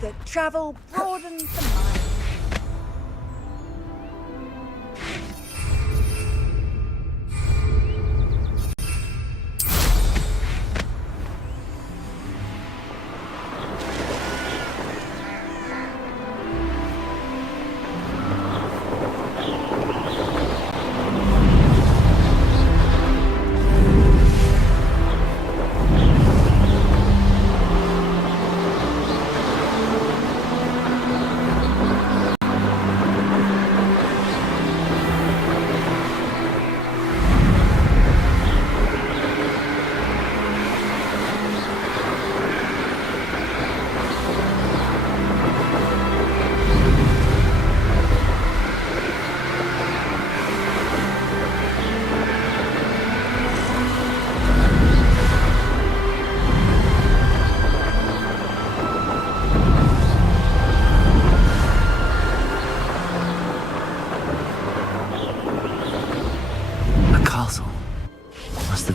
that travel broadens the mind.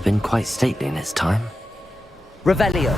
Been quite stately in its time. Revelio.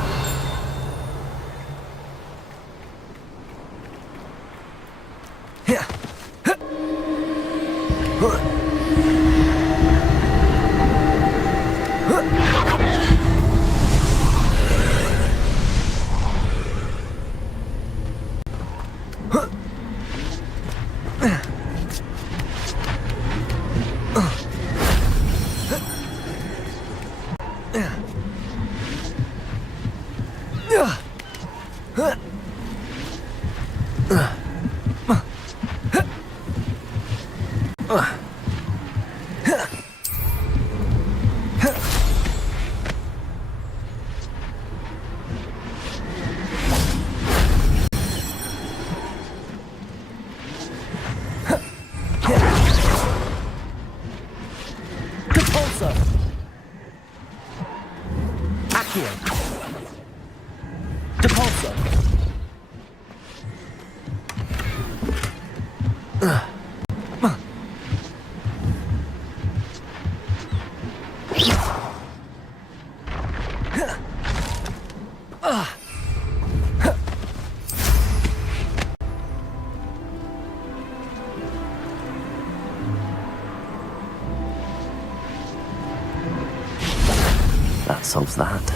That solves that.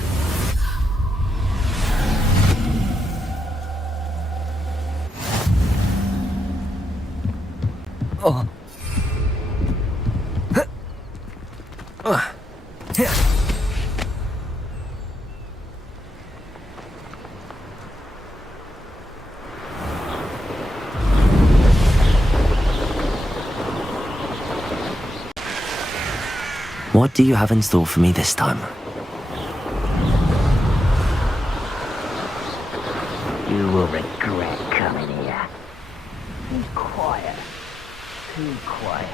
Oh. What do you have in store for me this time? You will regret coming here. Be quiet. Too quiet.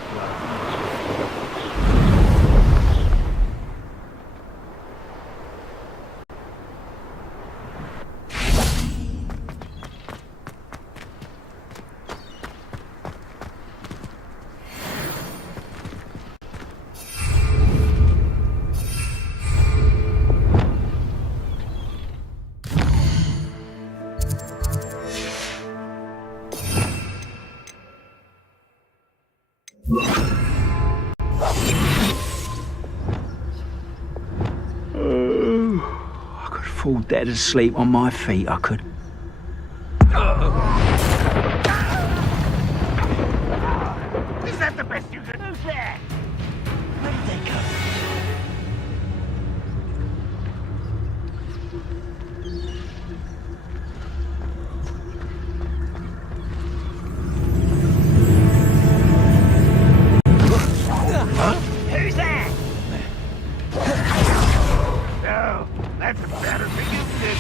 I could fall dead asleep on my feet, I could. Is that the best you can do there? Where did they go? Who's that? No, that's a better reunion.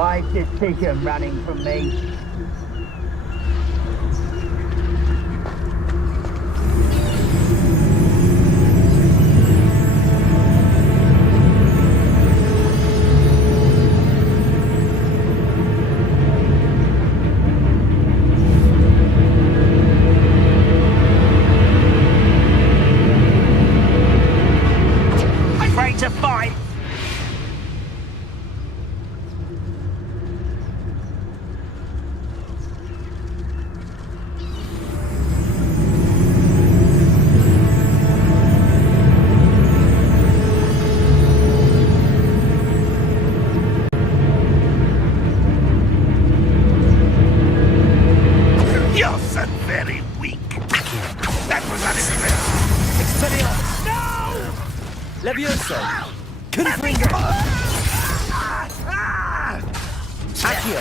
Wise decision running from me. Afraid to fight? You're so very weak. That was unexpected. Expelliarmus! No! Levioso! Confringo! Accio!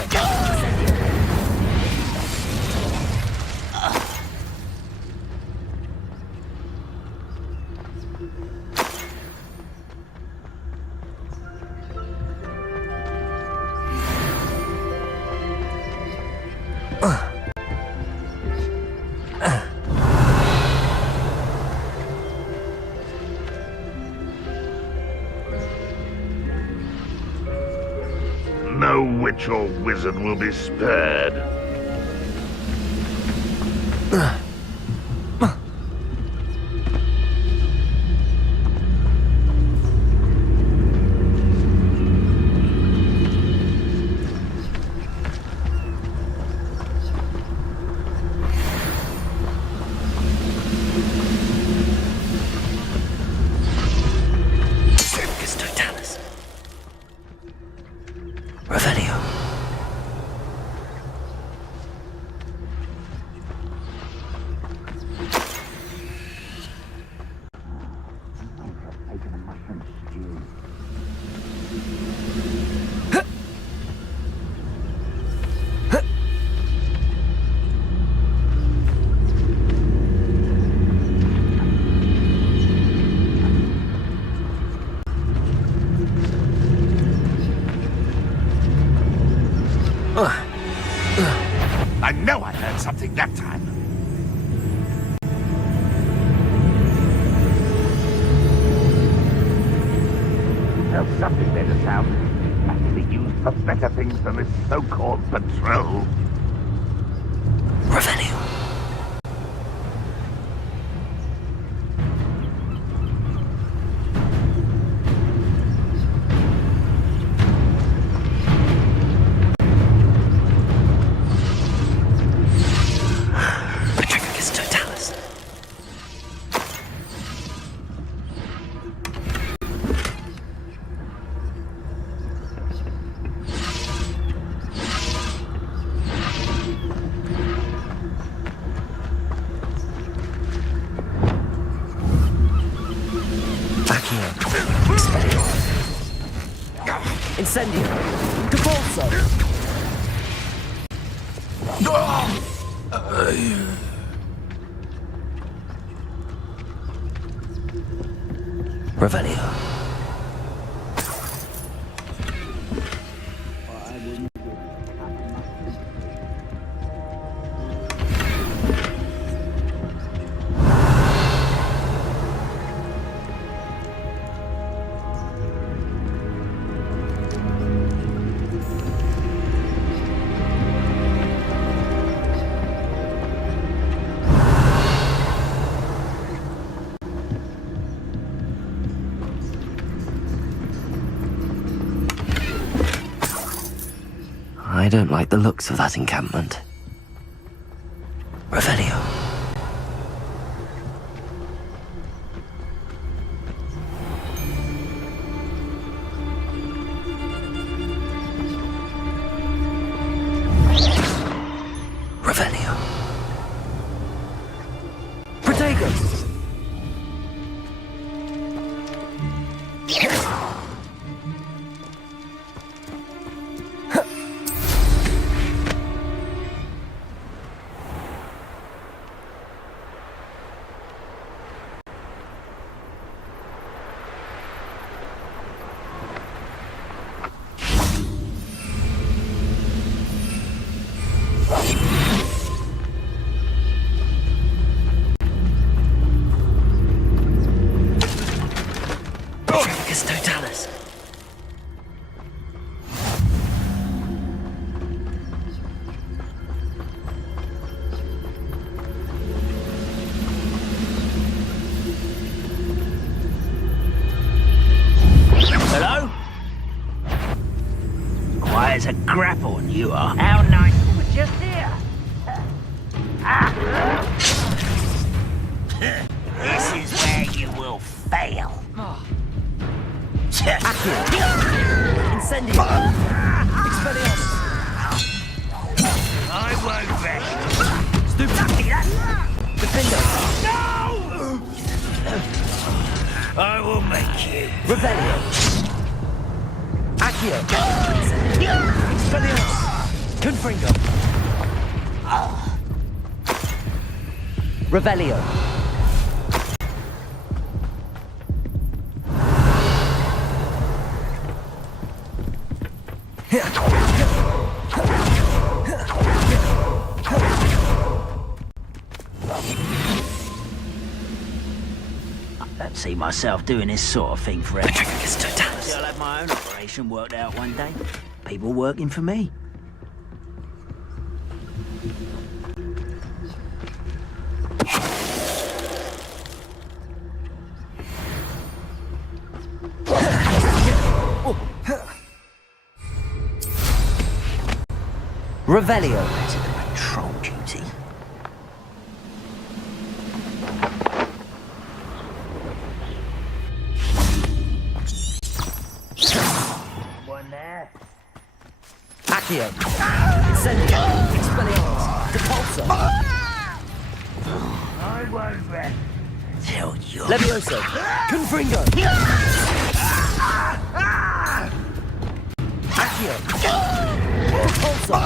No witch or wizard will be spared. Revelio. I know I heard something that time. There's something there to sound. Must be used for better things than this so-called patrol. Revelio. Incendio! Convulso! Revelio. I don't like the looks of that encampment. Revelio. Revelio. Protagus! as a grapple, you are. How nice. We were just here. This is where you will fail. Incendio. Expelliarmus. I won't rest. Stupid. Defendo. I will make you. Revelio. Accio. Expelliarmus. Confringo. Revelio. I don't see myself doing this sort of thing forever. I'll have my own operation worked out one day. People working for me. Revelio. That's a patrol duty. One there. Accio. Incendio. Expelliarmus. Depulso. I won't rest. Tell you. Levioso. Confringo. Accio. Depulso.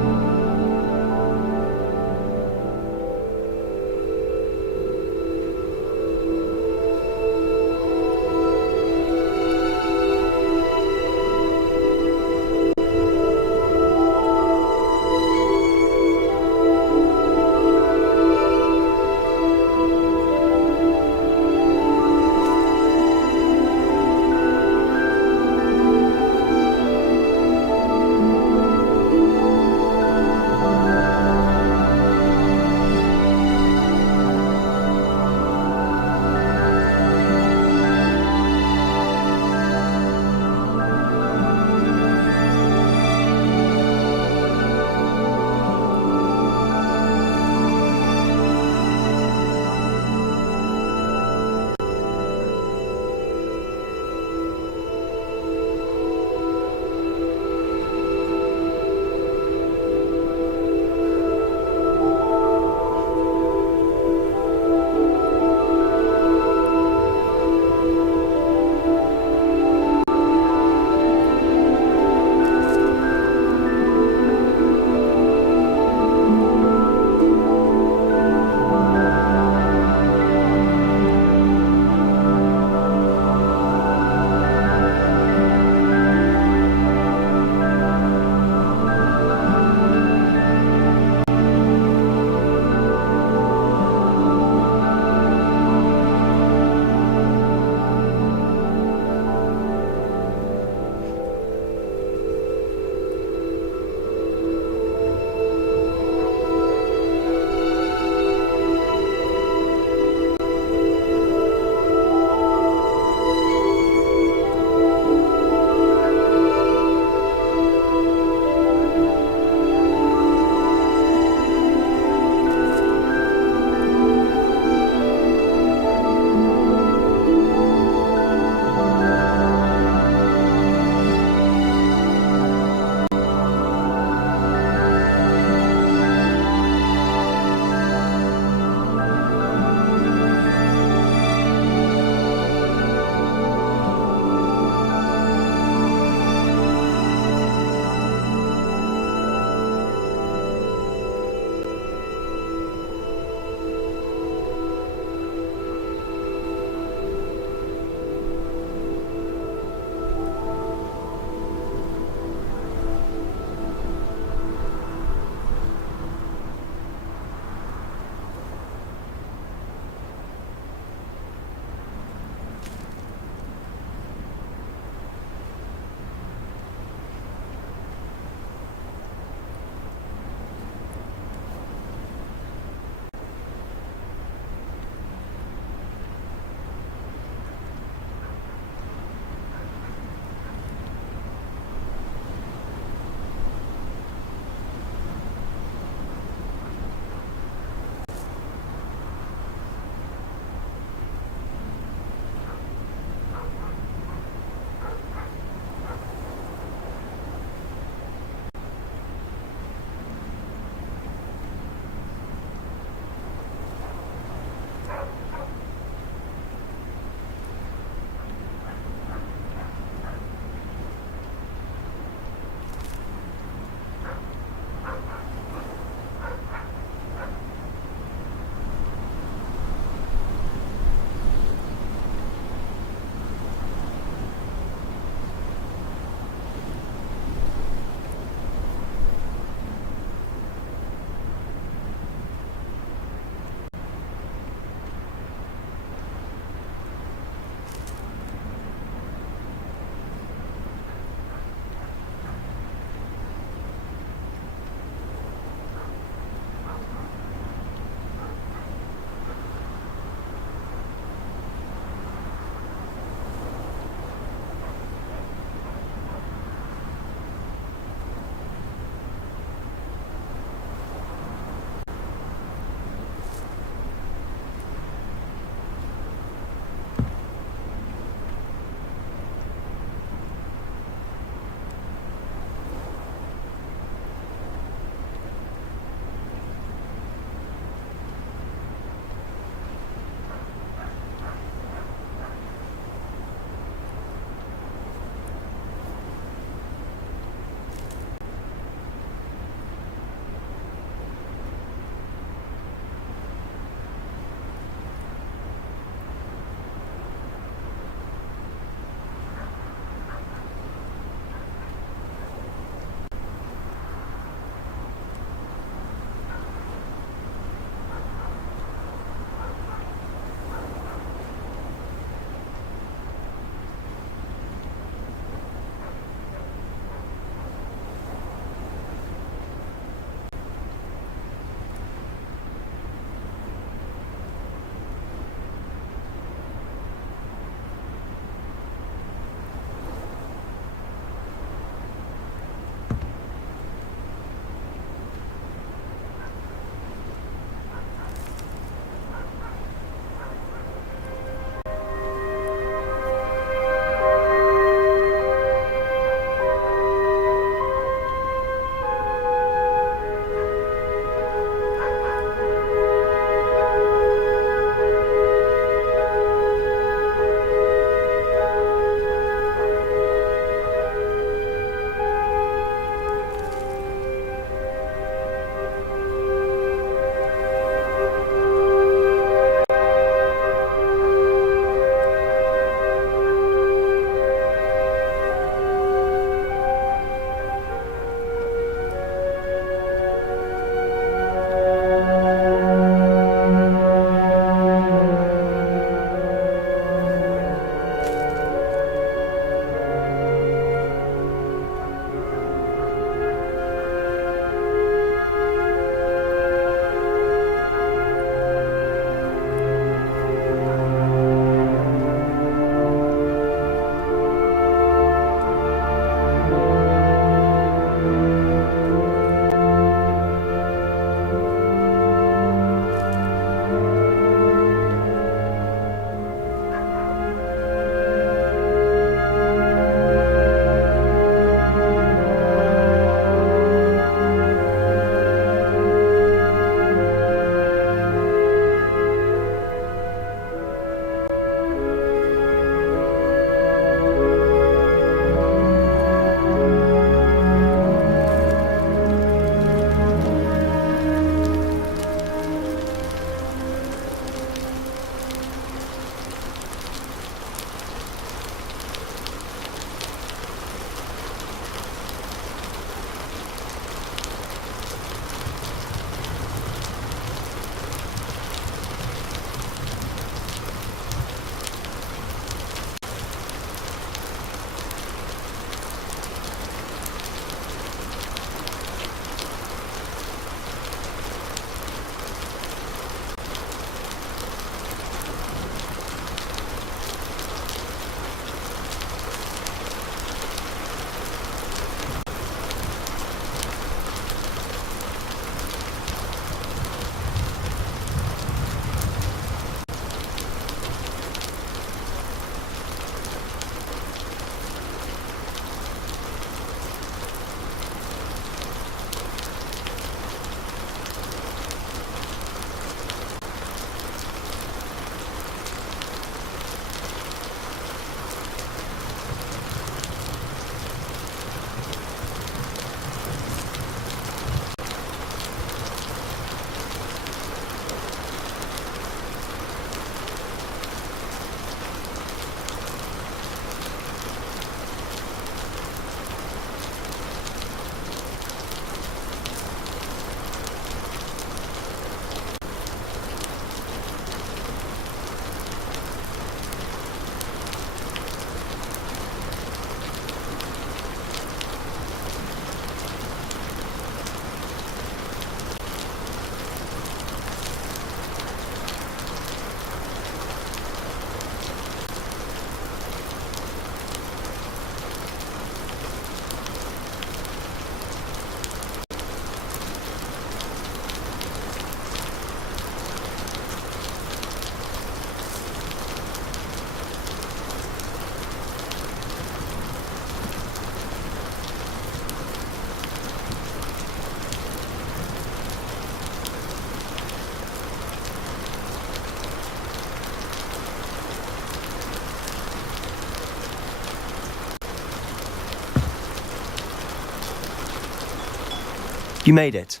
You made it.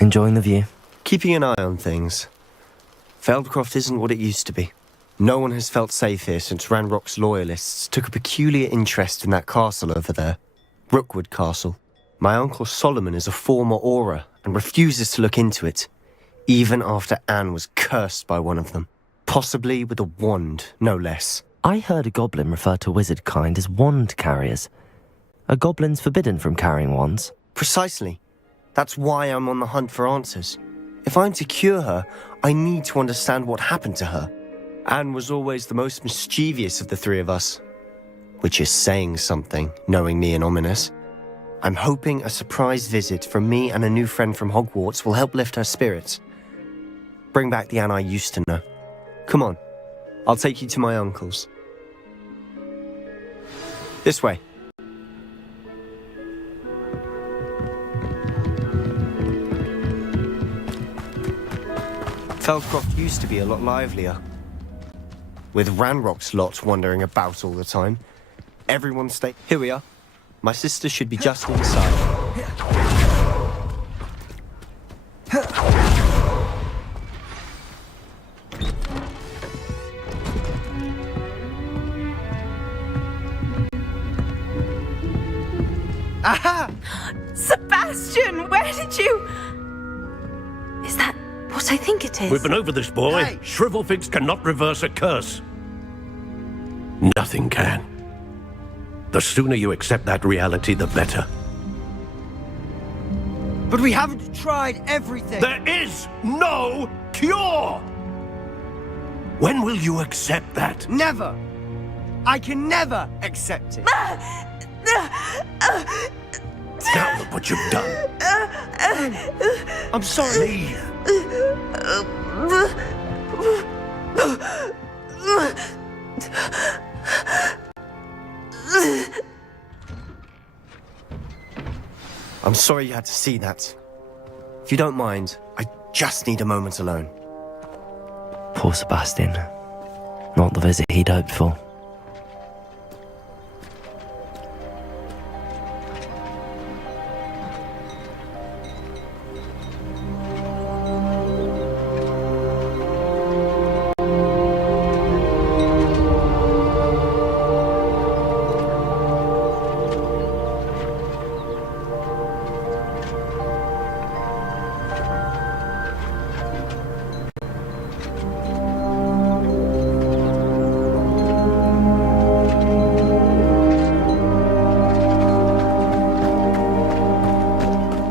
Enjoying the view? Keeping an eye on things. Feldcroft isn't what it used to be. No one has felt safe here since Ranrock's loyalists took a peculiar interest in that castle over there. Rookwood Castle. My uncle Solomon is a former Auror and refuses to look into it, even after Anne was cursed by one of them. Possibly with a wand, no less. I heard a goblin refer to wizard kind as wand carriers. Are goblins forbidden from carrying wands? Precisely. That's why I'm on the hunt for answers. If I'm to cure her, I need to understand what happened to her. Anne was always the most mischievous of the three of us. Which is saying something, knowing me and Ominous. I'm hoping a surprise visit from me and a new friend from Hogwarts will help lift her spirits. Bring back the Anne I used to know. Come on, I'll take you to my uncle's. This way. Feldcroft used to be a lot livelier. With Ranrock's lot wandering about all the time. Everyone stay... Here we are. My sister should be just inside. Aha! Sebastian, where did you... Is that what I think it is? We've been over this, boy. Hey. Shrivelfigs cannot reverse a curse. Nothing can. The sooner you accept that reality, the better. But we haven't tried everything. There is no cure! When will you accept that? Never. I can never accept it. Now look what you've done. I'm sorry. Leave. I'm sorry you had to see that. If you don't mind, I just need a moment alone. Poor Sebastian. Not the visit he'd hoped for.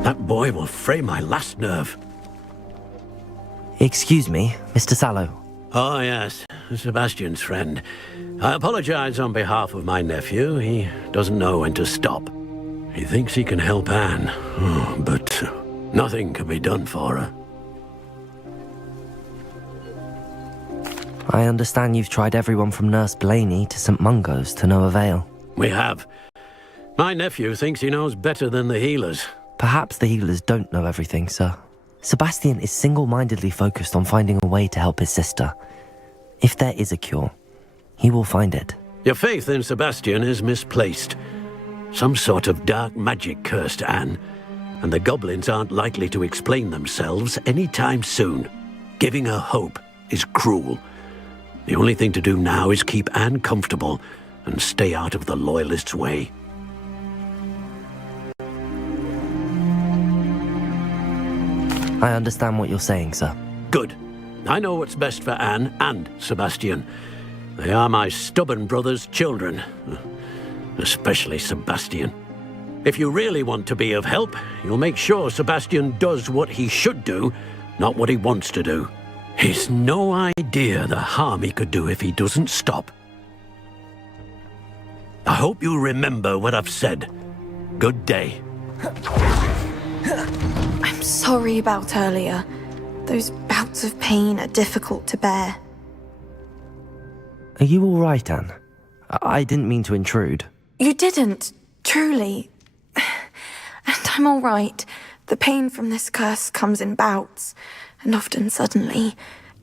That boy will fray my last nerve. Excuse me, Mr. Sallow. Oh, yes. Sebastian's friend. I apologize on behalf of my nephew. He doesn't know when to stop. He thinks he can help Anne, but nothing can be done for her. I understand you've tried everyone from Nurse Blaney to St. Mungo's to no avail. We have. My nephew thinks he knows better than the healers. Perhaps the healers don't know everything, sir. Sebastian is single-mindedly focused on finding a way to help his sister. If there is a cure, he will find it. Your faith in Sebastian is misplaced. Some sort of dark magic cursed Anne, and the goblins aren't likely to explain themselves anytime soon. Giving her hope is cruel. The only thing to do now is keep Anne comfortable and stay out of the Loyalists' way. I understand what you're saying, sir. Good. I know what's best for Anne and Sebastian. They are my stubborn brother's children. Especially Sebastian. If you really want to be of help, you'll make sure Sebastian does what he should do, not what he wants to do. He's no idea the harm he could do if he doesn't stop. I hope you remember what I've said. Good day. I'm sorry about earlier. Those bouts of pain are difficult to bear. Are you all right, Anne? I didn't mean to intrude. You didn't, truly. And I'm all right. The pain from this curse comes in bouts, and often suddenly.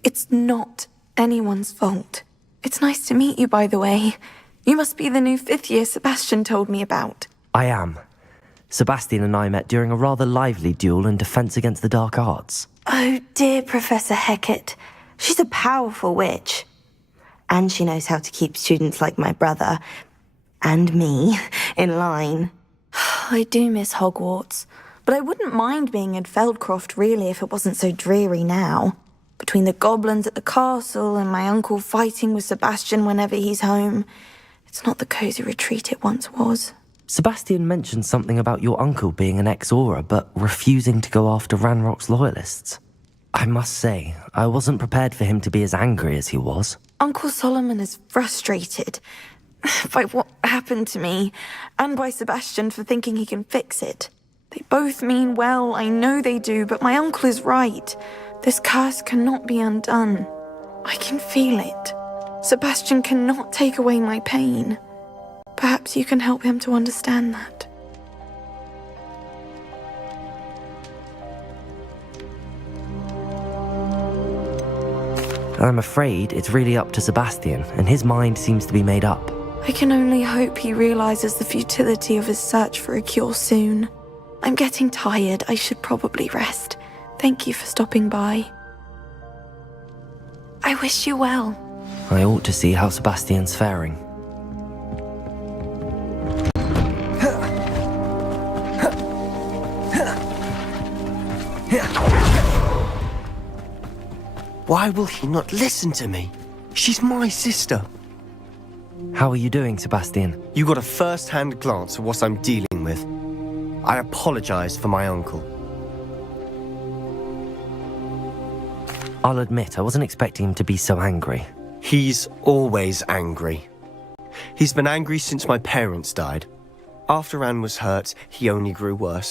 It's not anyone's fault. It's nice to meet you, by the way. You must be the new 5th year Sebastian told me about. I am. Sebastian and I met during a rather lively duel in Defense Against the Dark Arts. Oh dear, Professor Hecat. She's a powerful witch. And she knows how to keep students like my brother, and me, in line. I do miss Hogwarts, but I wouldn't mind being in Feldcroft really if it wasn't so dreary now. Between the goblins at the castle and my uncle fighting with Sebastian whenever he's home, it's not the cosy retreat it once was. Sebastian mentioned something about your uncle being an ex-Auror, but refusing to go after Ranrock's loyalists. I must say, I wasn't prepared for him to be as angry as he was. Uncle Solomon is frustrated by what happened to me, and by Sebastian for thinking he can fix it. They both mean well, I know they do, but my uncle is right. This curse cannot be undone. I can feel it. Sebastian cannot take away my pain. Perhaps you can help him to understand that. I'm afraid it's really up to Sebastian, and his mind seems to be made up. I can only hope he realizes the futility of his search for a cure soon. I'm getting tired. I should probably rest. Thank you for stopping by. I wish you well. I ought to see how Sebastian's faring. Why will he not listen to me? She's my sister. How are you doing, Sebastian? You got a first-hand glance at what I'm dealing with. I apologize for my uncle. I'll admit, I wasn't expecting him to be so angry. He's always angry. He's been angry since my parents died. After Anne was hurt, he only grew worse.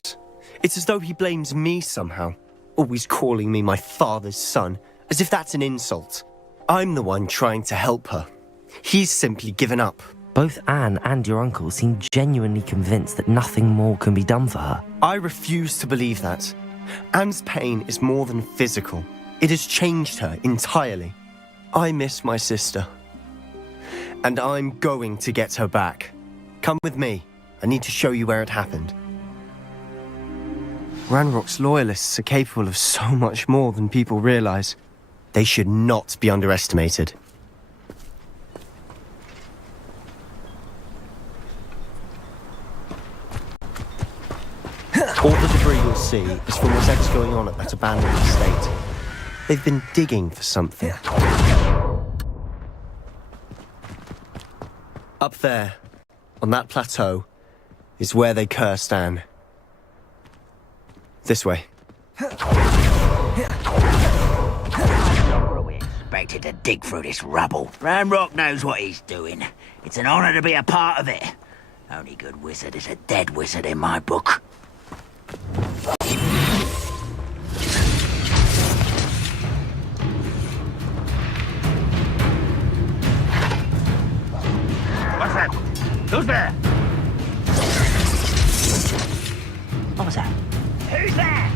It's as though he blames me somehow, always calling me my father's son, as if that's an insult. I'm the one trying to help her. He's simply given up. Both Anne and your uncle seem genuinely convinced that nothing more can be done for her. I refuse to believe that. Anne's pain is more than physical. It has changed her entirely. I miss my sister. And I'm going to get her back. Come with me. I need to show you where it happened. Ranrock's loyalists are capable of so much more than people realize. They should not be underestimated. All the debris you'll see is from whatever's going on at that abandoned estate. They've been digging for something. Up there, on that plateau, is where they cursed Anne. This way. We expected to dig through this rubble. Ranrock knows what he's doing. It's an honor to be a part of it. Only good wizard is a dead wizard in my book. What's that? Who's there? What was that? Who's there?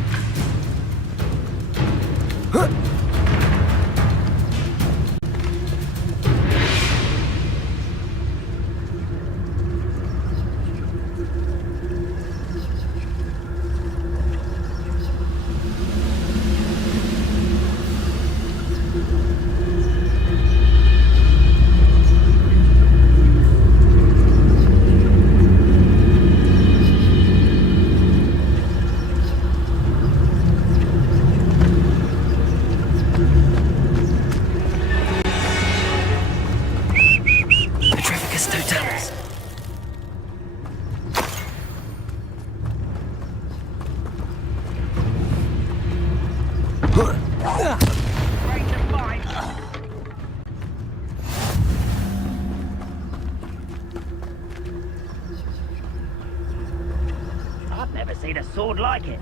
I've never seen a sword like it.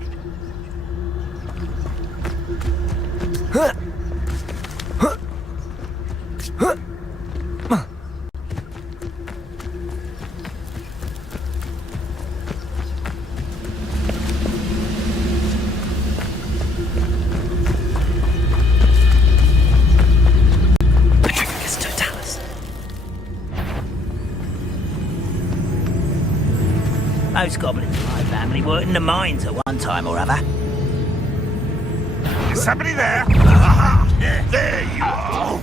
Most goblins in my family worked in the mines at one time or other. Is somebody there? Aha! There you are!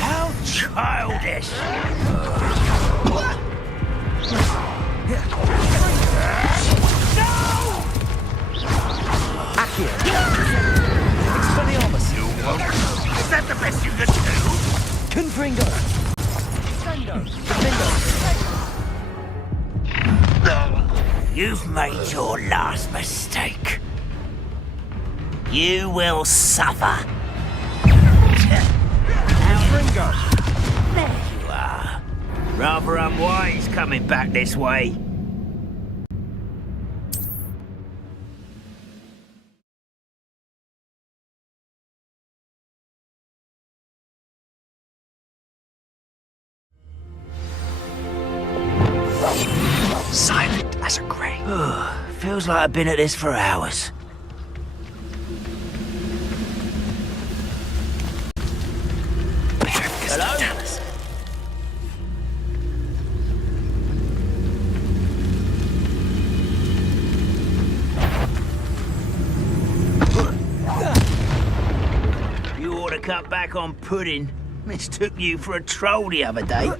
How childish! Is that the best you can do? Confringo! You've made your last mistake. You will suffer. There you are. Rather unwise coming back this way. Silent as a grave. Feels like I've been at this for hours. Hello? You ought to cut back on pudding. Mistook you for a troll the other day.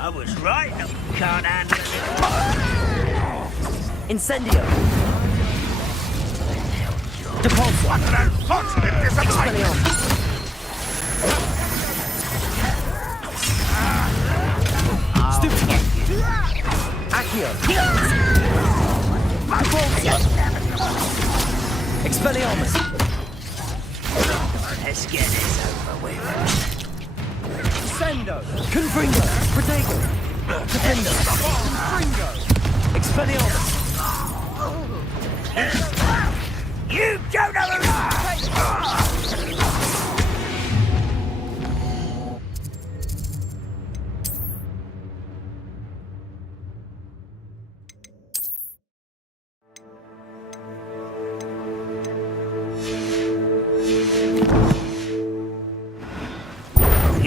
I was right. Can't handle it. Incendio! What an unfortunate disappointment! Accio! Expelliarmus! Let's get this over with. Sendo! Confringo! Protego! Defendo! Confringo! Expelliarmus! You don't have a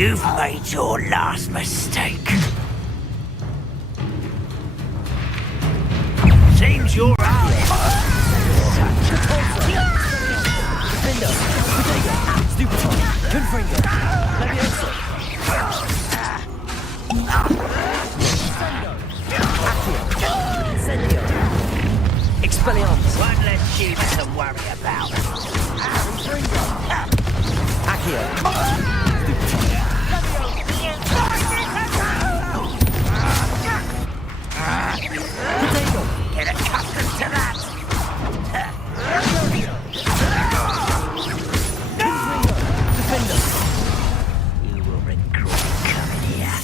You've made your last mistake. Seems you're out. Defendo! Protego! Stupefy! Confringo! Levioso! Accio! Incendio! Expelliarmus! One less human to worry about. Accio! Get accustomed to that. You will regret coming here.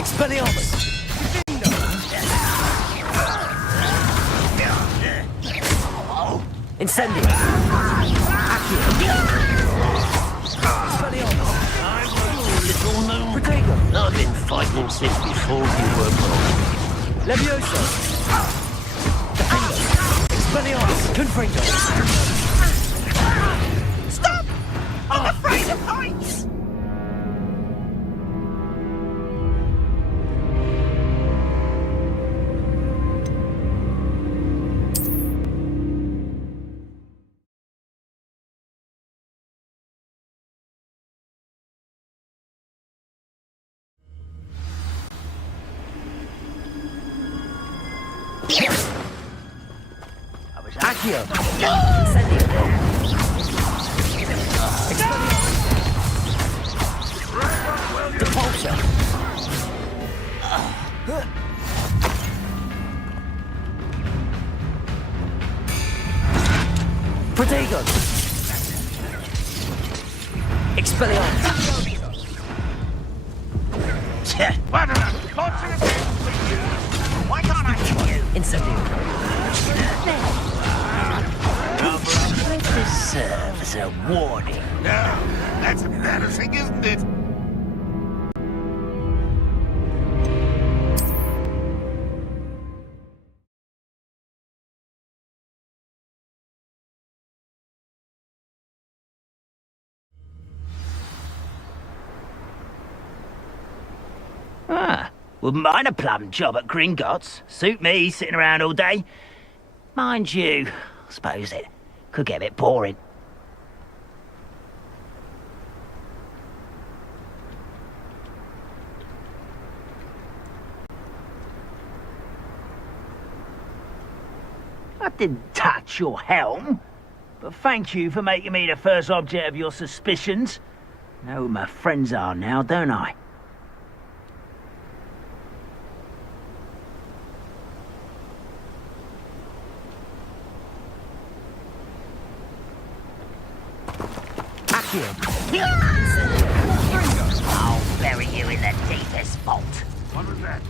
Expelliarmus! Incendio! Accio! Expelliarmus! Little known. Protego! I've been fighting since before you were born. Levioso! Defendo! Expelliarmus! Confringo! Stop! I'm afraid of heights! Accio! Incendio! Expelliarmus! Depulture! Protego! Expelliarmus! What an unfortunate thing for you! Why can't I hit you? Incendio! serve as a warning. No, that's embarrassing, isn't it? Ah, wouldn't mind a plum job at Gringotts. Suit me, sitting around all day. Mind you, I suppose it could get a bit boring. I didn't touch your helm, but thank you for making me the first object of your suspicions. Know who my friends are now, don't I? I'll bury you in the deepest vault. What was that?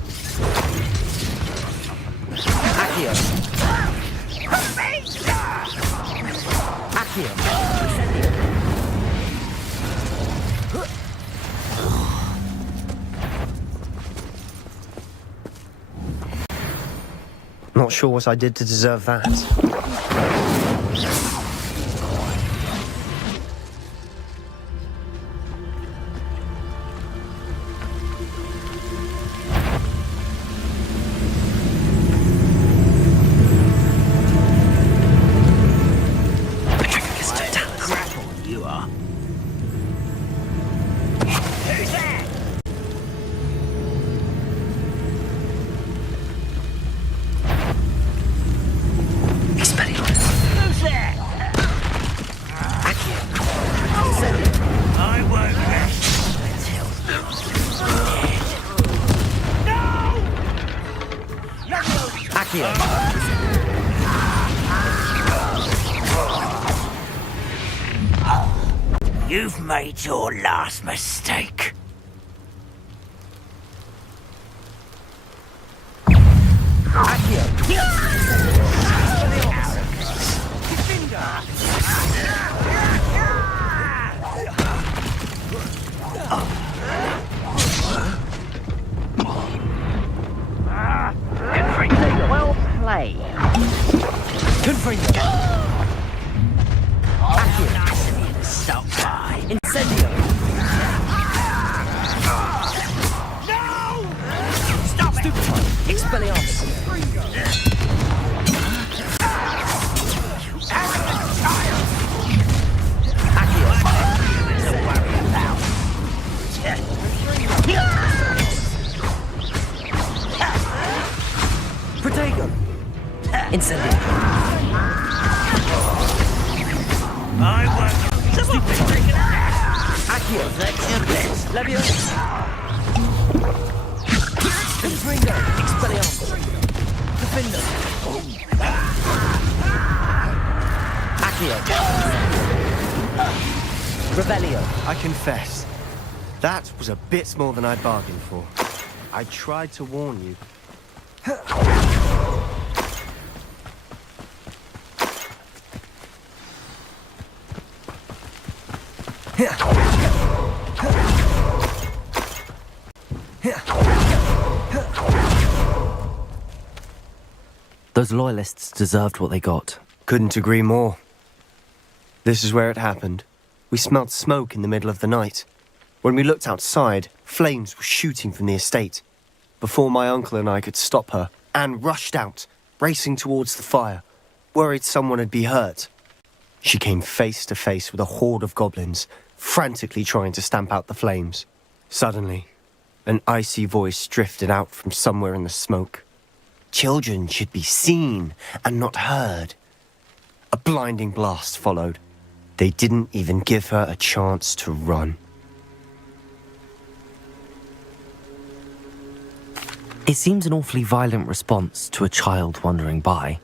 Not sure what I did to deserve that. You are. Who's there? I won't rest until You've made your last mistake. Well played. Nice of you to stop by. Incendio! Stop it! Expelliarmus! Protego! Incendio! I won't. Accio! Let's Leviosa! Confringo! Expelliarmus! Defender! Accio! Revelio! I confess, that was a bit more than I bargained for. I tried to warn you. Those loyalists deserved what they got. Couldn't agree more. This is where it happened. We smelt smoke in the middle of the night. When we looked outside, flames were shooting from the estate. Before my uncle and I could stop her, Anne rushed out, racing towards the fire, worried someone had been hurt. She came face to face with a horde of goblins, frantically trying to stamp out the flames. Suddenly, an icy voice drifted out from somewhere in the smoke. Children should be seen and not heard. A blinding blast followed. They didn't even give her a chance to run. It seems an awfully violent response to a child wandering by.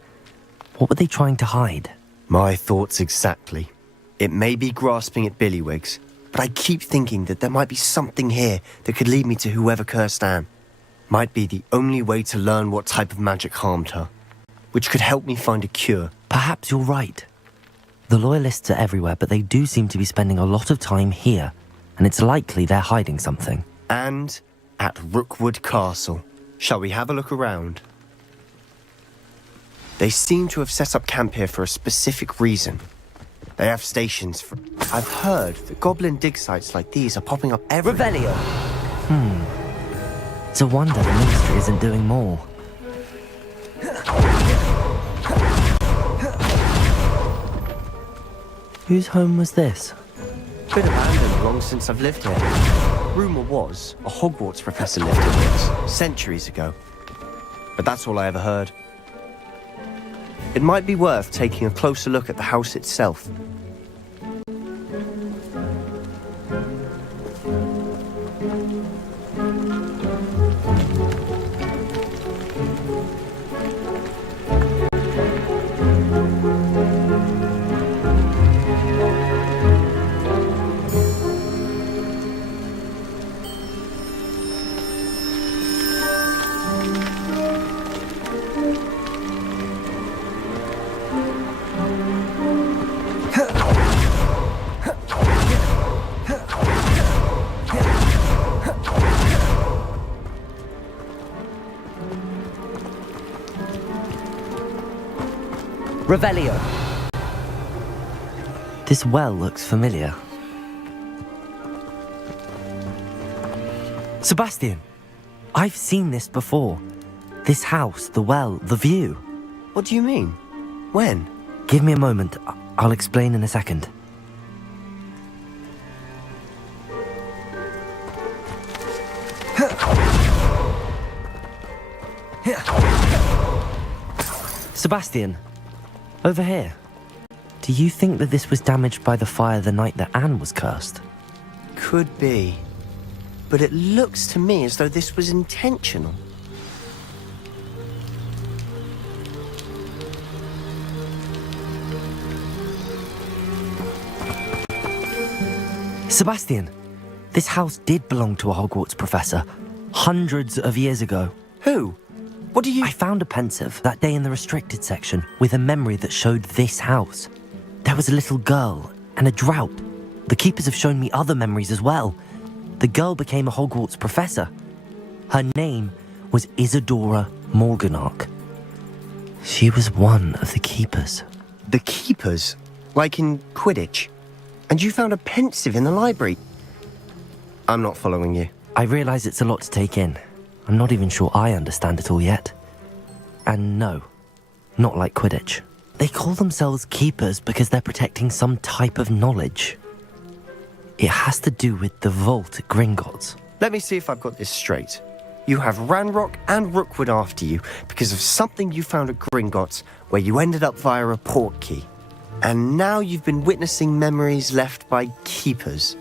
What were they trying to hide? My thoughts exactly. It may be grasping at billywhigs, but I keep thinking that there might be something here that could lead me to whoever cursed Anne. Might be the only way to learn what type of magic harmed her, which could help me find a cure. Perhaps you're right. The Loyalists are everywhere, but they do seem to be spending a lot of time here, and it's likely they're hiding something. And at Rookwood Castle. Shall we have a look around? They seem to have set up camp here for a specific reason. They have stations for... I've heard that goblin dig sites like these are popping up everywhere. Revelio! It's a wonder the Ministry isn't doing more. Whose home was this? Been abandoned long since I've lived here. Rumour was a Hogwarts professor lived here once, centuries ago. But that's all I ever heard. It might be worth taking a closer look at the house itself. Revelio! This well looks familiar. Sebastian! I've seen this before. This house, the well, the view. What do you mean? When? Give me a moment. I'll explain in a second. Sebastian, over here. Do you think that this was damaged by the fire the night that Anne was cursed? Could be. But it looks to me as though this was intentional. Sebastian, this house did belong to a Hogwarts professor, hundreds of years ago. Who? What do you... I found a pensive that day in the restricted section with a memory that showed this house. There was a little girl and a drought. The keepers have shown me other memories as well. The girl became a Hogwarts professor. Her name was Isadora Morganach. She was one of the keepers. The keepers? Like in Quidditch? And you found a pensive in the library? I'm not following you. I realise it's a lot to take in. I'm not even sure I understand it all yet. And no, not like Quidditch. They call themselves keepers because they're protecting some type of knowledge. It has to do with the vault at Gringotts. Let me see if I've got this straight. You have Ranrock and Rookwood after you because of something you found at Gringotts where you ended up via a portkey. And now you've been witnessing memories left by keepers.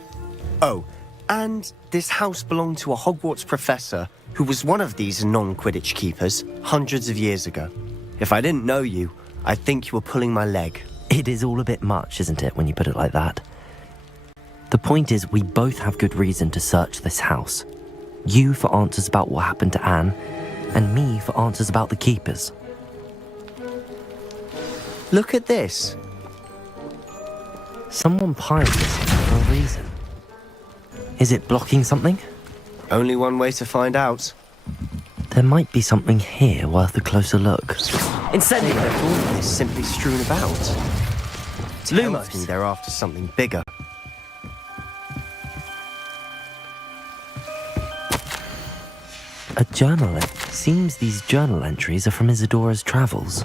Oh, and this house belonged to a Hogwarts professor who was one of these non-Quidditch keepers hundreds of years ago. If I didn't know you, I'd think you were pulling my leg. It is all a bit much, isn't it, when you put it like that? The point is, we both have good reason to search this house. You for answers about what happened to Anne, and me for answers about the keepers. Look at this. Someone piled this here for a reason. Is it blocking something? Only one way to find out. There might be something here worth a closer look. Incendio! All this simply strewn about. Tells me they're after something bigger. A journal. It seems these journal entries are from Isadora's travels.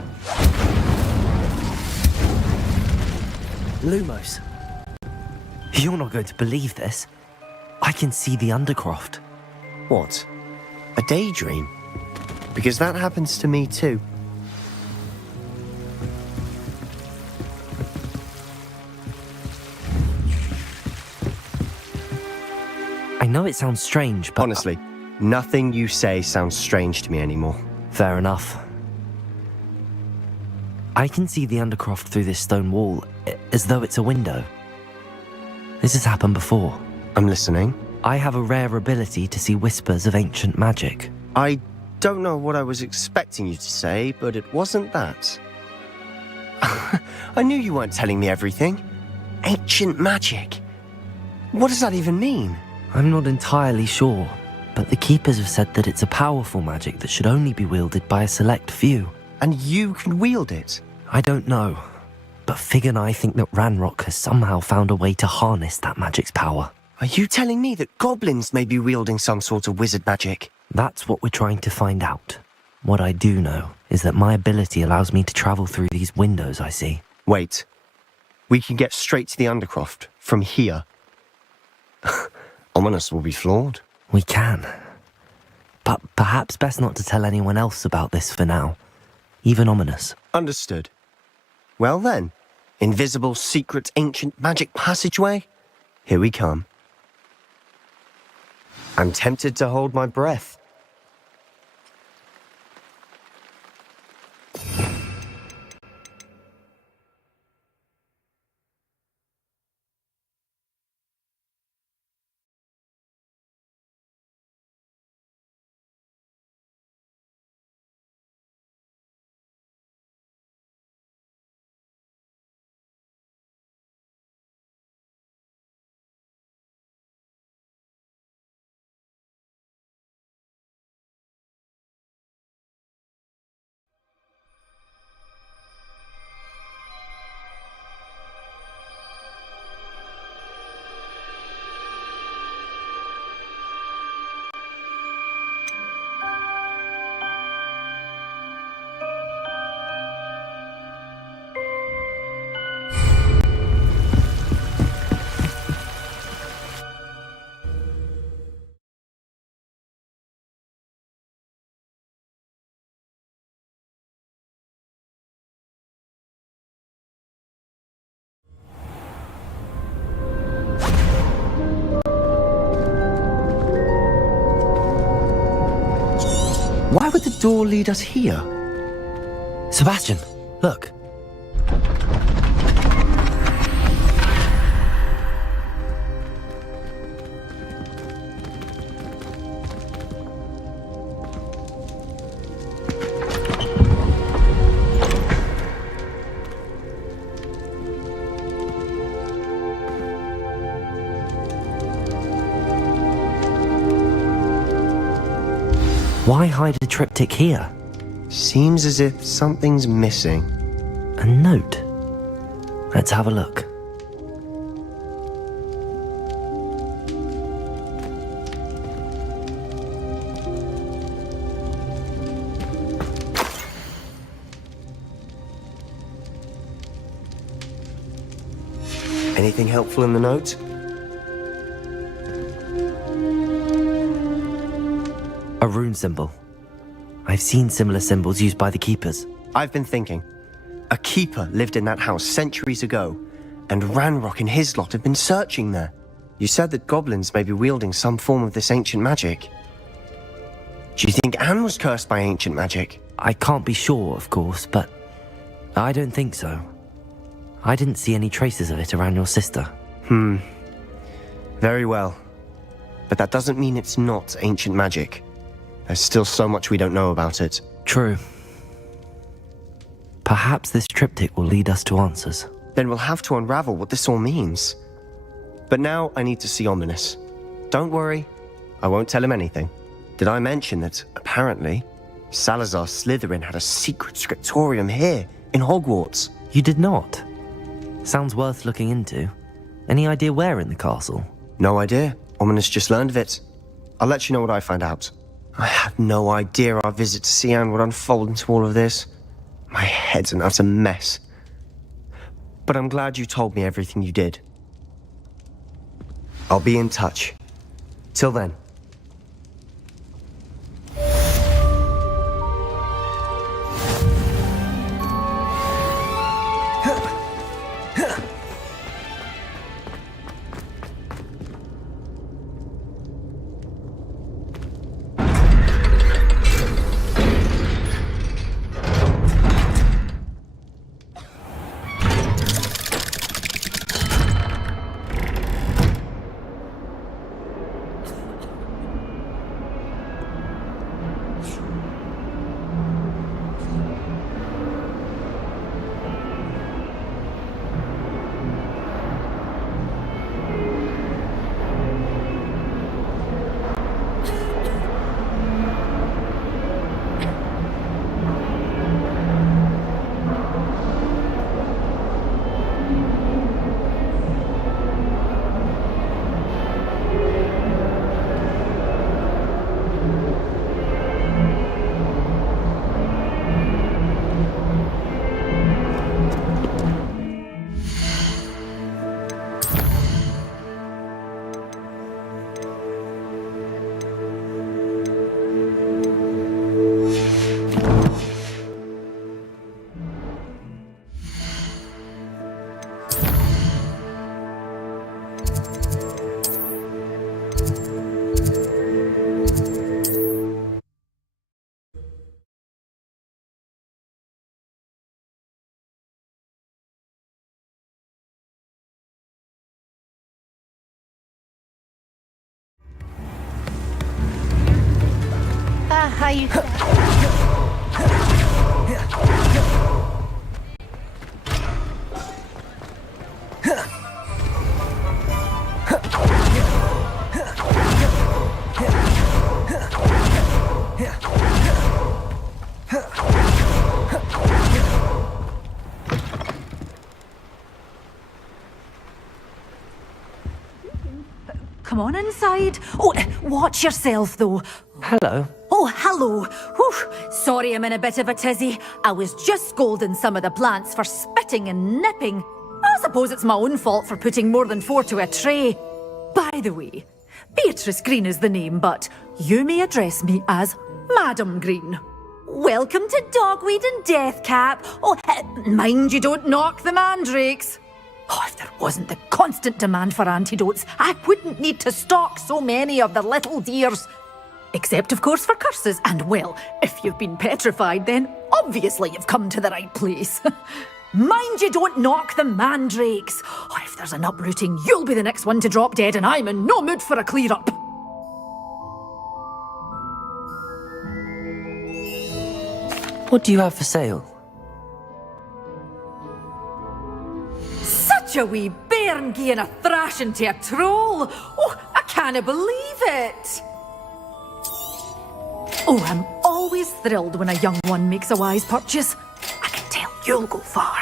Lumos. You're not going to believe this. I can see the Undercroft. What? A daydream? Because that happens to me too. I know it sounds strange, but... Honestly, nothing you say sounds strange to me anymore. Fair enough. I can see the Undercroft through this stone wall, as though it's a window. This has happened before. I'm listening. I have a rare ability to see whispers of ancient magic. I don't know what I was expecting you to say, but it wasn't that. I knew you weren't telling me everything. Ancient magic. What does that even mean? I'm not entirely sure, but the Keepers have said that it's a powerful magic that should only be wielded by a select few. And you can wield it? I don't know, but Fig and I think that Ranrock has somehow found a way to harness that magic's power. Are you telling me that goblins may be wielding some sort of wizard magic? That's what we're trying to find out. What I do know is that my ability allows me to travel through these windows I see. Wait. We can get straight to the Undercroft from here. Ominous will be floored. We can. But perhaps best not to tell anyone else about this for now. Even Ominous. Understood. Well then, invisible, secret, ancient magic passageway? Here we come. I'm tempted to hold my breath. Why would the door lead us here? Sebastian, look. Why hide a triptych here? Seems as if something's missing. A note. Let's have a look. Anything helpful in the note? A rune symbol. I've seen similar symbols used by the Keepers. I've been thinking. A keeper lived in that house centuries ago, and Ranrock and his lot have been searching there. You said that goblins may be wielding some form of this ancient magic. Do you think Anne was cursed by ancient magic? I can't be sure, of course, but I don't think so. I didn't see any traces of it around your sister. Very well. But that doesn't mean it's not ancient magic. There's still so much we don't know about it. True. Perhaps this triptych will lead us to answers. Then we'll have to unravel what this all means. But now I need to see Ominous. Don't worry, I won't tell him anything. Did I mention that, apparently, Salazar Slytherin had a secret scriptorium here, in Hogwarts? You did not? Sounds worth looking into. Any idea where in the castle? No idea. Ominous just learned of it. I'll let you know what I find out. I had no idea our visit to see Anne would unfold into all of this. My head's an utter mess. But I'm glad you told me everything you did. I'll be in touch. Till then. how you... Come on inside. Oh, watch yourself, though. Hello. Oh, hello. Whew. Sorry I'm in a bit of a tizzy. I was just scolding some of the plants for spitting and nipping. I suppose it's my own fault for putting more than 4 to a tray. By the way, Beatrice Green is the name, but you may address me as Madam Green. Welcome to Dogweed and Deathcap. Oh, mind you don't knock the mandrakes. Oh, if there wasn't the constant demand for antidotes, I wouldn't need to stock so many of the little dears. Except, of course, for curses. And, well, if you've been petrified, then obviously you've come to the right place. Mind you don't knock the mandrakes. Oh, if there's an uprooting, you'll be the next one to drop dead, and I'm in no mood for a clear-up. What do you have for sale? Such a wee bairn gieing a thrashing to a troll. Oh, I can't believe it. Oh, I'm always thrilled when a young one makes a wise purchase. I can tell you'll go far.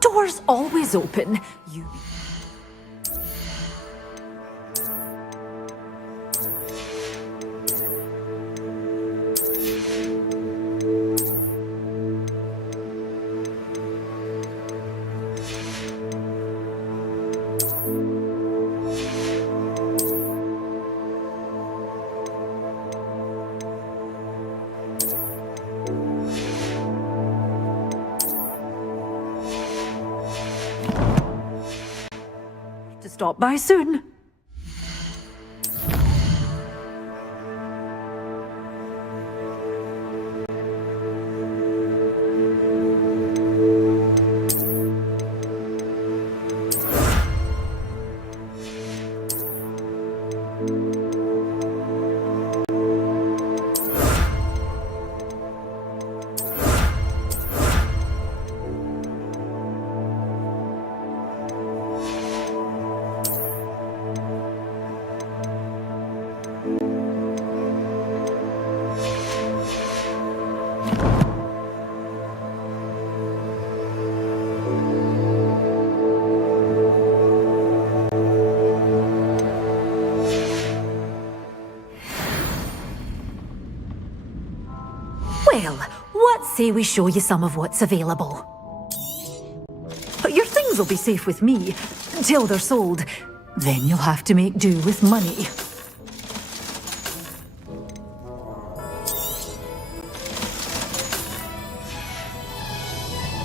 Doors always open. You... Stop by soon. Well, what say we show you some of what's available? Your things will be safe with me, till they're sold. Then you'll have to make do with money.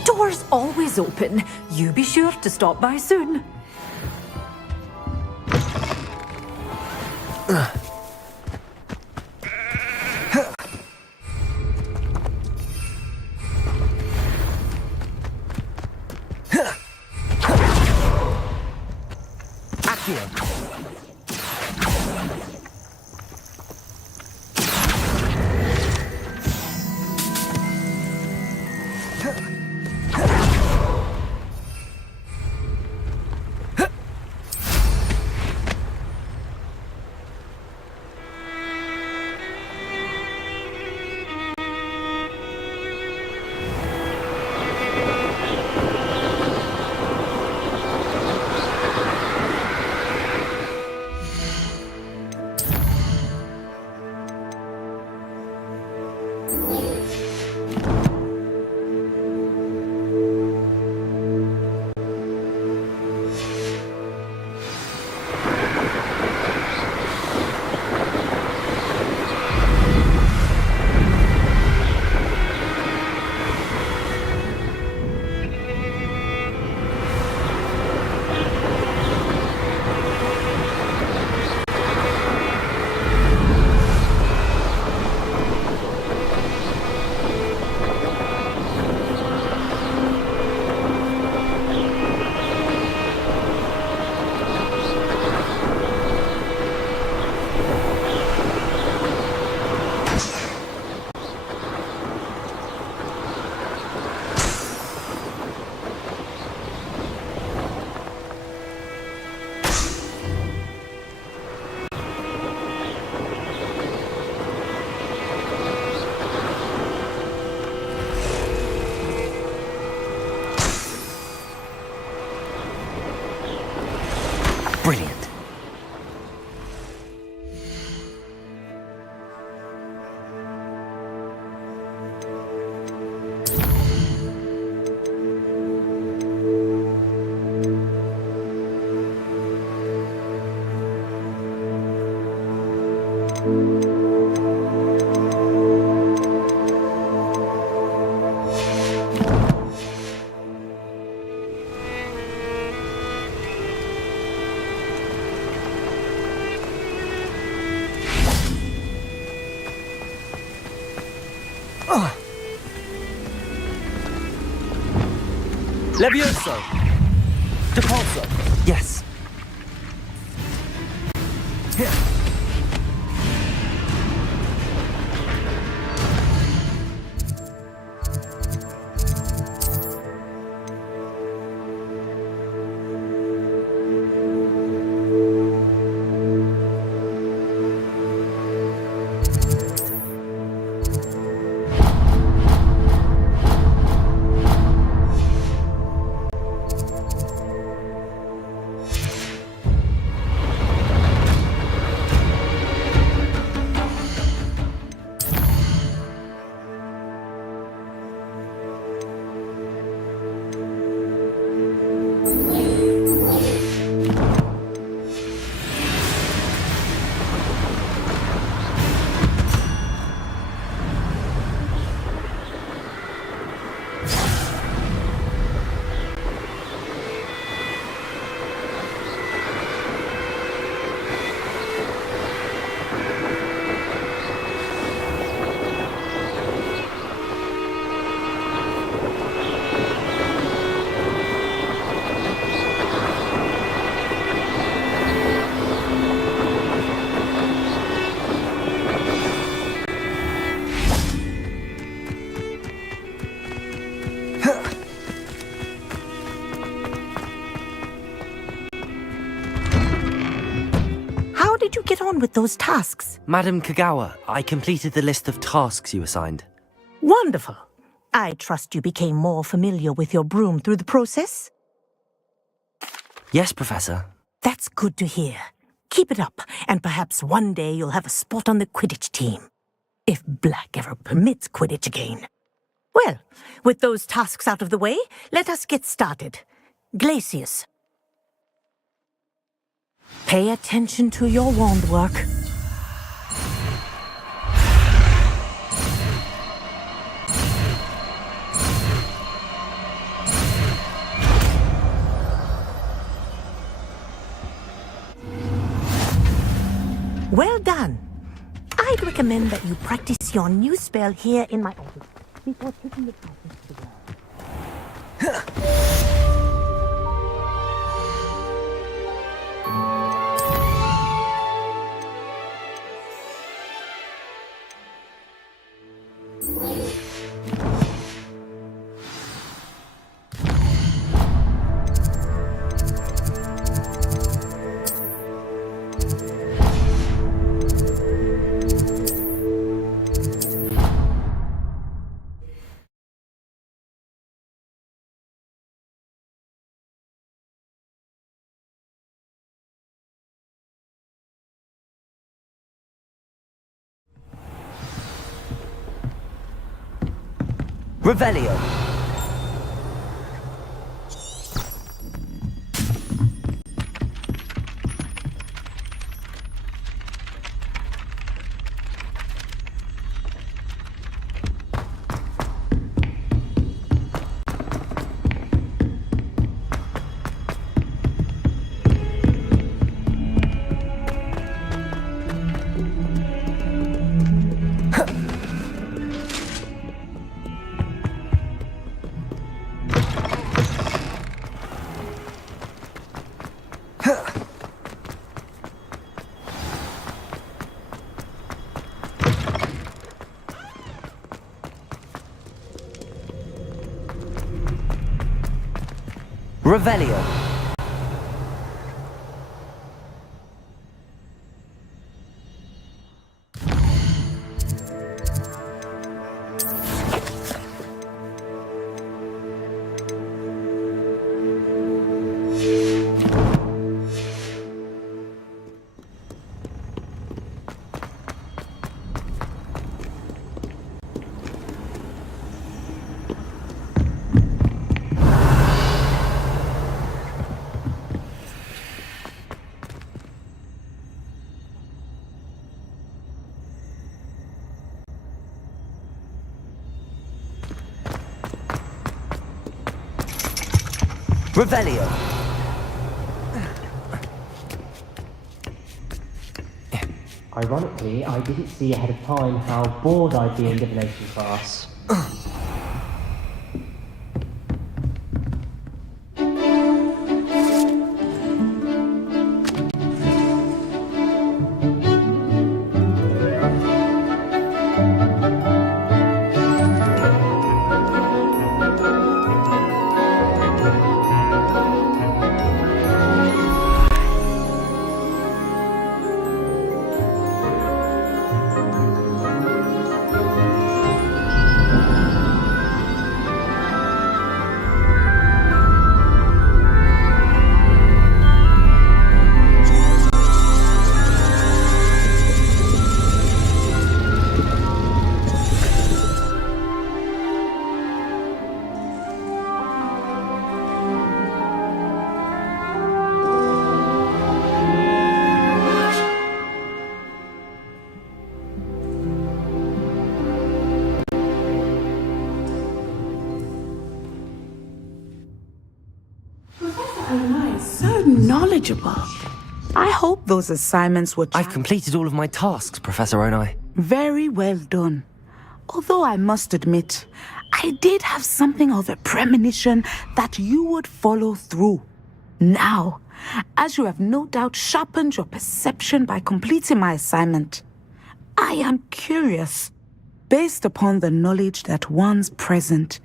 Doors always open. You be sure to stop by soon. Levioso! Depulso! Yes. How did you get on with those tasks? Madam Kagawa, I completed the list of tasks you assigned. Wonderful. I trust you became more familiar with your broom through the process? Yes, Professor. That's good to hear. Keep it up, and perhaps one day you'll have a spot on the Quidditch team. If Black ever permits Quidditch again. Well, with those tasks out of the way, let us get started. Glacius. Pay attention to your wand work. Well done. I'd recommend that you practice your new spell here in my office before taking the practice to the world. Revelio. Revelio. Revelio. Ironically, I didn't see ahead of time how bored I'd be in divination class. nice. So knowledgeable. I hope those assignments were... I've completed all of my tasks, Professor Onai. Very well done. Although I must admit, I did have something of a premonition that you would follow through. Now, as you have no doubt sharpened your perception by completing my assignment, I am curious, based upon the knowledge that one's present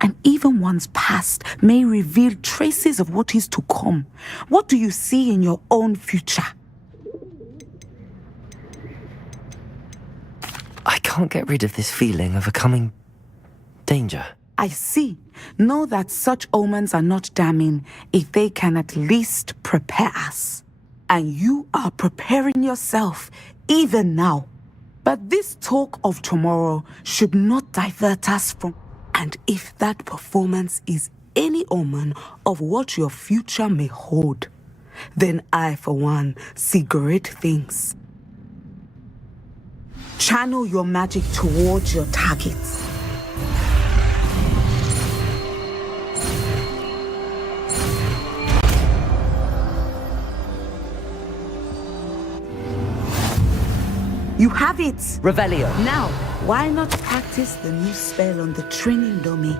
and even one's past may reveal traces of what is to come. What do you see in your own future? I can't get rid of this feeling of a coming danger. I see. Know that such omens are not damning if they can at least prepare us. And you are preparing yourself even now. But this talk of tomorrow should not divert us from... And if that performance is any omen of what your future may hold, then I, for one, see great things. Channel your magic towards your targets. You have it! Revelio. Now, why not practice the new spell on the training dummy?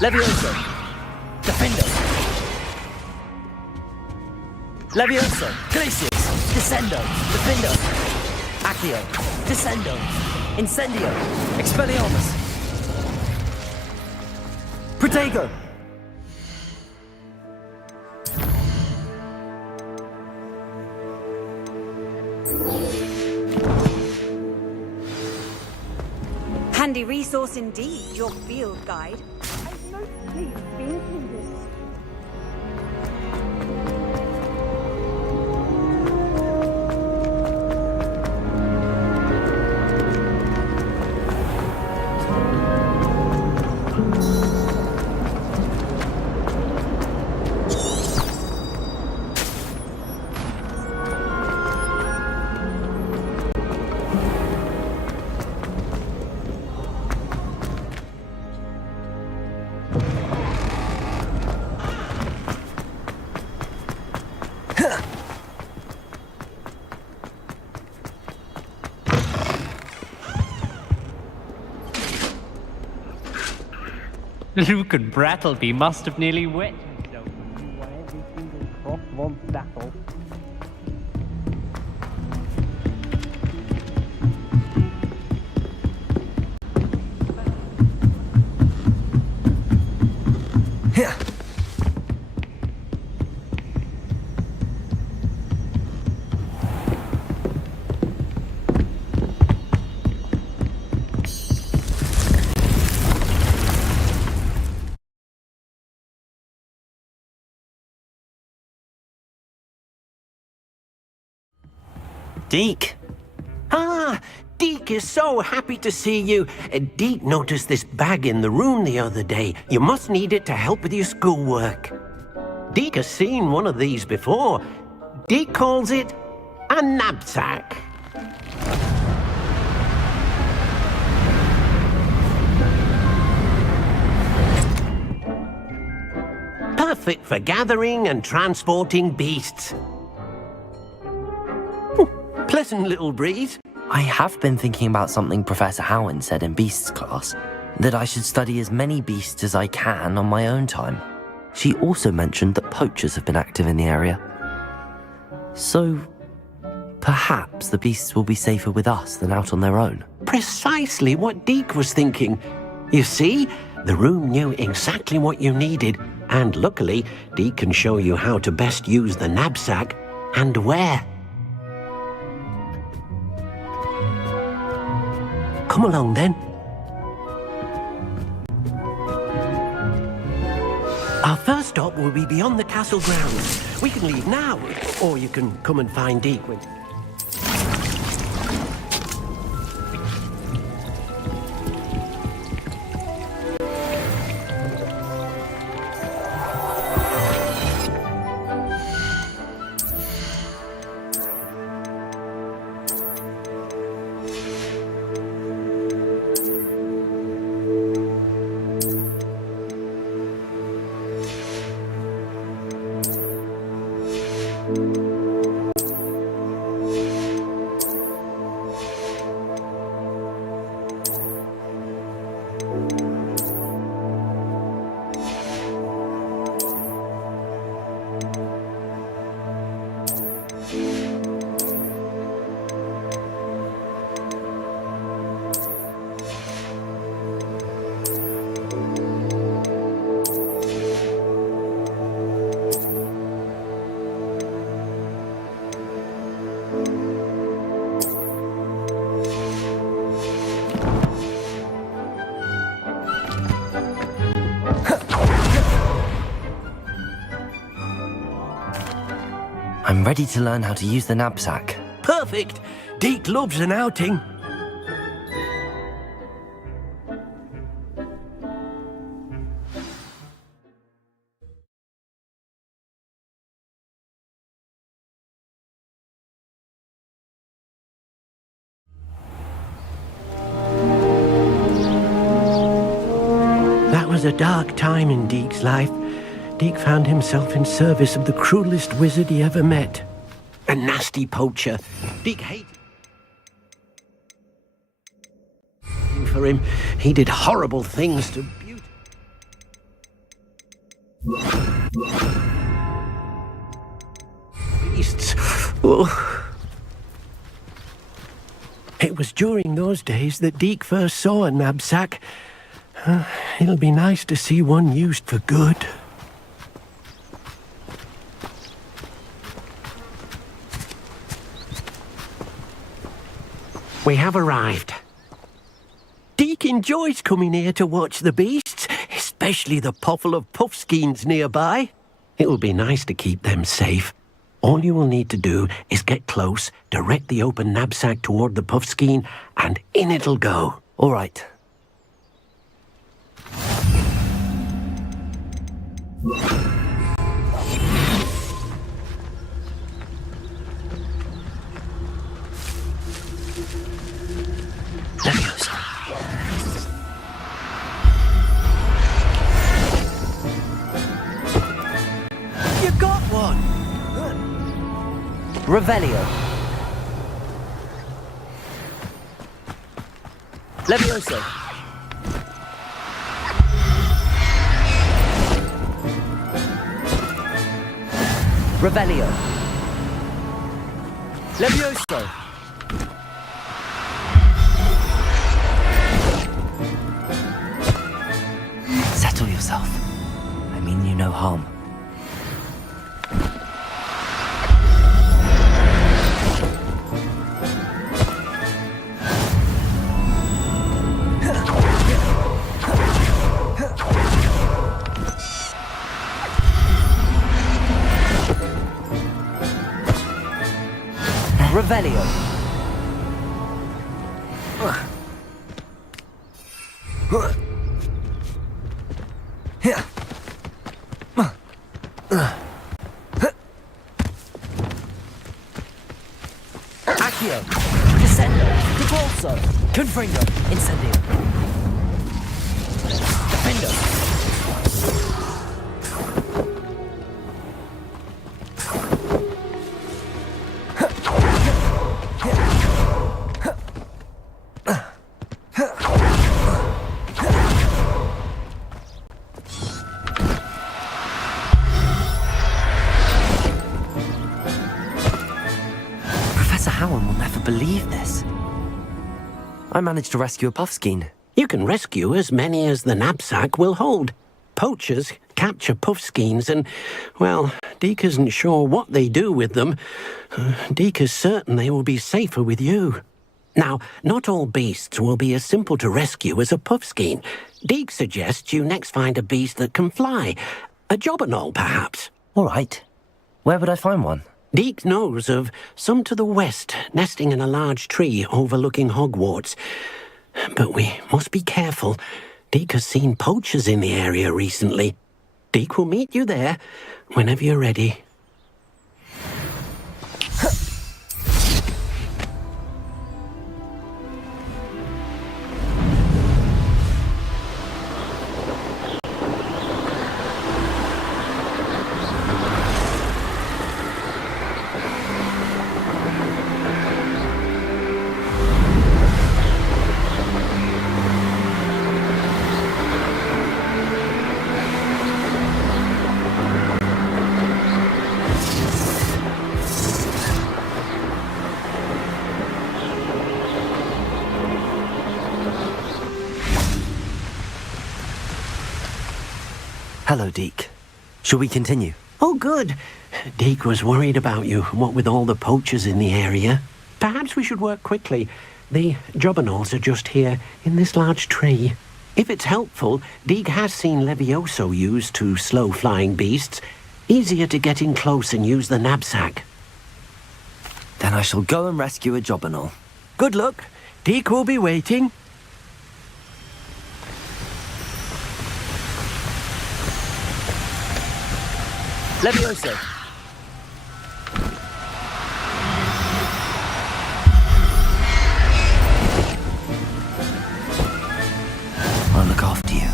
Levioso. Defendo. Levioso. Glacius. Descendo. Defendo. Accio. Descendo. Incendio. Expelliarmus. Protego. Handy resource indeed, your field guide. I've no pleased being included. Luke and Brattleby must have nearly wet themselves on every single cross von Staffel. Deke! Ah, Deke is so happy to see you. Deke noticed this bag in the room the other day. You must need it to help with your schoolwork. Deke has seen one of these before. Deke calls it a knapsack. Perfect for gathering and transporting beasts. Pleasant little breeze. I have been thinking about something Professor Howin said in Beasts class, that I should study as many beasts as I can on my own time. She also mentioned that poachers have been active in the area. So, perhaps the beasts will be safer with us than out on their own. Precisely what Deke was thinking. You see, the room knew exactly what you needed, and luckily, Deke can show you how to best use the knapsack and where. Come along then. Our first stop will be beyond the castle grounds. We can leave now, or you can come and find Deke when... I'm ready to learn how to use the knapsack. Perfect! Deke loves an outing. That was a dark time in Deke's life. Deke found himself in service of the cruelest wizard he ever met. A nasty poacher. Deke hated for him. He did horrible things to beauty. Beasts. Oh. It was during those days that Deke first saw a knapsack. It'll be nice to see one used for good. We have arrived. Deke enjoys coming here to watch the beasts, especially the poffle of puffskeins nearby. It will be nice to keep them safe. All you will need to do is get close, direct the open knapsack toward the puffskein, and in it'll go. All right. You got one! Revelio. Levioso. Revelio. Levioso. Settle yourself. I mean you no harm. Revelio. Accio. Descendo. Repulso. Confringo. Incendio. Defendo. Professor Howard will never believe this. I managed to rescue a puffskein. You can rescue as many as the knapsack will hold. Poachers capture puffskeins and, well, Deke isn't sure what they do with them. Deke is certain they will be safer with you. Now, not all beasts will be as simple to rescue as a puffskein. Deke suggests you next find a beast that can fly. A jobberknoll, perhaps. All right. Where would I find one? Deke knows of some to the west, nesting in a large tree overlooking Hogwarts. But we must be careful. Deke has seen poachers in the area recently. Deke will meet you there whenever you're ready. Hello, Deke. Shall we continue? Oh, good. Deke was worried about you, what with all the poachers in the area. Perhaps we should work quickly. The jobberknolls are just here, in this large tree. If it's helpful, Deke has seen Levioso used to slow flying beasts. Easier to get in close and use the knapsack. Then I shall go and rescue a jobberknoll. Good luck. Deke will be waiting. Levioso. I'll look after you.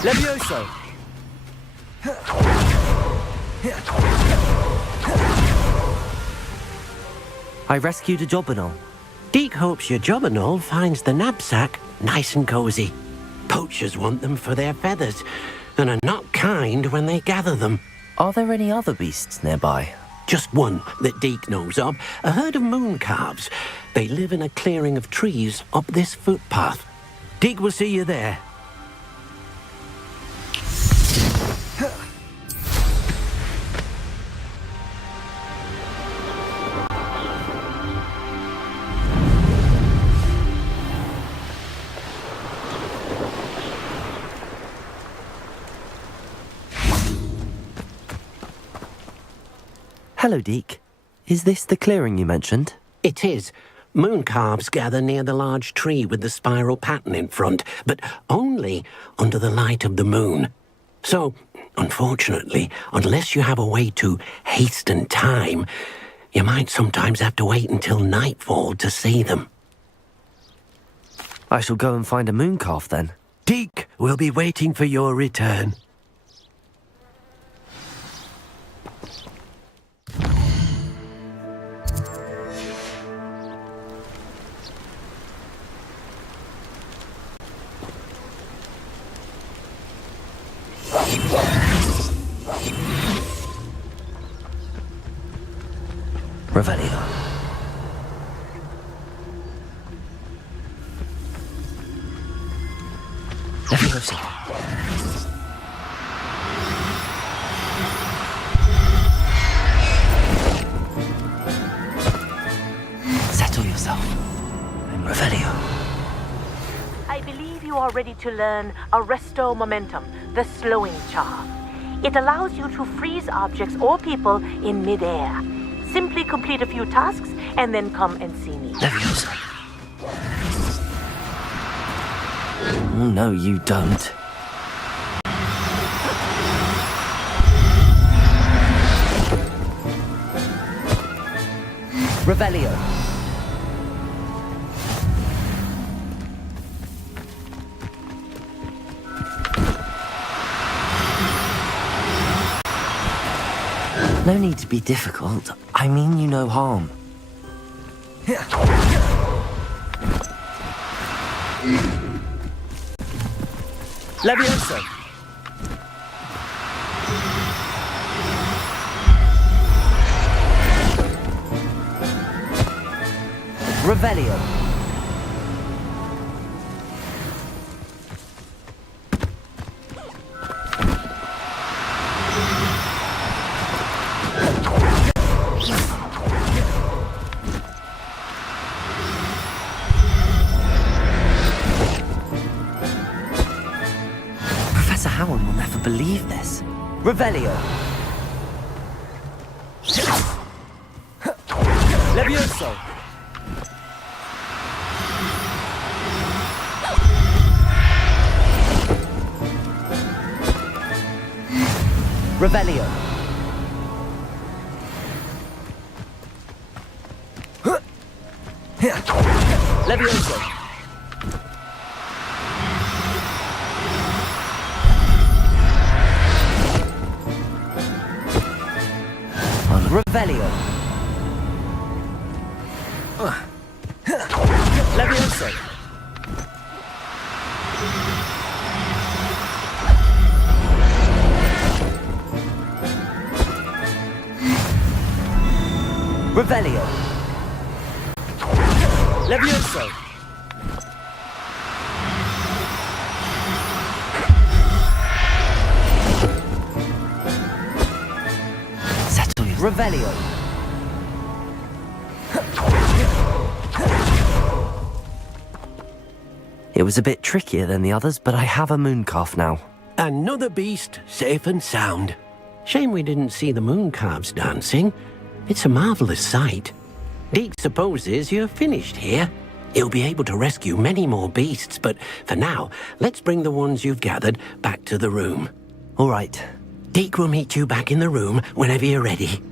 Levioso! I rescued a jobberknoll. Deke hopes your jobberknoll finds the knapsack nice and cozy. Poachers want them for their feathers, and are not kind when they gather them. Are there any other beasts nearby? Just one that Deke knows of, a herd of moon calves. They live in a clearing of trees up this footpath. Deke will see you there. Hello, Deke. Is this the clearing you mentioned? It is. Moon calves gather near the large tree with the spiral pattern in front, but only under the light of the moon. So, unfortunately, unless you have a way to hasten time, you might sometimes have to wait until nightfall to see them. I shall go and find a moon calf then. Deke will be waiting for your return. Revelio. Levioso. yourself. I'm Revelio. I believe you are ready to learn Arresto Momentum, the slowing charm. It allows you to freeze objects or people in midair. Simply complete a few tasks and then come and see me. Leviosa. Oh, no, you don't. Revelio. No need to be difficult. I mean you no harm. Leviosa. Revelio. Professor Howard will never believe this. Revelio. Levioso. Revelio. Levioso. Revelio. Levioso. Revelio. Levioso. Settle your... Revelio. It was a bit trickier than the others, but I have a mooncalf now. Another beast, safe and sound. Shame we didn't see the mooncalves dancing. It's a marvelous sight. Deke supposes you're finished here. He'll be able to rescue many more beasts, but for now, let's bring the ones you've gathered back to the room. All right. Deke will meet you back in the room whenever you're ready.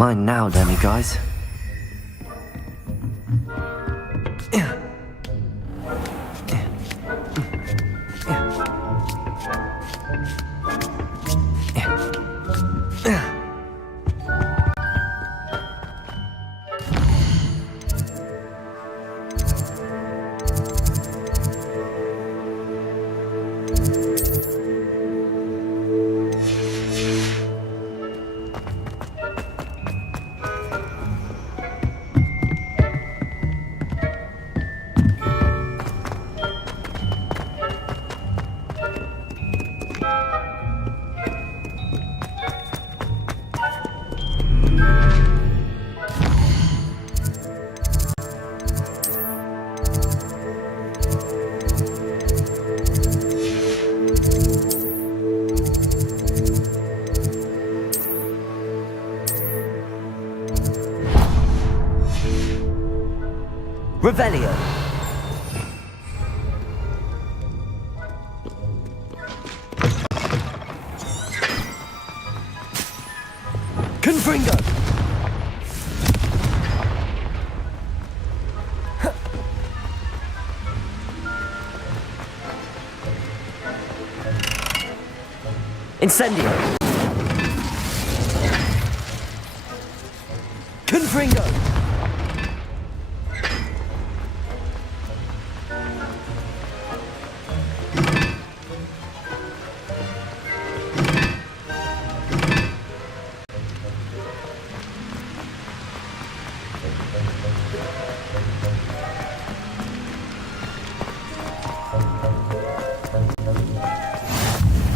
Mine now, demiguise. Revelio. Confringo. Incendio. Confringo.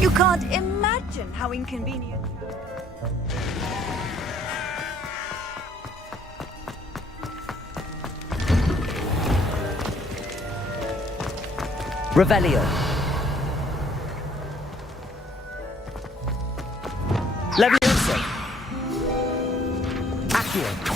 You can't imagine how inconvenient. Revelio. Leviosa. Accio.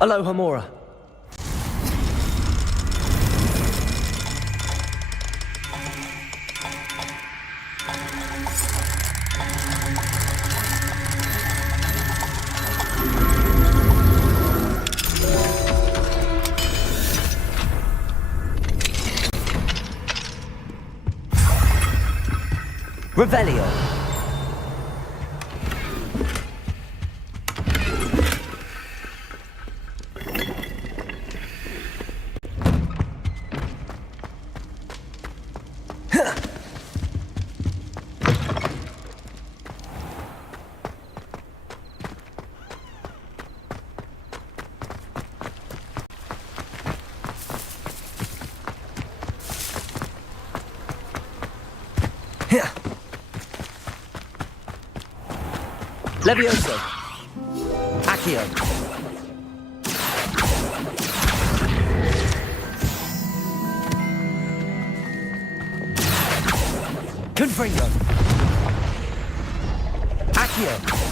Aloha Mora. Revelio. Levioso. Accio. Confringo. Accio.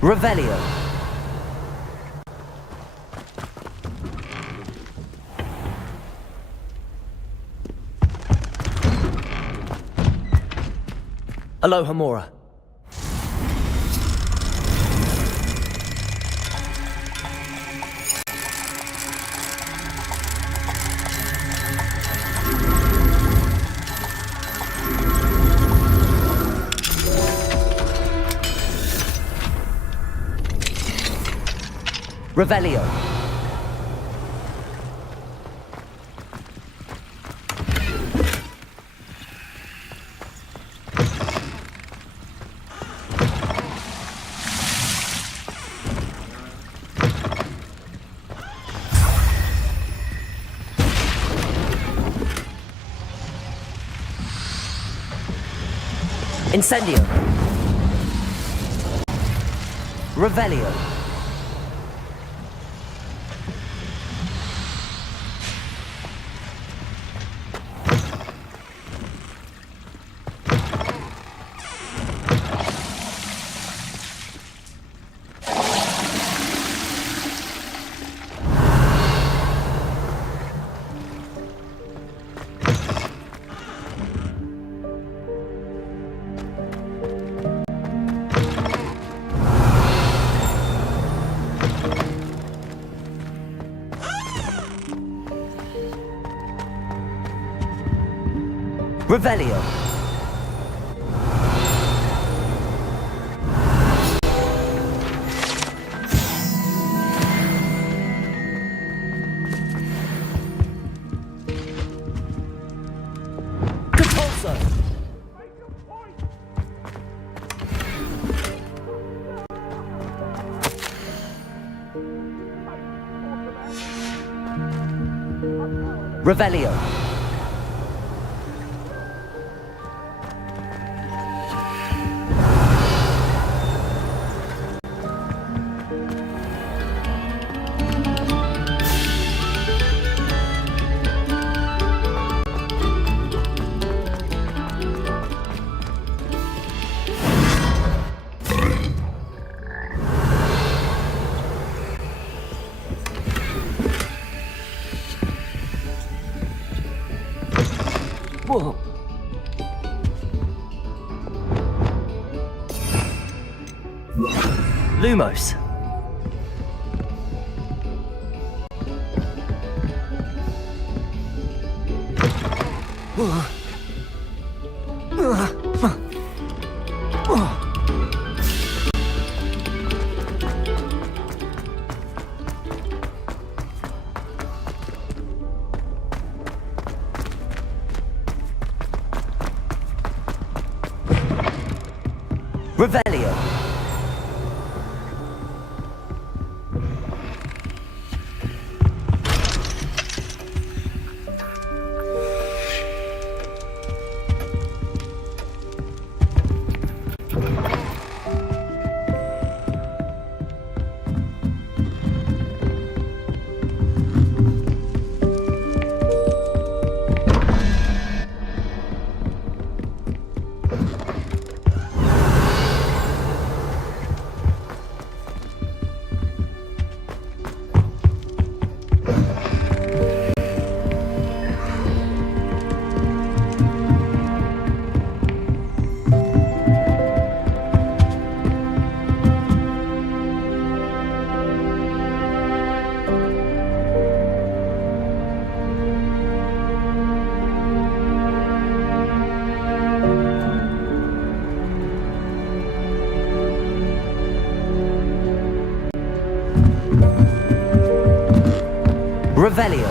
Revelio. Aloha Mora. Revelio. Incendio. Revelio. Revelio. Compulso. Revelio. Whoa. Lumos. Revelio. Revelio.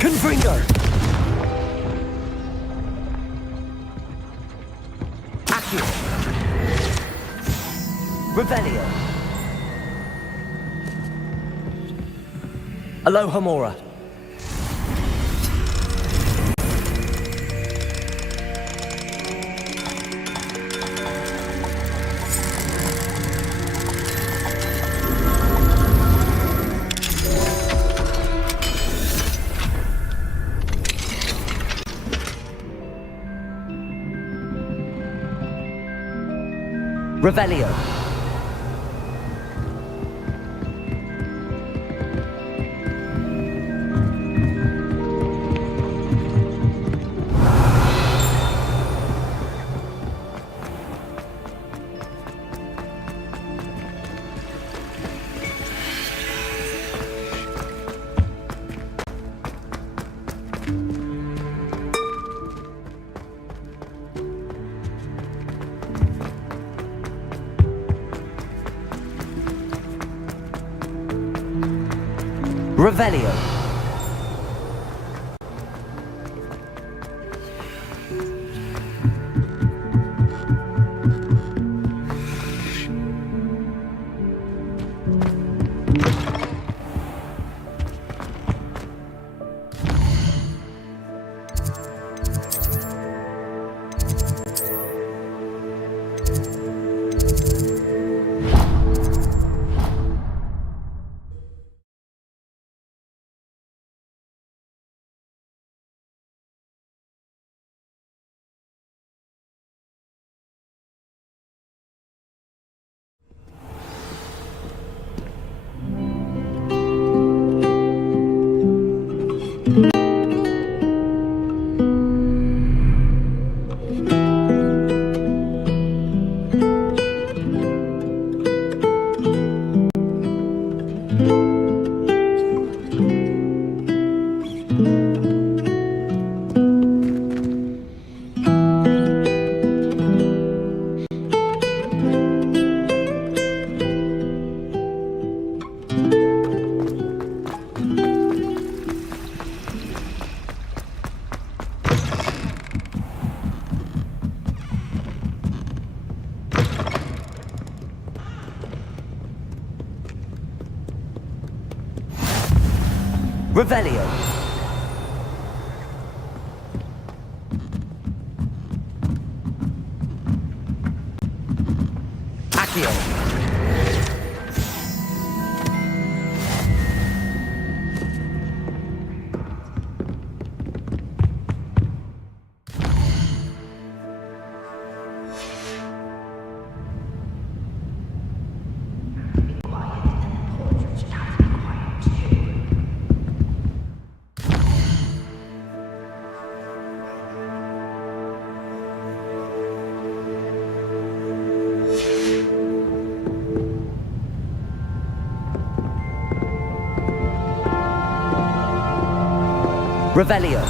Confringo. Accio. Revelio. Aloha Mora. Revelio. Revelio. Revelio. Accio. Revelio.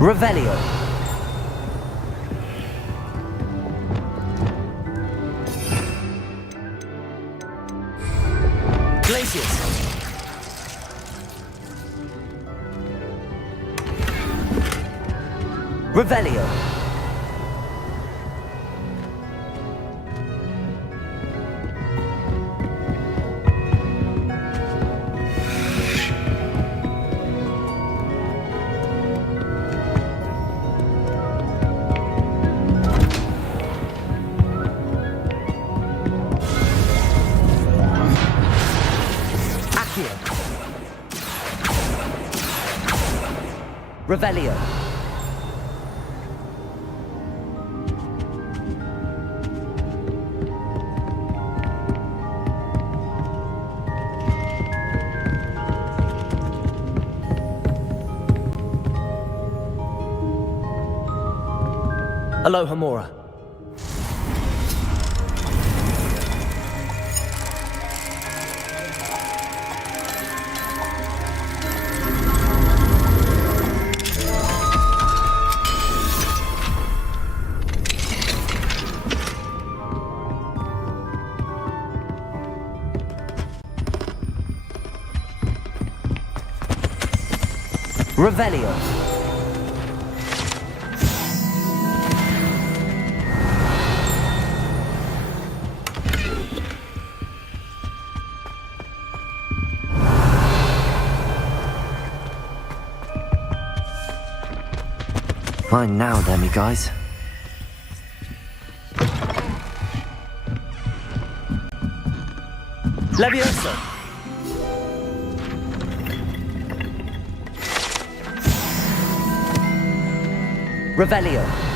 Revelio. Glacius. Revelio. Revelio. Aloha Mora. Revelio. Fine now, demiguys. Leviosa! Revelio.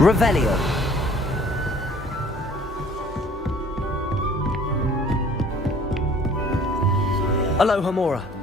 Revelio. Aloha Mora.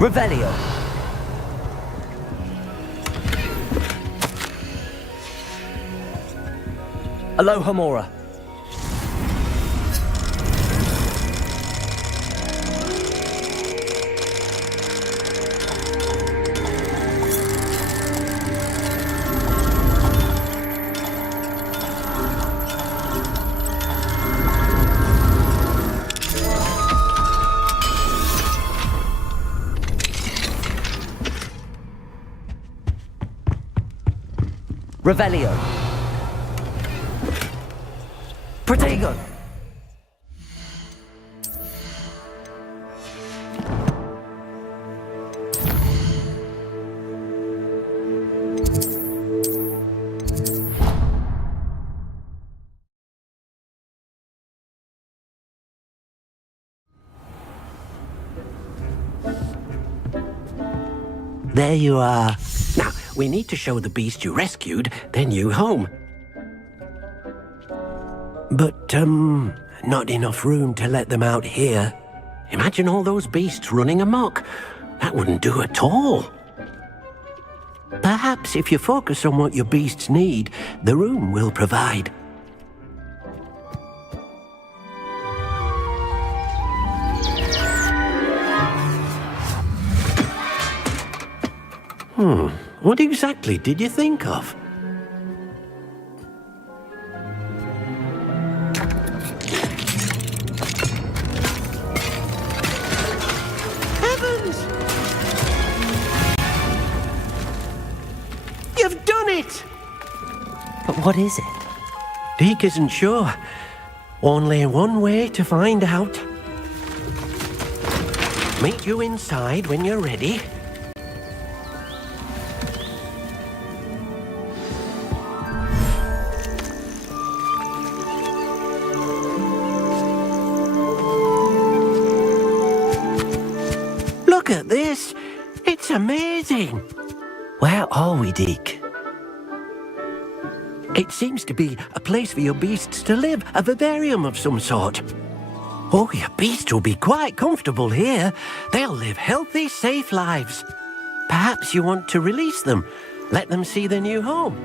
Revelio. Aloha Mora. Revelio. Protego. There you are. Now, we need to show the beast you rescued their new home. But, not enough room to let them out here. Imagine all those beasts running amok. That wouldn't do at all. Perhaps if you focus on what your beasts need, the room will provide. What exactly did you think of? Heavens! You've done it! But what is it? Deke isn't sure. Only one way to find out. Meet you inside when you're ready. Look at this! It's amazing! Where are we, Deke? It seems to be a place for your beasts to live, a vivarium of some sort. Oh, your beasts will be quite comfortable here. They'll live healthy, safe lives. Perhaps you want to release them, let them see their new home.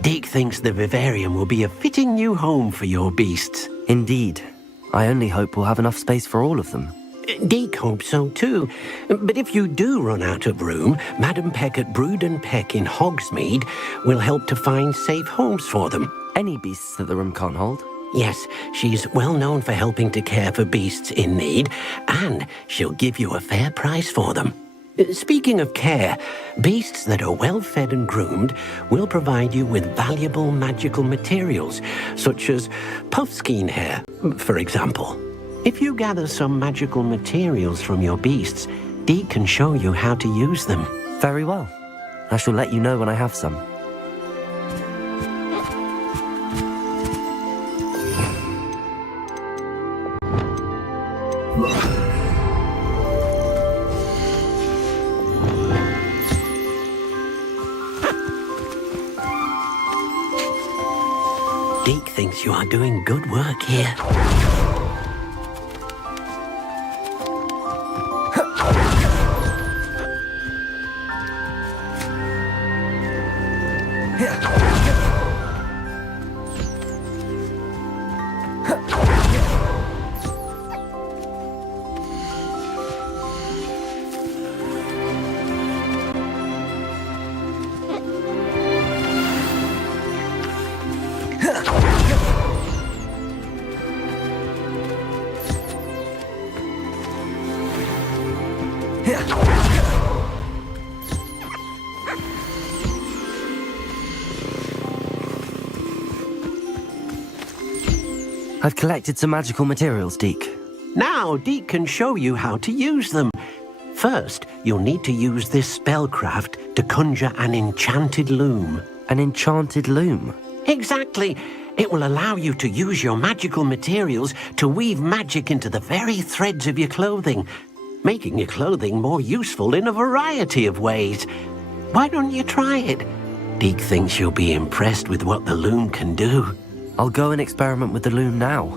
Deke thinks the vivarium will be a fitting new home for your beasts. Indeed. I only hope we'll have enough space for all of them. Deke hopes so too. But if you do run out of room, Madam Peck at Brood and Peck in Hogsmeade will help to find safe homes for them. Any beasts that the room can't hold? Yes, she's well known for helping to care for beasts in need, and she'll give you a fair price for them. Speaking of care, beasts that are well fed and groomed will provide you with valuable magical materials, such as puffskein hair, for example. If you gather some magical materials from your beasts, Deke can show you how to use them. Very well. I shall let you know when I have some. Deke thinks you are doing good work here. I've collected some magical materials, Deke. Now, Deke can show you how to use them. First, you'll need to use this spellcraft to conjure an enchanted loom. An enchanted loom? Exactly. It will allow you to use your magical materials to weave magic into the very threads of your clothing, making your clothing more useful in a variety of ways. Why don't you try it? Deke thinks you'll be impressed with what the loom can do. I'll go and experiment with the loom now.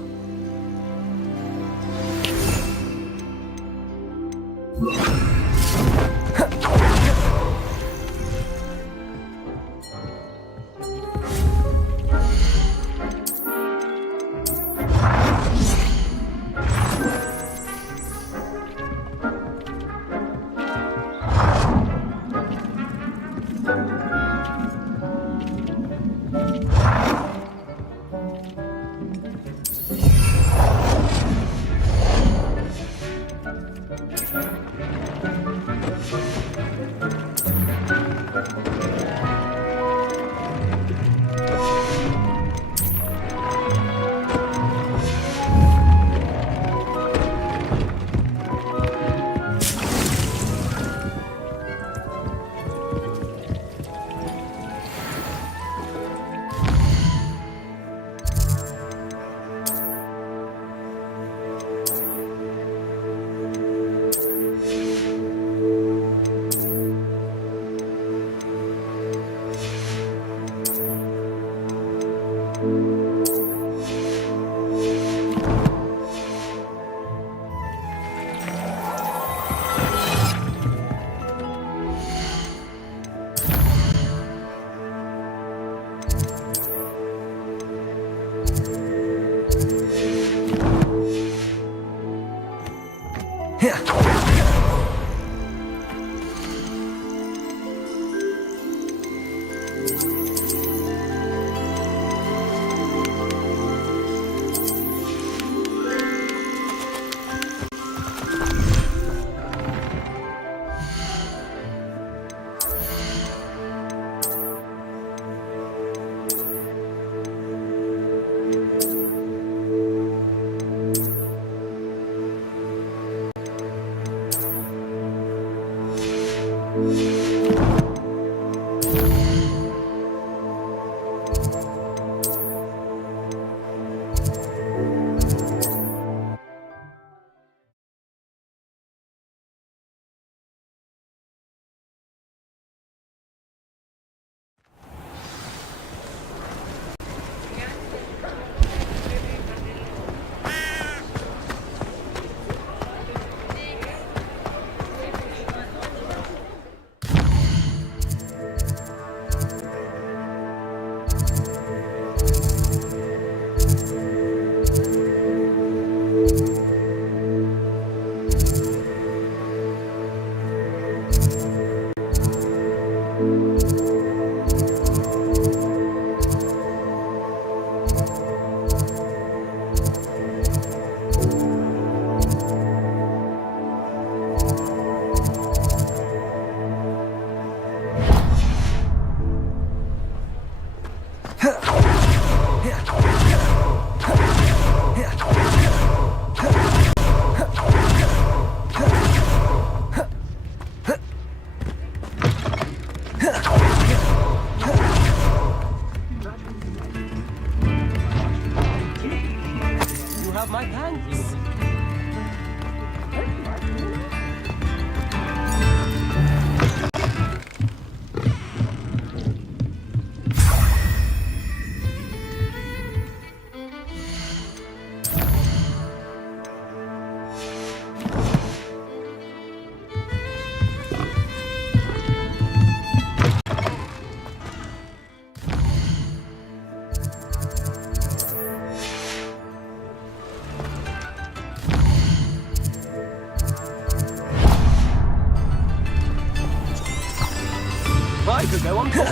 I could go on board.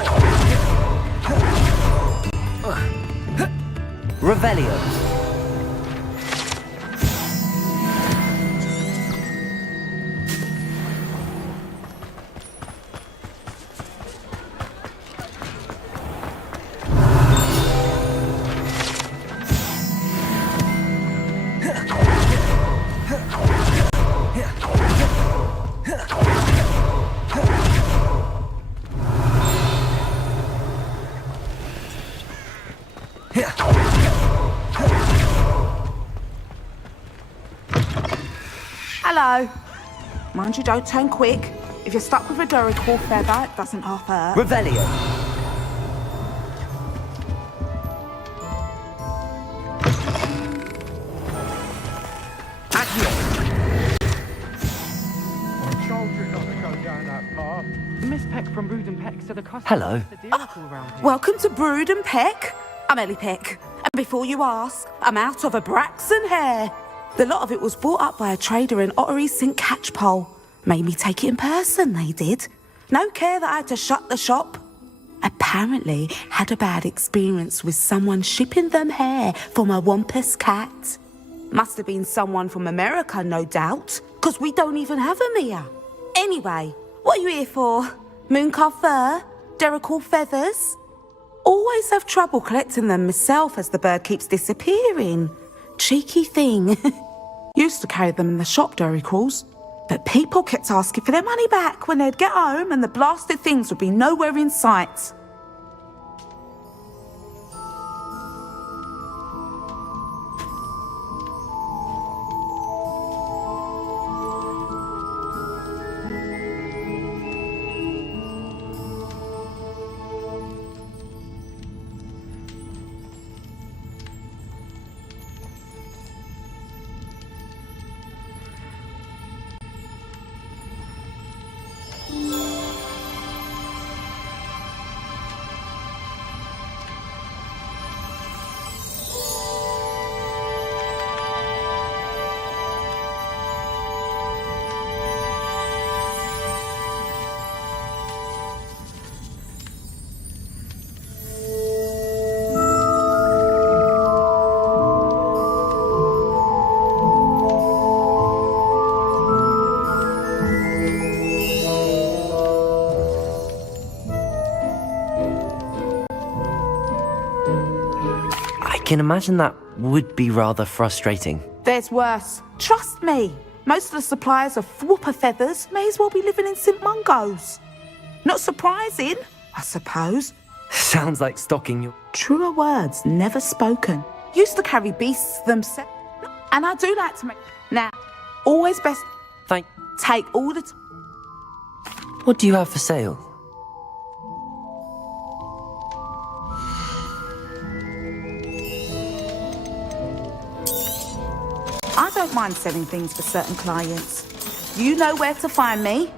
Revelio. Hello. Mind you, don't turn quick. If you're stuck with a Doric or feather, it doesn't half hurt. Revelio. Miss Peck from Brood and Peck to the customer. Hello. Welcome to Brood and Peck. I'm Ellie Peck. And before you ask, I'm out of a Braxton hair. The lot of it was bought up by a trader in Ottery St. Catchpole. Made me take it in person, they did. No care that I had to shut the shop. Apparently had a bad experience with someone shipping them hair for my Wampus cat. Must have been someone from America, no doubt, because we don't even have them here. Anyway, what are you here for? Mooncar fur? Derrickle feathers? Always have trouble collecting them myself as the bird keeps disappearing. Cheeky thing. Used to carry them in the shop, Derricles. But people kept asking for their money back when they'd get home and the blasted things would be nowhere in sight. I can imagine that would be rather frustrating. There's worse. Trust me. Most of the suppliers of whooper feathers may as well be living in St. Mungo's. Not surprising, I suppose. Sounds like stocking your... Truer words never spoken. Used to carry beasts themselves. And I do like to make... Now, always best... Take all the... What do you have for sale? I don't mind selling things for certain clients. You know where to find me.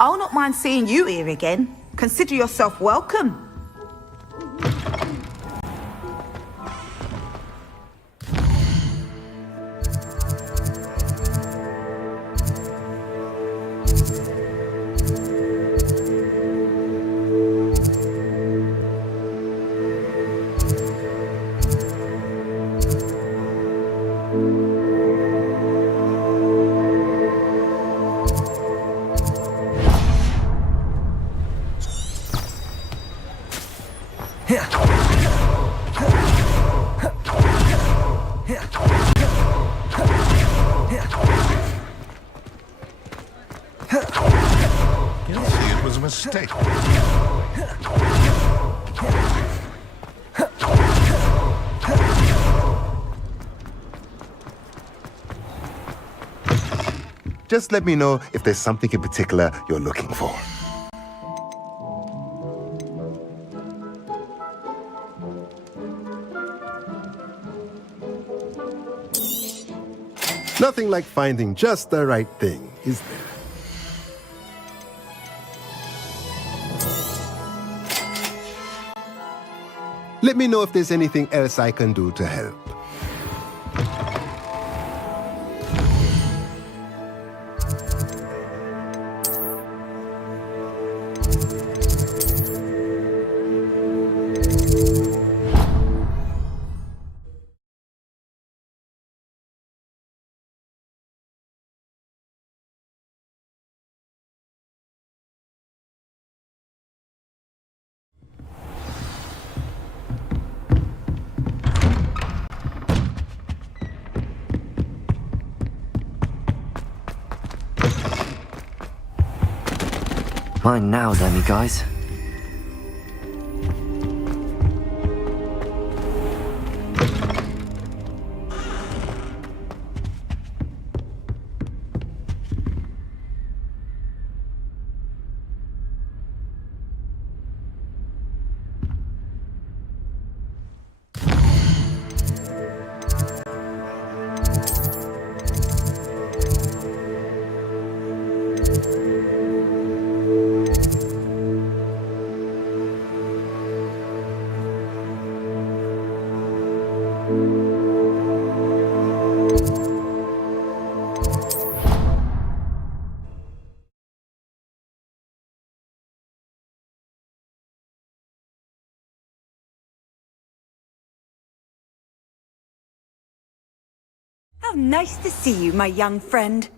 I'll not mind seeing you here again. Consider yourself welcome. Guilty, it was a mistake. Just let me know if there's something in particular you're looking for. Nothing like finding just the right thing, is there? Let me know if there's anything else I can do to help. Mine now, then, you guys. How nice to see you, my young friend.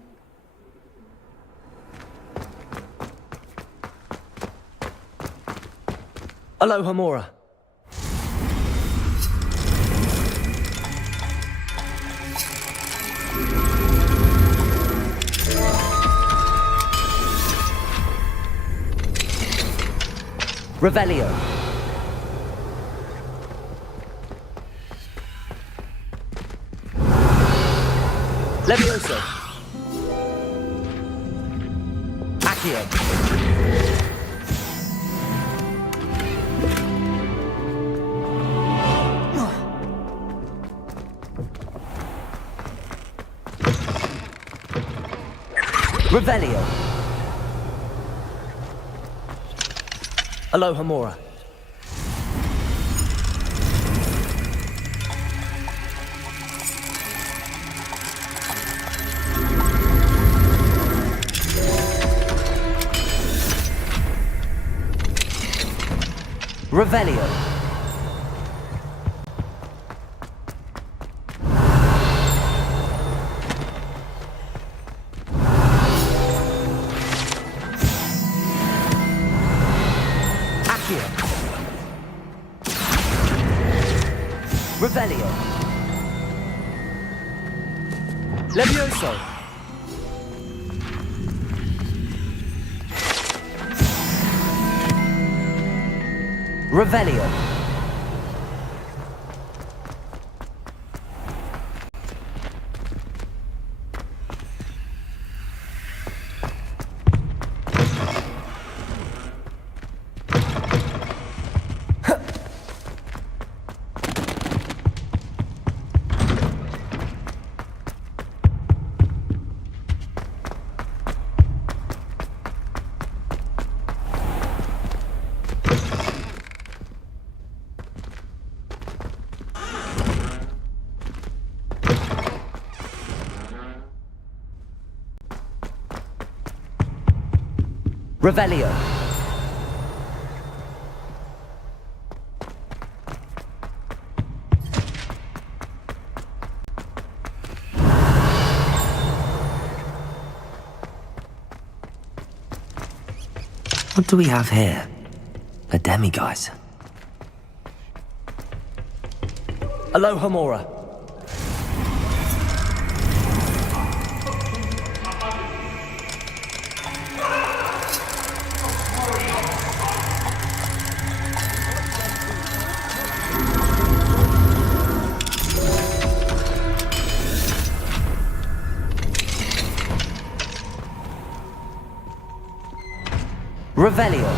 Aloha Mora. Revelio. Levioso. Accio. Revelio. Aloha Mora. Revelio. Accio. Revelio. Levioso. Revelio. Revelio. What do we have here? A demiguise. Aloha Mora. Revelio.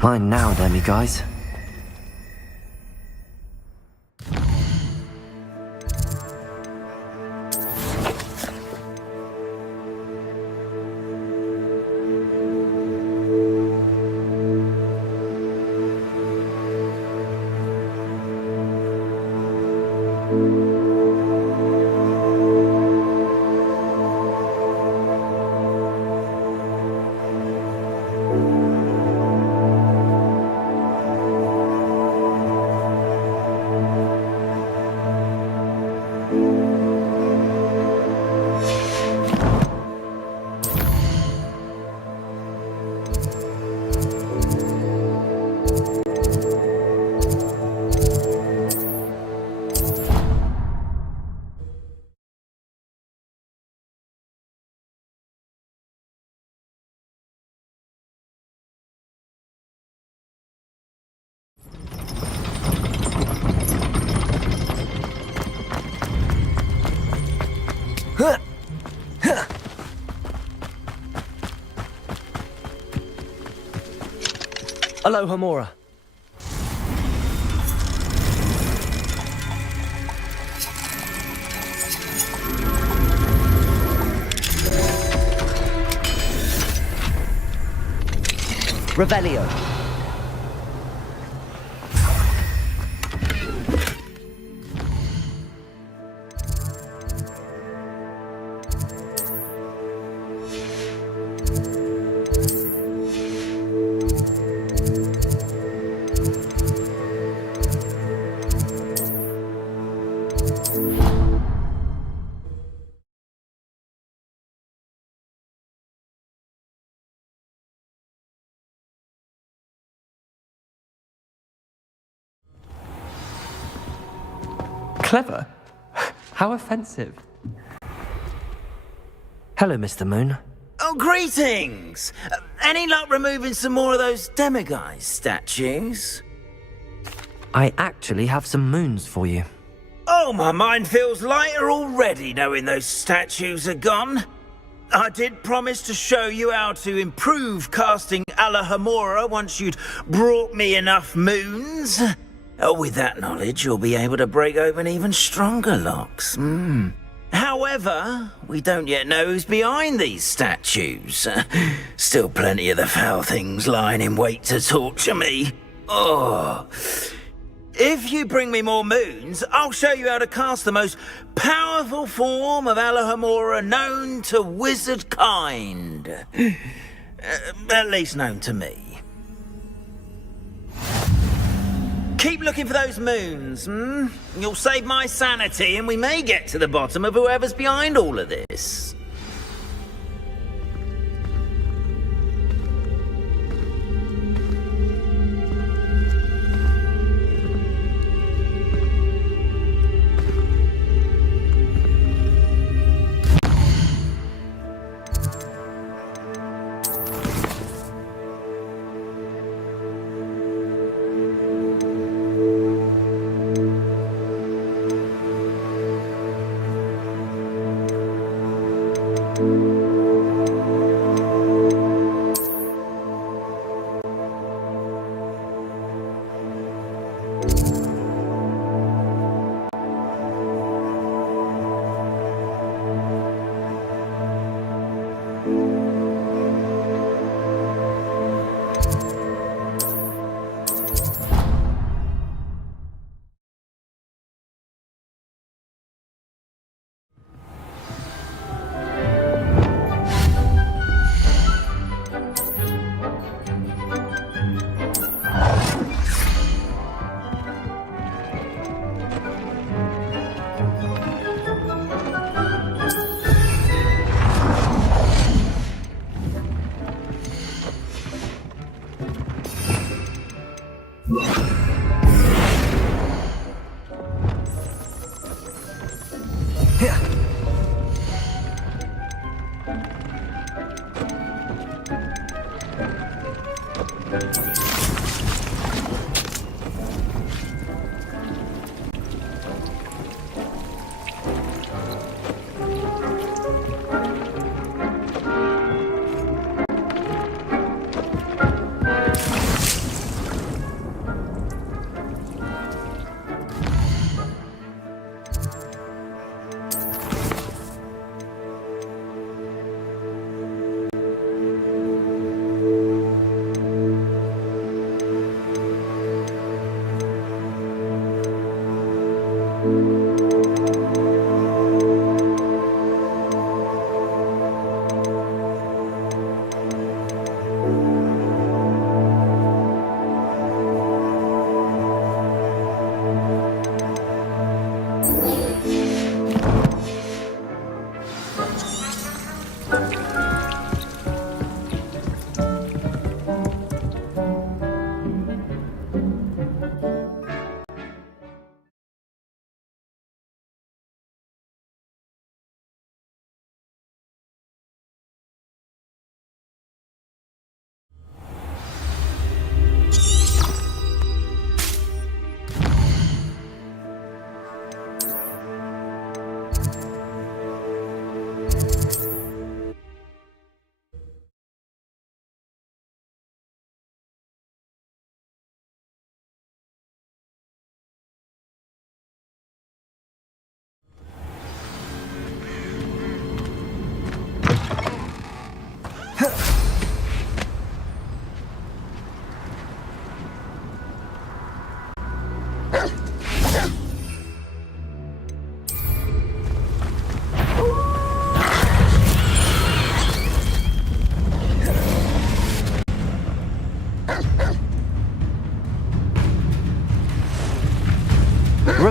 Mine now, demiguise. Aloha Mora. Revelio. Clever? How offensive. Hello, Mr. Moon. Oh, greetings! Any luck removing some more of those demiguise statues? I actually have some moons for you. Oh, my mind feels lighter already knowing those statues are gone. I did promise to show you how to improve casting Alahamora once you'd brought me enough moons. With that knowledge, you'll be able to break open even stronger locks. However, we don't yet know who's behind these statues. Still plenty of the foul things lying in wait to torture me. Oh. If you bring me more moons, I'll show you how to cast the most powerful form of Alahamora known to wizard kind. At least known to me. Keep looking for those moons, You'll save my sanity and we may get to the bottom of whoever's behind all of this.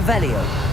Revelio.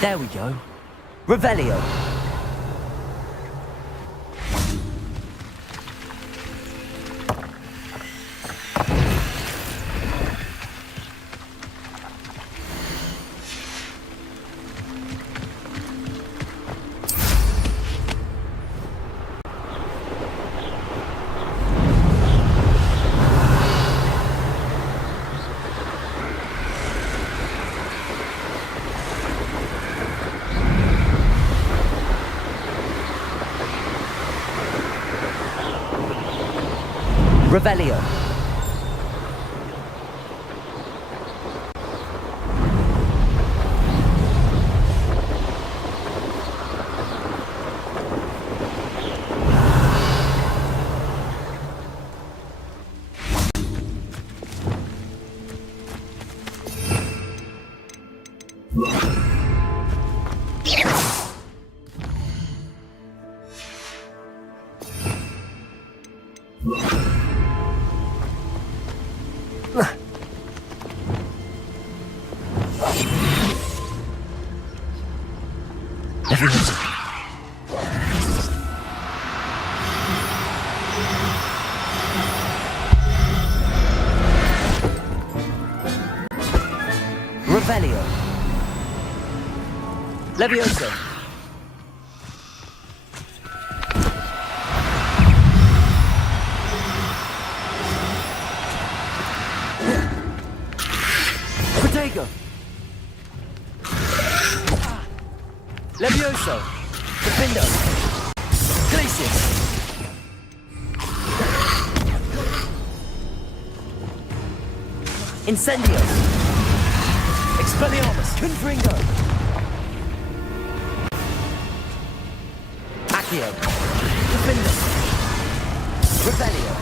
There we go. Revelio. Revelio. Revelio. Levioso. Protego. Levioso. Defindo. Glacius. Incendio. Expelliarmus. Confringo. Accio. Defindo. Revelio.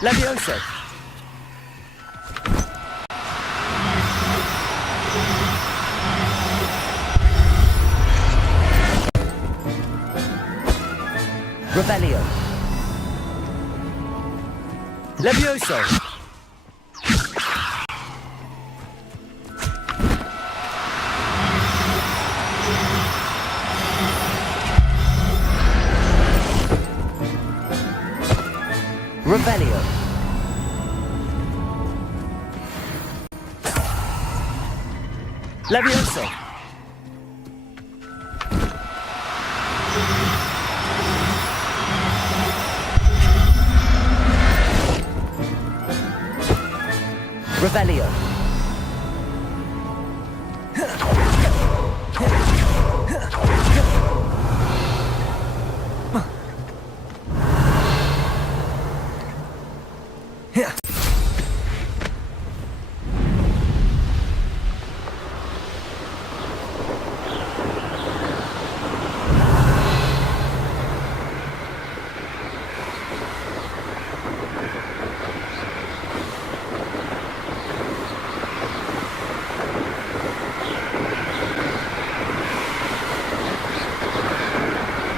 Levioso. Revelio. Levioso. Revelio. Levioso. Revelio.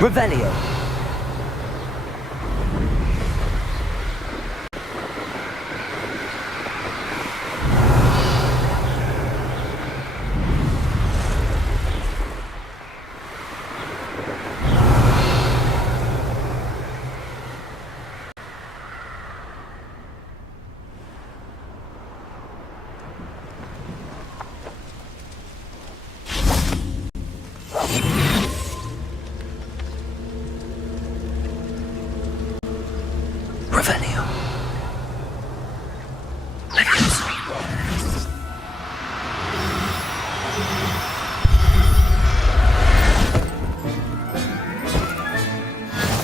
Revelio. Revelio.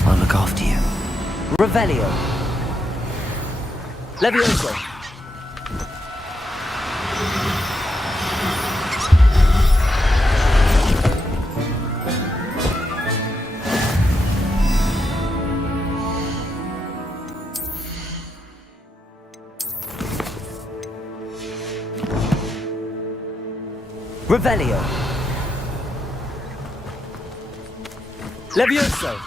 I'll look after you. Revelio. Levioso. Revelio. Levioso.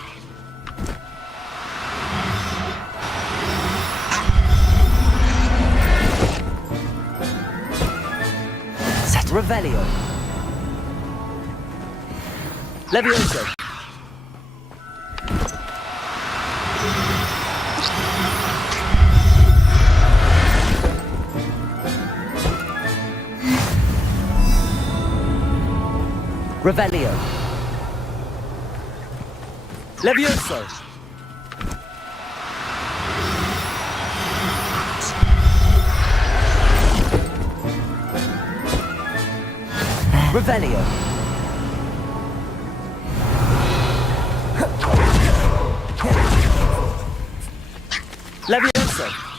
Set Revelio. Levioso. Revelio. Levioso. Revelio. Levioso.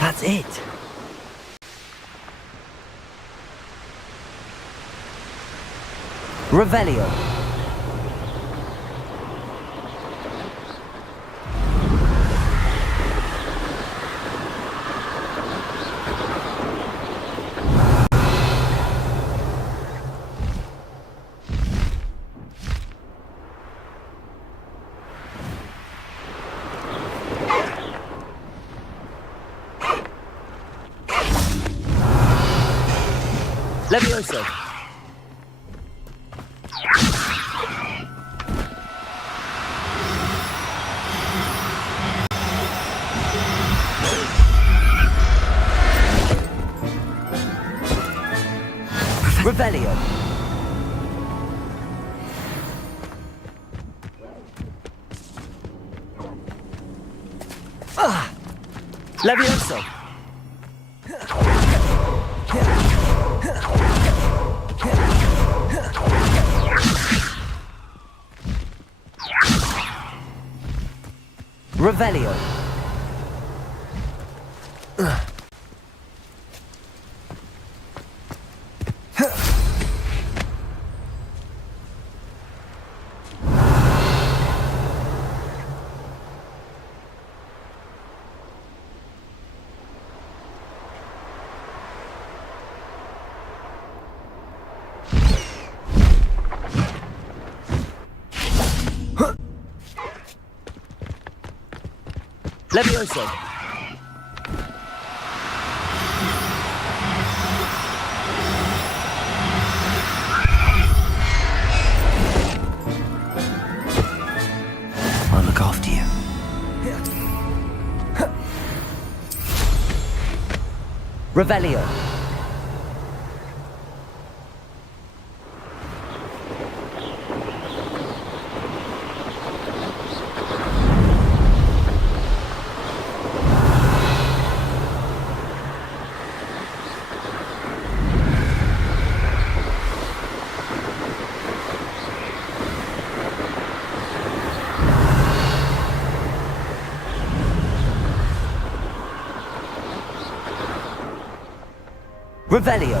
That's it. Revelio. Levioso. Revelio. Levioso. Revelio. Levioso. I'll look after you. Revelio. Revelio.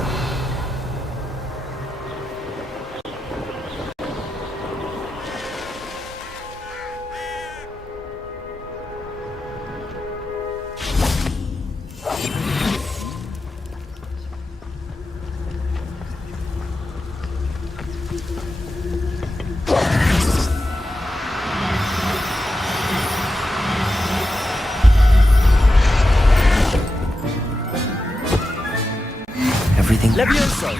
Everything. Levioso!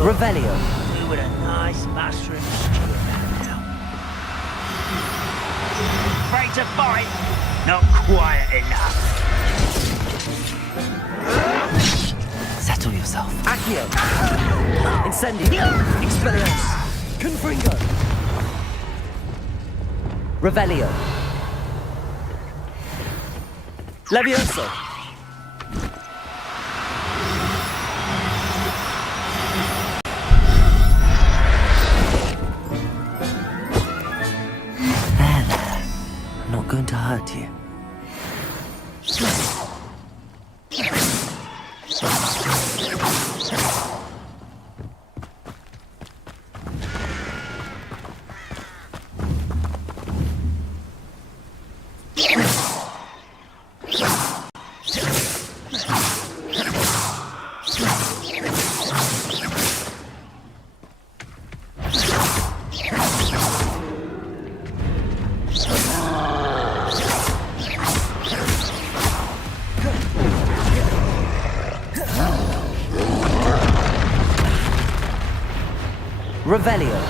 Revelio. We were a nice master and steward now. Afraid to fight? Not quiet enough. Settle yourself. Accio! Incendio. Expelliarmus. Confringo. Revelio. Levioso. There. I'm not going to hurt you. Revelio.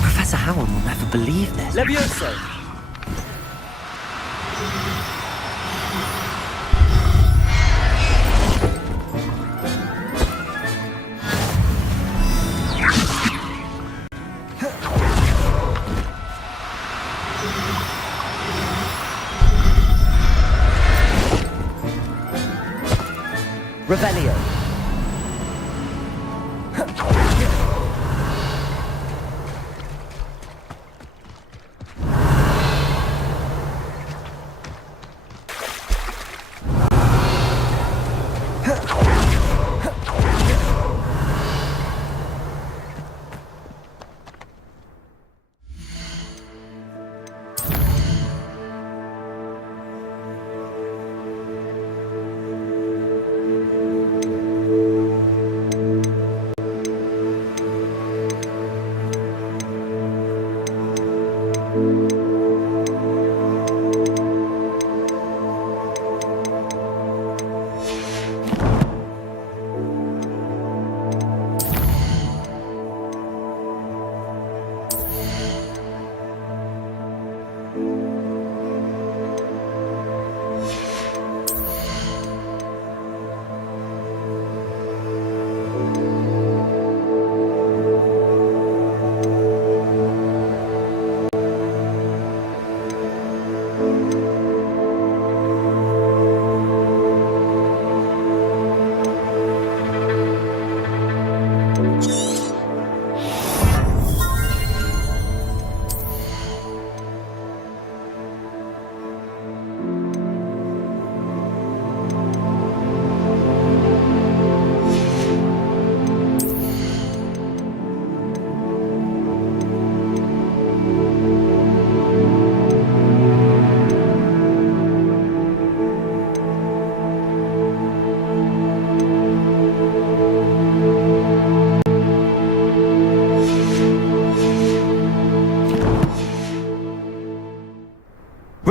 Professor Howard will never believe this. Levioso! Revelio.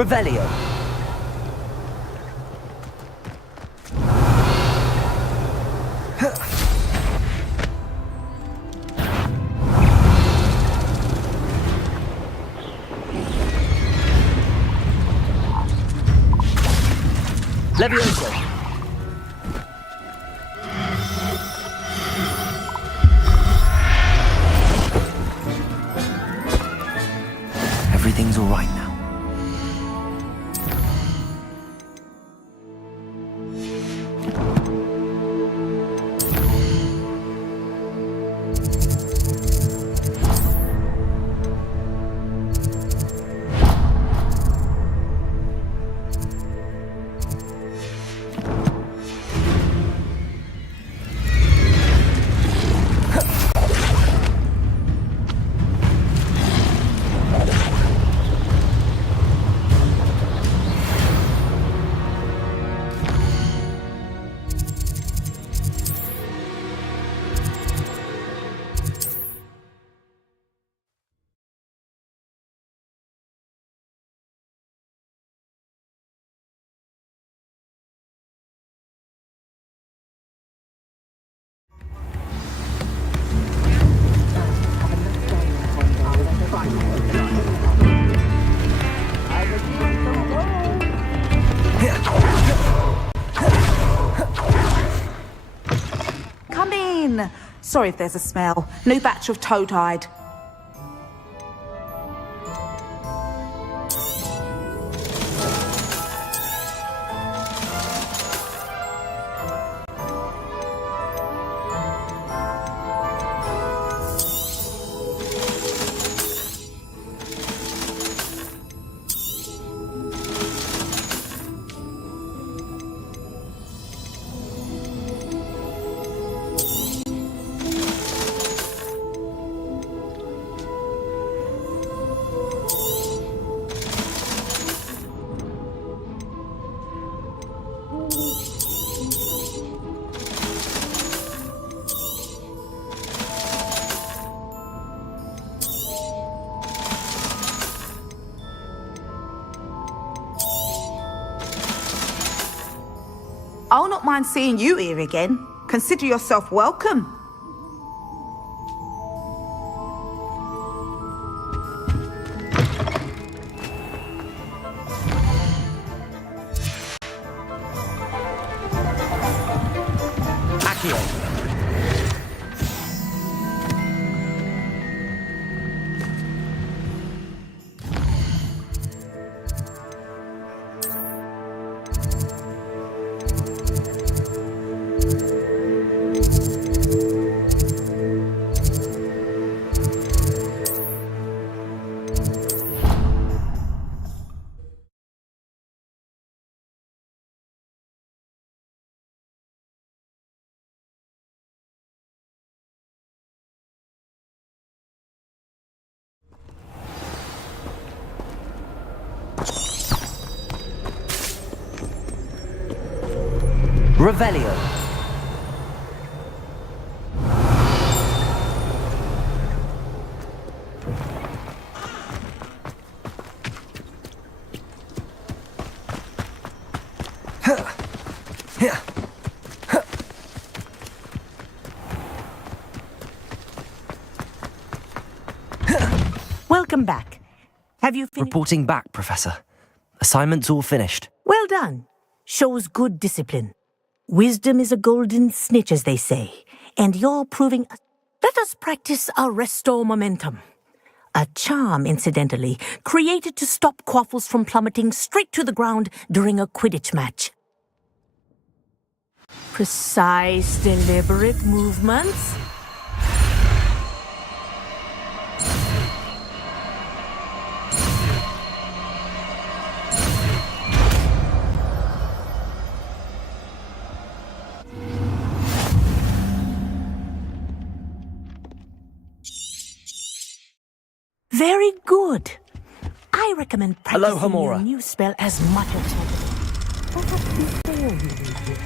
Revelio. Levioso. Everything's all right now. Come in. Sorry if there's a smell. New batch of toad-hide. I'll not mind seeing you here again. Consider yourself welcome. Revelio. Welcome back. Have you finished? Reporting back, Professor. Assignment's all finished. Well done. Shows good discipline. Wisdom is a golden snitch, as they say, and you're proving... Let us practice arresto momentum. A charm, incidentally, created to stop quaffles from plummeting straight to the ground during a Quidditch match. Precise, deliberate movements. Very good. I recommend practicing your new spell as much as possible. Perhaps before you read it.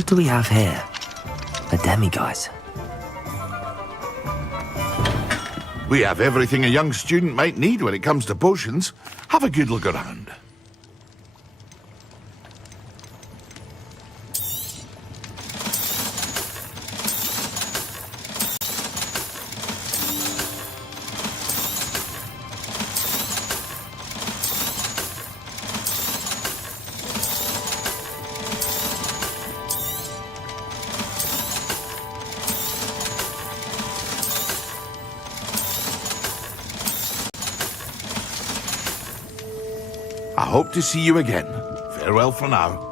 What do we have here? A demiguise. We have everything a young student might need when it comes to potions. Have a good look around. I hope to see you again. Farewell for now.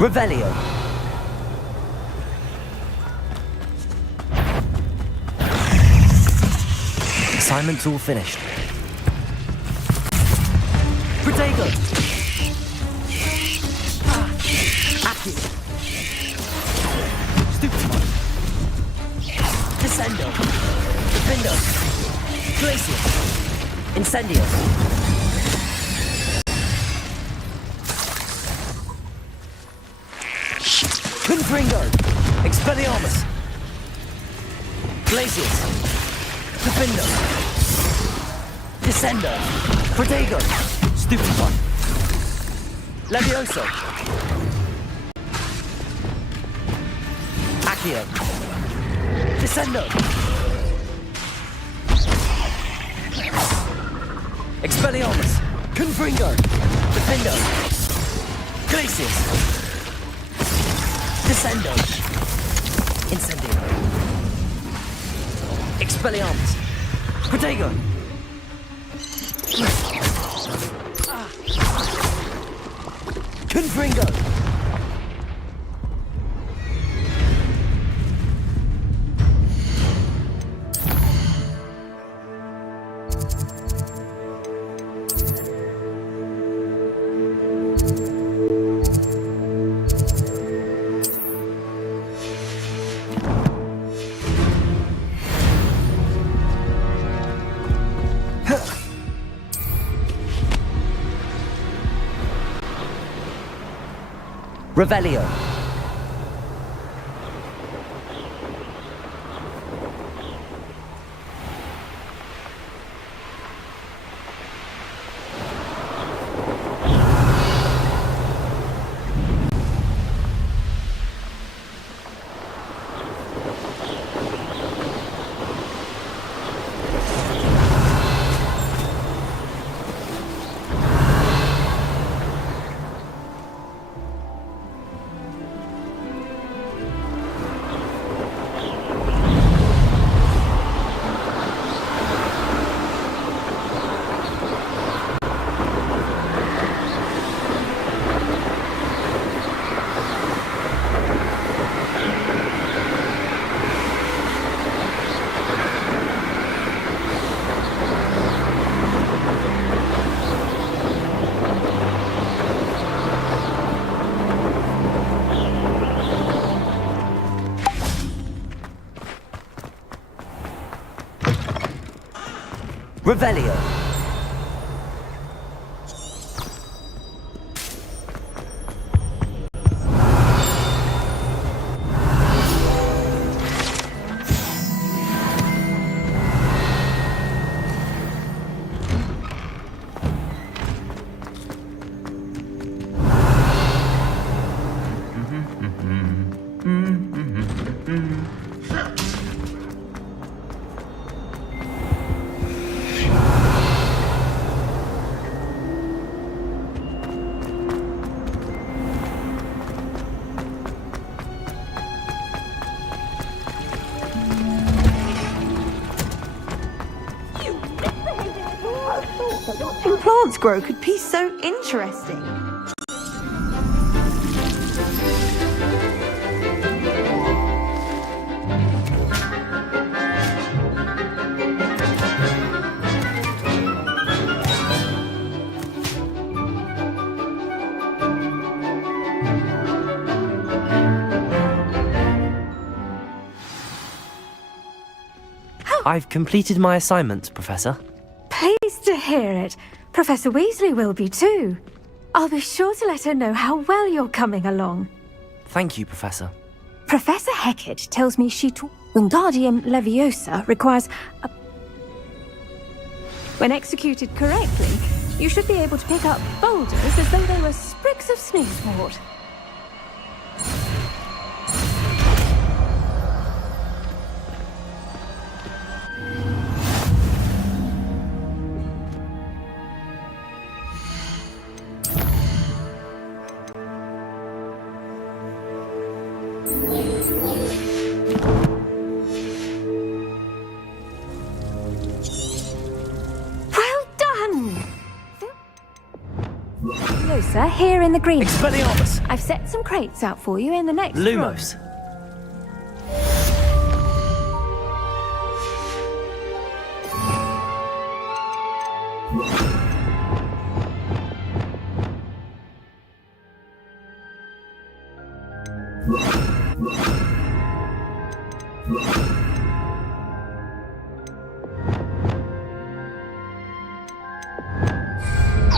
Revelio. Assignment's all finished. Protego! Active. Stupefy. Descendo. Defendo. Glacius. Incendio. Confringo! Expelliarmus! Glacius! Defendo! Descendo! Protego! Stupefy! Levioso! Accio! Descendo! Expelliarmus! Confringo! Defendo! Glacius! Descendo! Incendio! Expelliarmus! Protego! Confringo! Revelio. Revelio. Watching plants grow could be so interesting. I've completed my assignment, Professor. Pleased to hear it. Professor Weasley will be too. I'll be sure to let her know how well you're coming along. Thank you, Professor. Professor Hecat tells me she taught Wingardium Leviosa requires a... When executed correctly, you should be able to pick up boulders as though they were sprigs of sneezewort. Leviosa, here in the green. Expelliarmus! I've set some crates out for you in the next Lumos. room.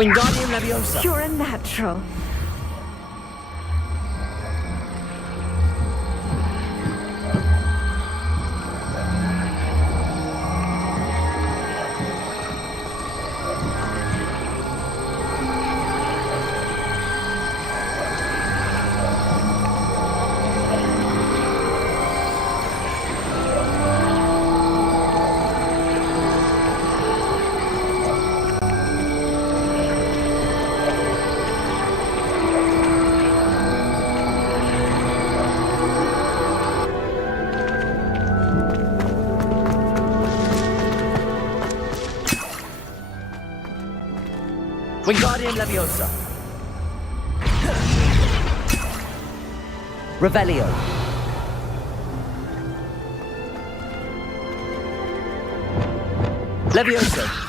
Wingardium Leviosa. You're a natural. Wingardium Leviosa. Revelio. Leviosa.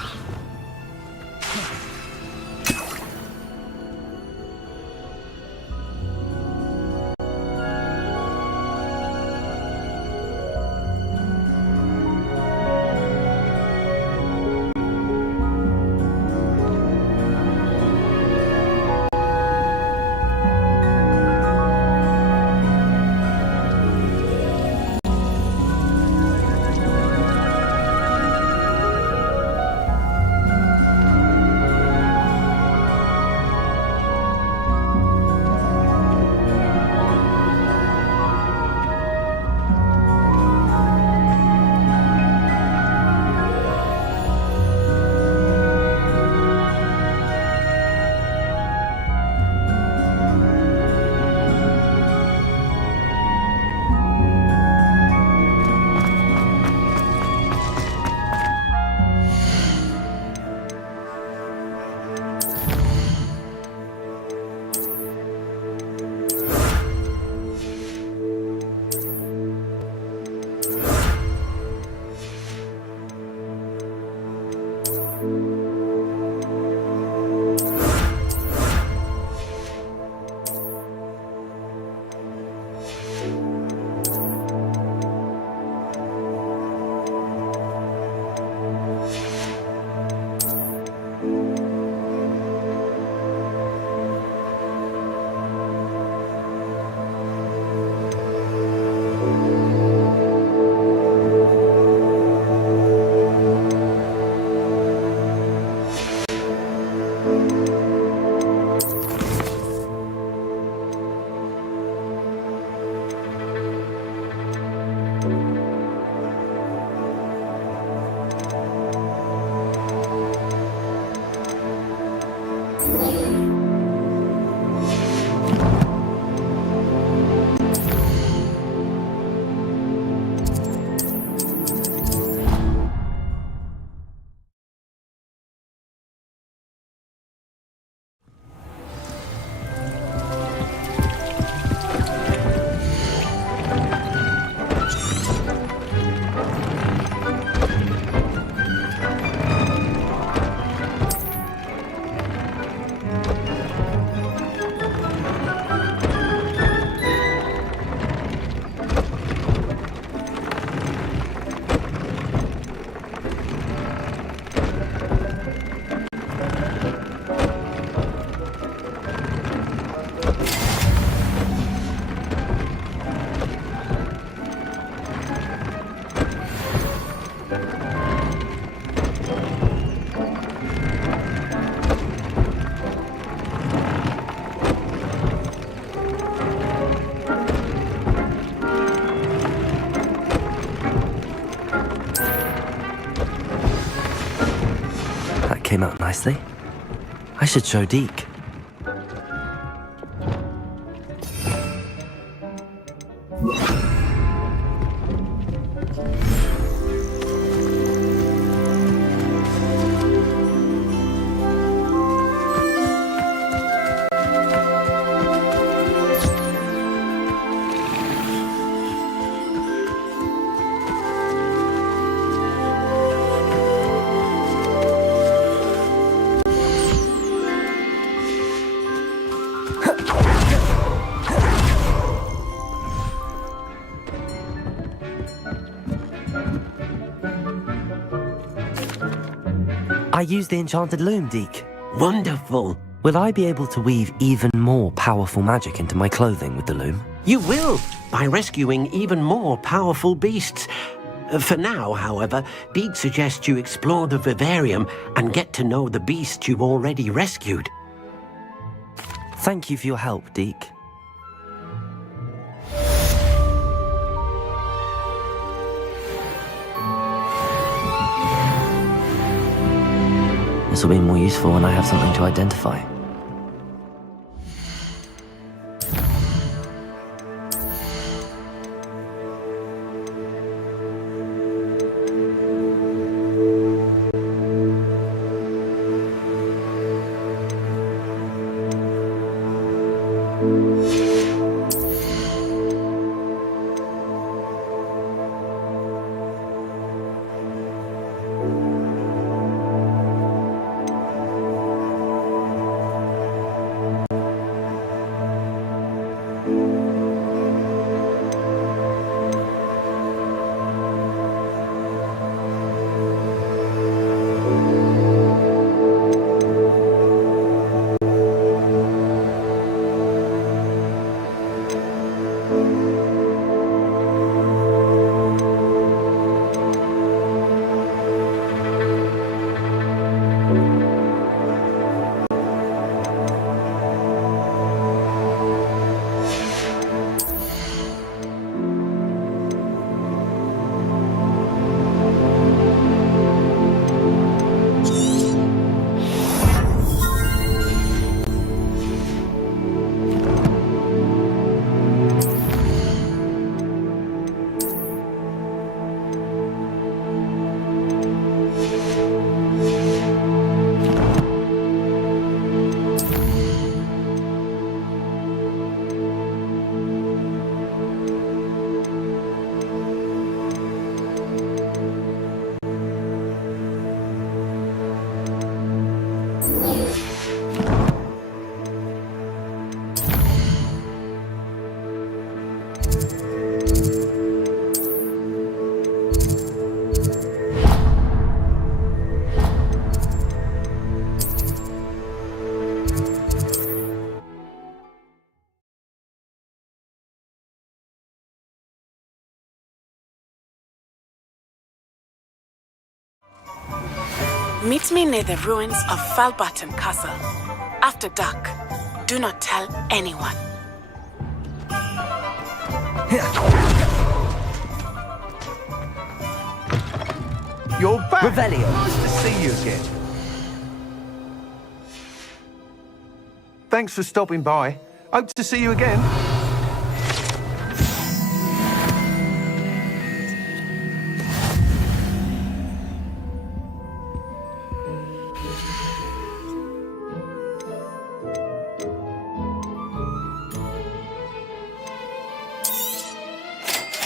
Came out nicely. I should show Deke. I used the enchanted loom, Deke. Wonderful. Will I be able to weave even more powerful magic into my clothing with the loom? You will, by rescuing even more powerful beasts. For now, however, Deke suggests you explore the vivarium and get to know the beasts you've already rescued. Thank you for your help, Deke. This will be more useful when I have something to identify. Meet me near the ruins of Falbaton Castle. After dark. Do not tell anyone. You're back! Revelio. Nice to see you again. Thanks for stopping by. Hope to see you again.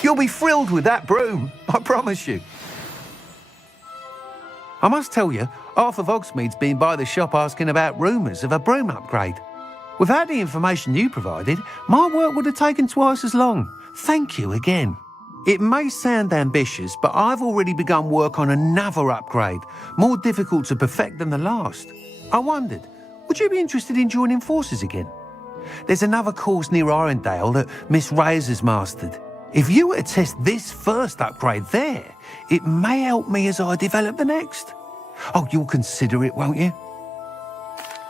You'll be thrilled with that broom, I promise you. I must tell you, half of Hogsmeade's been by the shop asking about rumours of a broom upgrade. Without the information you provided, my work would have taken twice as long. Thank you again. It may sound ambitious, but I've already begun work on another upgrade, more difficult to perfect than the last. I wondered, would you be interested in joining forces again? There's another course near Irondale that Miss Reyes has mastered. If you were to test this first upgrade there, it may help me as I develop the next. Oh, you'll consider it, won't you?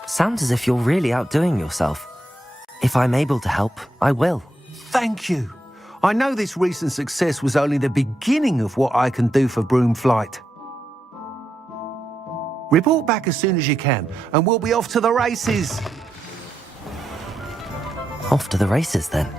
Sounds as if you're really outdoing yourself. If I'm able to help, I will. Thank you. I know this recent success was only the beginning of what I can do for Broomflight. Report back as soon as you can, and we'll be off to the races. Off to the races, then.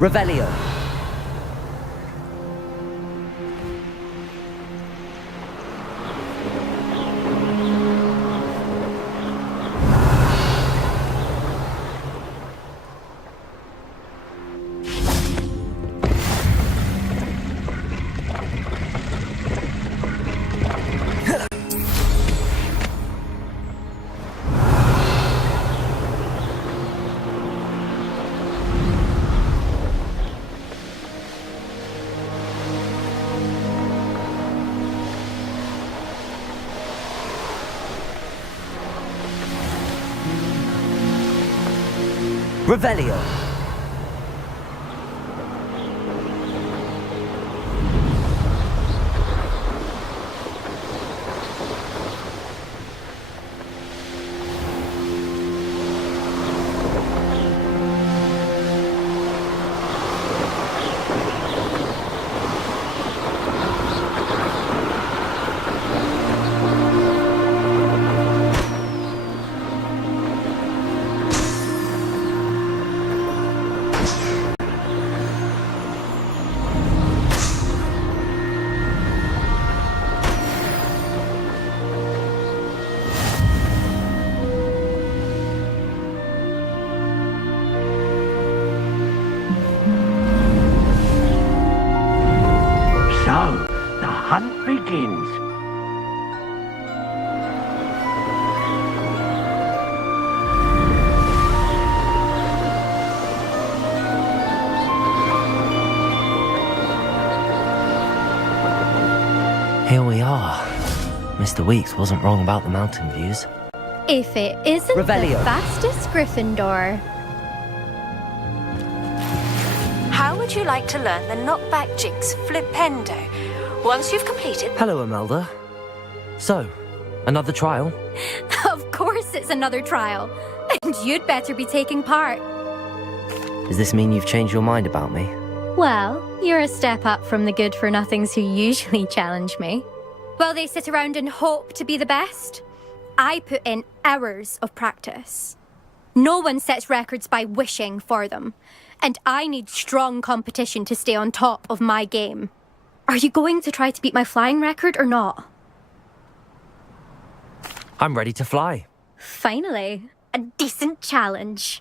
Revelio. Revelio. So, the hunt begins. Here we are. Mr. Weeks wasn't wrong about the mountain views. If it isn't Revelio. the fastest Gryffindor. How would you like to learn the knockback jinx flipendo? Once you've completed... Hello, Imelda. So, another trial? Of course it's another trial. And you'd better be taking part. Does this mean you've changed your mind about me? Well, you're a step up from the good-for-nothings who usually challenge me. While they sit around and hope to be the best, I put in hours of practice. No one sets records by wishing for them, and I need strong competition to stay on top of my game. Are you going to try to beat my flying record or not? I'm ready to fly. Finally, a decent challenge.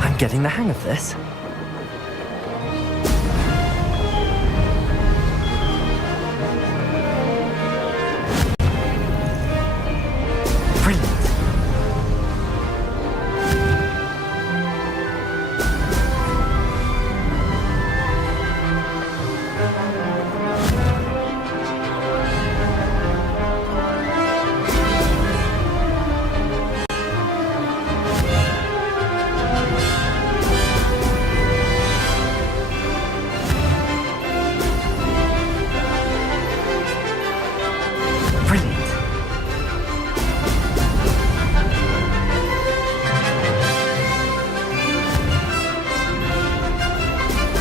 I'm getting the hang of this.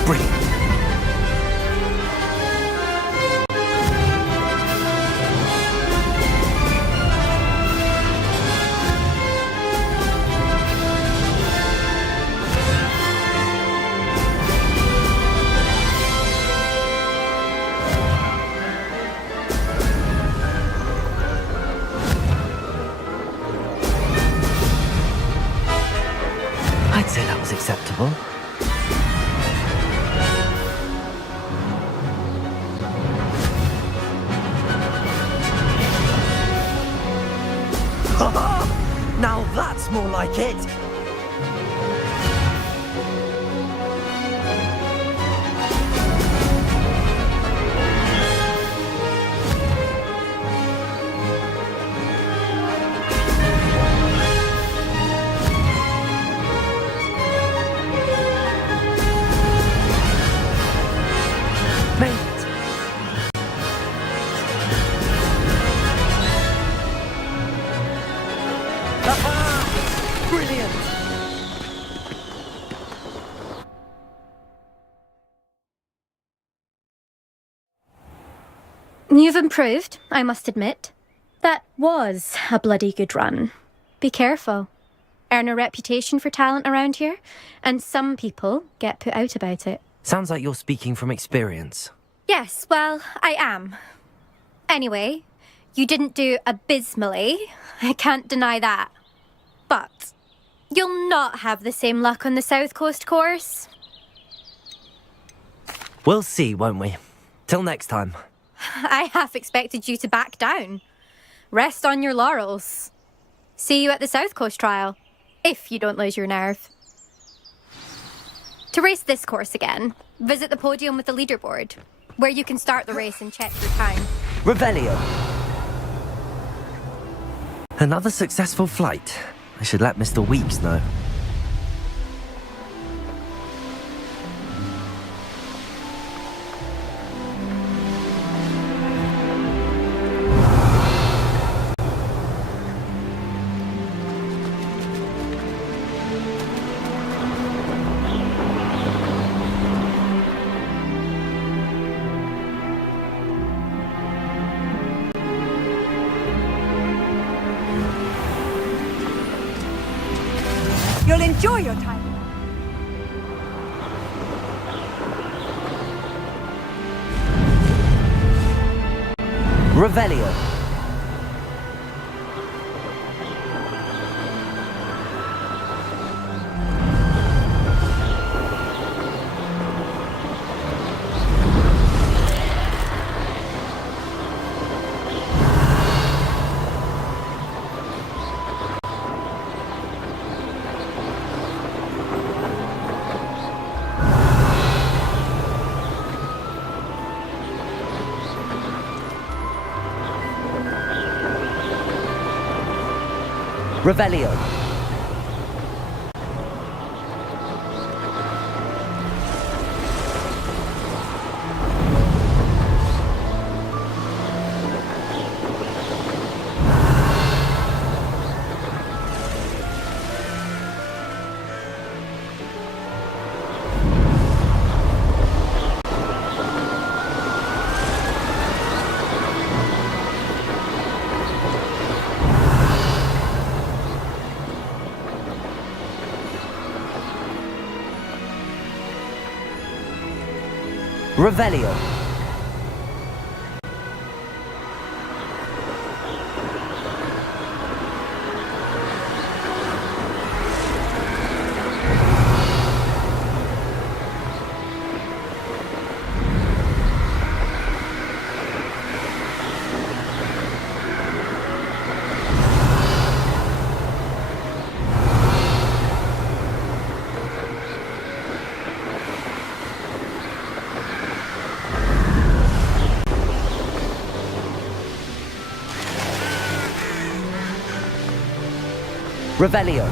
Brilliant. I'd say that was acceptable. Now that's more like it! Made it! Aha! Brilliant! You've improved, I must admit. That was a bloody good run. Be careful. Earn a reputation for talent around here, and some people get put out about it. Sounds like you're speaking from experience. Yes, well, I am. Anyway, you didn't do abysmally. I can't deny that. But you'll not have the same luck on the South Coast course. We'll see, won't we? Till next time. I half expected you to back down. Rest on your laurels. See you at the South Coast trial, if you don't lose your nerve. To race this course again, visit the podium with the leaderboard, where you can start the race and check your time. Revelio. Another successful flight. I should let Mr. Weeks know. You'll enjoy your time. Revelio. Revelio. Revelio. Revelio.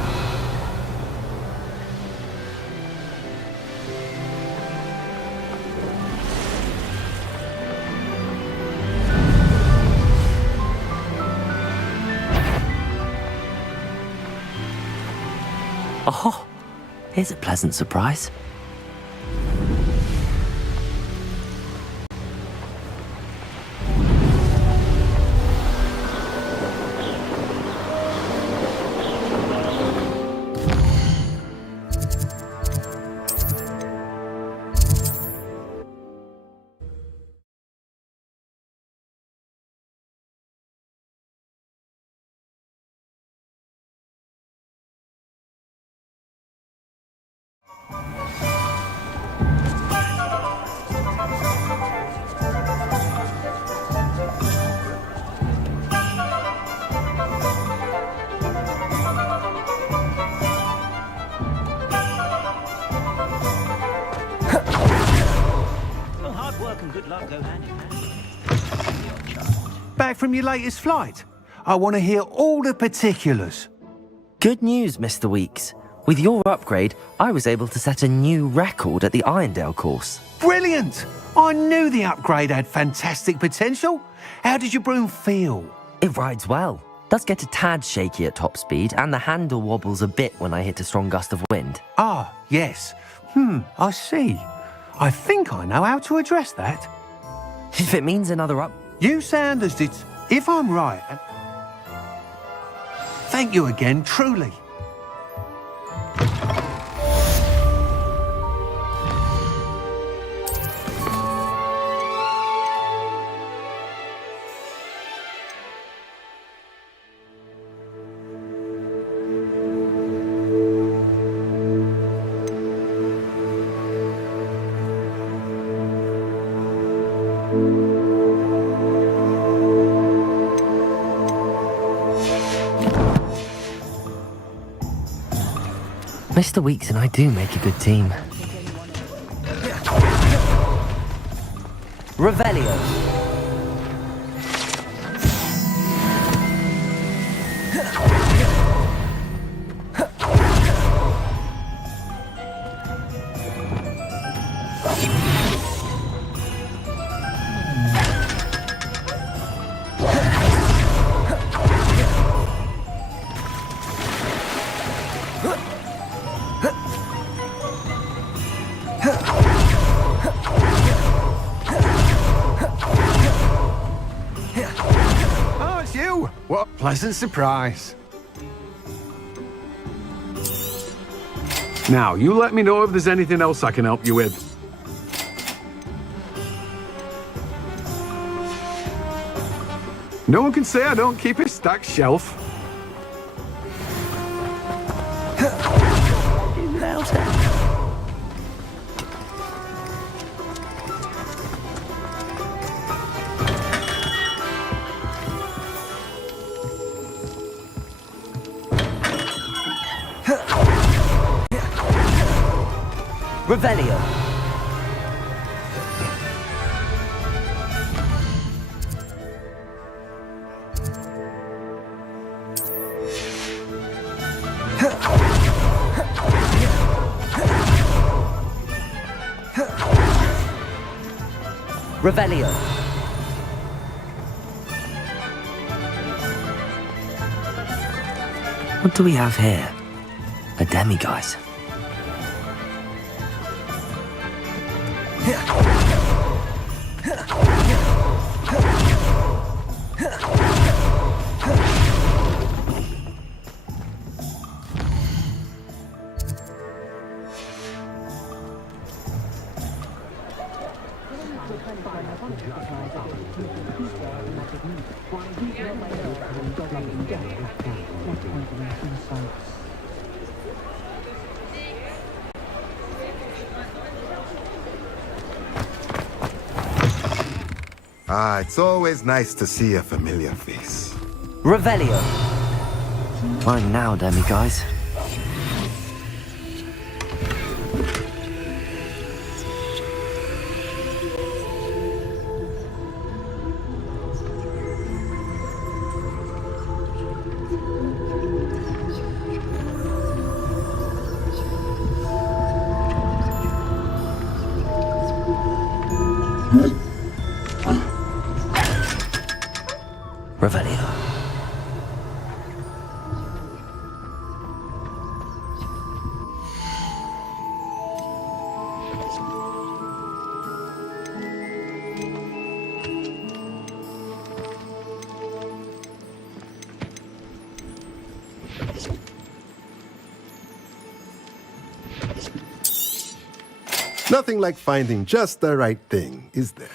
Oh, here's a pleasant surprise. Back from your latest flight? I want to hear all the particulars. Good news, Mr. Weeks. With your upgrade, I was able to set a new record at the Irondale course. Brilliant! I knew the upgrade had fantastic potential. How did your broom feel? It rides well. Does get a tad shaky at top speed, and the handle wobbles a bit when I hit a strong gust of wind. Ah, yes. I see. I think I know how to address that. If it means another up... You sound as did... If I'm right... Thank you again, truly. Mr. Weeks and I do make a good team. Revelio. Oh, it's you! What a pleasant surprise. Now, you let me know if there's anything else I can help you with. No one can say I don't keep a stacked shelf. Revelio. Revelio. What do we have here? A demiguise. Ah, it's always nice to see a familiar face. Revelio. Fine now, demi-guys. Revelio. Nothing like finding just the right thing, is there?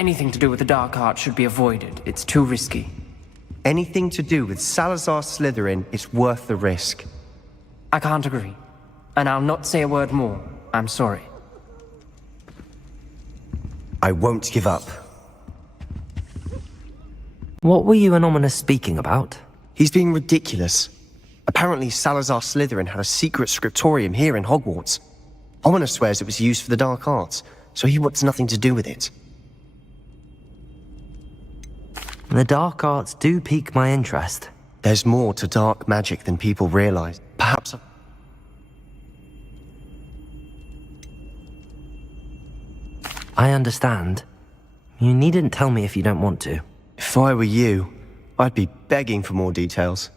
Anything to do with the dark arts should be avoided. It's too risky. Anything to do with Salazar Slytherin is worth the risk. I can't agree. And I'll not say a word more. I'm sorry. I won't give up. What were you and Ominous speaking about? He's being ridiculous. Apparently Salazar Slytherin had a secret scriptorium here in Hogwarts. Ominous swears it was used for the dark arts, so he wants nothing to do with it. The dark arts do pique my interest. There's more to dark magic than people realize. Perhaps... I understand. You needn't tell me if you don't want to. If I were you, I'd be begging for more details.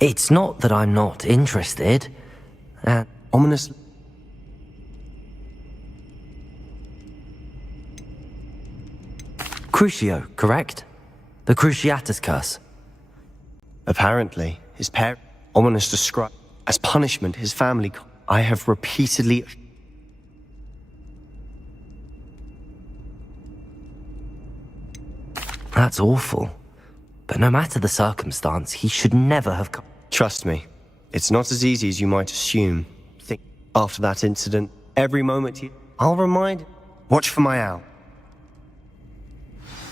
It's not that I'm not interested. Ominous... Crucio, correct? The Cruciatus curse. Apparently, his parent... Ominous described... As punishment, his family... I have repeatedly... That's awful. But no matter the circumstance, he should never have come... Trust me, it's not as easy as you might assume. Think after that incident, every moment I'll remind... Watch for my owl.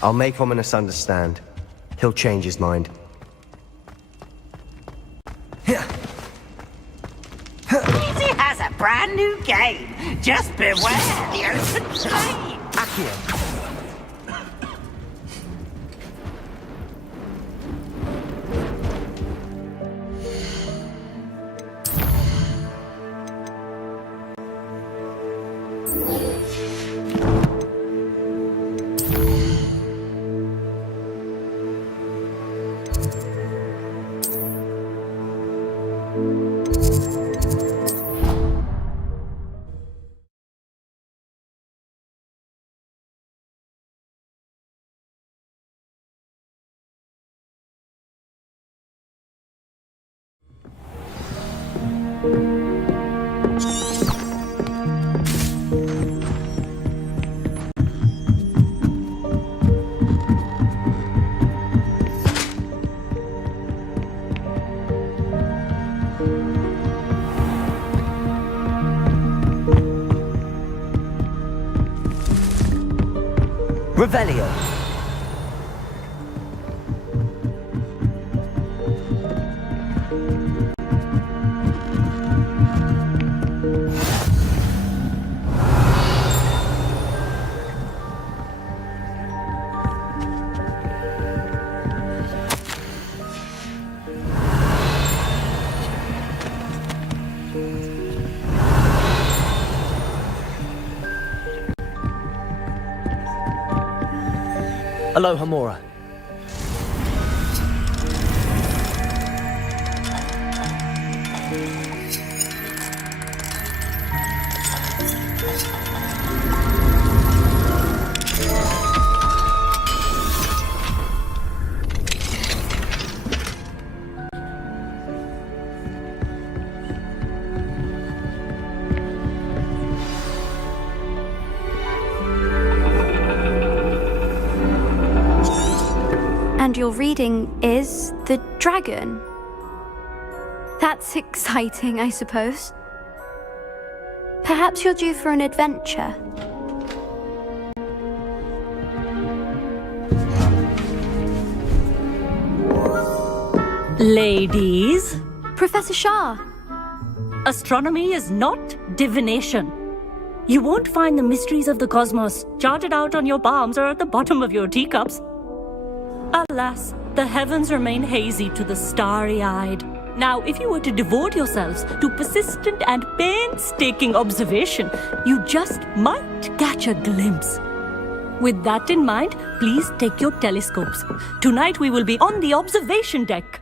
I'll make Ominous understand. He'll change his mind. Easy has a brand new game. Just beware the open flame. Accio. Revelio. Aloha Mora. And your reading is The Dragon. That's exciting, I suppose. Perhaps you're due for an adventure. Ladies. Professor Shah. Astronomy is not divination. You won't find the mysteries of the cosmos charted out on your palms or at the bottom of your teacups. Alas, the heavens remain hazy to the starry-eyed. Now, if you were to devote yourselves to persistent and painstaking observation, you just might catch a glimpse. With that in mind, please take your telescopes. Tonight we will be on the observation deck.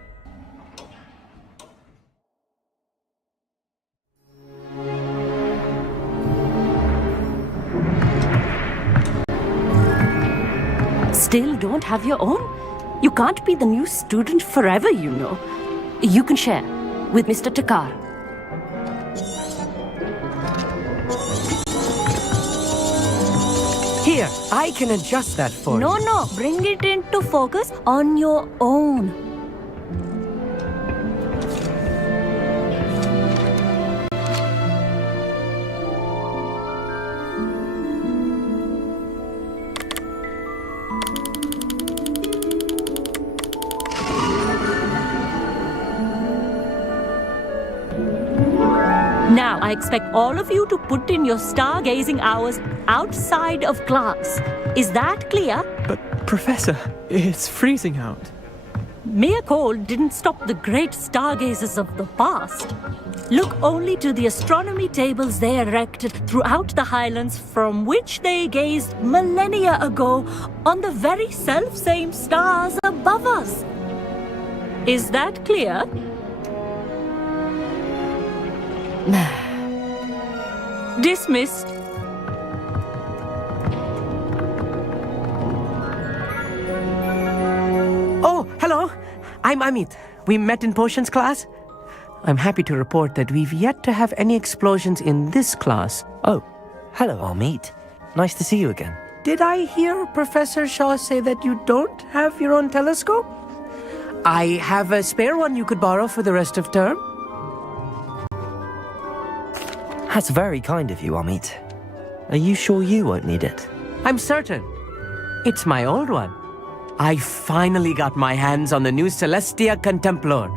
Still don't have your own? You can't be the new student forever, you know. You can share with Mr. Takar. Here, I can adjust that for you. No, bring it into focus on your own. Now, I expect all of you to put in your stargazing hours outside of class. Is that clear? But, Professor, it's freezing out. Mere cold didn't stop the great stargazers of the past. Look only to the astronomy tables they erected throughout the Highlands from which they gazed millennia ago on the very self-same stars above us. Is that clear? Dismissed. Oh, hello. I'm Amit. We met in potions class. I'm happy to report that we've yet to have any explosions in this class. Oh, hello, Amit. Nice to see you again. Did I hear Professor Shaw say that you don't have your own telescope? I have a spare one you could borrow for the rest of term. That's very kind of you, Amit. Are you sure you won't need it? I'm certain. It's my old one. I finally got my hands on the new Celestia Contemplar.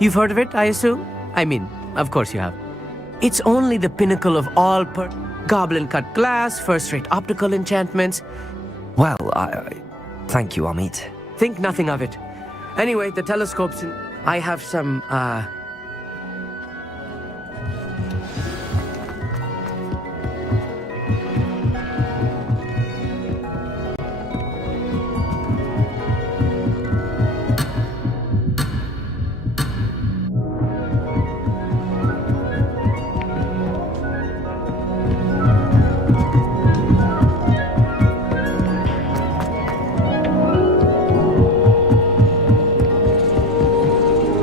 You've heard of it, I assume? I mean, of course you have. It's only the pinnacle of all goblin-cut glass, first-rate optical enchantments. Well, thank you, Amit. Think nothing of it. Anyway, the telescopes... I have some,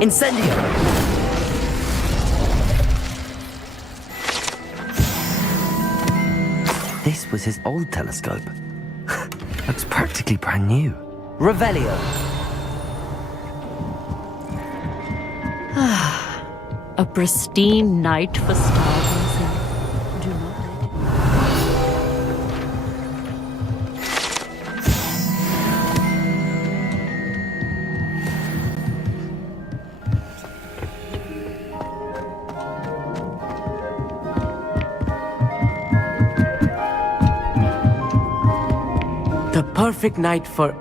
Incendio! This was his old telescope. Looks practically brand new. Revelio! A pristine night for stargazing. Do not let it. the perfect night for...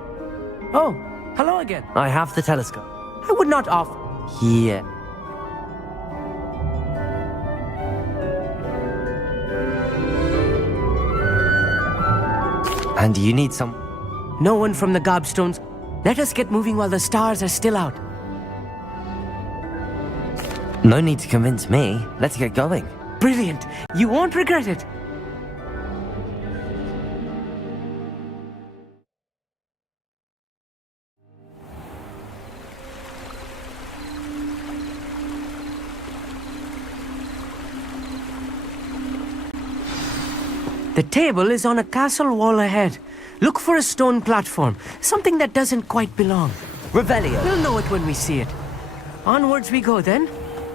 Oh, hello again. I have the telescope. I would not offer... Here. And you need some... No one from the Gobstones. Let us get moving while the stars are still out. No need to convince me. Let's get going. Brilliant. You won't regret it. The table is on a castle wall ahead. Look for a stone platform, something that doesn't quite belong. Revelio. We'll know it when we see it. Onwards we go then.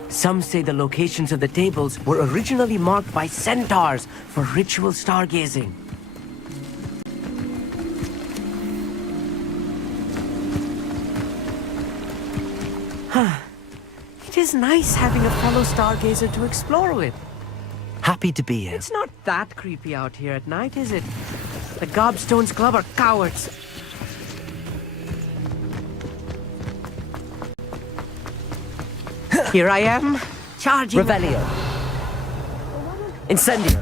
Some say the locations of the tables were originally marked by centaurs for ritual stargazing. It is nice having a fellow stargazer to explore with. Happy to be here. It's not that creepy out here at night, is it? The Gobstones Club are cowards. Here I am, charging. Revelio. Incendio.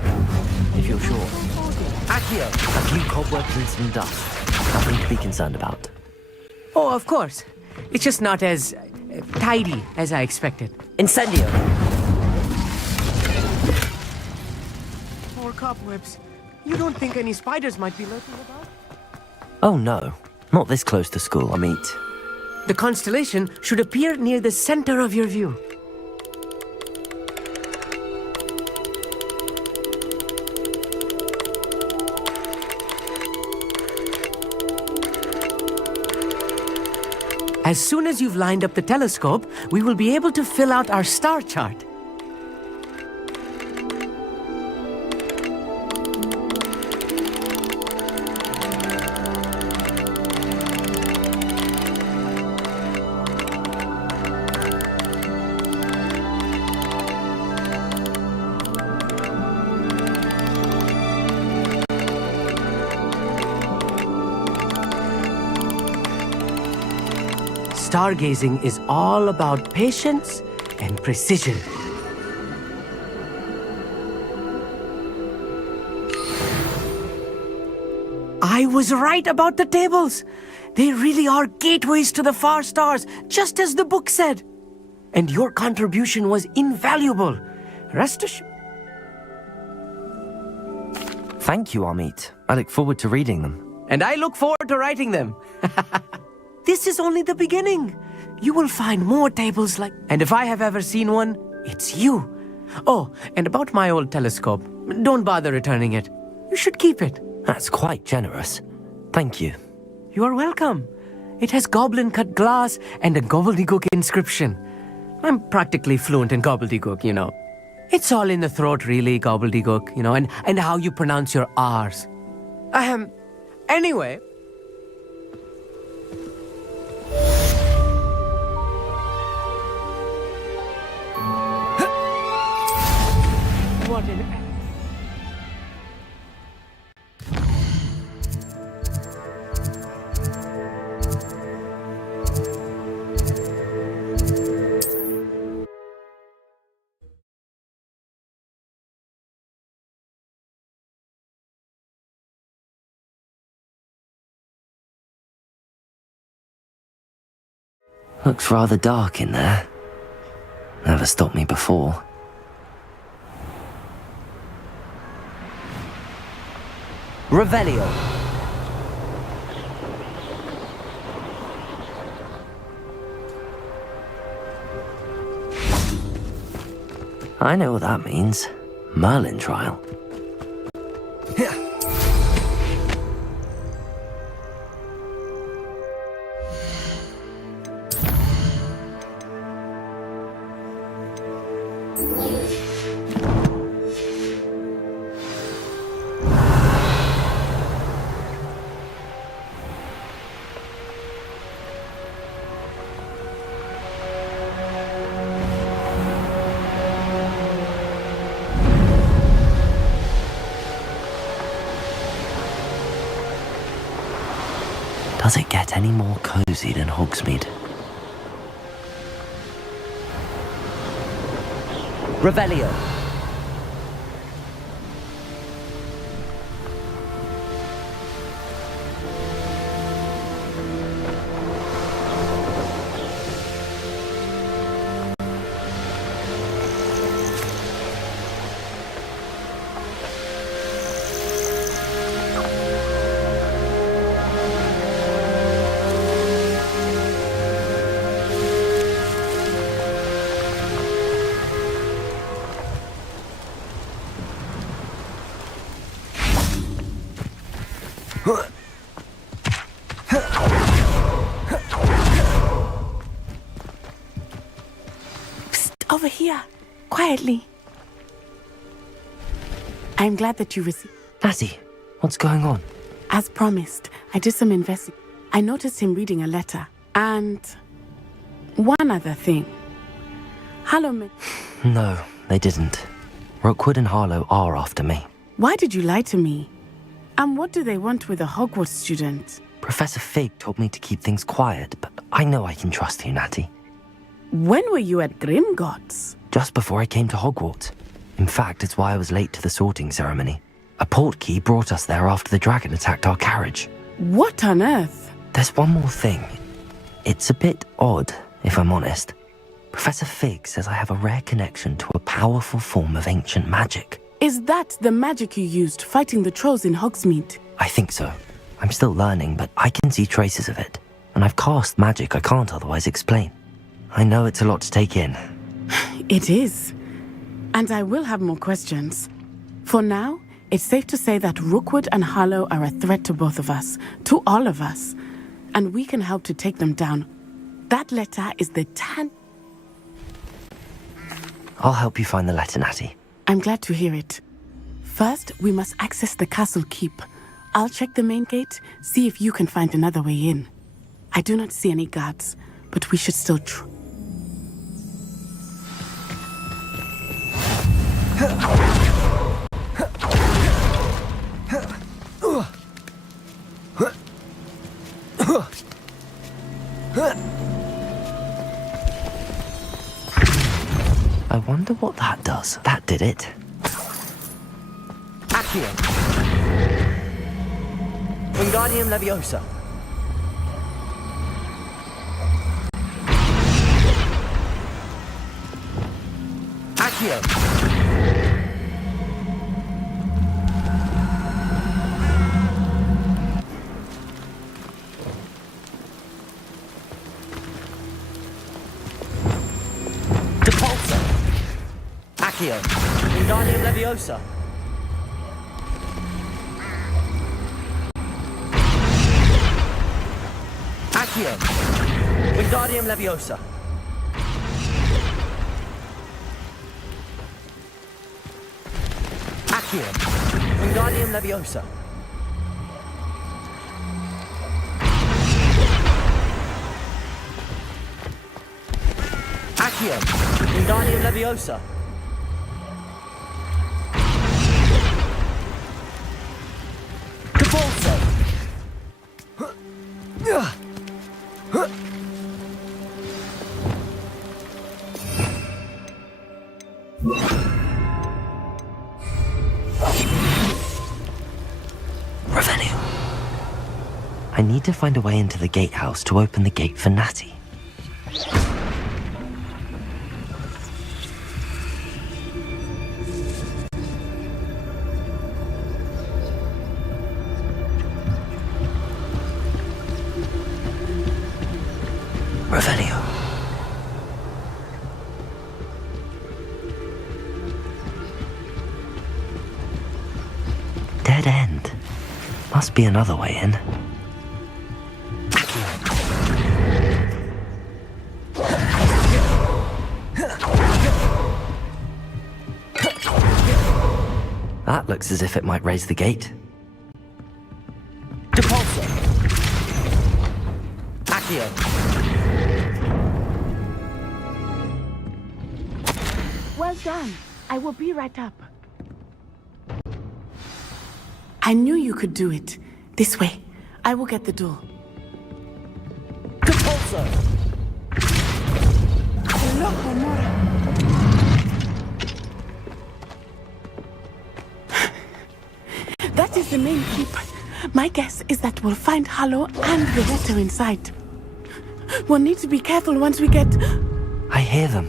If you're sure. Accio. A few cobwebs and some dust. Nothing to be concerned about. Oh, of course. It's just not as tidy as I expected. Incendio. More cobwebs. You don't think any spiders might be lurking about? Oh no. Not this close to school, Amit. The constellation should appear near the center of your view. As soon as you've lined up the telescope, we will be able to fill out our star chart. Stargazing is all about patience and precision. I was right about the tables. They really are gateways to the far stars, just as the book said. And your contribution was invaluable. Rest assured. Thank you, Amit. I look forward to reading them. And I look forward to writing them. This is only the beginning. You will find more tables like... And if I have ever seen one, it's you. Oh, and about my old telescope. Don't bother returning it. You should keep it. That's quite generous. Thank you. You are welcome. It has goblin-cut glass and a gobbledygook inscription. I'm practically fluent in gobbledygook, you know. It's all in the throat, really, gobbledygook, you know, and how you pronounce your R's. Anyway... What an... Looks rather dark in there. Never stopped me before. Revelio. I know what that means. Merlin trial. Does it get any more cozy than Hogsmeade? Revelio. Over here, quietly. I'm glad that you received... Natty, what's going on? As promised, I did some investigation. I noticed him reading a letter. And... one other thing. Harlow... No, they didn't. Rookwood and Harlow are after me. Why did you lie to me? And what do they want with a Hogwarts student? Professor Fig told me to keep things quiet, but I know I can trust you, Natty. When were you at Grimgott's? Just before I came to Hogwarts. In fact, it's why I was late to the sorting ceremony. A portkey brought us there after the dragon attacked our carriage. What on earth? There's one more thing. It's a bit odd, if I'm honest. Professor Fig says I have a rare connection to a powerful form of ancient magic. Is that the magic you used fighting the trolls in Hogsmeade? I think so. I'm still learning, but I can see traces of it. And I've cast magic I can't otherwise explain. I know it's a lot to take in. It is. And I will have more questions. For now, it's safe to say that Rookwood and Harlow are a threat to both of us, to all of us. And we can help to take them down. That letter is the I'll help you find the letter, Natty. I'm glad to hear it. First, we must access the castle keep. I'll check the main gate, see if you can find another way in. I do not see any guards, but we should still try. I wonder what that does. That did it. Accio. Wingardium Leviosa. Accio. Depulso. Accio. Wingardium Leviosa. Accio. Wingardium Leviosa. Accio. Wingardium Leviosa. Accio. Wingardium Leviosa. Depulso. Revenue. I need to find a way into the gatehouse to open the gate for Natty. Revenue. Dead end. Must be another way in. That looks as if it might raise the gate. Depulso. Accio. Well done. I will be right up. I knew you could do it. This way. I will get the door. Depulso. That is the main keep. My guess is that we'll find Hallow and the letter inside. We'll need to be careful once we get... I hear them.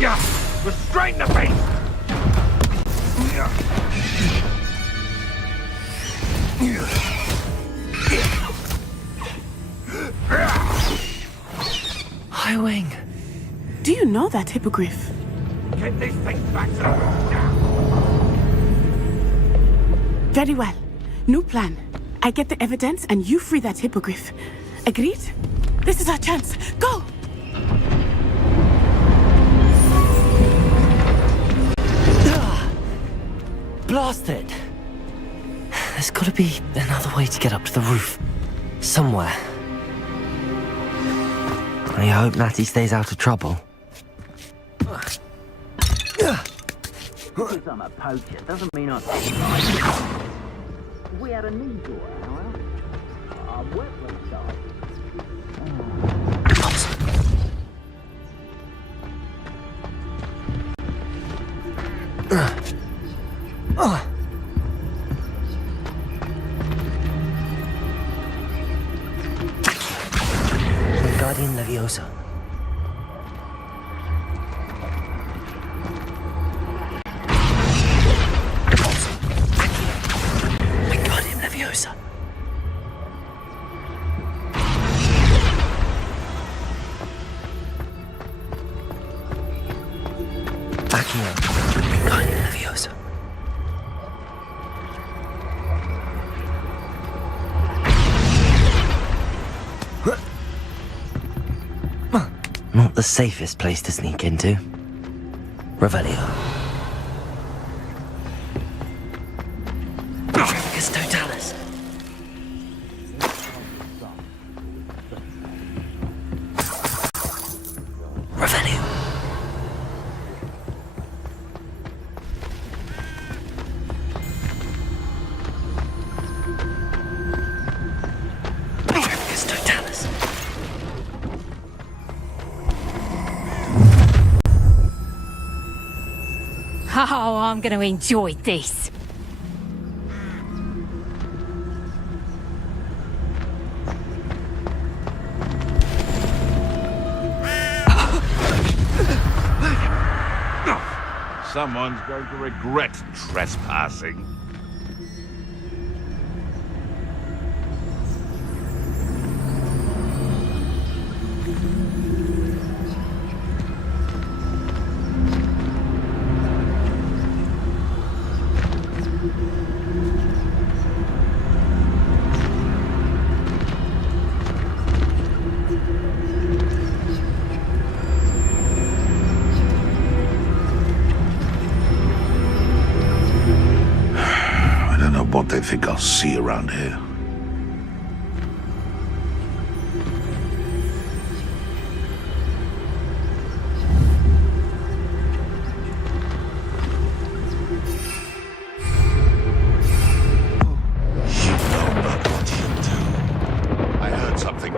Yeah, restrain the beast! Highwing. Do you know that hippogriff? Get these things back to the... Very well. New plan. I get the evidence and you free that hippogriff. Agreed? This is our chance. Go! Blast it! There's gotta be another way to get up to the roof. Somewhere. I hope Natty stays out of trouble. Because I'm a poacher doesn't mean I'm right. We had a new door, however. Our wetland died. Wingardium Leviosa. Wingardium Leviosa. Accio. Wingardium Leviosa. the safest place to sneak into. Revelio. Dracus Totalis. Revelio. Dracus Totalis. Oh, I'm going to enjoy this. Someone's going to regret trespassing. What they think I'll see around here. You know not what you do. I heard something.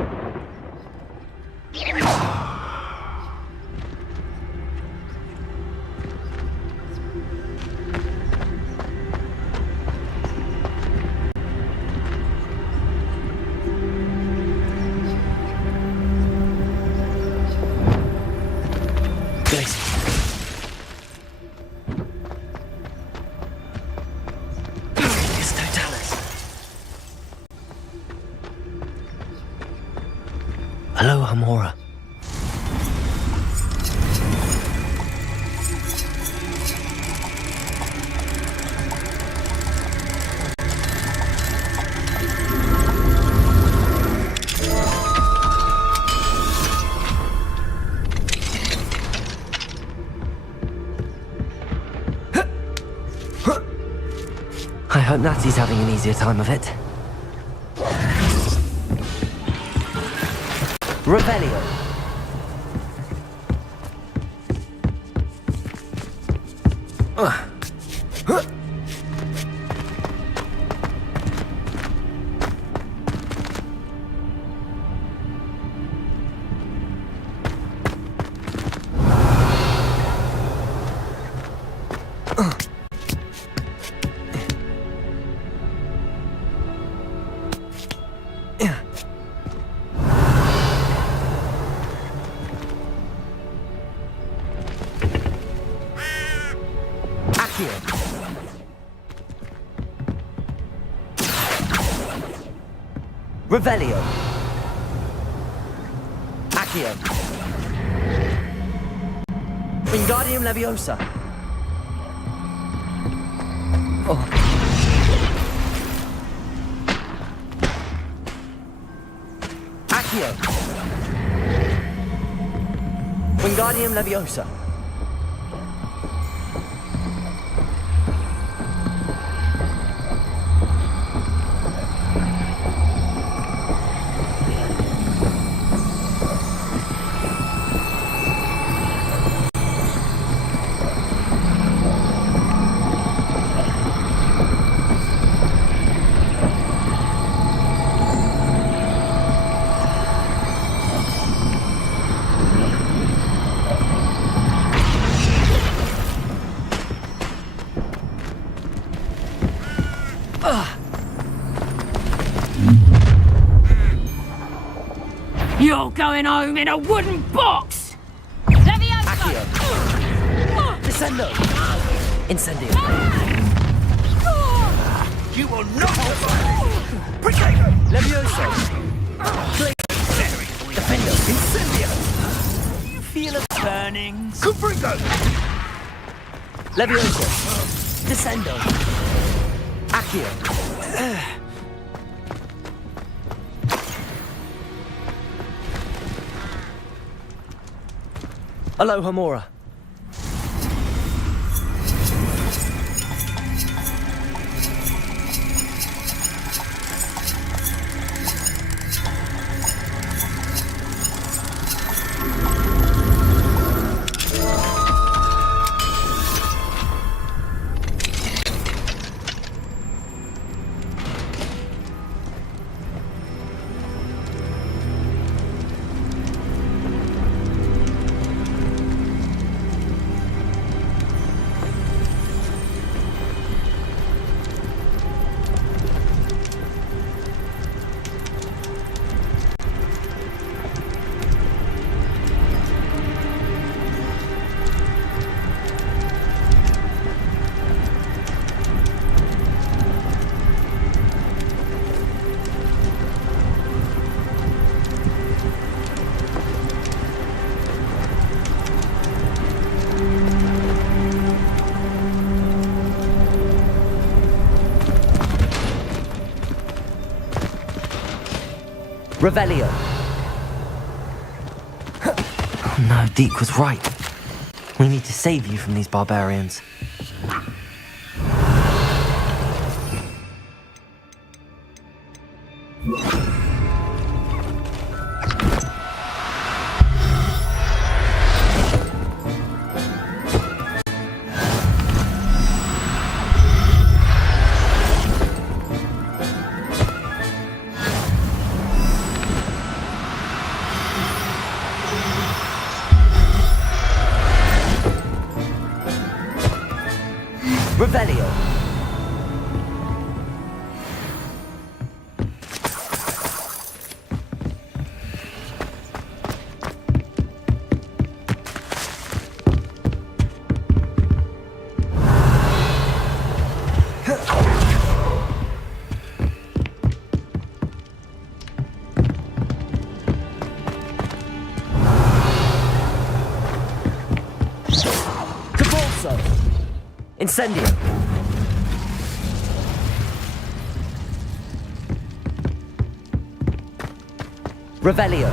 Hello, Hamora. I hope Natty's having an easier time of it. Revelio. Revelio. Accio. Wingardium Leviosa. Oh. Accio. Wingardium Leviosa. You're going home in a wooden box! Leviosa! Descendo! Incendio! You will not Precate! Leviosa! Defendo! Incendio! You feel a burning? Cubrigo! Leviosa! Descendo! Accio! Aloha Mora. Revelio. Oh no, Deke was right. We need to save you from these barbarians. Revelio. Incendio. Revelio.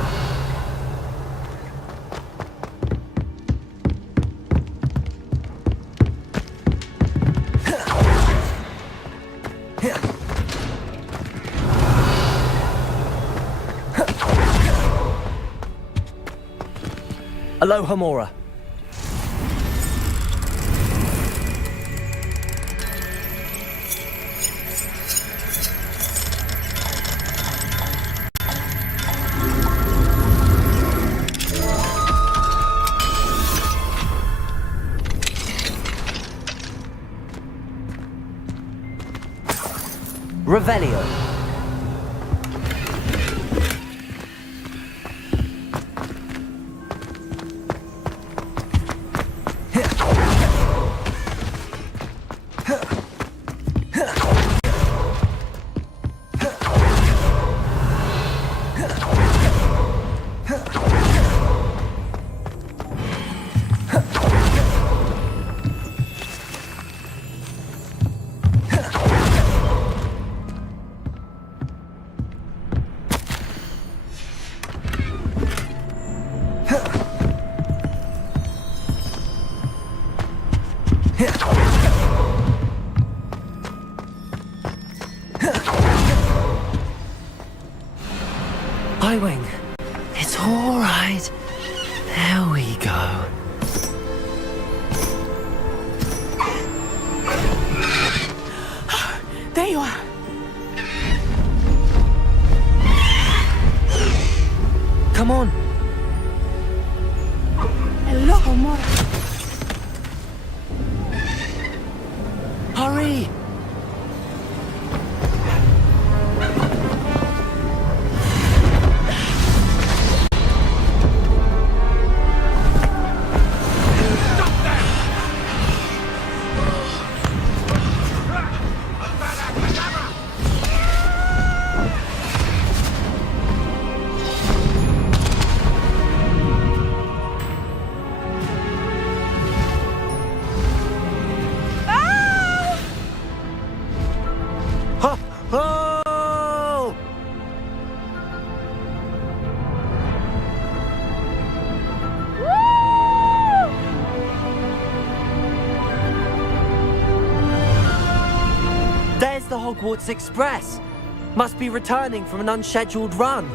Aloha Mora. Revelio. Highwing. It's all right. There we go. There you are. Come on. Hello, Mora. Hurry. Hogwarts Express. Must be returning from an unscheduled run.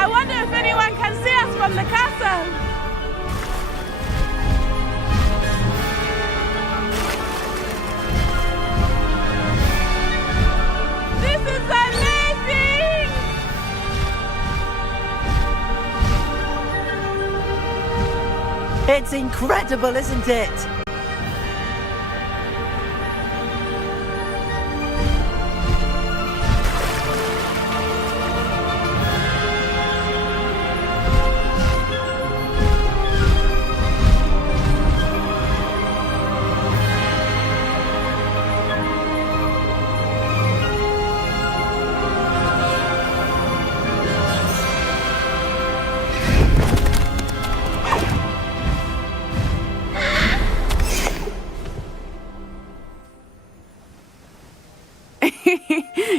I wonder if anyone can see us from the castle. This is amazing! It's incredible, isn't it?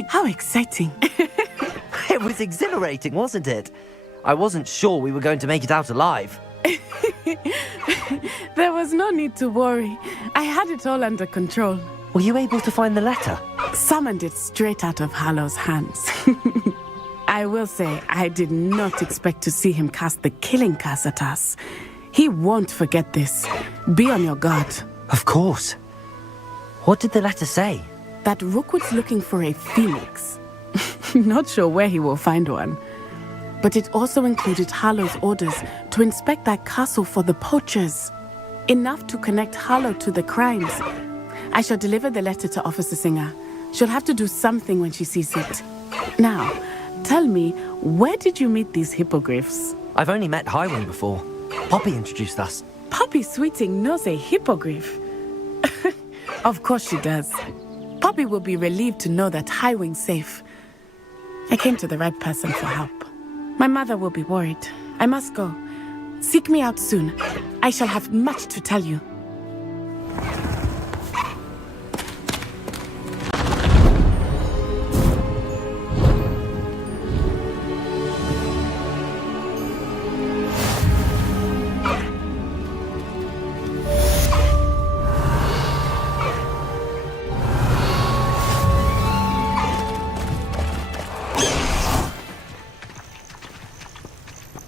How exciting. It was exhilarating, wasn't it? I wasn't sure we were going to make it out alive. There was no need to worry. I had it all under control. Were you able to find the letter? Summoned it straight out of Hallow's hands. I will say, I did not expect to see him cast the killing curse at us. He won't forget this. Be on your guard. Of course. What did the letter say? That Rookwood's looking for a phoenix. Not sure where he will find one. But it also included Hallow's orders to inspect that castle for the poachers. Enough to connect Hallow to the crimes. I shall deliver the letter to Officer Singer. She'll have to do something when she sees it. Now, tell me, where did you meet these hippogriffs? I've only met Highwing before. Poppy introduced us. Poppy Sweeting knows a hippogriff. Of course she does. Poppy will be relieved to know that Highwing's safe. I came to the right person for help. My mother will be worried. I must go. Seek me out soon. I shall have much to tell you.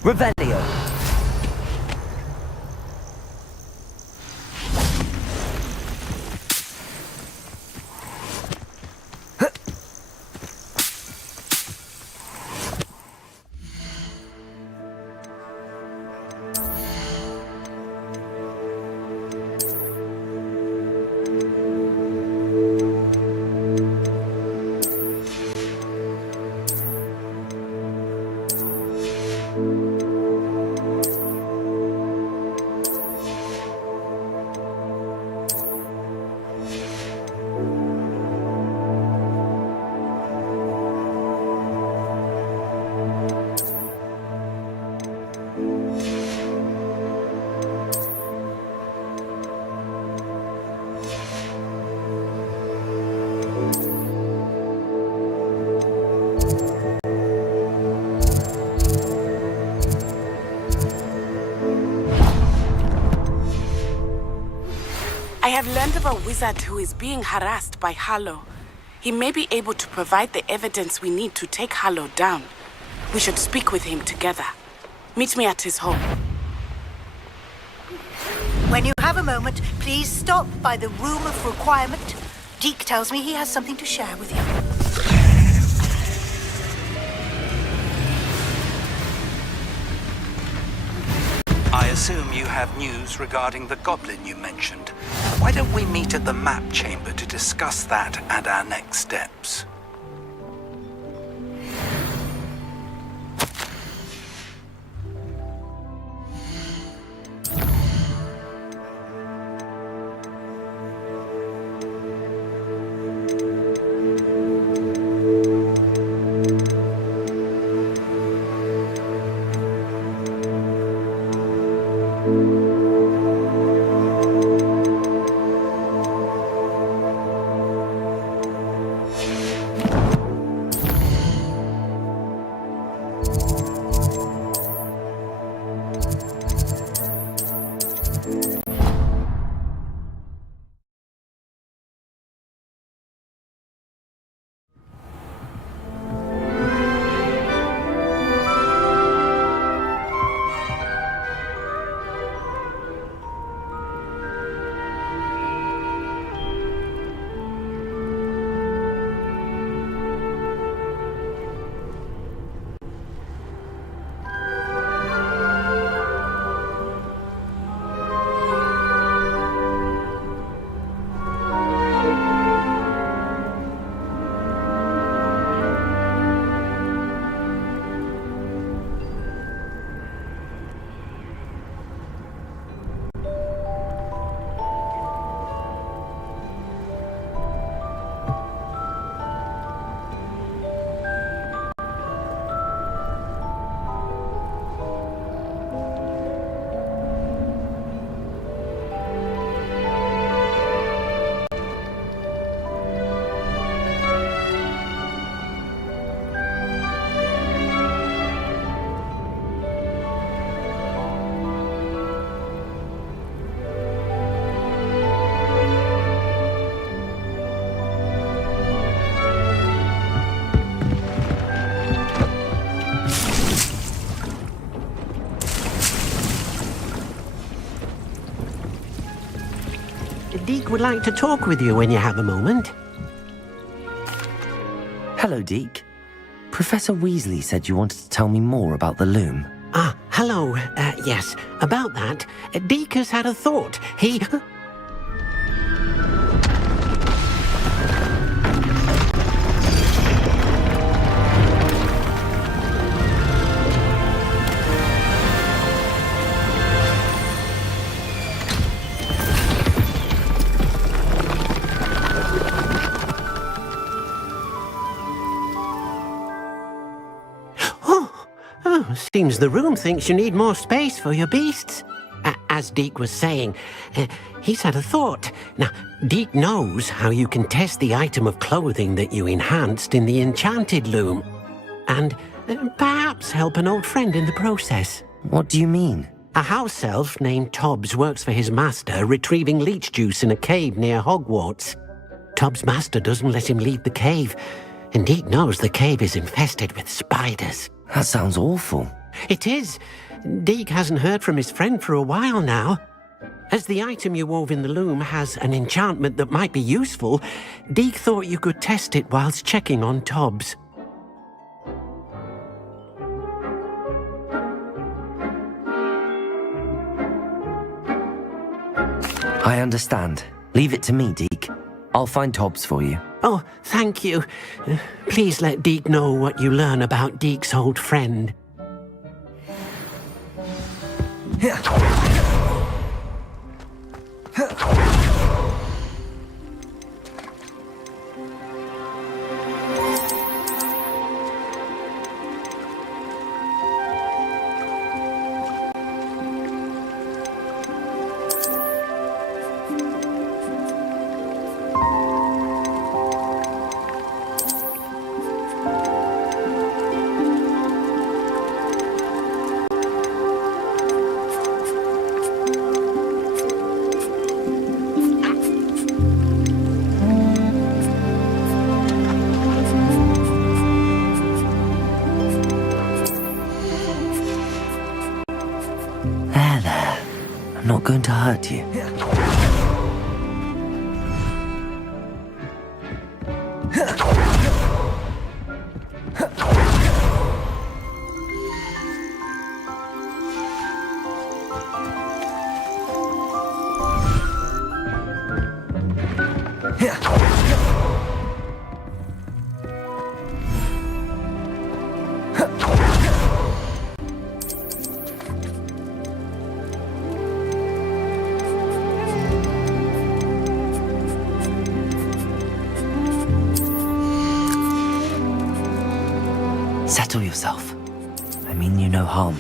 Revelio. I have learned of a wizard who is being harassed by Hallow. He may be able to provide the evidence we need to take Hallow down. We should speak with him together. Meet me at his home. When you have a moment, please stop by the Room of Requirement. Deke tells me he has something to share with you. I assume you have news regarding the goblin you mentioned. Why don't we meet at the map chamber to discuss that and our next steps? Deke would like to talk with you when you have a moment. Hello, Deke. Professor Weasley said you wanted to tell me more about the loom. Ah, hello. Yes, about that. Deke has had a thought. He... Seems the room thinks you need more space for your beasts. As Deke was saying, he's had a thought. Now, Deke knows how you can test the item of clothing that you enhanced in the enchanted loom. And perhaps help an old friend in the process. What do you mean? A house elf named Tobbs works for his master retrieving leech juice in a cave near Hogwarts. Tobbs' master doesn't let him leave the cave, and Deke knows the cave is infested with spiders. That sounds awful. It is. Deke hasn't heard from his friend for a while now. As the item you wove in the loom has an enchantment that might be useful, Deke thought you could test it whilst checking on Tobbs. I understand. Leave it to me, Deke. I'll find Tobbs for you. Oh, thank you. Please let Deke know what you learn about Deke's old friend. I'm not going to hurt you. Settle yourself. I mean you no harm.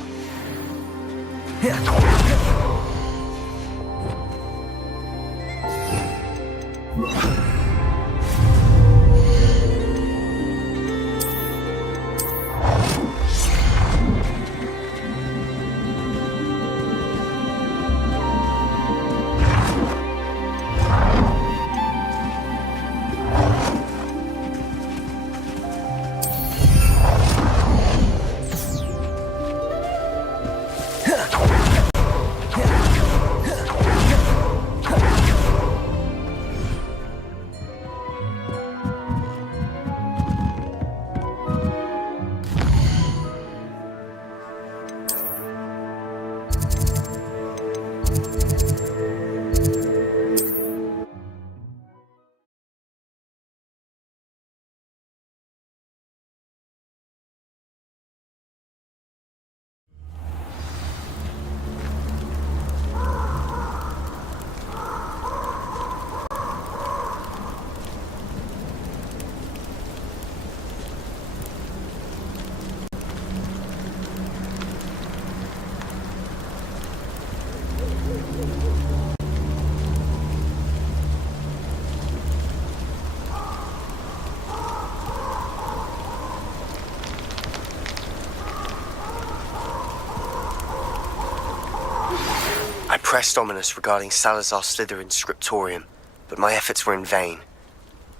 I pressed Ominous regarding Salazar Slytherin's scriptorium, but my efforts were in vain.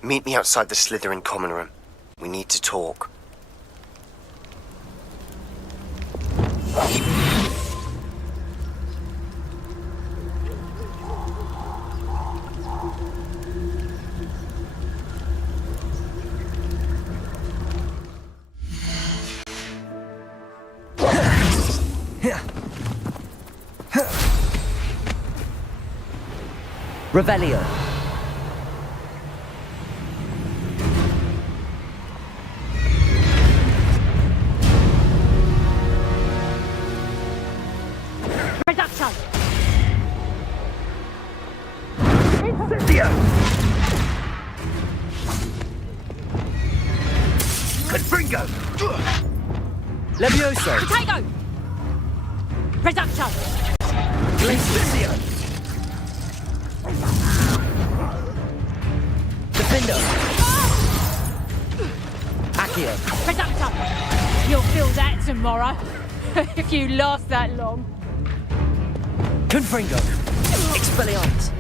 Meet me outside the Slytherin common room. We need to talk. Revelio. Reduction! Incendio! Confringo! Levioso. Potato! Reduction! Incendio! Defendo. Accio. Reduction! You'll feel that tomorrow, if you last that long. Confringo. Expelliarmus.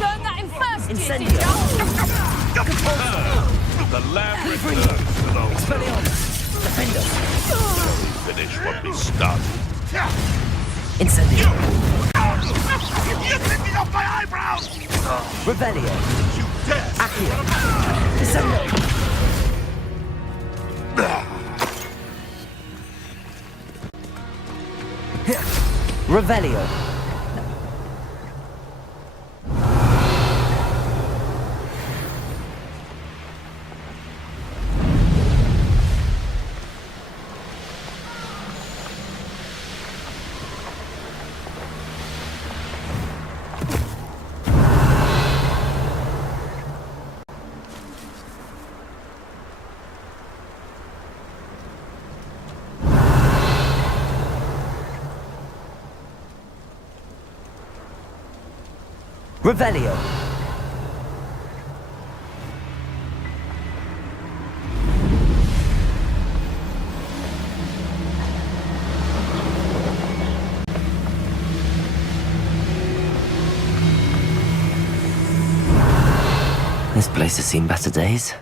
Learn that in first year, did ya? The lamb returns to those Expelliarmus. Defendo. finish what we started. Incendio. You took me off my eyebrows! Revelio. You dare! Accio. Defendo. Revelio. Revelio. This place has seen better days.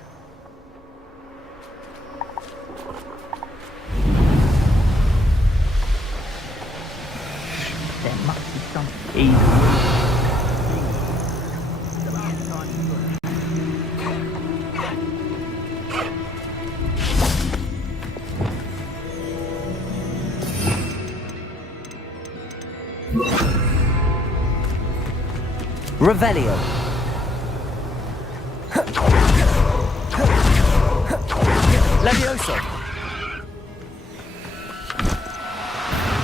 There must be something evil. Revelio. Levioso.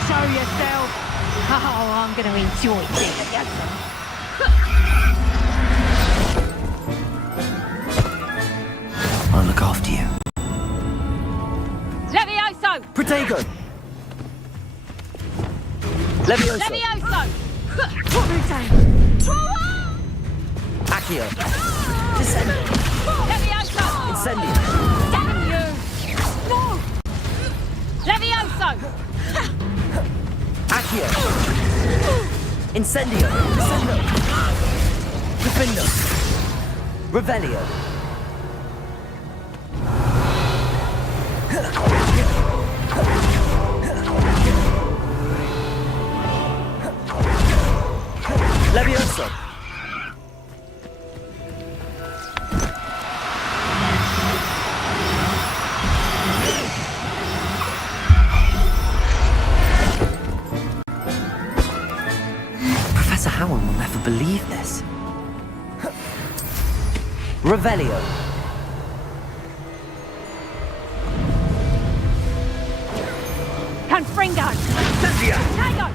Show yourself. Oh, I'm going to enjoy this. I'll look after you. Levioso! Protego. Levioso. Levioso! Accio. Descendo. Levioso! Incendio. Damn you! No! Levioso! Accio. Incendio. Descendo. Defendo. Revelio. Levioso. Professor Howell will never believe this. Revelio. Confringo! Potato!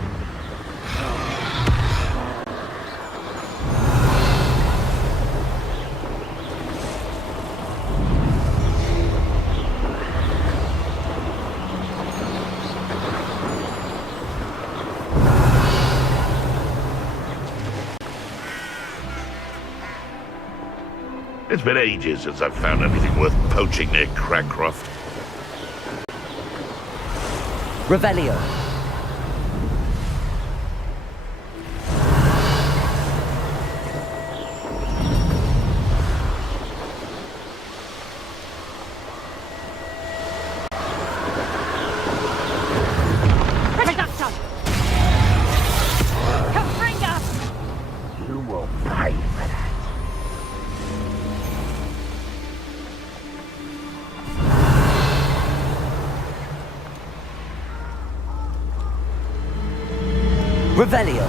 It's been ages since I've found anything worth poaching near Crancroft. Revelio. Revelio.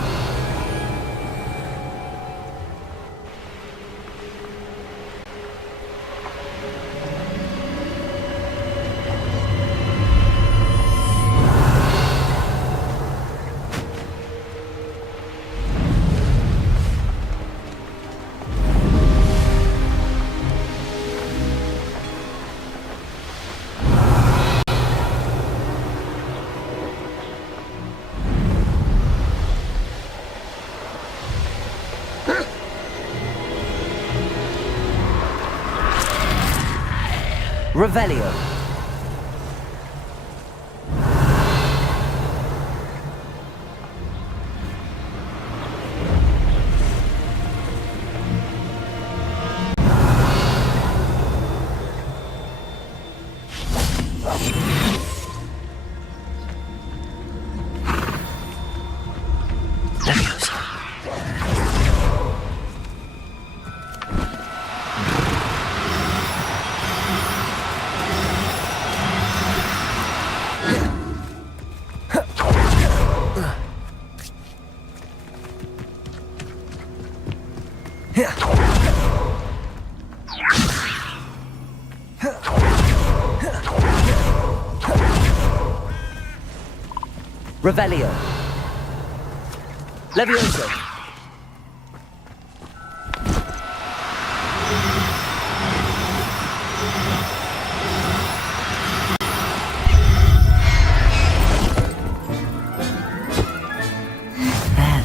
Revelio. Revelio. Levioso.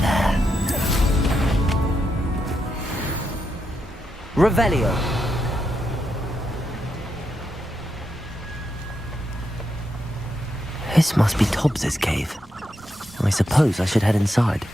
There. Revelio. This must be Tobbs's cave. I suppose I should head inside.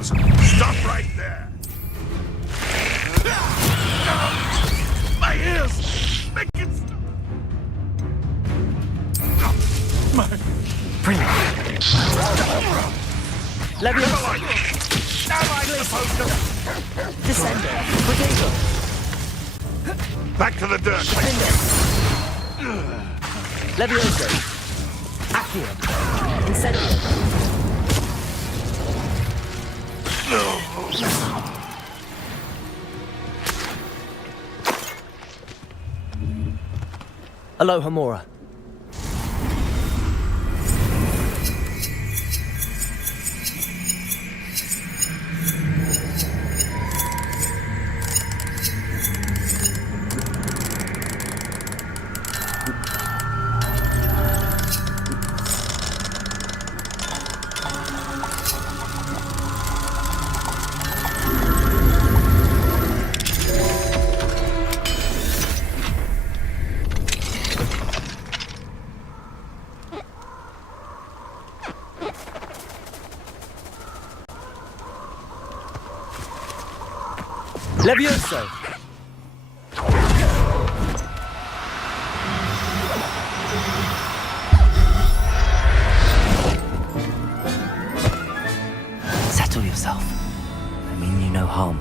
Stop right there! My ears! Make it my... Brilliant. Levioso. Am I supposed to... Descender. Protego. Back to the dirt! Levioso. Accio. Incendio. Aloha Mora. Levioso! Settle yourself. I mean you no harm.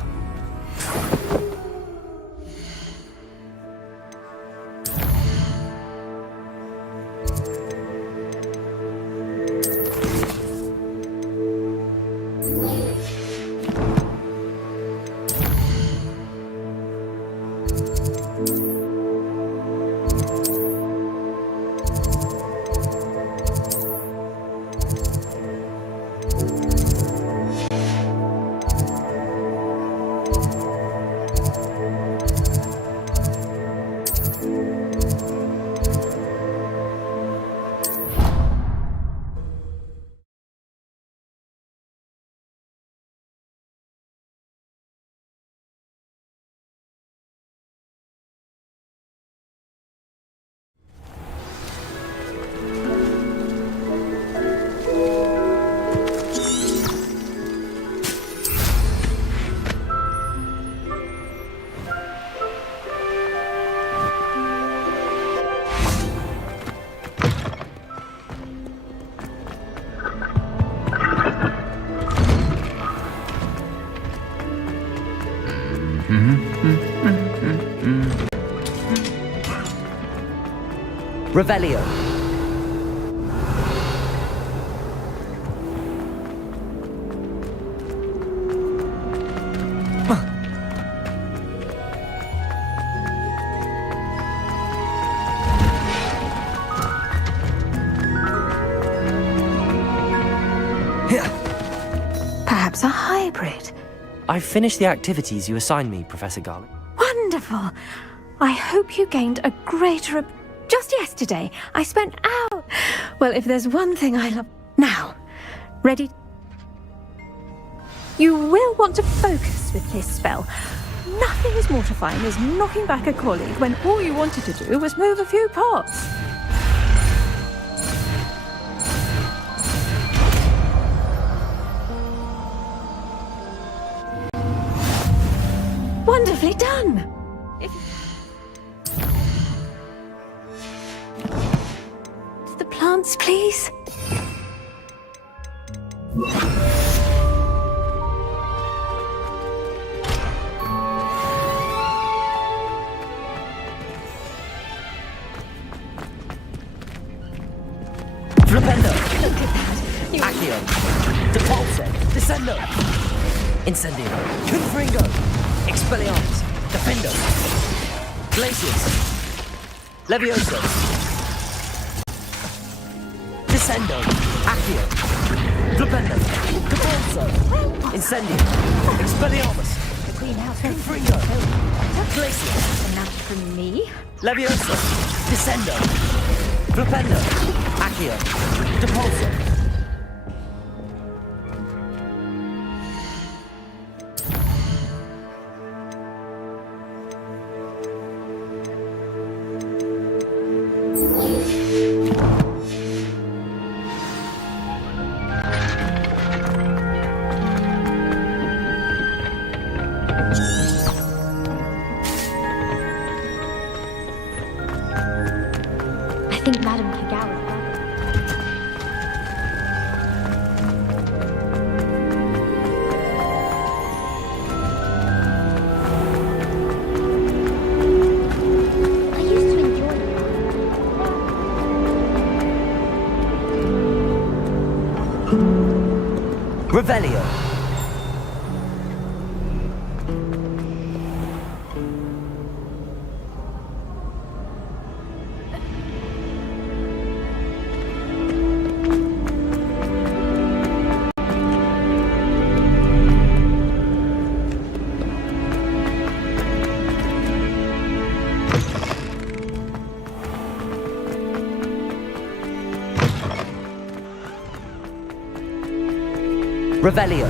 Revelio. Perhaps a hybrid. I've finished the activities you assigned me, Professor Garlick. Wonderful. I hope you gained a greater... Just yesterday, I spent hours... Well, if there's one thing I love... Now, ready? You will want to focus with this spell. Nothing as mortifying as knocking back a colleague when all you wanted to do was move a few pots. Wonderfully done. The plants, please. Flipendo. Look at that. Accio. Depulse. Descendo. Incendio. Confringo. Expelliarmus. Defendo. Glacius. Levioso. Descendo. Accio. Flipendo. Depulso. Incendio. Expelliarmus. The Queen House. Confringo. Glacius. Enough from me. Levioso. Descendo. Flipendo. Accio. Depulso. I think Madame Kagawa. I used to enjoy it. Revelio. Revelio.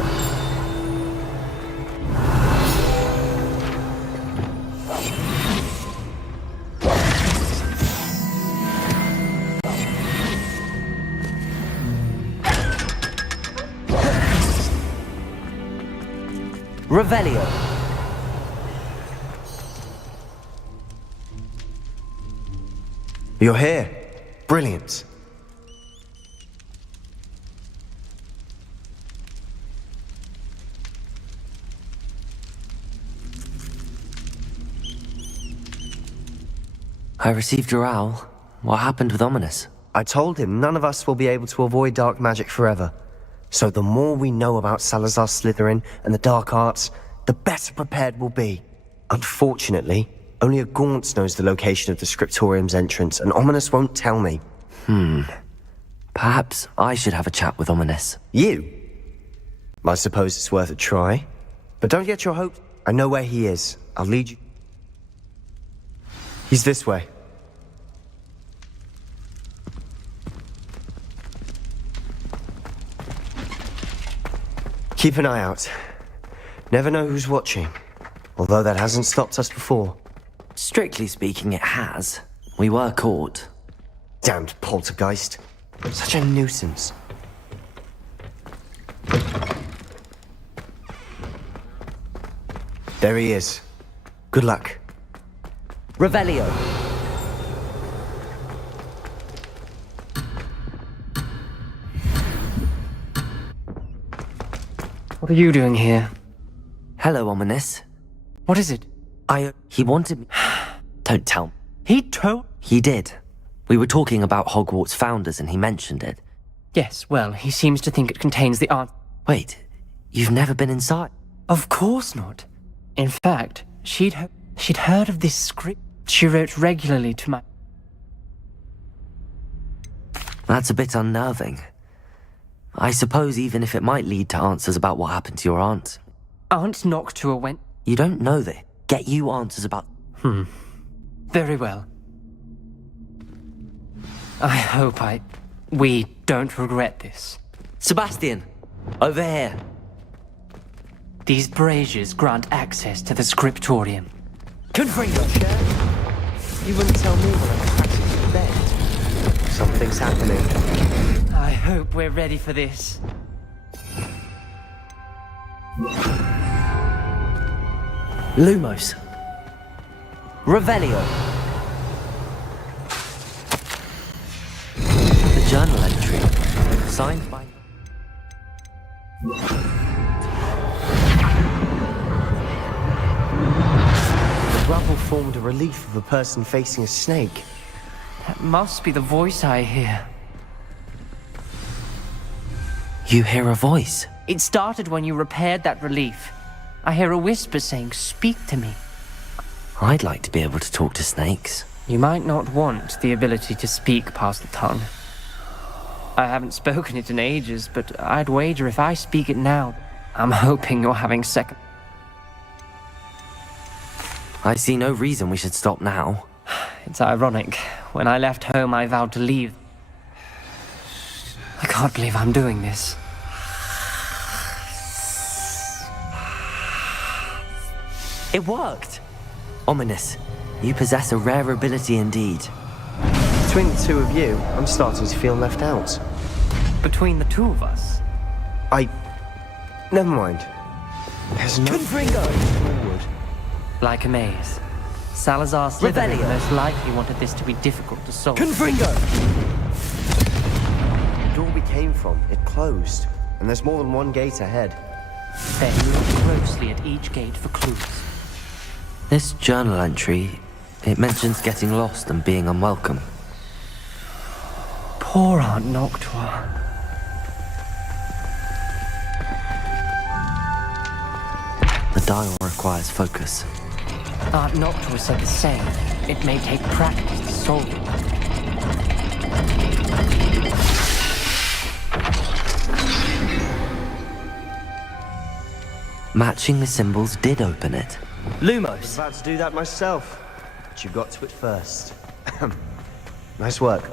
Revelio. You're here. Brilliant. I received your owl. What happened with Ominous? I told him none of us will be able to avoid dark magic forever. So the more we know about Salazar Slytherin and the dark arts, the better prepared we'll be. Unfortunately, only a Gaunt knows the location of the Scriptorium's entrance, and Ominous won't tell me. Perhaps I should have a chat with Ominous. You? I suppose it's worth a try. But don't get your hopes. I know where he is. I'll lead you. He's this way. Keep an eye out. Never know who's watching. Although that hasn't stopped us before. Strictly speaking, it has. We were caught. Damned poltergeist. Such a nuisance. There he is. Good luck. Revelio. What are you doing here? Hello, Ominous. What is it? He wanted me... Don't tell me. He did. We were talking about Hogwarts founders and he mentioned it. Yes, well, he seems to think it contains the answer. Wait, you've never been inside? Of course not. In fact, she'd heard of this script she wrote regularly to my... That's a bit unnerving. I suppose even if it might lead to answers about what happened to your aunt. Aunt Noctua went... You don't know that. Get you answers about... Very well. I hope we don't regret this. Sebastian! Over here. These braziers grant access to the scriptorium. Confringo! You wouldn't tell me when I'm practically in bed. Something's happening. I hope we're ready for this. Lumos. Revelio. The journal entry. Signed by... The rubble formed a relief of a person facing a snake. That must be the voice I hear. You hear a voice? It started when you repaired that relief. I hear a whisper saying, "Speak to me." I'd like to be able to talk to snakes. You might not want the ability to speak past the tongue. I haven't spoken it in ages, but I'd wager if I speak it now, I'm hoping you're having second... I see no reason we should stop now. It's ironic. When I left home, I vowed to leave. I can't believe I'm doing this. It worked! Ominous. You possess a rare ability indeed. Between the two of you, I'm starting to feel left out. Between the two of us? Never mind. There's no... Confringo! Forward. Like a maze. Salazar Slytherin most likely wanted this to be difficult to solve. Confringo! The door we came from, it closed. And there's more than one gate ahead. Then look closely at each gate for clues. This journal entry, it mentions getting lost and being unwelcome. Poor Aunt Noctua. The dial requires focus. Aunt Noctua said the same. It may take practice to solve it. Matching the symbols did open it. Lumos! I was about to do that myself, but you got to it first. Nice work.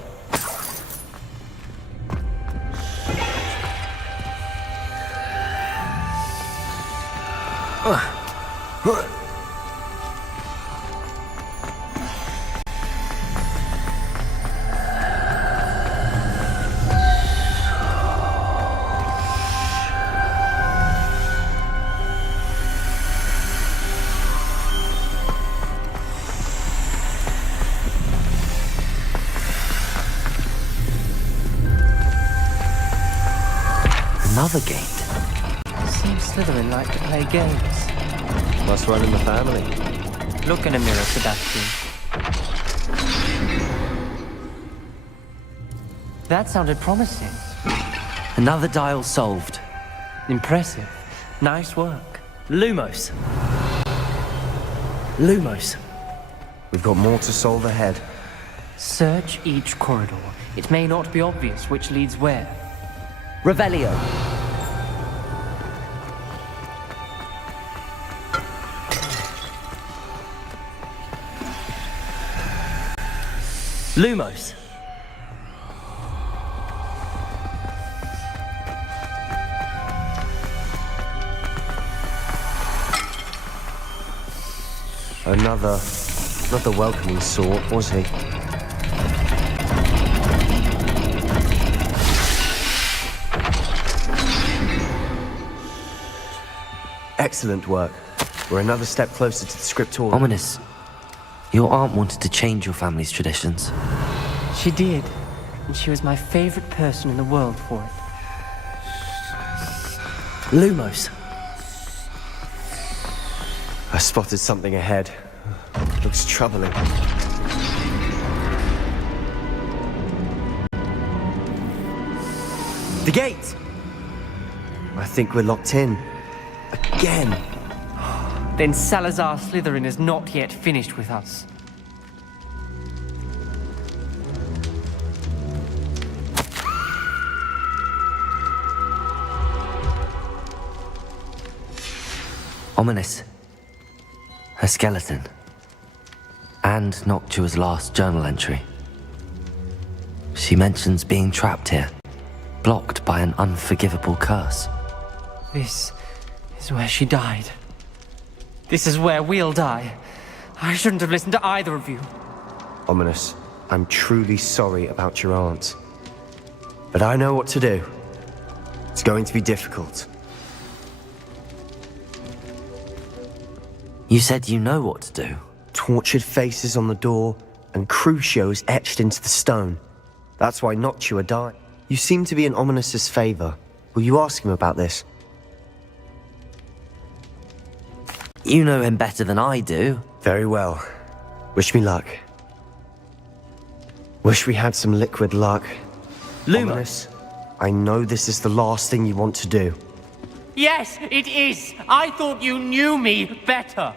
Another gate. Seems Slytherin like to play games. Must run in the family. Look in a mirror, Sebastian. That sounded promising. Another dial solved. Impressive. Nice work. Lumos. Lumos. We've got more to solve ahead. Search each corridor. It may not be obvious which leads where. Revelio. Lumos. Another... not the welcoming sort, was he? Excellent work. We're another step closer to the scriptorium. Ominous. Your aunt wanted to change your family's traditions. She did. And she was my favorite person in the world for it. Lumos. I spotted something ahead. Looks troubling. The gate! I think we're locked in. Again. Then Salazar Slytherin is not yet finished with us. Ominous. Her skeleton. And Noctua's last journal entry. She mentions being trapped here, blocked by an unforgivable curse. This is where she died. This is where we'll die. I shouldn't have listened to either of you. Ominous, I'm truly sorry about your aunt. But I know what to do. It's going to be difficult. You said you know what to do. Tortured faces on the door, and Crucios etched into the stone. That's why Noctua died. You seem to be in Ominous's favor. Will you ask him about this? You know him better than I do. Very well. Wish me luck. Wish we had some liquid luck. Lumos, I know this is the last thing you want to do. Yes, it is! I thought you knew me better!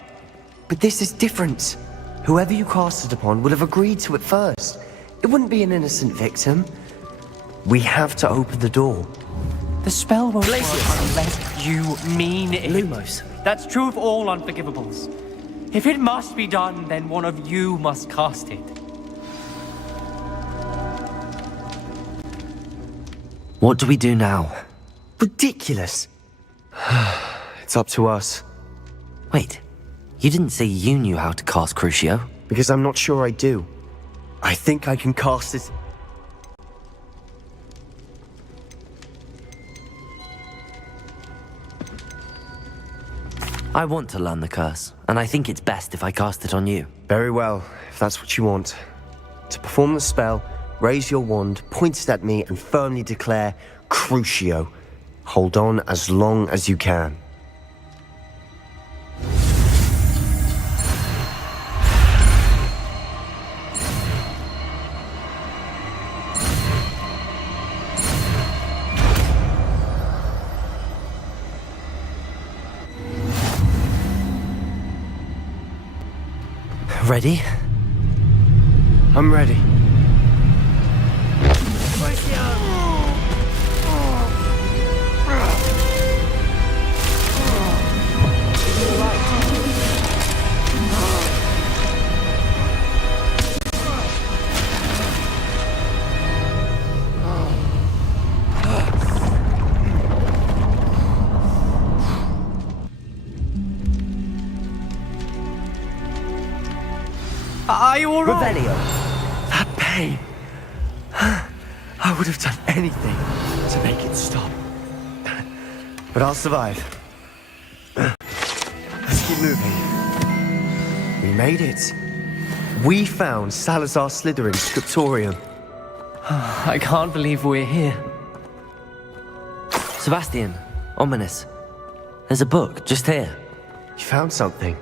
But this is different. Whoever you cast it upon would have agreed to it first. It wouldn't be an innocent victim. We have to open the door. The spell won't work unless you mean it. Lumos. That's true of all unforgivables. If it must be done, then one of you must cast it. What do we do now? Ridiculous. It's up to us. Wait, you didn't say you knew how to cast Crucio? Because I'm not sure I do. I think I can cast it. I want to learn the curse, and I think it's best if I cast it on you. Very well, if that's what you want. To perform the spell, raise your wand, point it at me, and firmly declare, Crucio. Hold on as long as you can. Ready? I'm ready. Are you alright? Revelio. That pain. I would have done anything to make it stop. But I'll survive. Let's keep moving. We made it. We found Salazar Slytherin's scriptorium. I can't believe we're here. Sebastian, Ominous. There's a book just here. You found something.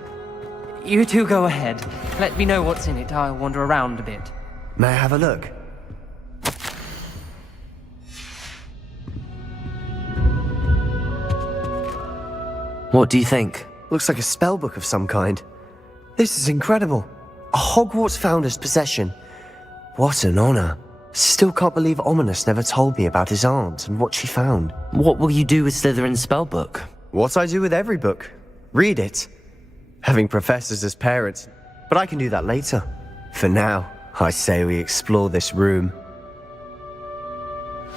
You two go ahead. Let me know what's in it. I'll wander around a bit. May I have a look? What do you think? Looks like a spellbook of some kind. This is incredible. A Hogwarts founder's possession. What an honor. Still can't believe Ominous never told me about his aunt and what she found. What will you do with Slytherin's spellbook? What I do with every book. Read it. Having professors as parents. But I can do that later. For now, I say we explore this room.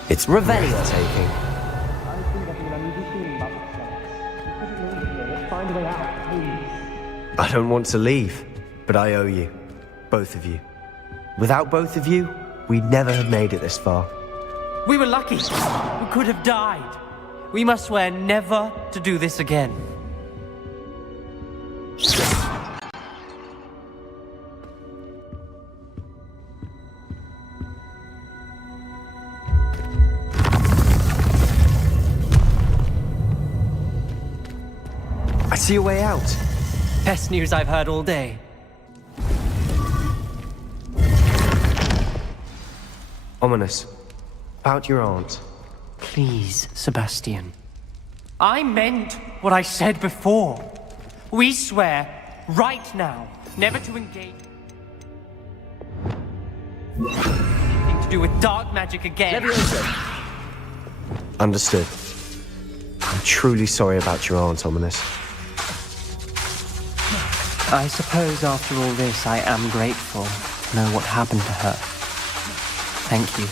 It's breathtaking. I don't want to leave, but I owe you. Both of you. Without both of you, we'd never have made it this far. We were lucky. We could have died. We must swear never to do this again. I see a way out. Best news I've heard all day. Ominous. About your aunt. Please, Sebastian. I meant what I said before. We swear, right now, never to engage anything to do with dark magic again. Understood. I'm truly sorry about your aunt, Ominous. I suppose after all this, I am grateful to know what happened to her. Thank you.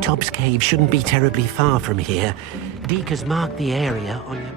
Tobbs Cave shouldn't be terribly far from here. Deke has marked the area on your...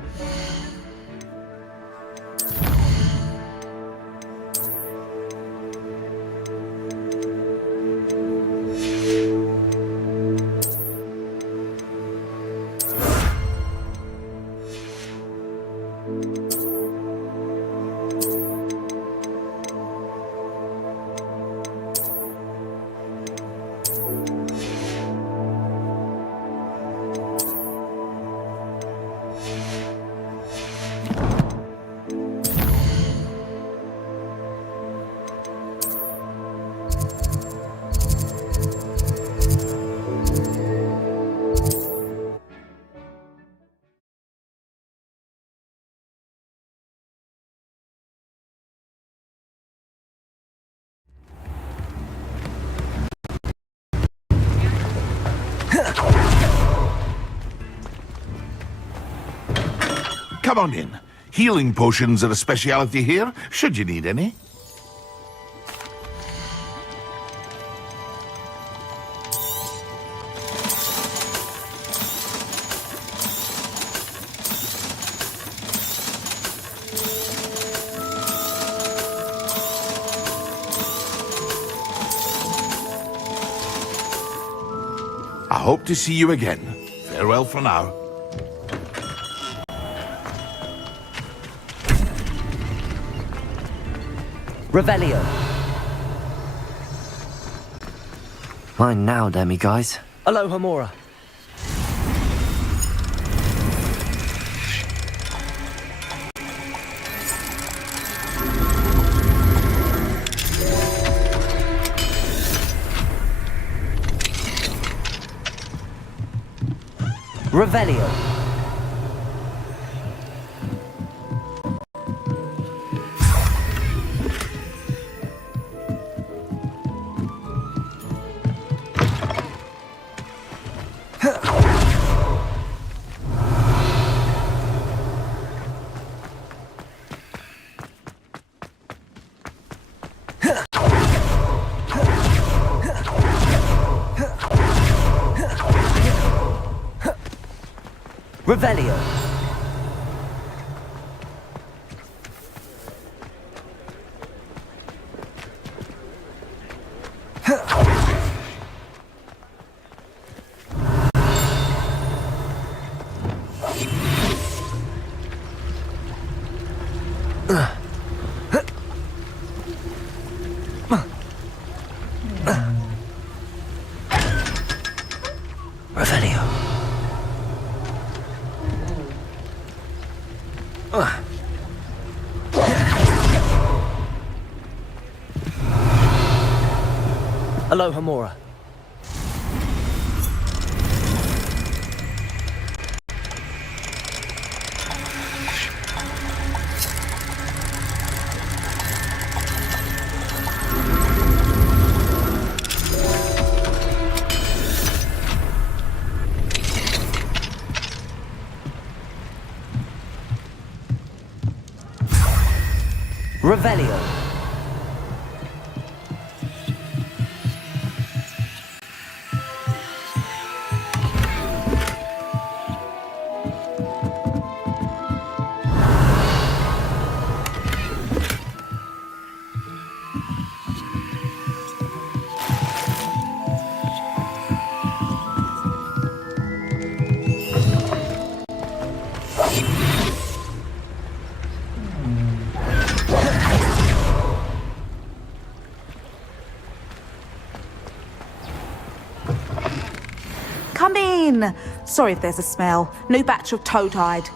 Come on in. Healing potions are a speciality here, should you need any. I hope to see you again. Farewell for now. Revelio. Mine now, demi guys. Aloha Mora. Revelio. Revelio. Revelio. Aloha Mora. Revelio. Come in. Sorry if there's a smell. New batch of toad-hide.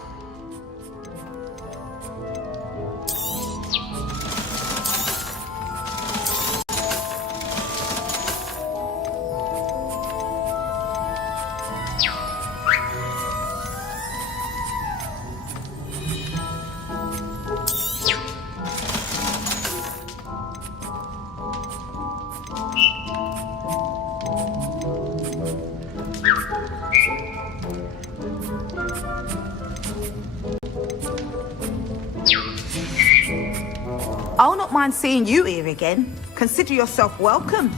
I'll not mind seeing you here again. Consider yourself welcome.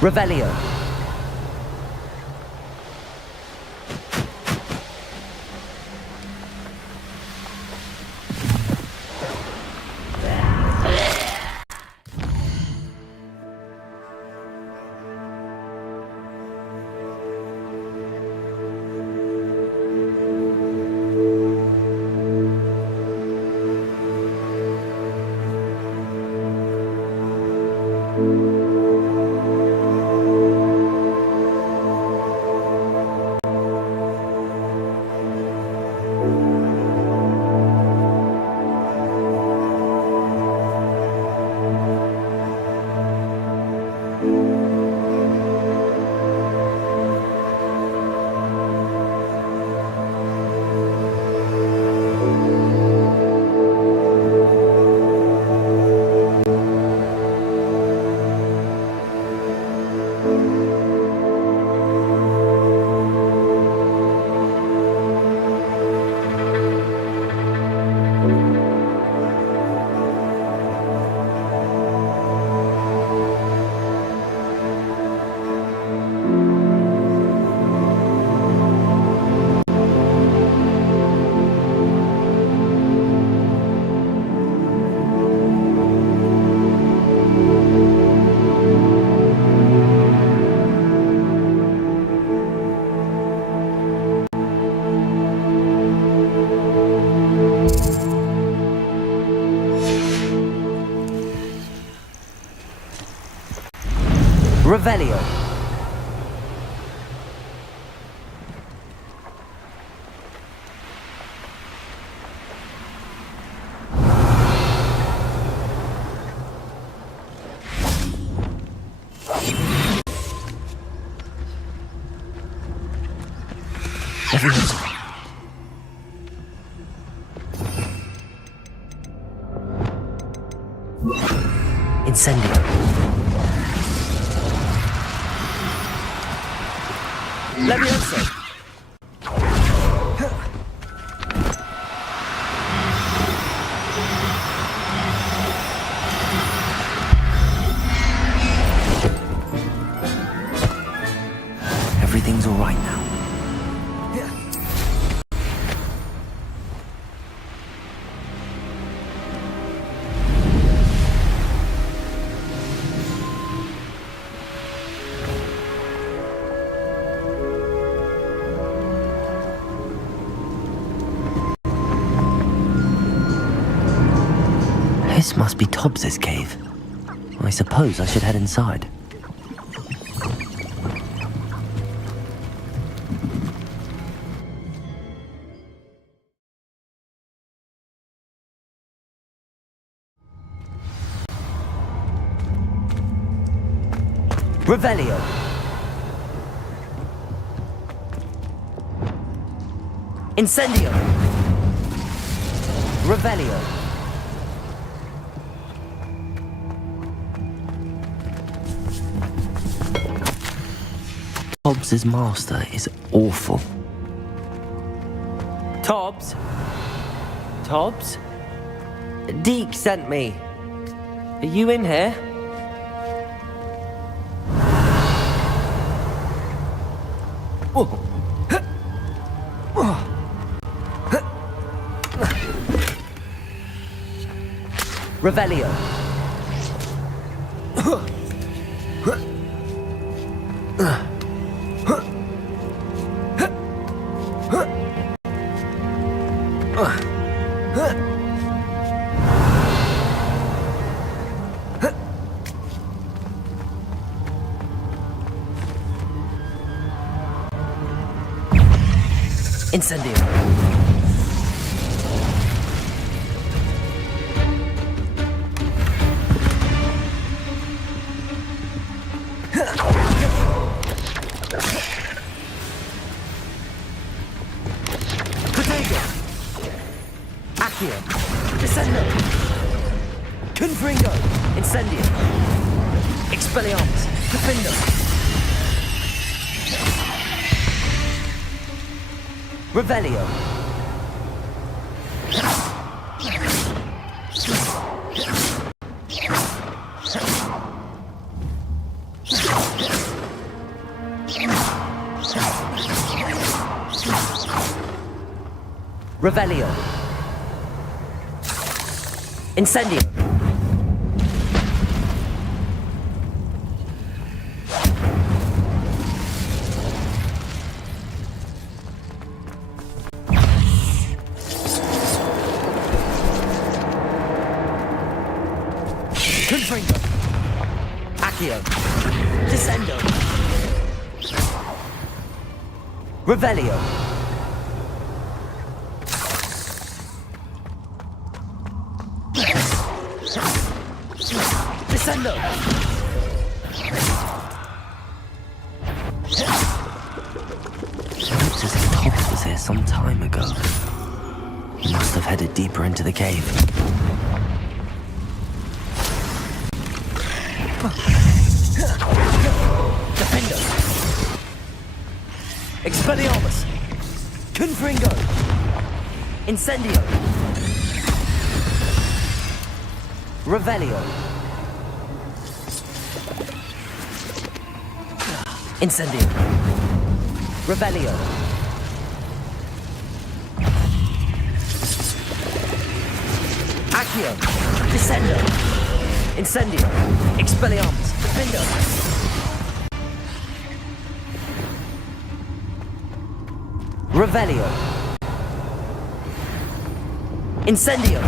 Revelio. Revelio. Incendio. Levioso. Everything's all right now. This must be Tobbs's cave. I suppose I should head inside. Revelio. Incendio. Revelio. Tobbs's master is awful. Tobbs? Tobbs? Deke sent me. Are you in here? Oh. Revelio. Incendio. Potato. Accio. Descendo. Confringo. Incendio. Expelliarmus. Defendo. Revelio. Revelio. Incendio. Confringo. Accio. Descendo. Revelio. Descendo. It looks as if Tobbs was here some time ago. He must have headed deeper into the cave. Defendo. Expelliarmus. Confringo. Incendio. Revelio. Incendio. Revelio. Accio. Descendo. Incendio. Expelliarmus. Defendo. Revelio. Incendio.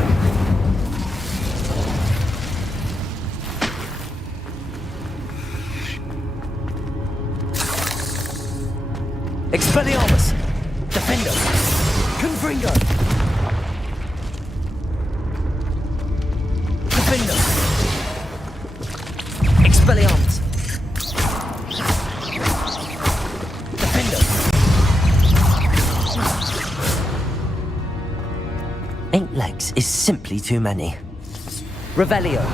8 legs is simply too many. Revelio.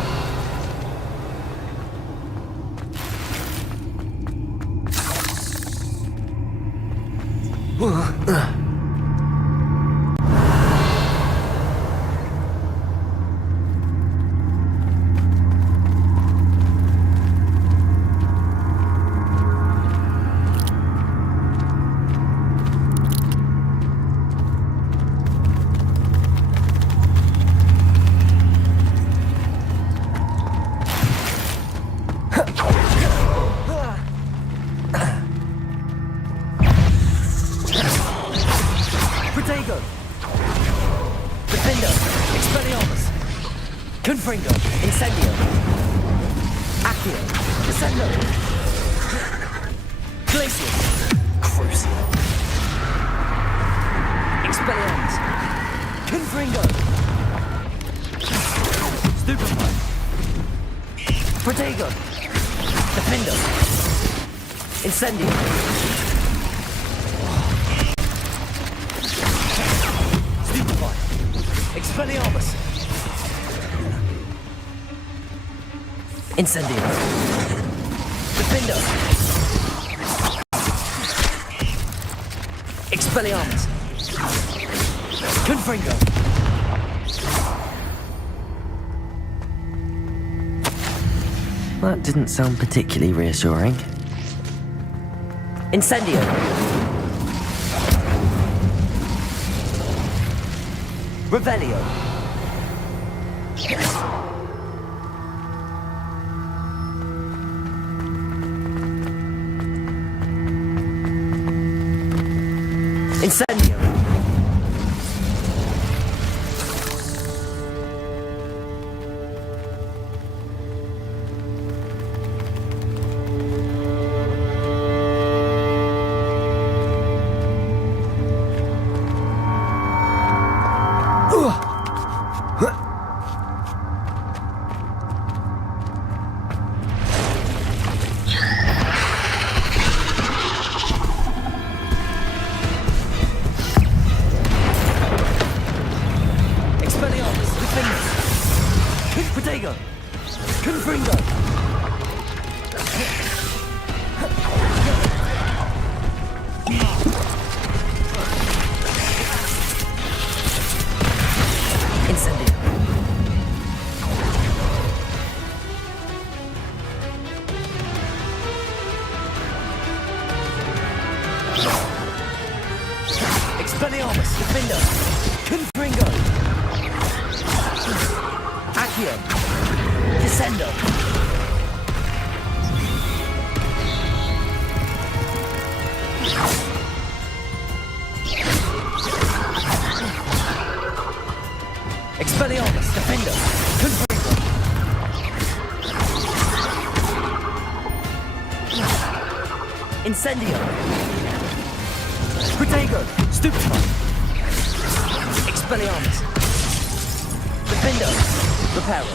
Protego! Defender! Expelliarmus! Confringo! Incendio! Accio! Descendo! Glacius! Crucio! Expelliarmus! Confringo! Stupefy! Protego! Defender! Incendio! Stupefy! Expelliarmus! Incendio! Defender! Expelliarmus! Confringo! That didn't sound particularly reassuring. Incendio! Revelio! Incendio! Expelliarmus! Defenders! Protego! Confringo! Incendio! Expelliarmus! Defender! Confringo! Accio! Descendo! Expelliarmus! Defender! Confringo! Incendio! Protego! Stupefy! Expelliarmus! Defender! Reparo!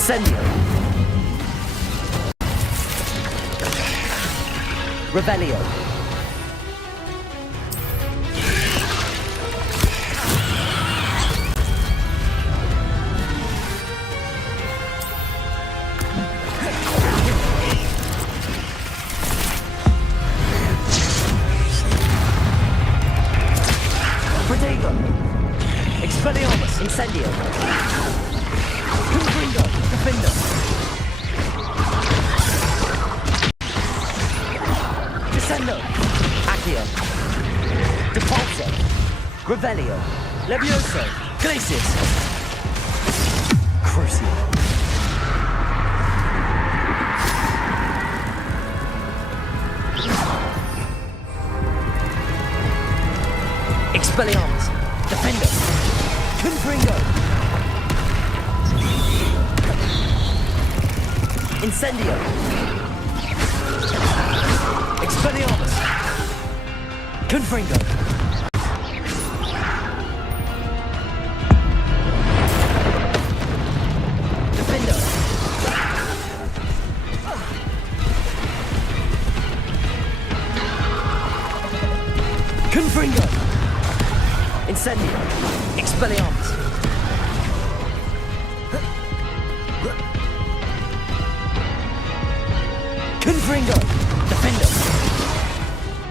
Incendio. Revelio. Protego. Expelliarmus. Incendio. Confringo. Defender. Descendo. Accio. Depulso. Revelio. Levioso. Glacius. Crucio. Expelliarmus. Defender. Confringo. Incendio. Expelliarmus. Confringo. Defender. Confringo. Incendio. Expelliarmus. Confringo. Defender.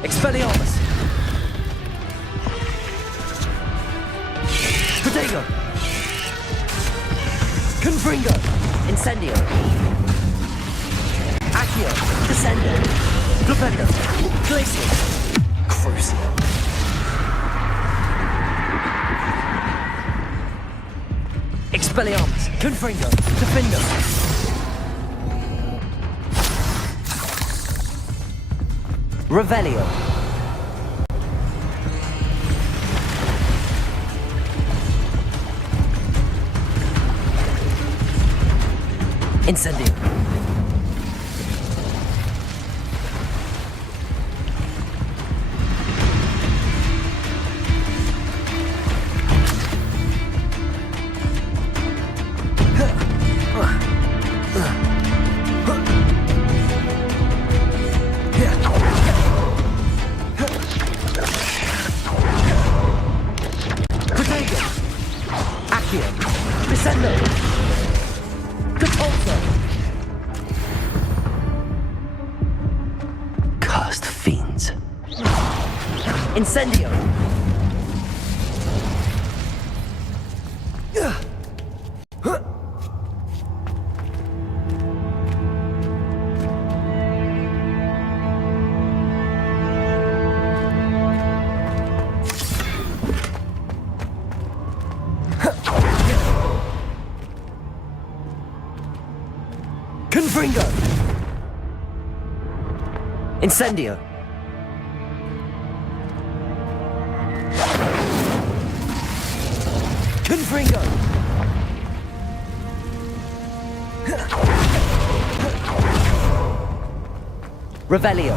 Expelliarmus. Protego. Confringo. Incendio. Accio. Descendo. Defender. Glacius. Crucio. Expelliarmus. Confringo. Defender. Revelio. Incendio. Protego. Accio. Descendo. Depulso. Cursed fiends. Incendio. Confringo. Incendio. Confringo. Revelio.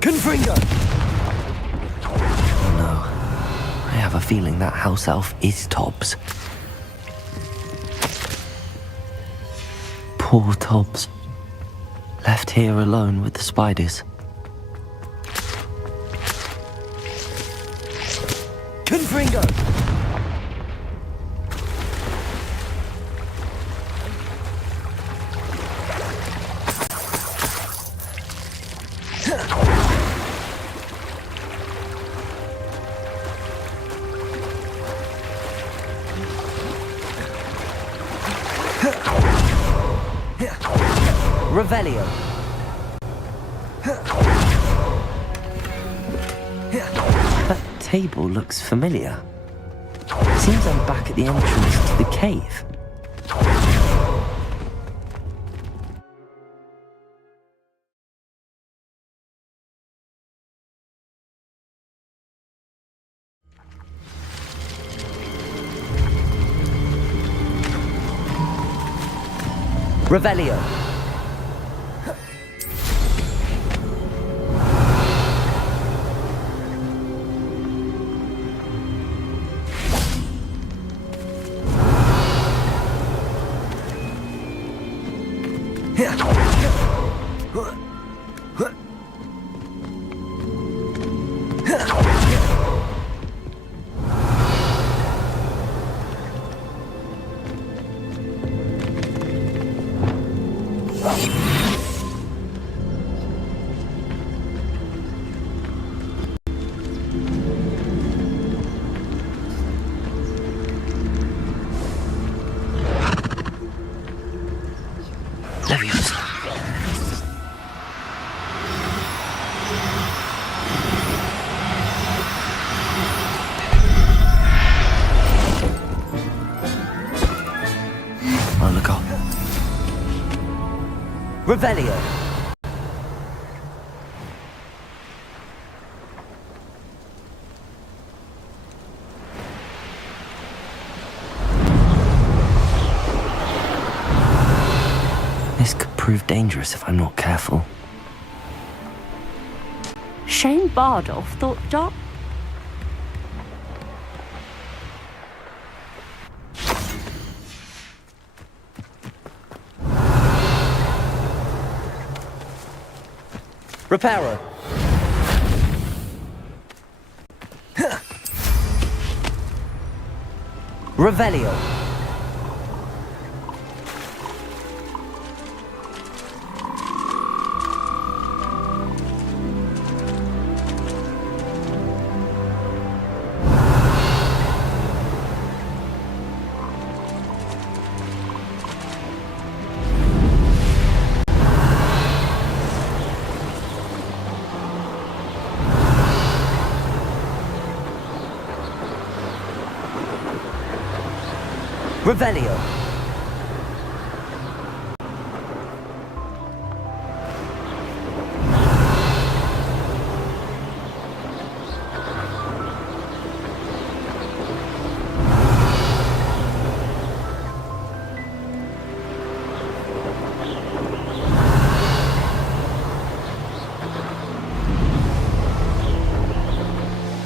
Confringo. Oh no. I have a feeling that house elf is Tobbs. Poor Tobbs. Left here alone with the spiders. Confringo! Revelio. That table looks familiar. Seems I'm back at the entrance to the cave. Revelio. Oh, look up. Revelio. This could prove dangerous if I'm not careful. Shane Bardolph thought Doc. Reparo. Revelio. Revelio.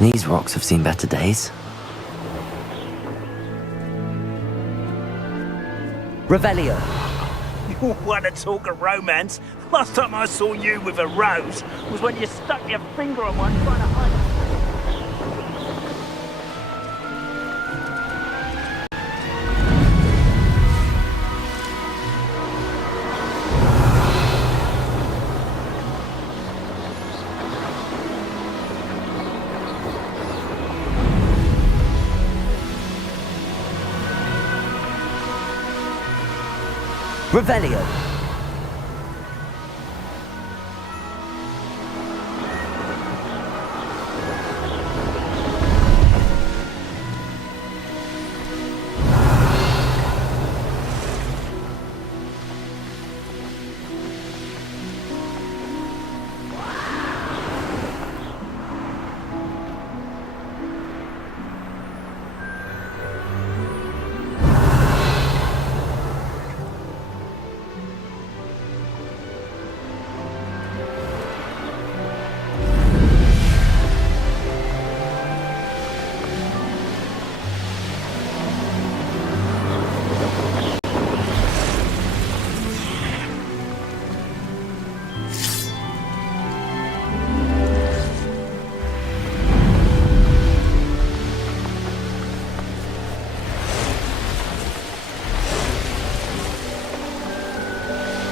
These rocks have seen better days. Revelio. You want to talk of romance? Last time I saw you with a rose was when you stuck your finger on one trying to hide it. Revelio.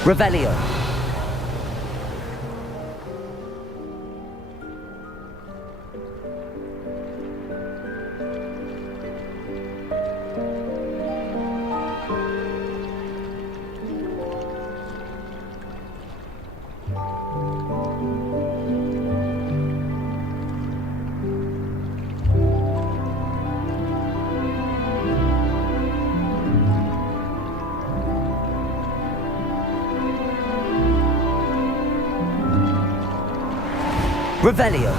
Revelio. Revelio.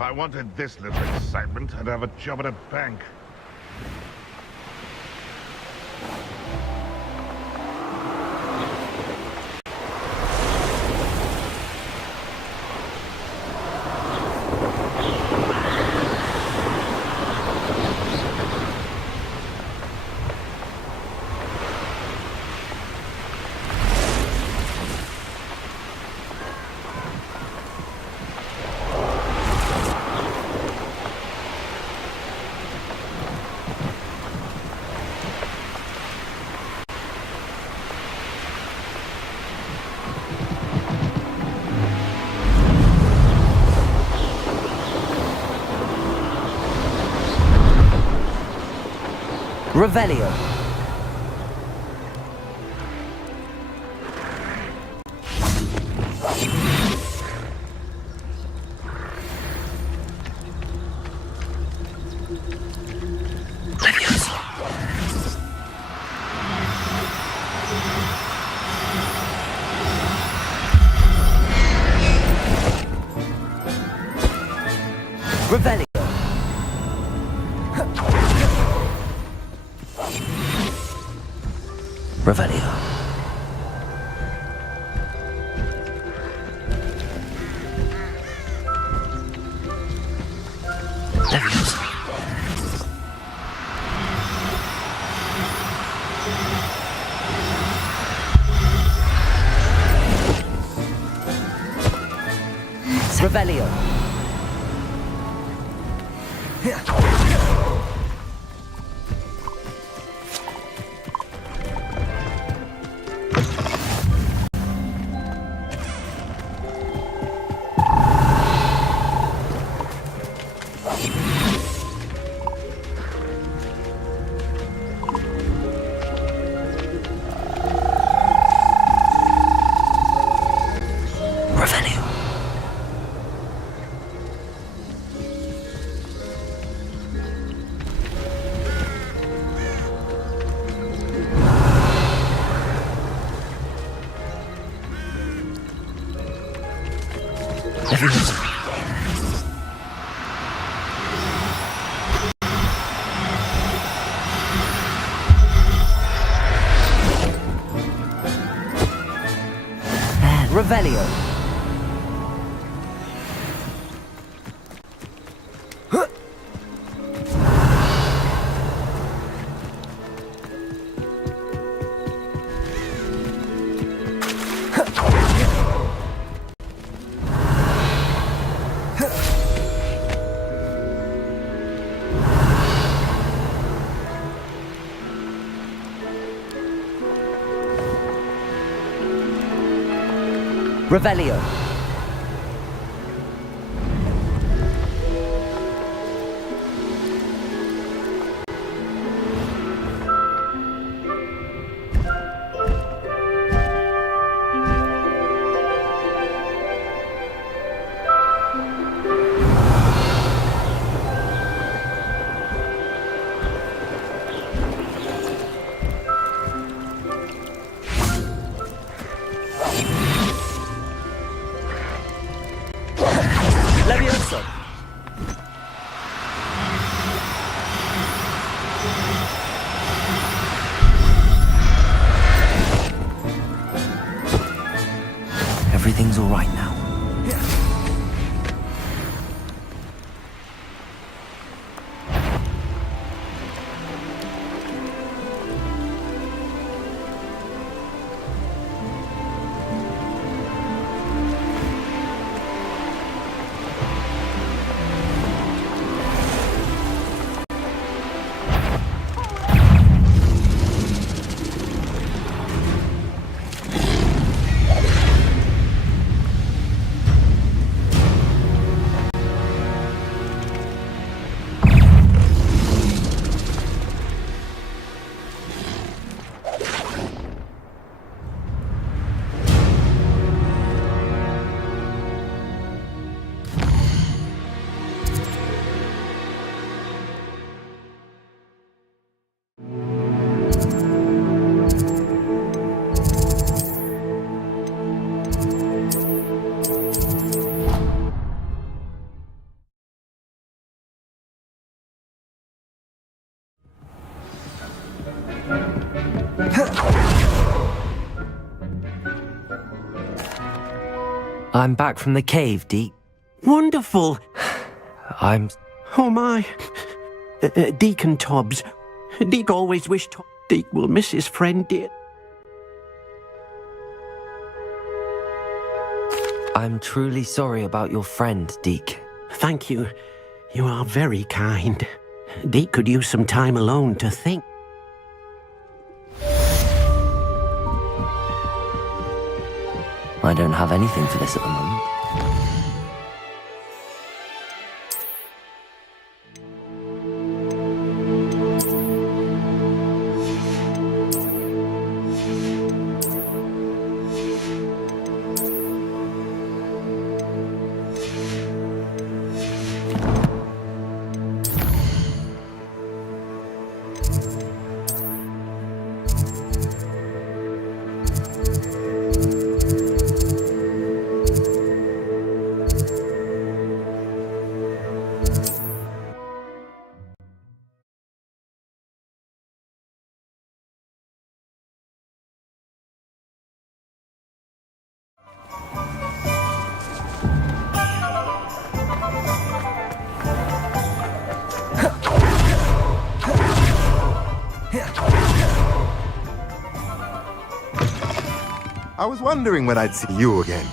If I wanted this little excitement, I'd have a job at a bank. Revelio. Revelio. Revelio. Leviosa. Revelio. Revelio. Leviosa. Revelio. Revelio. Leviosa. Everything's all right now. I'm back from the cave, Deke. Wonderful. I'm... Oh my. Deacon Tobbs. Deke always wished Deke will miss his friend, dear. I'm truly sorry about your friend, Deke. Thank you. You are very kind. Deke could use some time alone to think. I don't have anything for this at the moment. I was wondering when I'd see you again.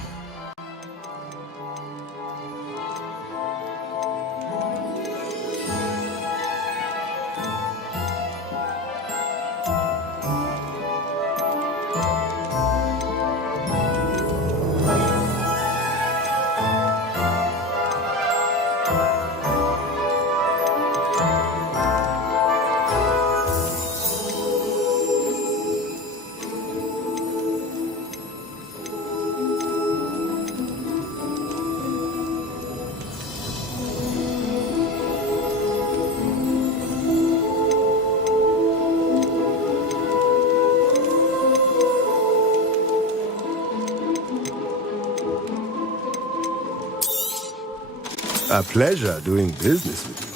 A pleasure doing business with you.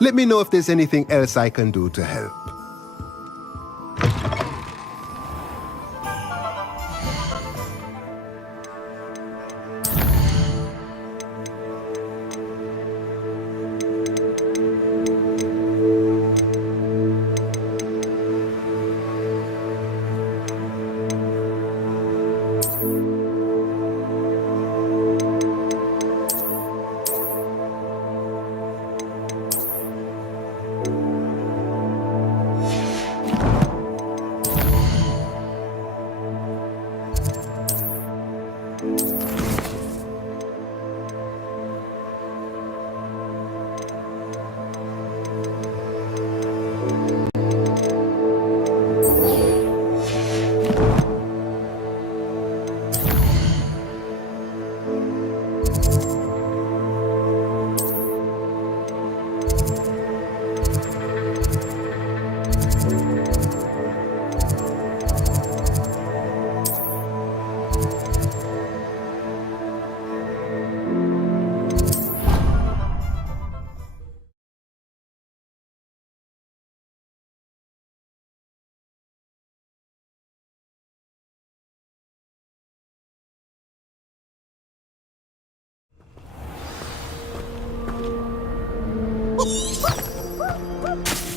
Let me know if there's anything else I can do to help.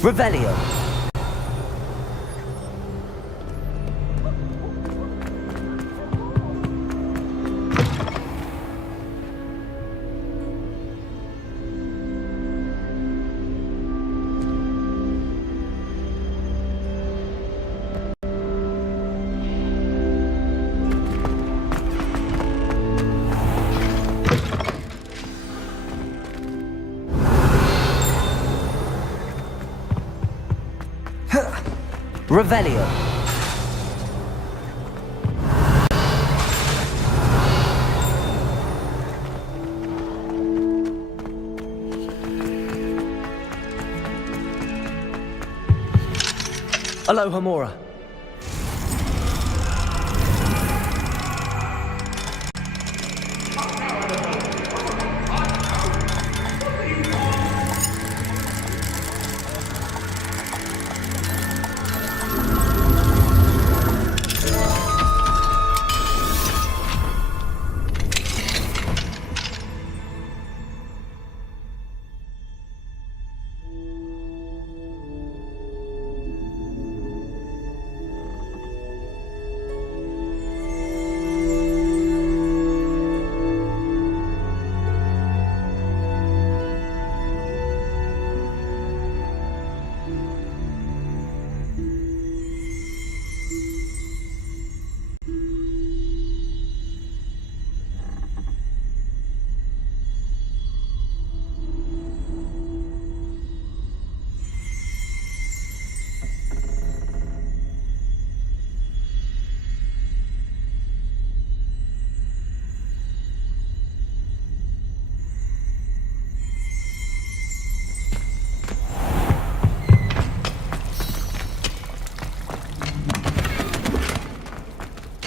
Revelio. Revelio. Alohomora.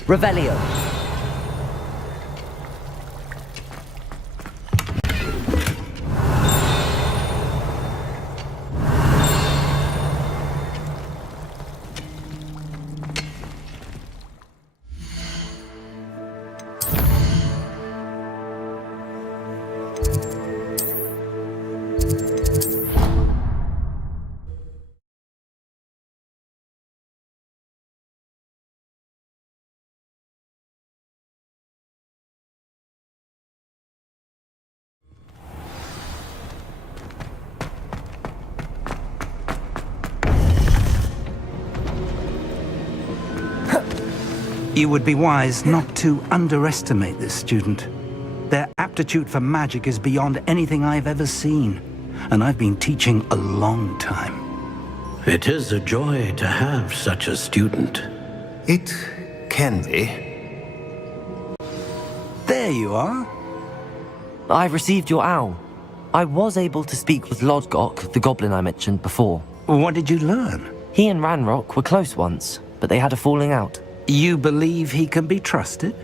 Revelio. You would be wise not to underestimate this student. Their aptitude for magic is beyond anything I've ever seen, and I've been teaching a long time. It is a joy to have such a student. It can be. There you are. I received your owl. I was able to speak with Lodgok, the goblin I mentioned before. What did you learn? He and Ranrock were close once, but they had a falling out. You believe he can be trusted?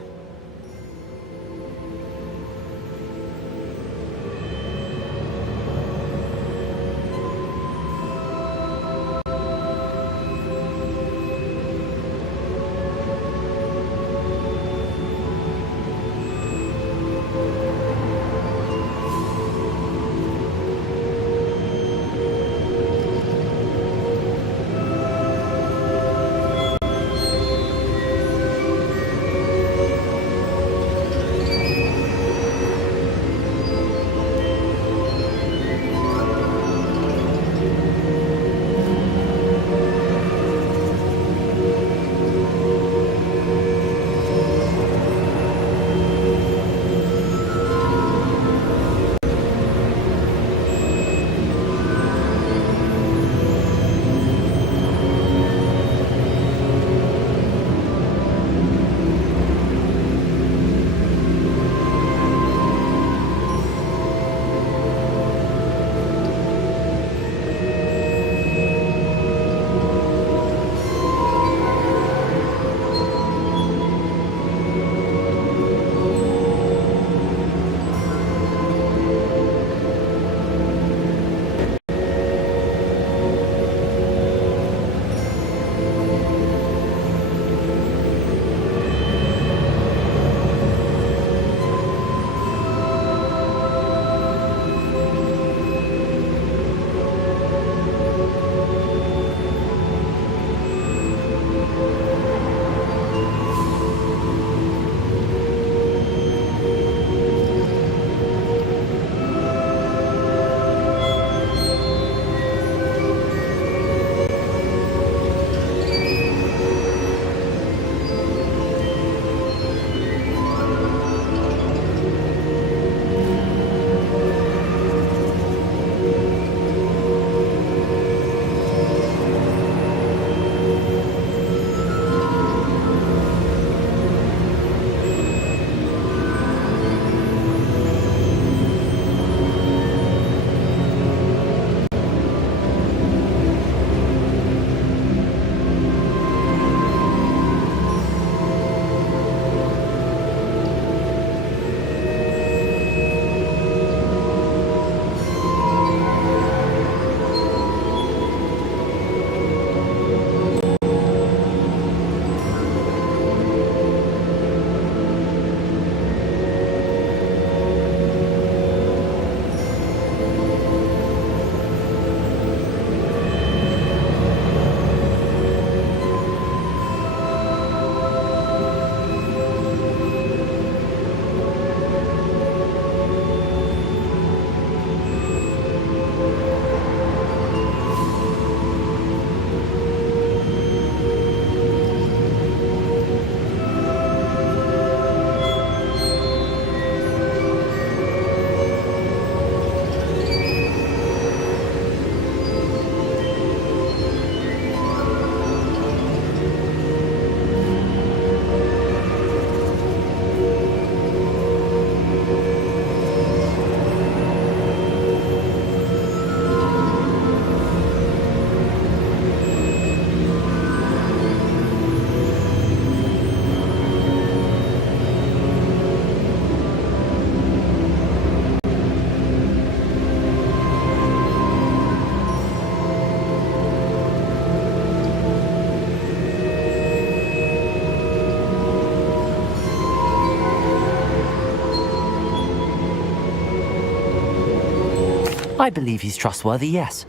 I believe he's trustworthy, yes.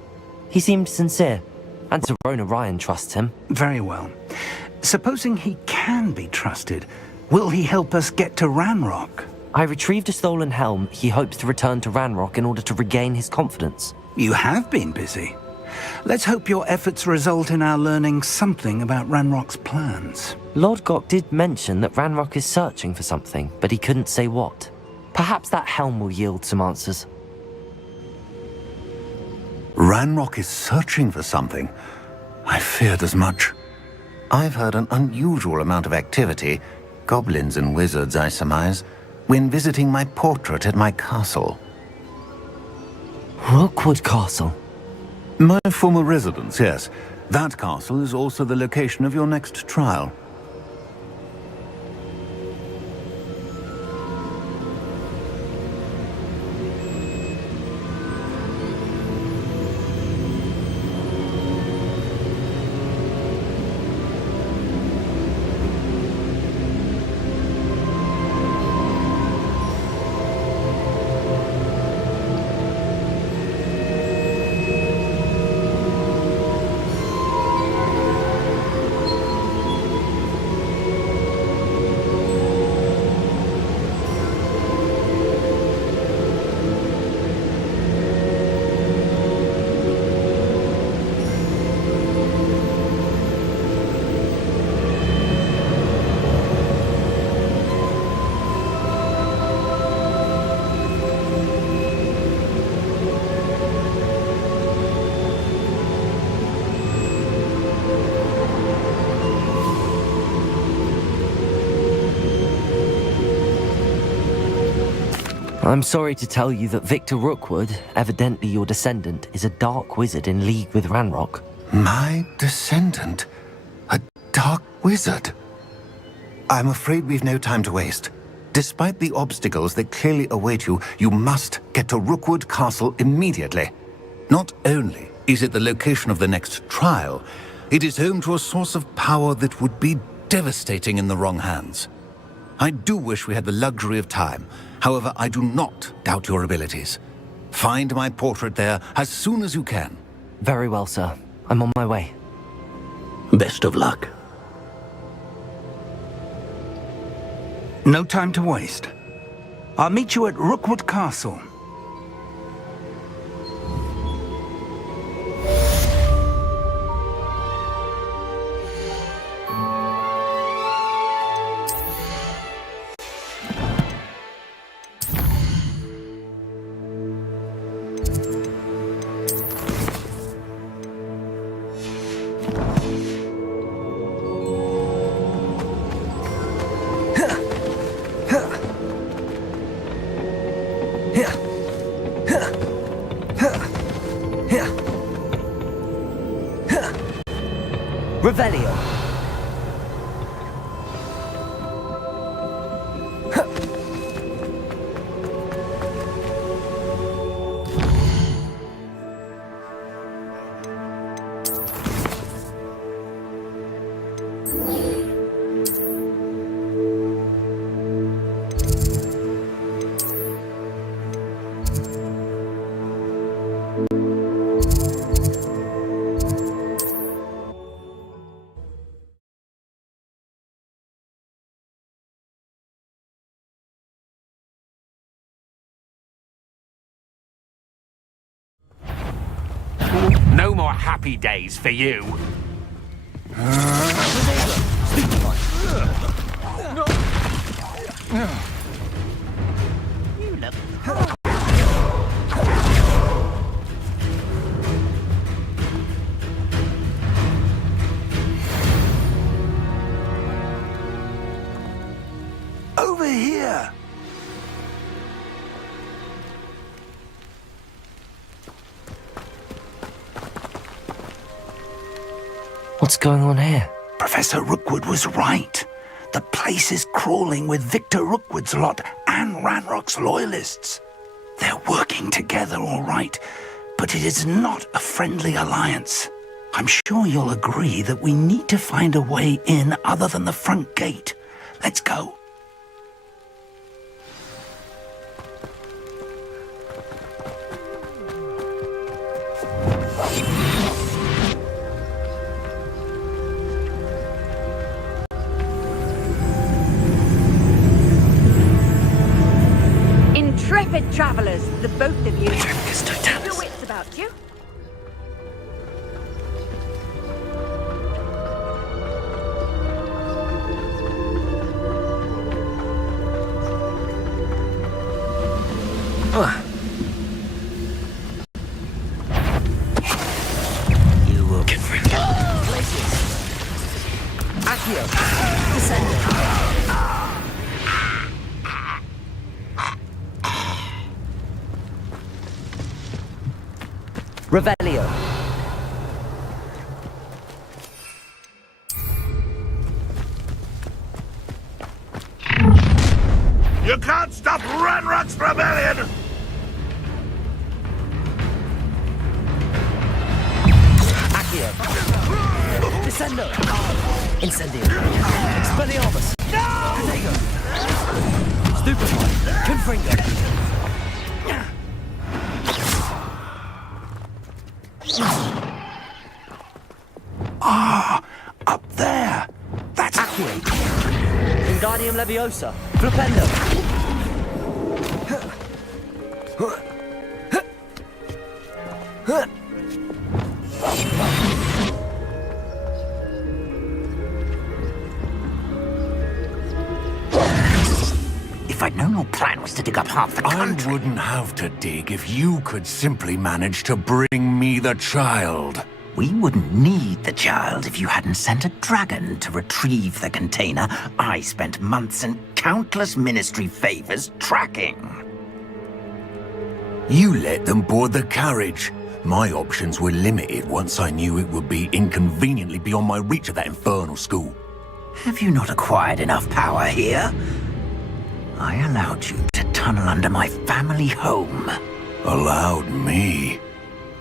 He seemed sincere, and Sirona Ryan trusts him. Very well. Supposing he can be trusted, will he help us get to Ranrock? I retrieved a stolen helm. He hopes to return to Ranrock in order to regain his confidence. You have been busy. Let's hope your efforts result in our learning something about Ranrock's plans. Lord Gok did mention that Ranrock is searching for something, but he couldn't say what. Perhaps that helm will yield some answers. Ranrock is searching for something. I feared as much. I've heard an unusual amount of activity, goblins and wizards, I surmise, when visiting my portrait at my castle. Rookwood Castle? My former residence, yes. That castle is also the location of your next trial. I'm sorry to tell you that Victor Rookwood, evidently your descendant, is a dark wizard in league with Ranrock. My descendant? A dark wizard? I'm afraid we've no time to waste. Despite the obstacles that clearly await you, you must get to Rookwood Castle immediately. Not only is it the location of the next trial, it is home to a source of power that would be devastating in the wrong hands. I do wish we had the luxury of time. However, I do not doubt your abilities. Find my portrait there as soon as you can. Very well, sir. I'm on my way. Best of luck. No time to waste. I'll meet you at Rookwood Castle. Revelio. No more happy days for you. Over here! What's going on here? Professor Rookwood was right. The place is crawling with Victor Rookwood's lot and Ranrock's loyalists. They're working together, all right, but it is not a friendly alliance. I'm sure you'll agree that we need to find a way in other than the front gate. Let's go. travellers, the both of you. Keep your wits about you. You will get rid of Accio! Revelio! You can't stop Ranrock's rebellion! Accio! Descendo! Incendio! Expelliarmus! No! Protego! Stupefy! Confringo! Ah, up there. That's Accio! Wingardium Leviosa! Flipendo! If I'd known your plan was to dig up half the country... I wouldn't have to dig if you could simply manage to bring me the child. We wouldn't need the child if you hadn't sent a dragon to retrieve the container I spent months and countless ministry favors tracking. You let them board the carriage. My options were limited once I knew it would be inconveniently beyond my reach at that infernal school. Have you not acquired enough power here? I allowed you to tunnel under my family home. Allowed me?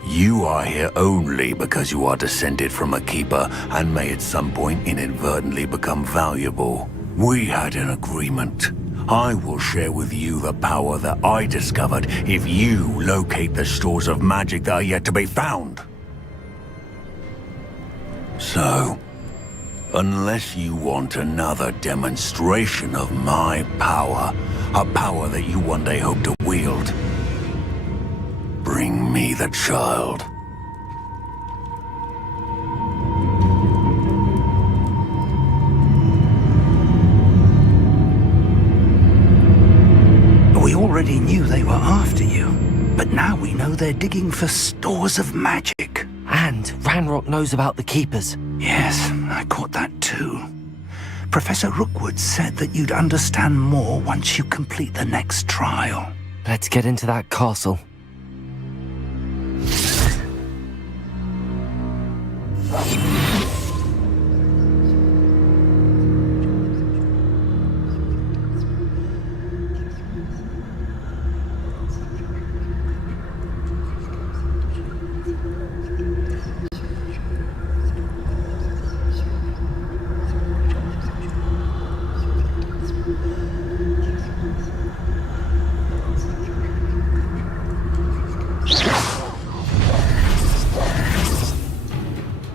You are here only because you are descended from a keeper and may at some point inadvertently become valuable. We had an agreement. I will share with you the power that I discovered if you locate the stores of magic that are yet to be found. So, unless you want another demonstration of my power, a power that you one day hope to wield, bring me the child. We already knew they were after you, but now we know they're digging for stores of magic. And Ranrock knows about the Keepers. Yes, I caught that too. Professor Rookwood said that you'd understand more once you complete the next trial. Let's get into that castle.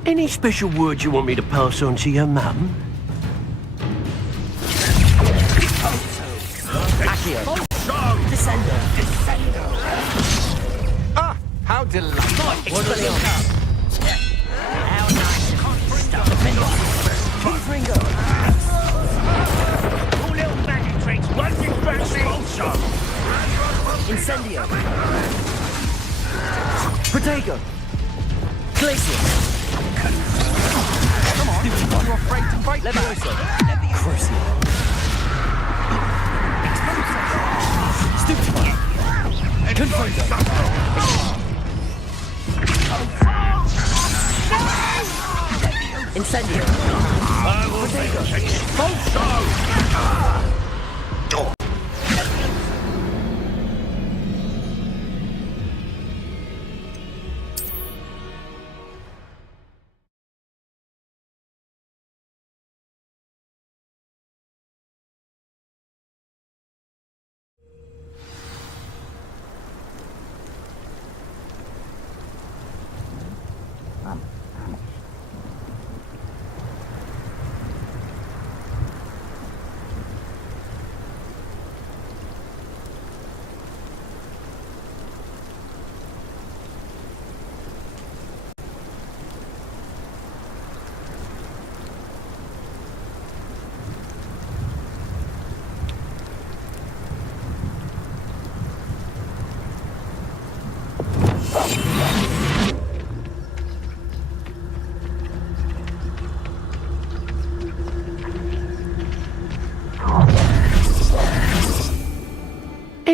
Any special words you want me to pass on to your mum? Accio! Descendo! Ah, how delightful! Expelliarmus! Confringo! All little magic tricks, once you burst the old shot. Incendio! Protego! Glacier! Come on, you're afraid to fight. Leviosa! Crucio! Stupefy! Confringo! Incendio! Protego!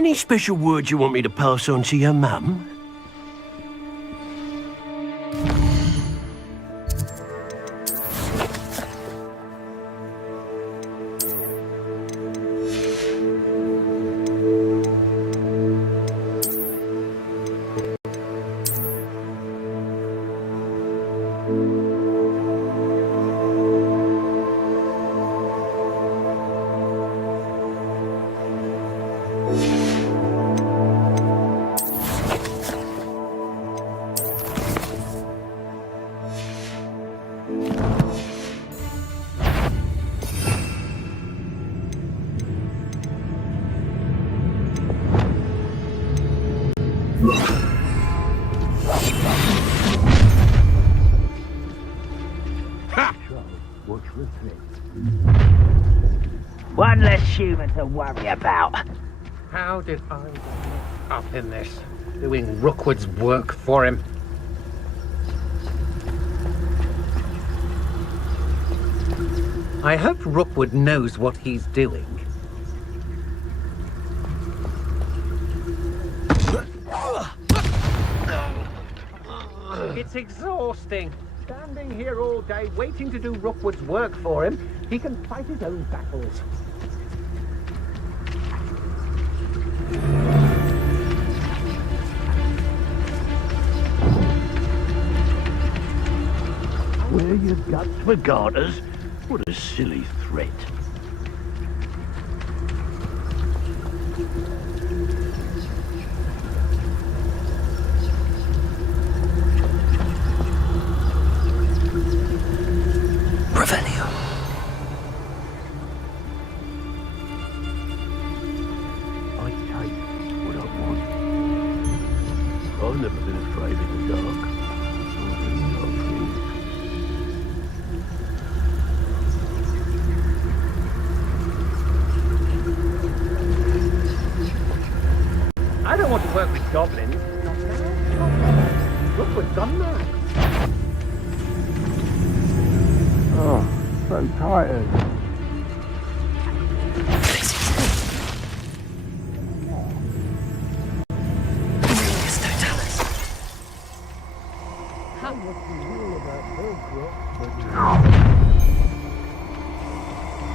Any special words you want me to pass on to your mum? One less human to worry about. How did I get up in this? Doing Rookwood's work for him? I hope Rookwood knows what he's doing. It's exhausting. Standing here all day, waiting to do Rookwood's work for him. He can fight his own battles. Wear your guts for garters? What a silly threat. Revelio. I take what I want. I've never been afraid of the dark. I don't want to work with goblins. Not now. Rookwood's gone mad. Oh, so tired.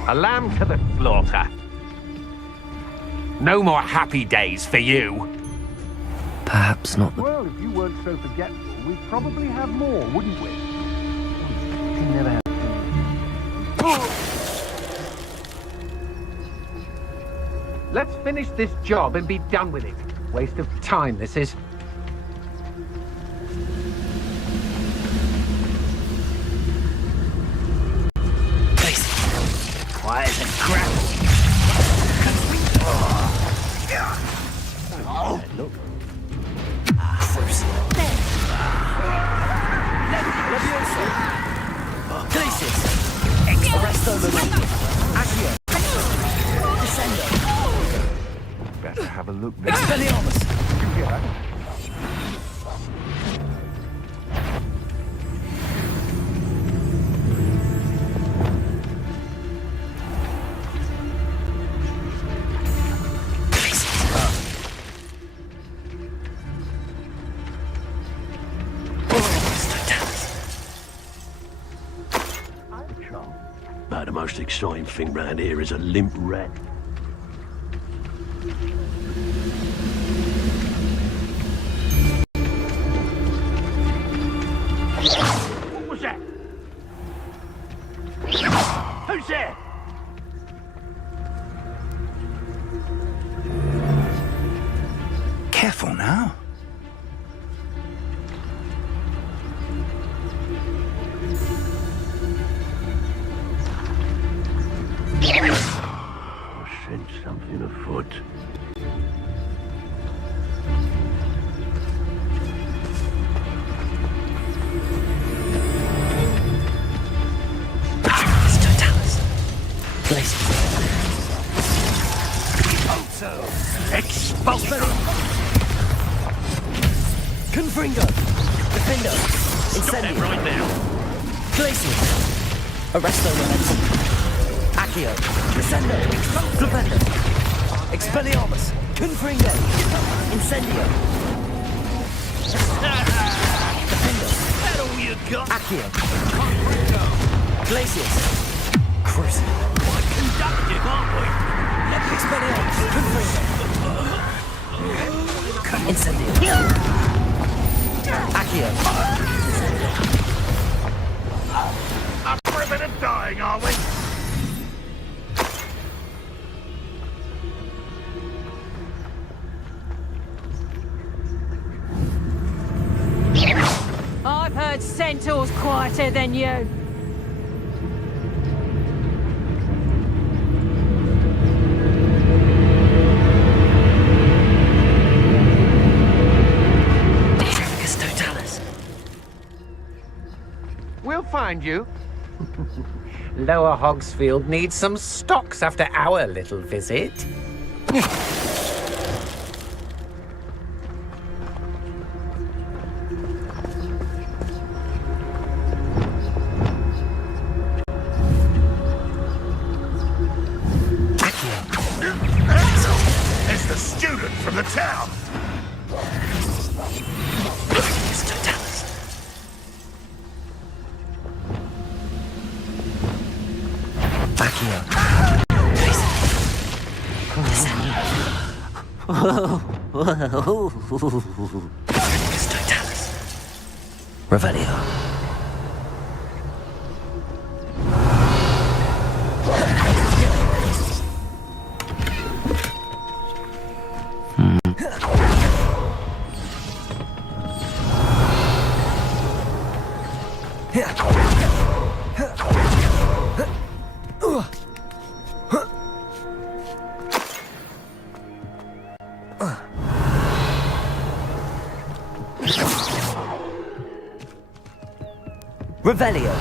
A lamb to the slaughter. No more happy days for you. Perhaps not the... Well, if you weren't so forgetful, we'd probably have more, wouldn't we? You never have. Let's finish this job and be done with it. Waste of time, this is. Quiet as crap. Oh, look. Better have a look there. Expelliarmus! You hear that? About the most exciting thing round here is a limp rat. What was that? Who's there? Careful now. I sense something afoot. Expulso! Confringo! Defender! Stop that right now! Glacius! Arresto Momentum! Accio! Descendo! Flipendo! Expelliarmus! Confringo! Incendio! That all you got? Accio! Glacius! Cruz! Quite conductive, aren't we? Expelliarmus! Confringo! Incendio! Accio! Up for a bit of dying, are we? I've heard centaurs quieter than you. We'll find you. Lower Hogsfield needs some stocks after our little visit. It's the student from the town. Revelio. Revelio.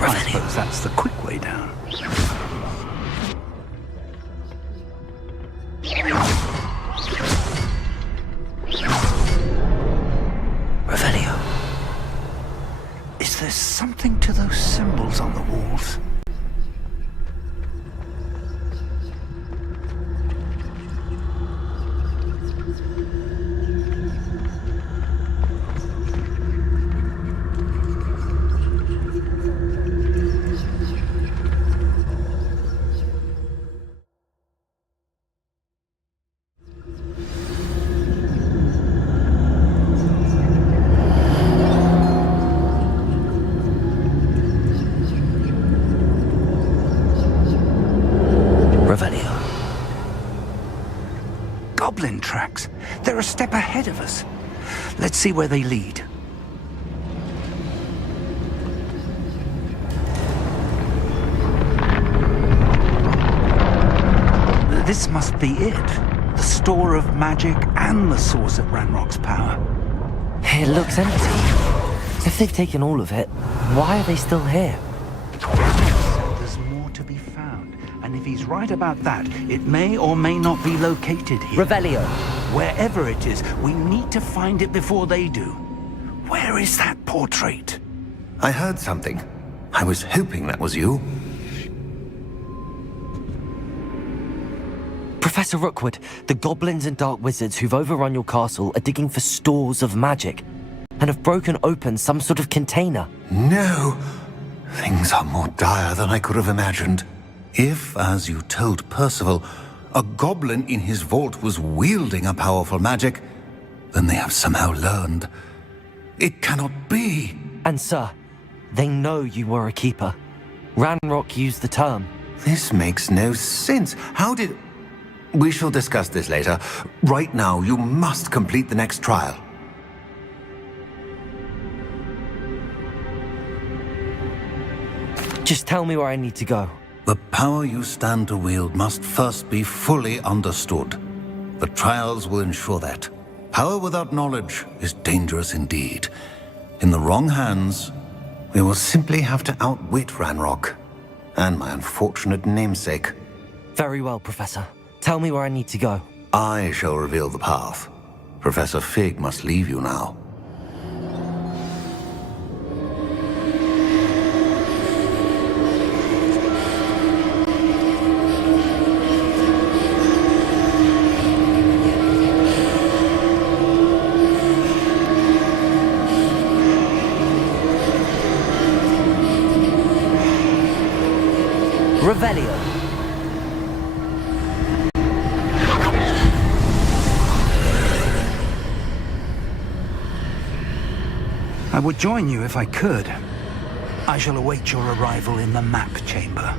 I suppose that's the quick way down. Revelio. Is there something to those symbols on the walls? Revelio. Goblin tracks. They're a step ahead of us. Let's see where they lead. This must be it. The store of magic and the source of Ranrock's power. It looks empty. If they've taken all of it, why are they still here? There's more to be found. And if he's right about that, it may or may not be located here. Revelio. Wherever it is, we need to find it before they do. Where is that portrait? I heard something. I was hoping that was you. Professor Rookwood, the goblins and dark wizards who've overrun your castle are digging for stores of magic and have broken open some sort of container. No! Things are more dire than I could have imagined. If, as you told Percival, a goblin in his vault was wielding a powerful magic, then they have somehow learned. It cannot be. And sir, they know you were a keeper. Ranrock used the term. This makes no sense. How did... We shall discuss this later. Right now, you must complete the next trial. Just tell me where I need to go. The power you stand to wield must first be fully understood. The trials will ensure that. Power without knowledge is dangerous indeed. In the wrong hands, we will simply have to outwit Ranrock and my unfortunate namesake. Very well, Professor. Tell me where I need to go. I shall reveal the path. Professor Fig must leave you now. Revelio. I would join you if I could. I shall await your arrival in the map chamber.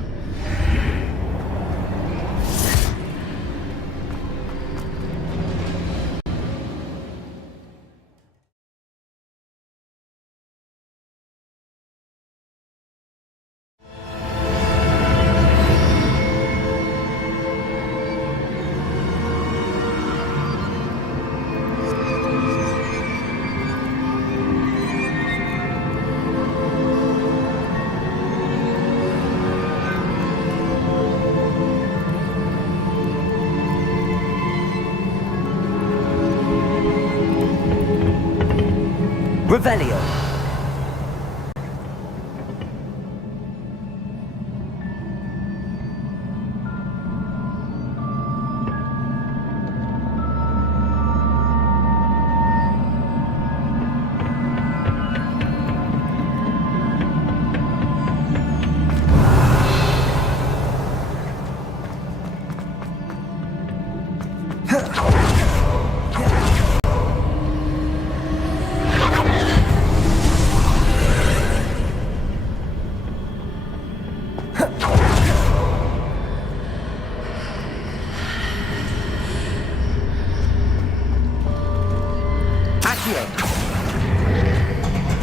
Revelio.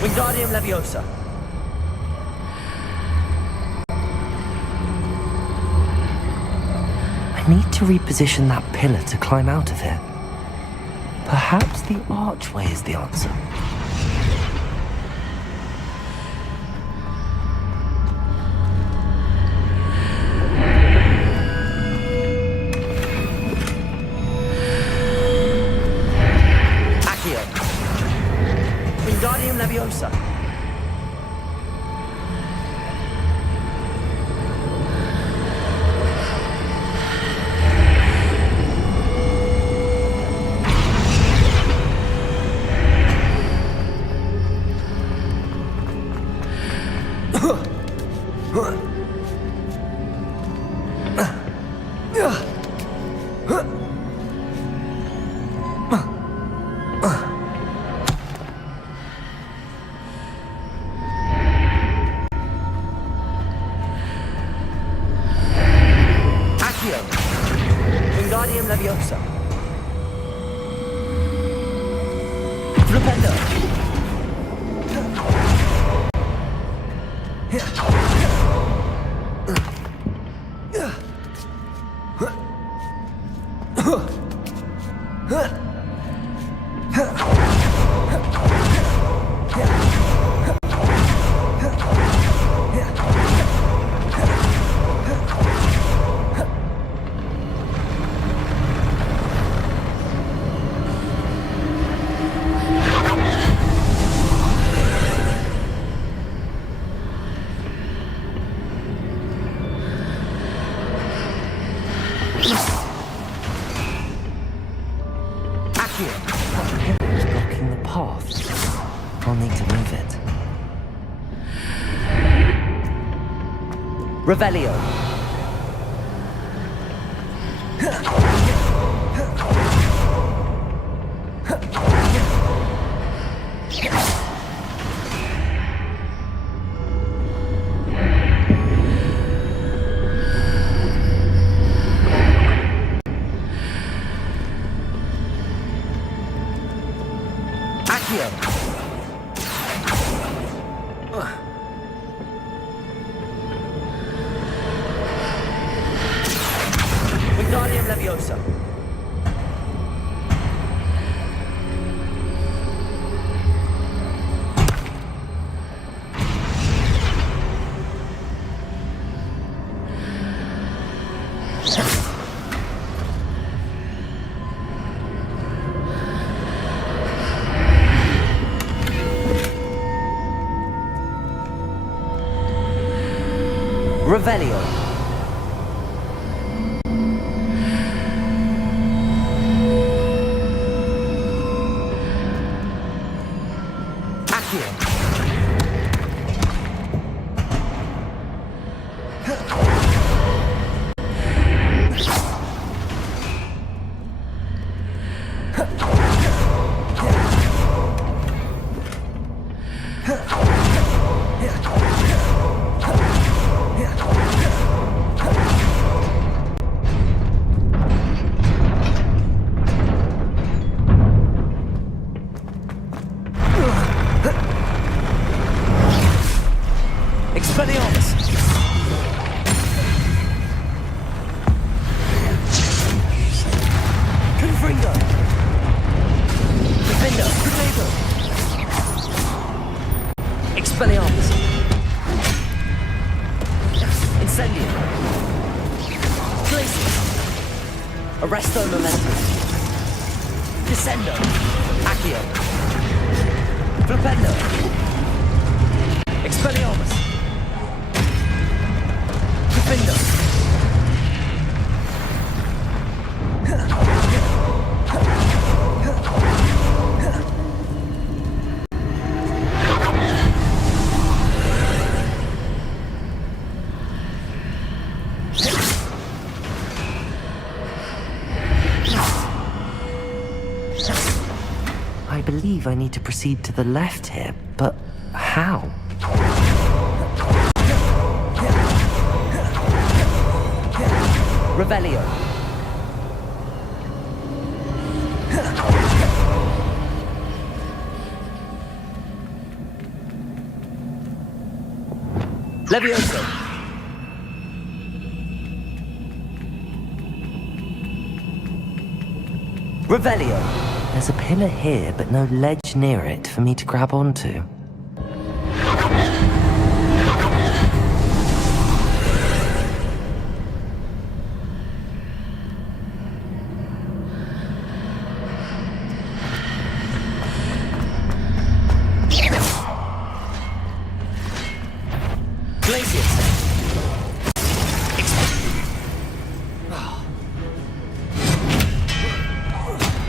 Wingardium Leviosa. I need to reposition that pillar to climb out of here. Perhaps the archway is the answer. Wingardium Leviosa. Wingardium Leviosa. Flipendo. It's blocking the path. I'll need to move it. Revelio. Revelio. Accio. Expelliarmus! Confringo! Defender! Grenado! Expelliarmus! Incendio! Glacius! Arresto Momentum! Descendo! Accio! Flipendo! Expelliarmus! Defender! I believe I need to proceed to the left here, but how? Revelio. Levioso. Revelio. There's a pillar here, but no ledge near it for me to grab onto.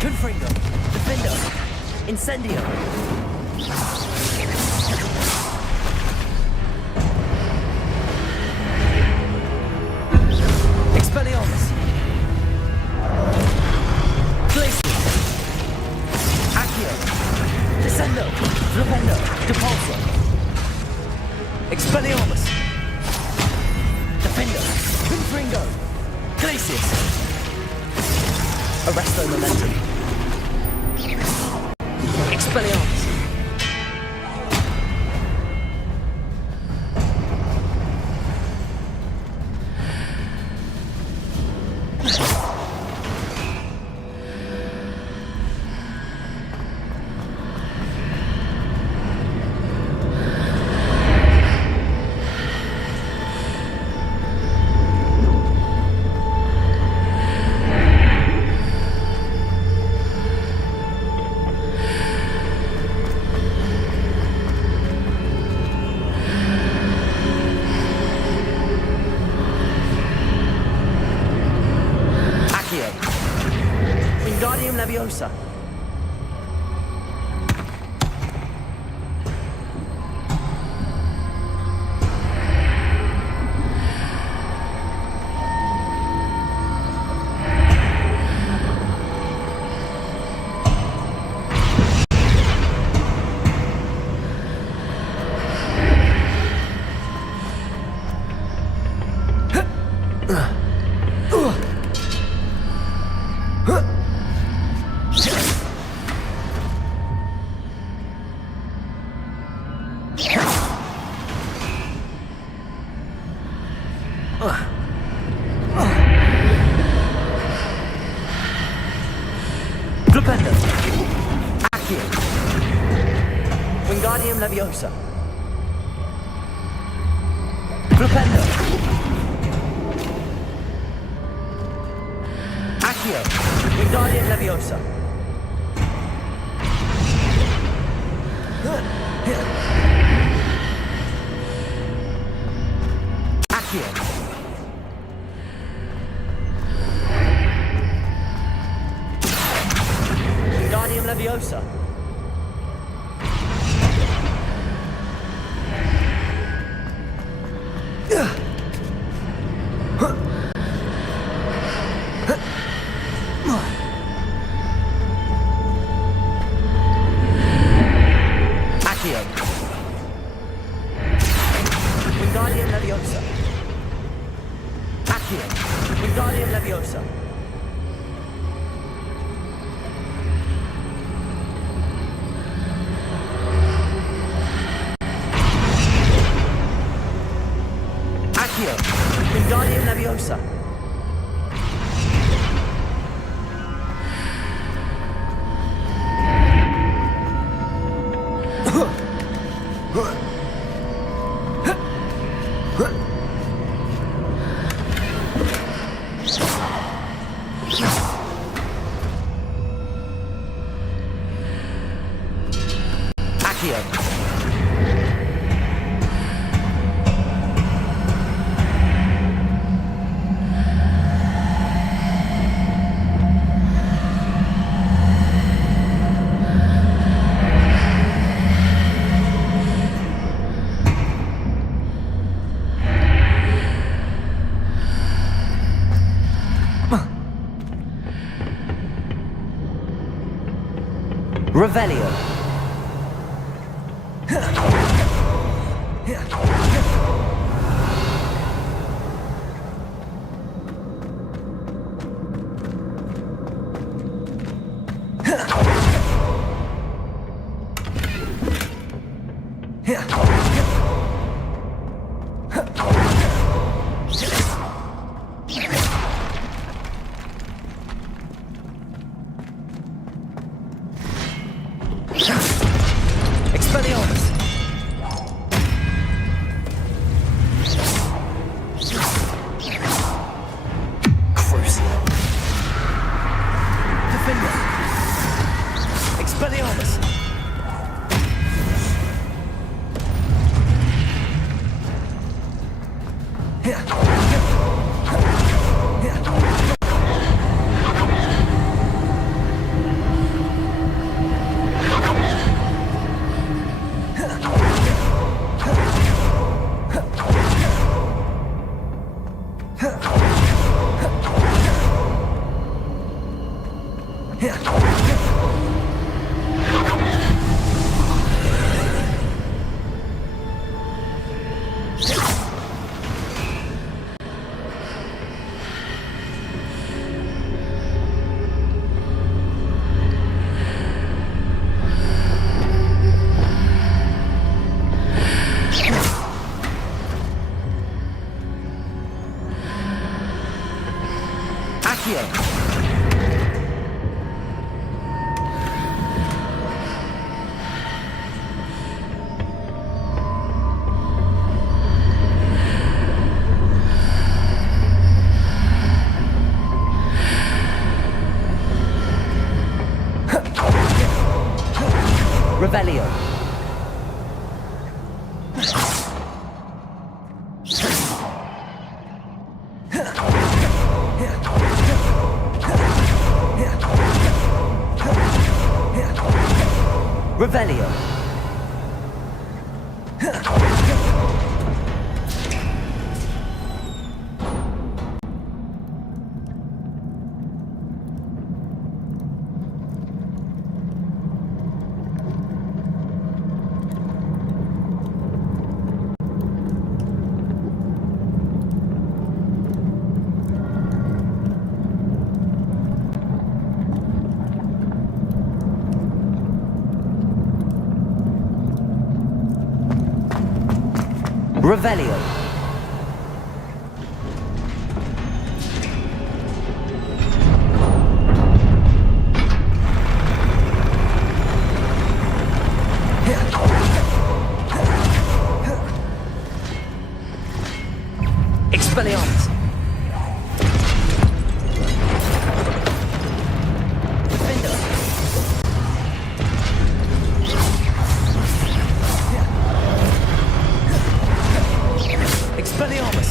Confringo, Defendo, Incendio. Expelliarmus. Glacius. Accio. Descendo. Flipendo. Depulso. Expelliarmus. Defendo. Confringo. Glacius. Arresto Momentum. Expelliarmus. Wingardium Leviosa. Flipendo. Accio. Wingardium Leviosa. Flipendo. Accio. Wingardium Leviosa. Accio. Leviosa. Accio. Wingardium Leviosa. Revelio. Expelliarmus! Crucial. Defender! Expelliarmus! Revelio. Revelio. Revelio. Expelliarmus. Defender. Expelliarmus!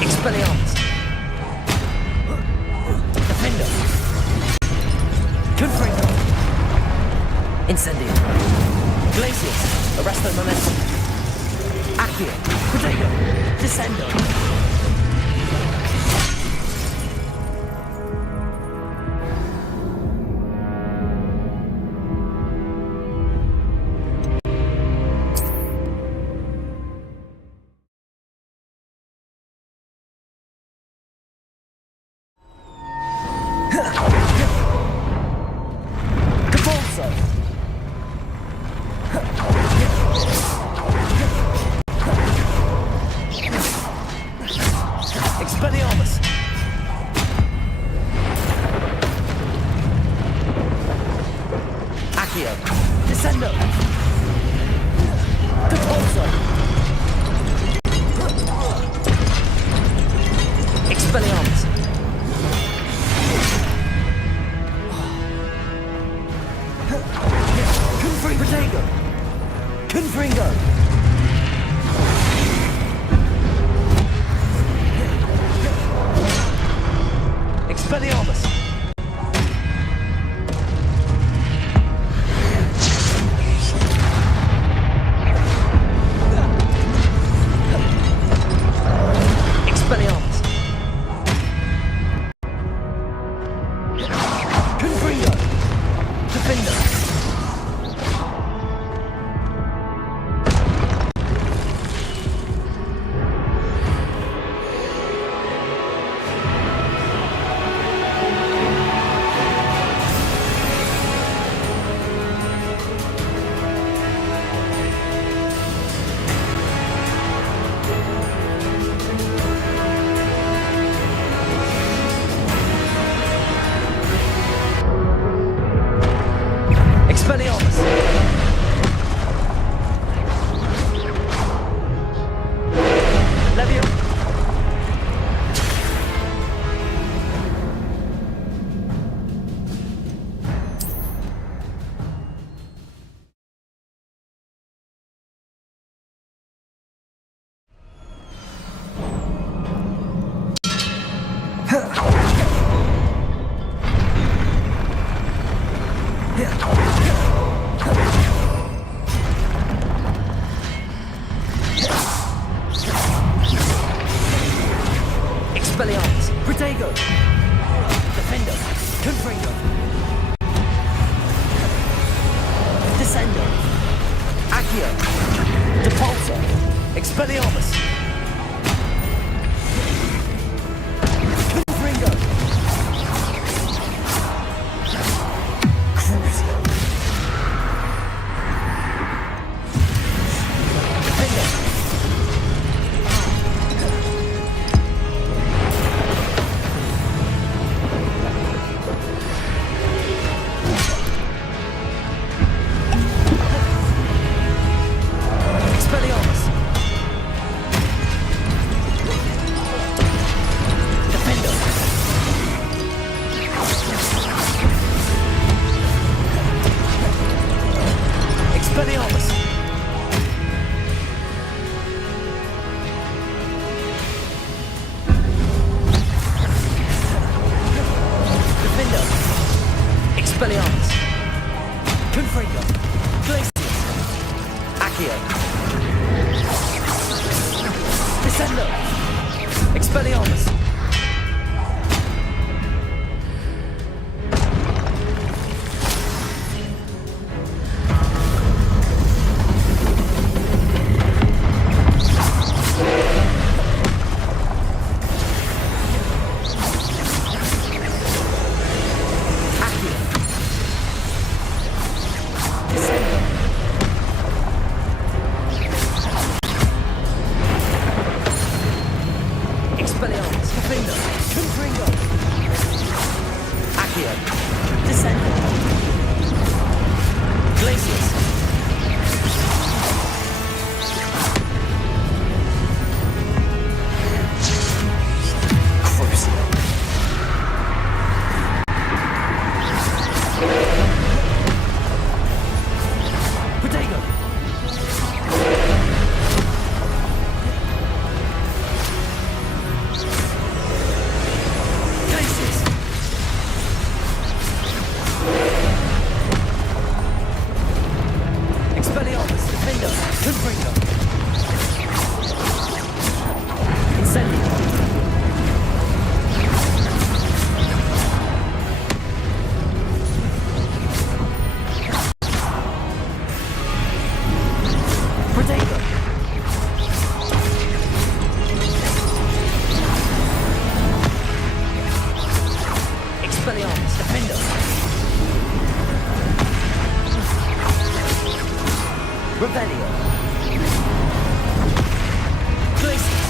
Expelliarmus! Defender! Confringo! Incendio! Glacius! Arresto Momentum! Accio! Protego! Descendo! Expelliarmus! Accio! Descendo! Depulso! Expelliarmus! Protego! Confringo! Expelliarmus! Expelliarmus! Confringo! Defender! Expelliarmus! Levio! Expelliarmus! Protego! Defendo! Confringo! Descendo! Accio! Depulso! Expelliarmus! Confringo! Crucio! Defendo! Expelliarmus! Defendo! Expelliarmus! Defendo! Expelliarmus! Confringo! Glacius! Accio! Descendo! Expelliarmus! Accio! Descendo! Expelliarmus! Defendo! Confringo! Accio! Descendo! Glacius! Crucio! Protego! Glacius! Expelliarmus! Defendo! Confringo! Incendio! Protego! Expelliarmus! Defendo! Revelio! Glacius!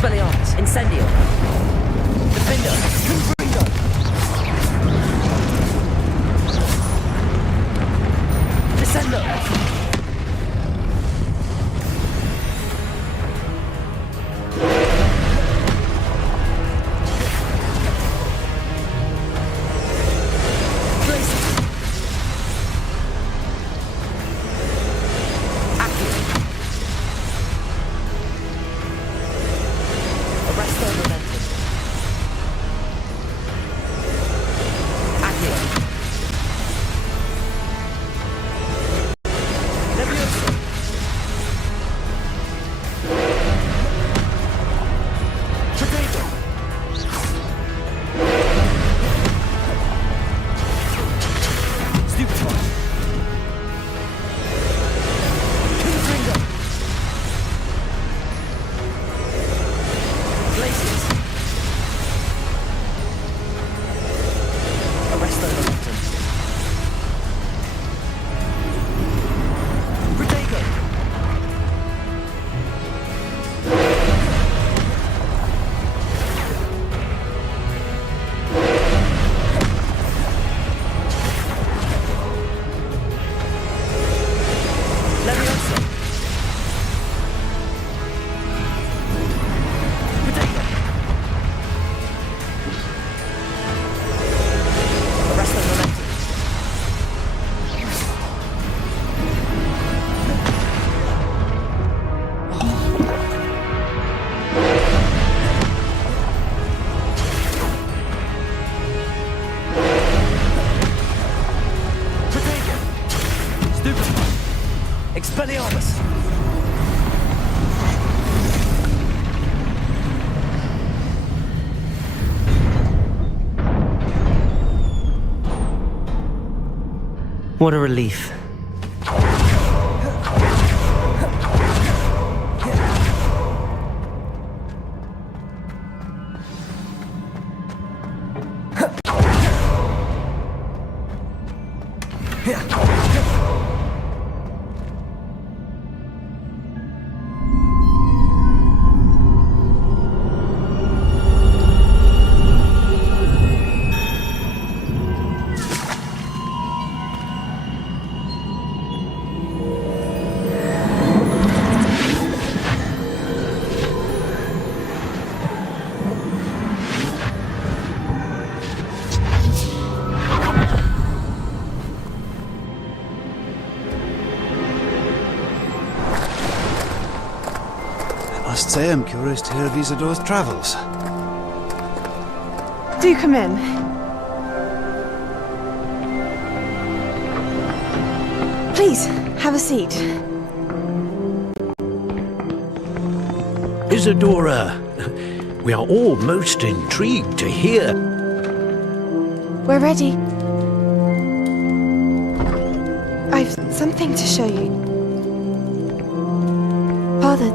Expelliarmus. Incendio. Defender. Confringo. Descendo. Expelliarmus! What a relief. I must say I'm curious to hear of Isadore's travels. Do come in. Please, have a seat. Isadora, we are all most intrigued to hear. We're ready. I've something to show you. Father,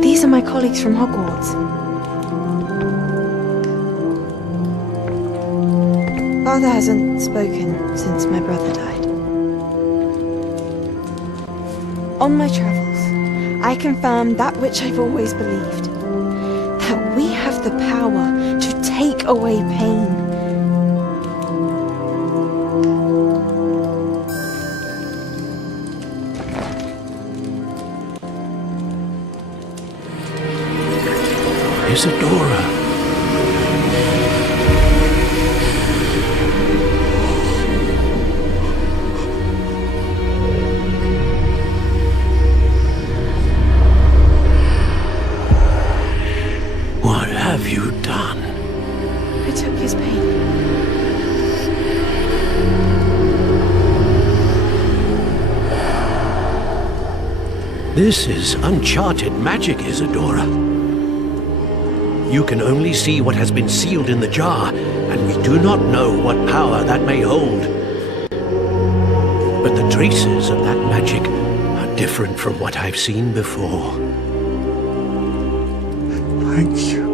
these are my colleagues from Hogwarts. Father hasn't spoken since my brother died. On my travels, I confirmed that which I've always believed. That we have the power to take away pain. Isadora. What have you done? I took his pain. This is uncharted magic, Isadora. You can only see what has been sealed in the jar, and we do not know what power that may hold. But the traces of that magic are different from what I've seen before. Thank you.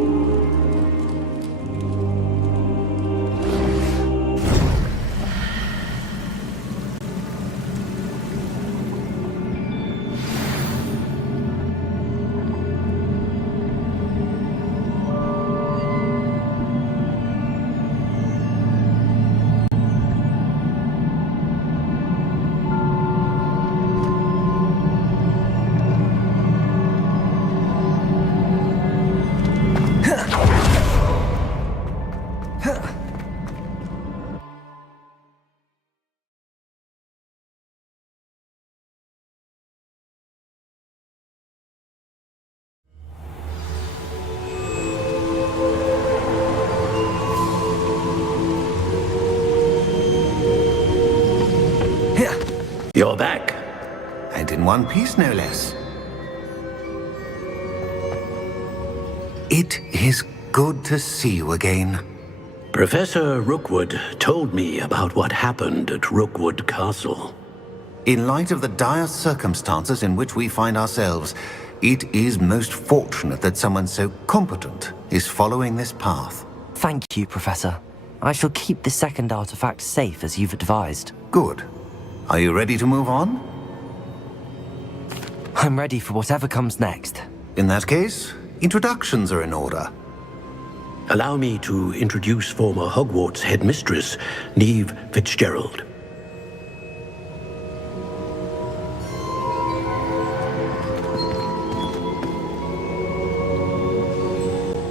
in one piece, no less. It is good to see you again. Professor Rookwood told me about what happened at Rookwood Castle. In light of the dire circumstances in which we find ourselves, it is most fortunate that someone so competent is following this path. Thank you, Professor. I shall keep the second artifact safe as you've advised. Good. Are you ready to move on? I'm ready for whatever comes next. In that case, introductions are in order. Allow me to introduce former Hogwarts headmistress, Neve Fitzgerald.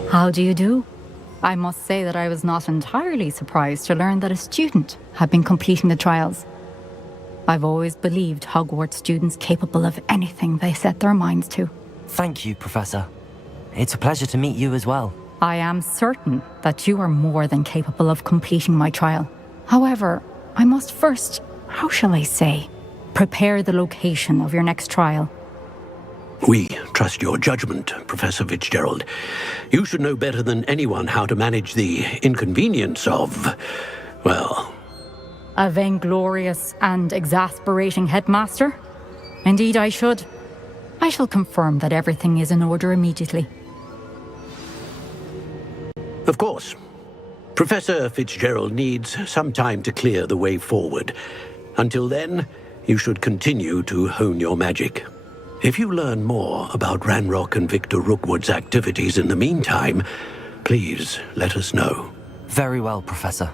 How do you do? I must say that I was not entirely surprised to learn that a student had been completing the trials. I've always believed Hogwarts students capable of anything they set their minds to. Thank you, Professor. It's a pleasure to meet you as well. I am certain that you are more than capable of completing my trial. However, I must first, how shall I say, prepare the location of your next trial. We trust your judgment, Professor Fitzgerald. You should know better than anyone how to manage the inconvenience of, well... A vainglorious and exasperating headmaster? Indeed I should. I shall confirm that everything is in order immediately. Of course. Professor Fitzgerald needs some time to clear the way forward. Until then, you should continue to hone your magic. If you learn more about Ranrock and Victor Rookwood's activities in the meantime, please let us know. Very well, Professor.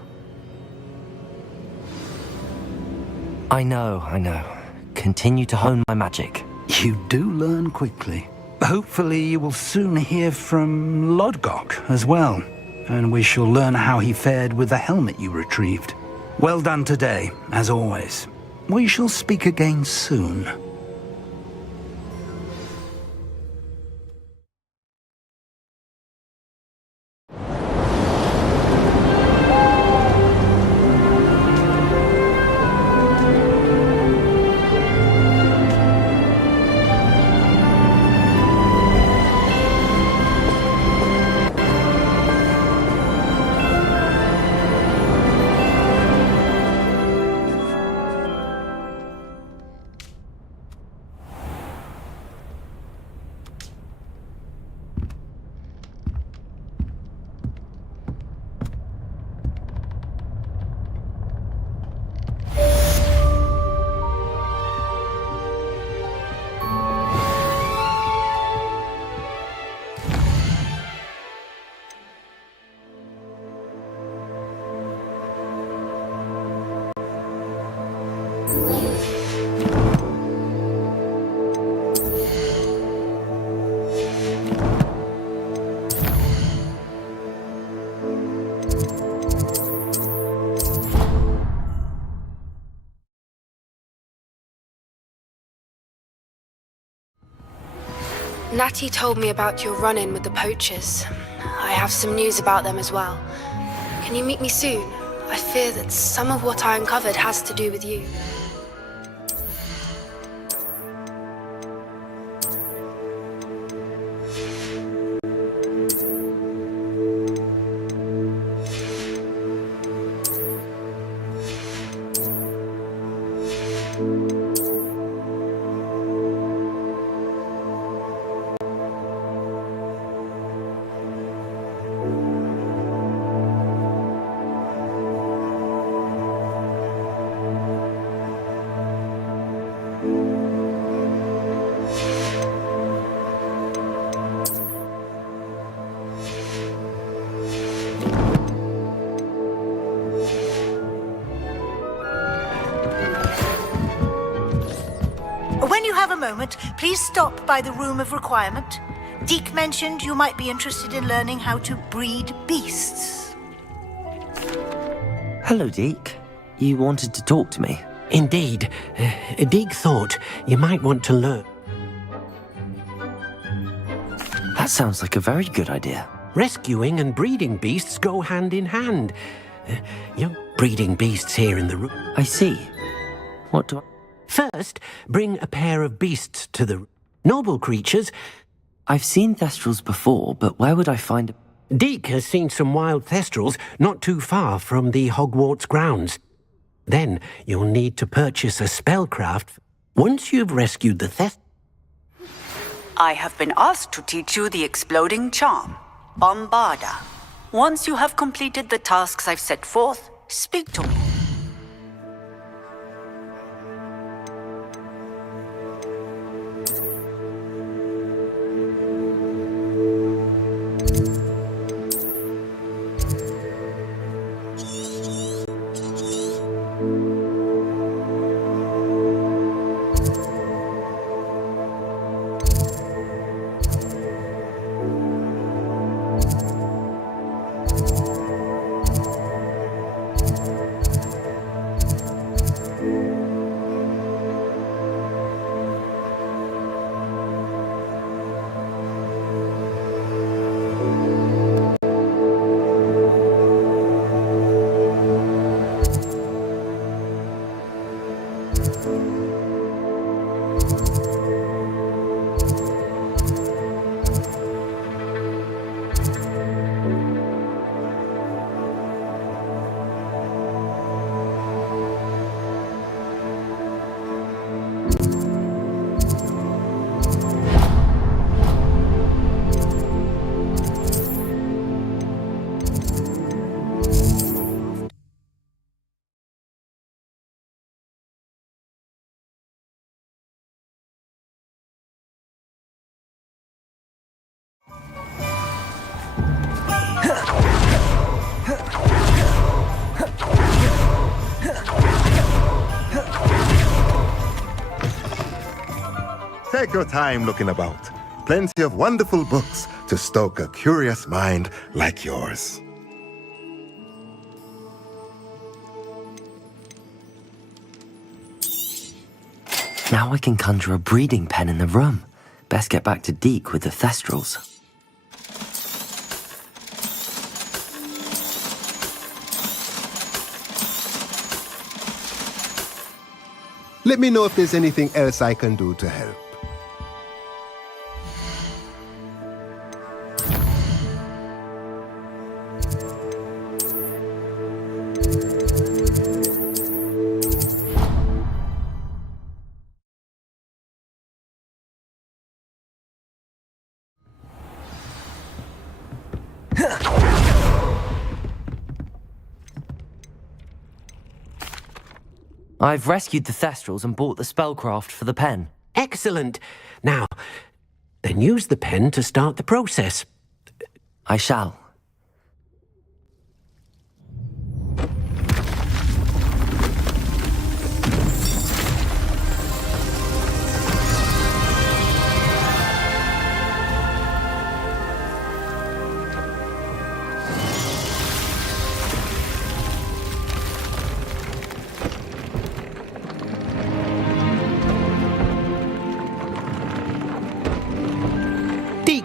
I know. Continue to hone my magic. You do learn quickly. Hopefully you will soon hear from Lodgok as well, and we shall learn how he fared with the helmet you retrieved. Well done today, as always. We shall speak again soon. Natty told me about your run-in with the poachers. I have some news about them as well. Can you meet me soon? I fear that some of what I uncovered has to do with you. When you have a moment, please stop by the Room of Requirement. Deke mentioned you might be interested in learning how to breed beasts. Hello, Deke. You wanted to talk to me? Indeed. Deke thought you might want to learn. That sounds like a very good idea. Rescuing and breeding beasts go hand in hand. Young breeding beasts here in the room. I see. What do I... First, bring a pair of beasts to the noble creatures. I've seen thestrals before, but where would I find... Deke has seen some wild thestrals not too far from the Hogwarts grounds. Then you'll need to purchase a spellcraft. Once you've rescued the I have been asked to teach you the exploding charm, Bombarda. Once you have completed the tasks I've set forth, speak to me. Take your time looking about. Plenty of wonderful books to stoke a curious mind like yours. Now I can conjure a breeding pen in the room. Best get back to Deke with the thestrals. Let me know if there's anything else I can do to help. I've rescued the thestrals and bought the spellcraft for the pen. Excellent. Now, then use the pen to start the process. I shall.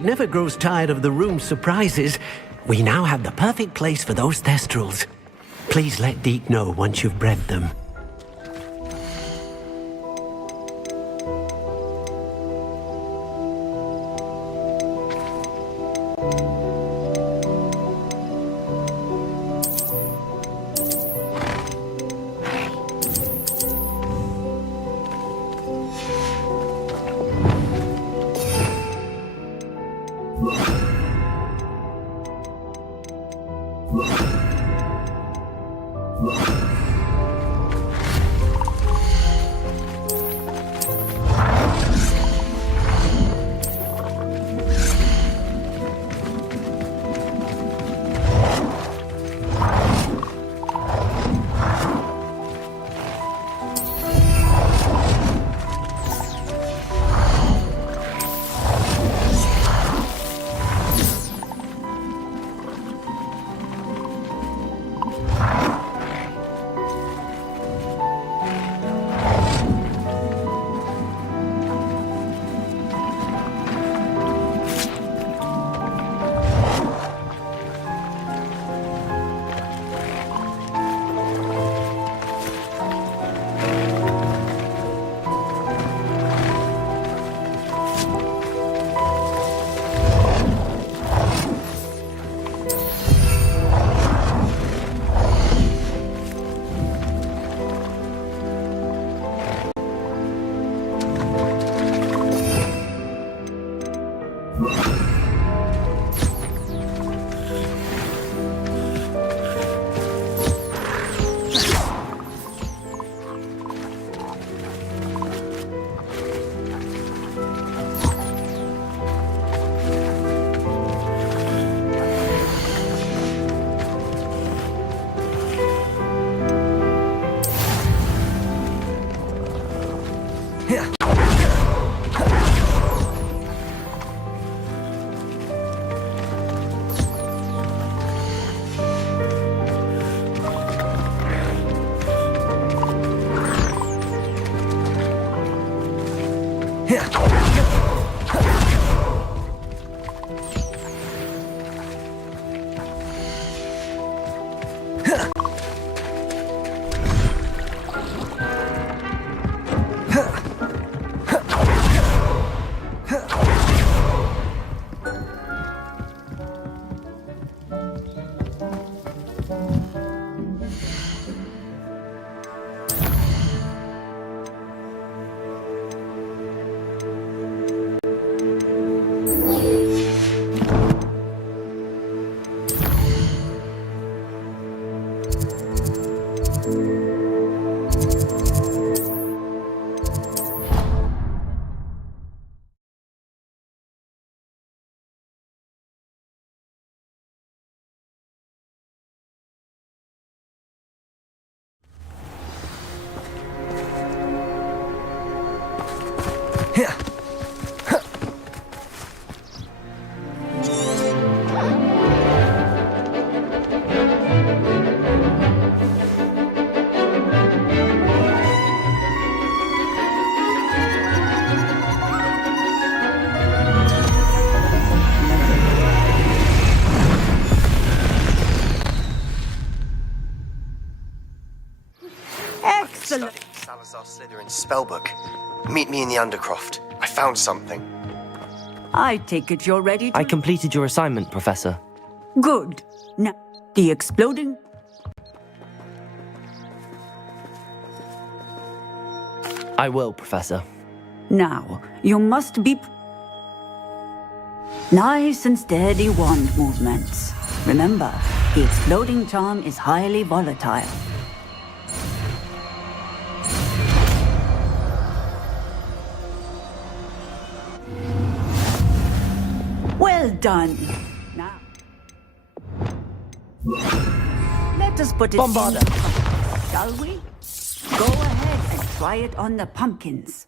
Never grows tired of the room's surprises. We now have the perfect place for those thestrals. Please let Deke know once you've bred them. Excellent. Salazar Slytherin's spellbook. Meet me in the Undercroft. I found something. I take it you're ready to... I completed your assignment, Professor. Good. Now, the exploding... I will, Professor. Now, you must be... Nice and steady wand movements. Remember, the exploding charm is highly volatile. Well done. Now, let us put it Bombarda. in, shall we? Go ahead and try it on the pumpkins.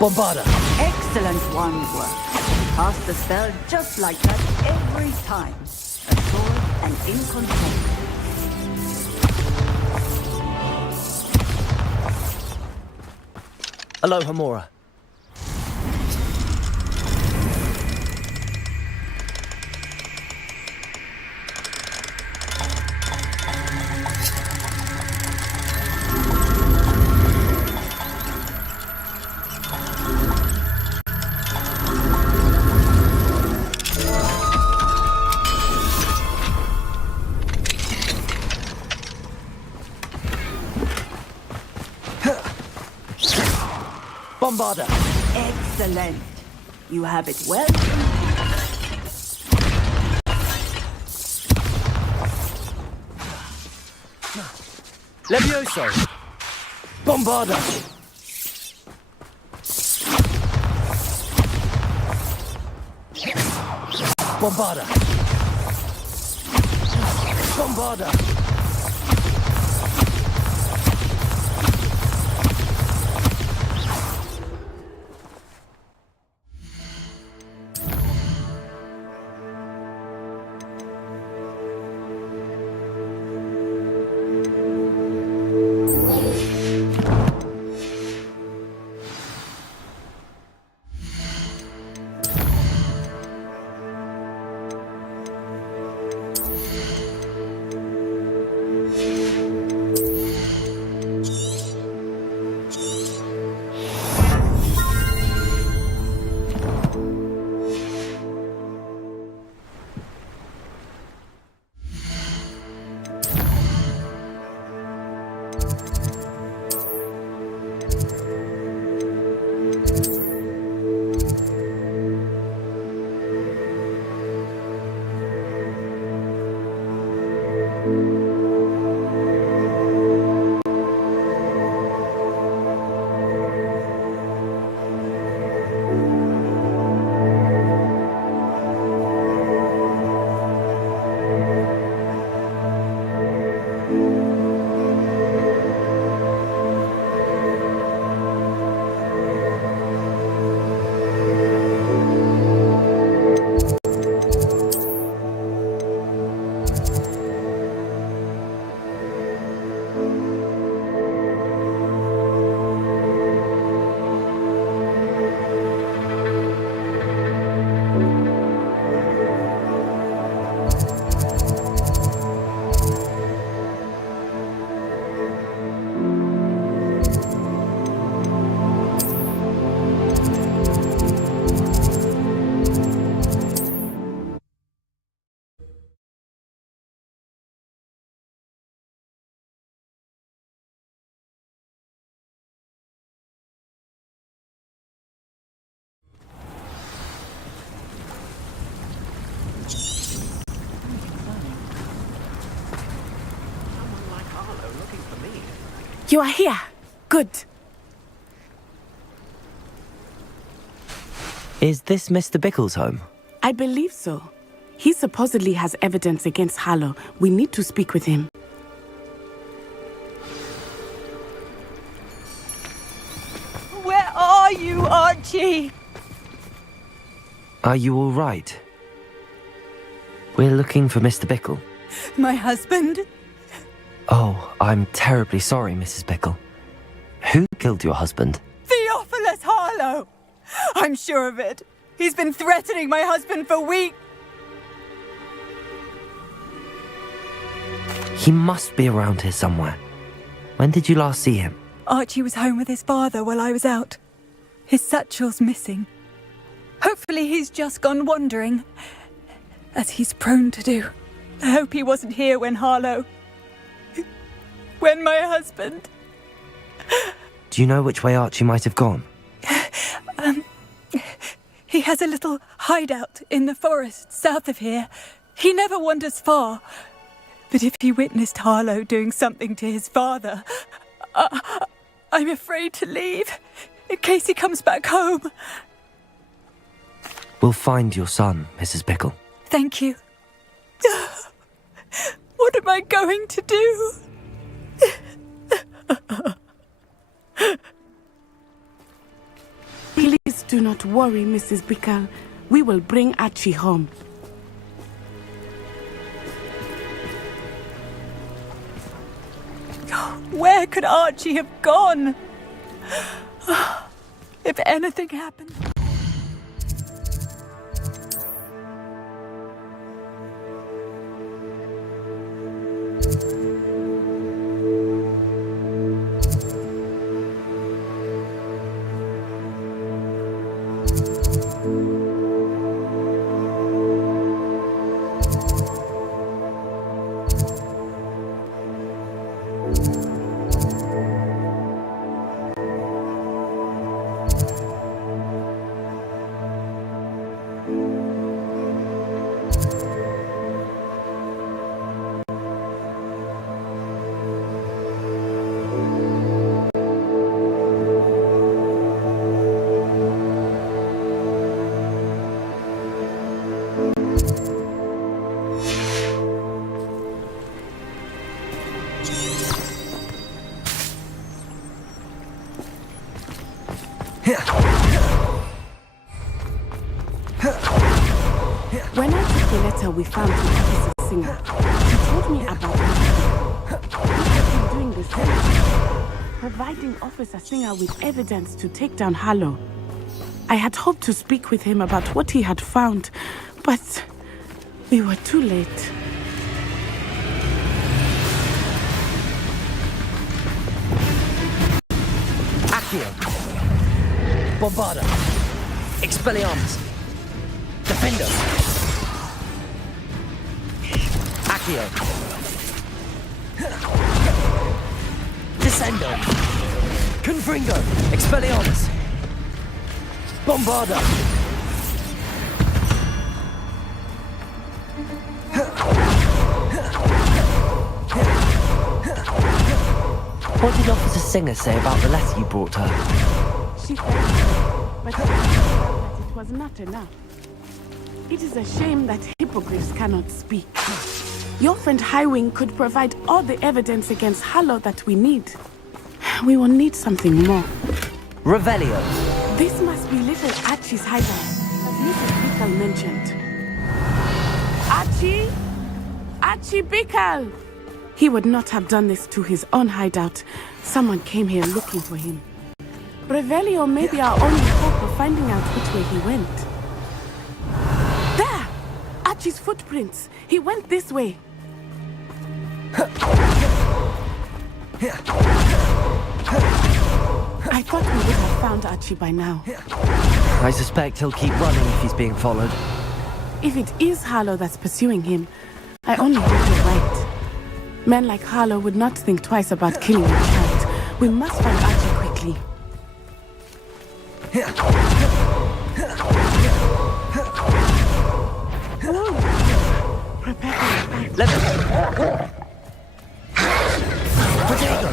Bombarda! Excellent wand work. Cast the spell just like that every time. Assured and in control. Aloha, Mora. Bombarda! Excellent. You have it well. Levioso! Bombarda! Bombarda! Bombarda! You are here. Good. Is this Mr. Bickle's home? I believe so. He supposedly has evidence against Harlow. We need to speak with him. Where are you, Archie? Are you all right? We're looking for Mr. Bickle. My husband? Oh, I'm terribly sorry, Mrs. Bickle. Who killed your husband? Theophilus Harlow! I'm sure of it. He's been threatening my husband for weeks. He must be around here somewhere. When did you last see him? Archie was home with his father while I was out. His satchel's missing. Hopefully he's just gone wandering, as he's prone to do. I hope he wasn't here when my husband... Do you know which way Archie might have gone? He has a little hideout in the forest south of here. He never wanders far. But if he witnessed Harlow doing something to his father, I'm afraid to leave, in case he comes back home. We'll find your son, Mrs. Bickle. Thank you. What am I going to do? Please do not worry, Mrs. Bickle. We will bring Archie home. Where could Archie have gone? If anything happened... When I took the letter we found from Officer Singer, she told me about it. We have been doing the same, providing Officer Singer with evidence to take down Harlow. I had hoped to speak with him about what he had found, but we were too late. Accio. Bombarda. Expelliarmus. Defender. Accio. Descendo. Confringo. Expelliarmus. Bombarda. What did Officer Singer say about the letter you brought her? She said, but she felt that it was not enough. It is a shame that hippogriffs cannot speak. Your friend Highwing could provide all the evidence against Harlow that we need. We will need something more. Revelio. This must be little Archie's hideout, as Mrs. Bickle mentioned. Archie? Archie Bickle! He would not have done this to his own hideout. Someone came here looking for him. Revelio may be our only hope of finding out which way he went. There! Archie's footprints. He went this way. I thought we would have found Archie by now. I suspect he'll keep running if he's being followed. If it is Harlow that's pursuing him, I only hope you're right. Men like Harlow would not think twice about killing a child. We must find Archie quickly. Prepare for the fight. Potato.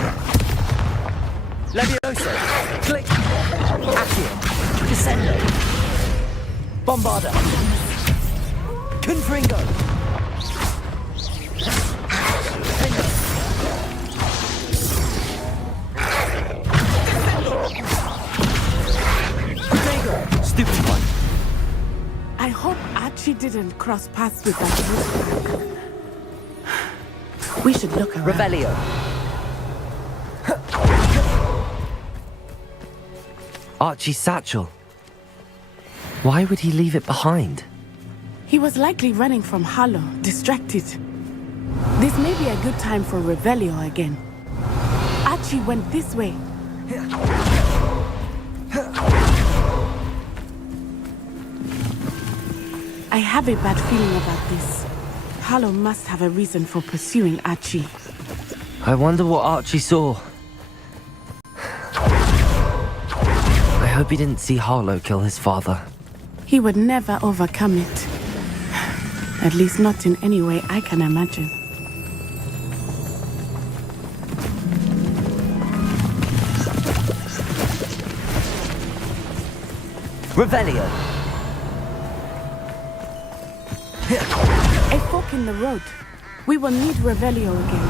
Bombarda! Confringo! Stupid one. I hope Archie didn't cross paths with that wolfpack. We should look around. Revelio. Archie's satchel. Why would he leave it behind? He was likely running from Harlow, distracted. This may be a good time for Revelio again. Archie went this way. I have a bad feeling about this. Harlow must have a reason for pursuing Archie. I wonder what Archie saw. I hope he didn't see Harlow kill his father. He would never overcome it. At least not in any way I can imagine. Revelio. A fork in the road. We will need Revelio again.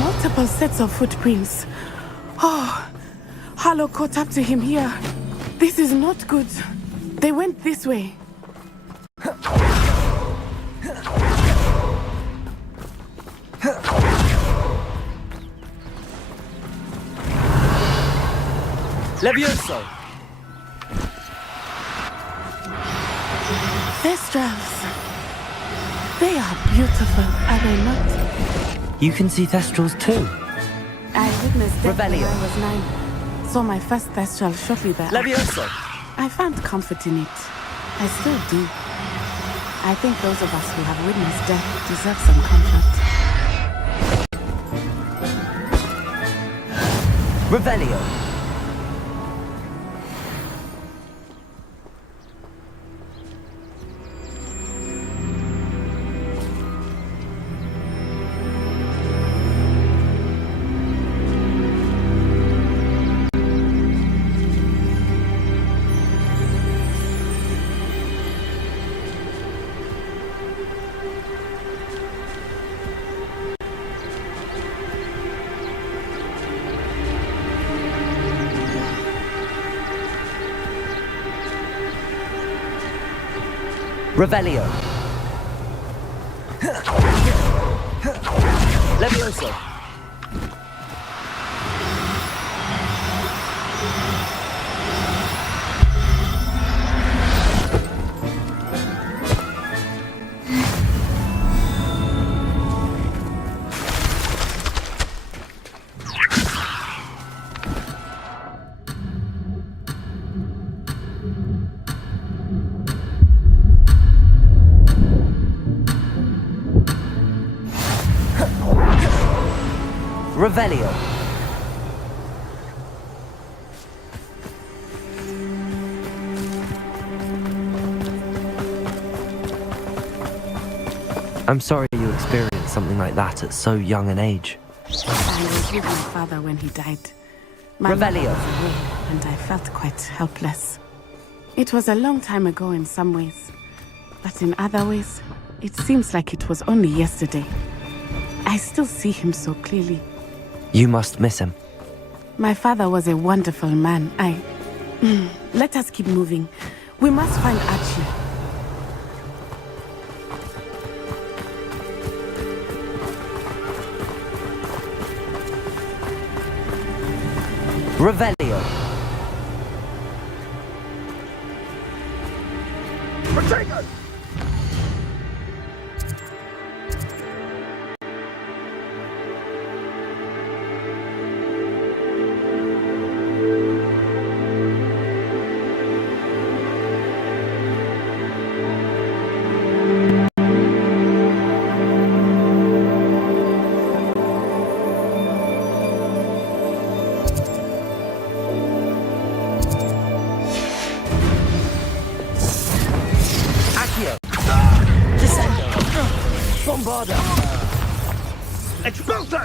Multiple sets of footprints. Oh, Harlow caught up to him here. This is not good. They went this way. Levioso! Thestrals. They are beautiful, are they not? You can see Thestrals too. I witnessed death when Revelio. I was 9. Saw my first Thestral shortly thereafter. Levioso! I found comfort in it. I still do. I think those of us who have witnessed death deserve some comfort. Revelio. Revelio. Levioso! Revelio. I'm sorry you experienced something like that at so young an age. I was with my father when he died. My mother Revelio. was away, and I felt quite helpless. It was a long time ago in some ways, but in other ways, it seems like it was only yesterday. I still see him so clearly. You must miss him. My father was a wonderful man. Let us keep moving. We must find Archie. Revelio. Potato! Expulso!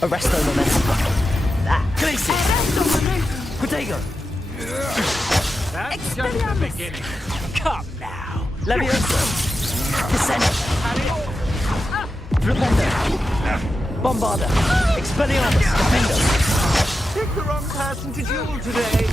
Arresto momentum. Crisis! Protego! That's just the beginning. Come now. Levioso! Descend! Flipendo! Bombarda! Expelliarmus! Defendo! Pick the wrong person to duel today.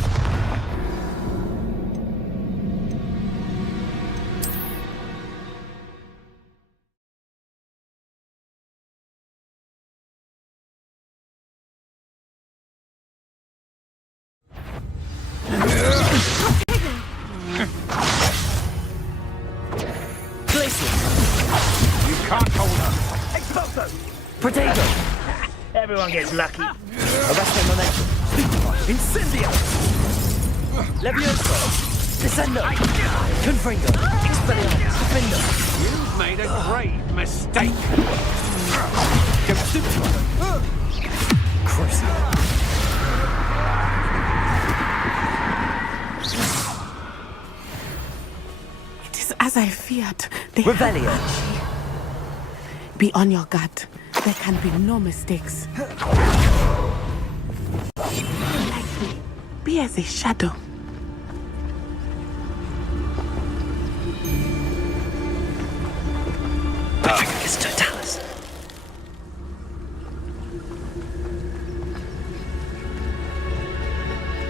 Glacier! You can't hold her. Expulso! Protego! Everyone gets lucky. Arresto momentum! Stupefy! Incendio! Levioso! Descendo! Confringo! Expelliarmus! Defendo! You've made a grave mistake. Go Stupefy! Crucio! It is as I feared. They Revelio! Be on your guard. There can be no mistakes. Like me. Be as a shadow. Totalis.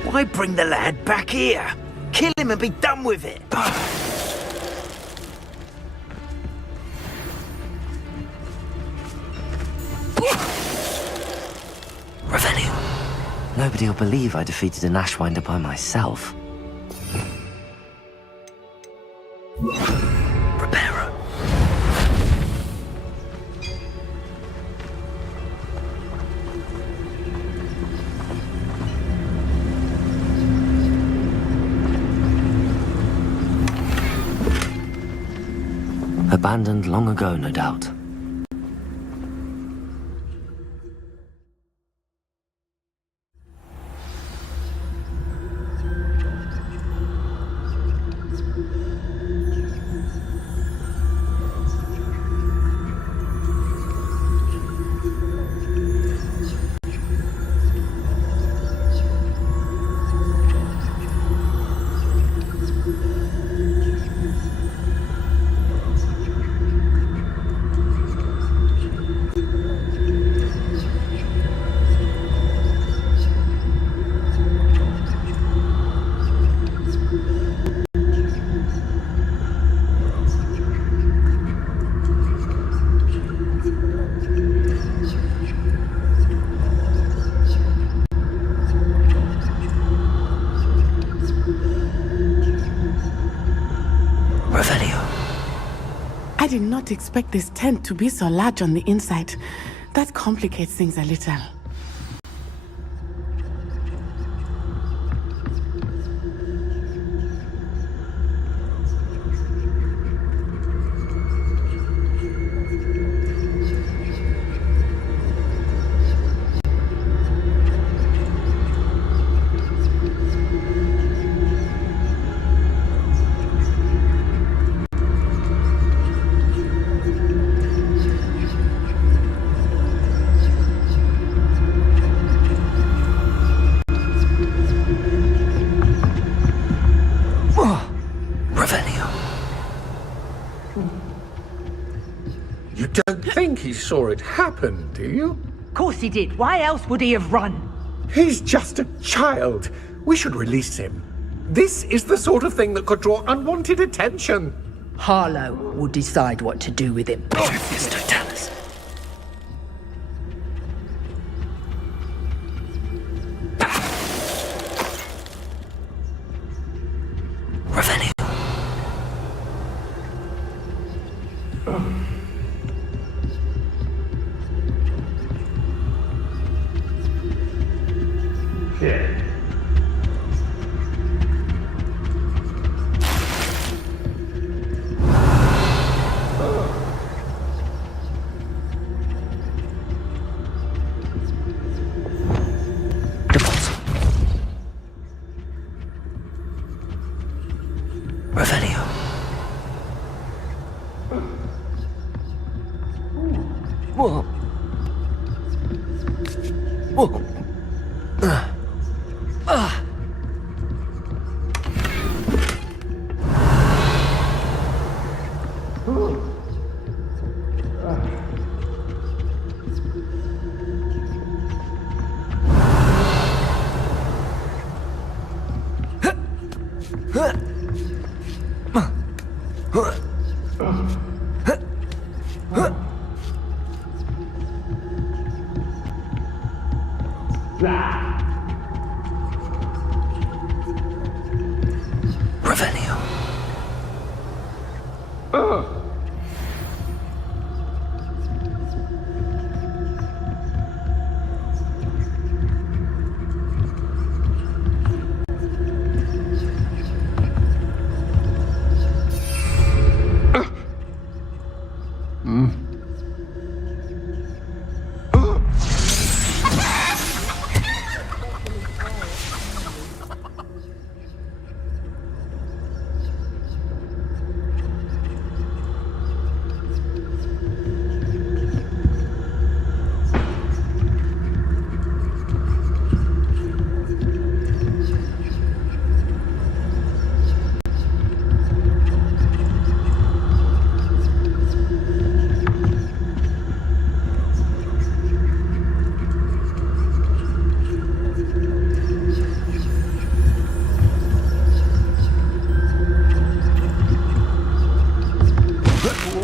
Why bring the lad back here? Kill him and be done with it. Revelio. Nobody will believe I defeated an Ashwinder by myself. Reparo. Abandoned long ago, no doubt. I did not expect this tent to be so large on the inside. That complicates things a little. You don't think he saw it happen, do you? Of course he did. Why else would he have run? He's just a child. We should release him. This is the sort of thing that could draw unwanted attention. Harlow will decide what to do with him. Totalis. Revelio. Revelio. Whoa. Whoa. Revelio.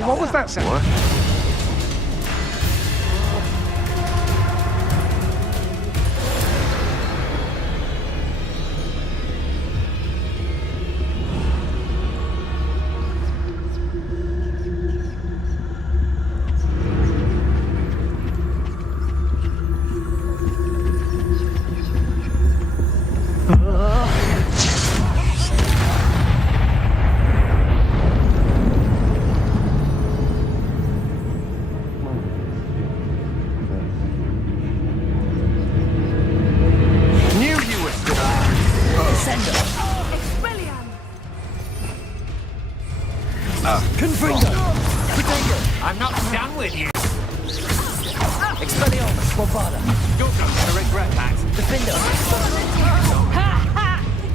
What was that sound? I'm not done with you. Expelliarmus, Bombarda. You're going to regret that. Defender.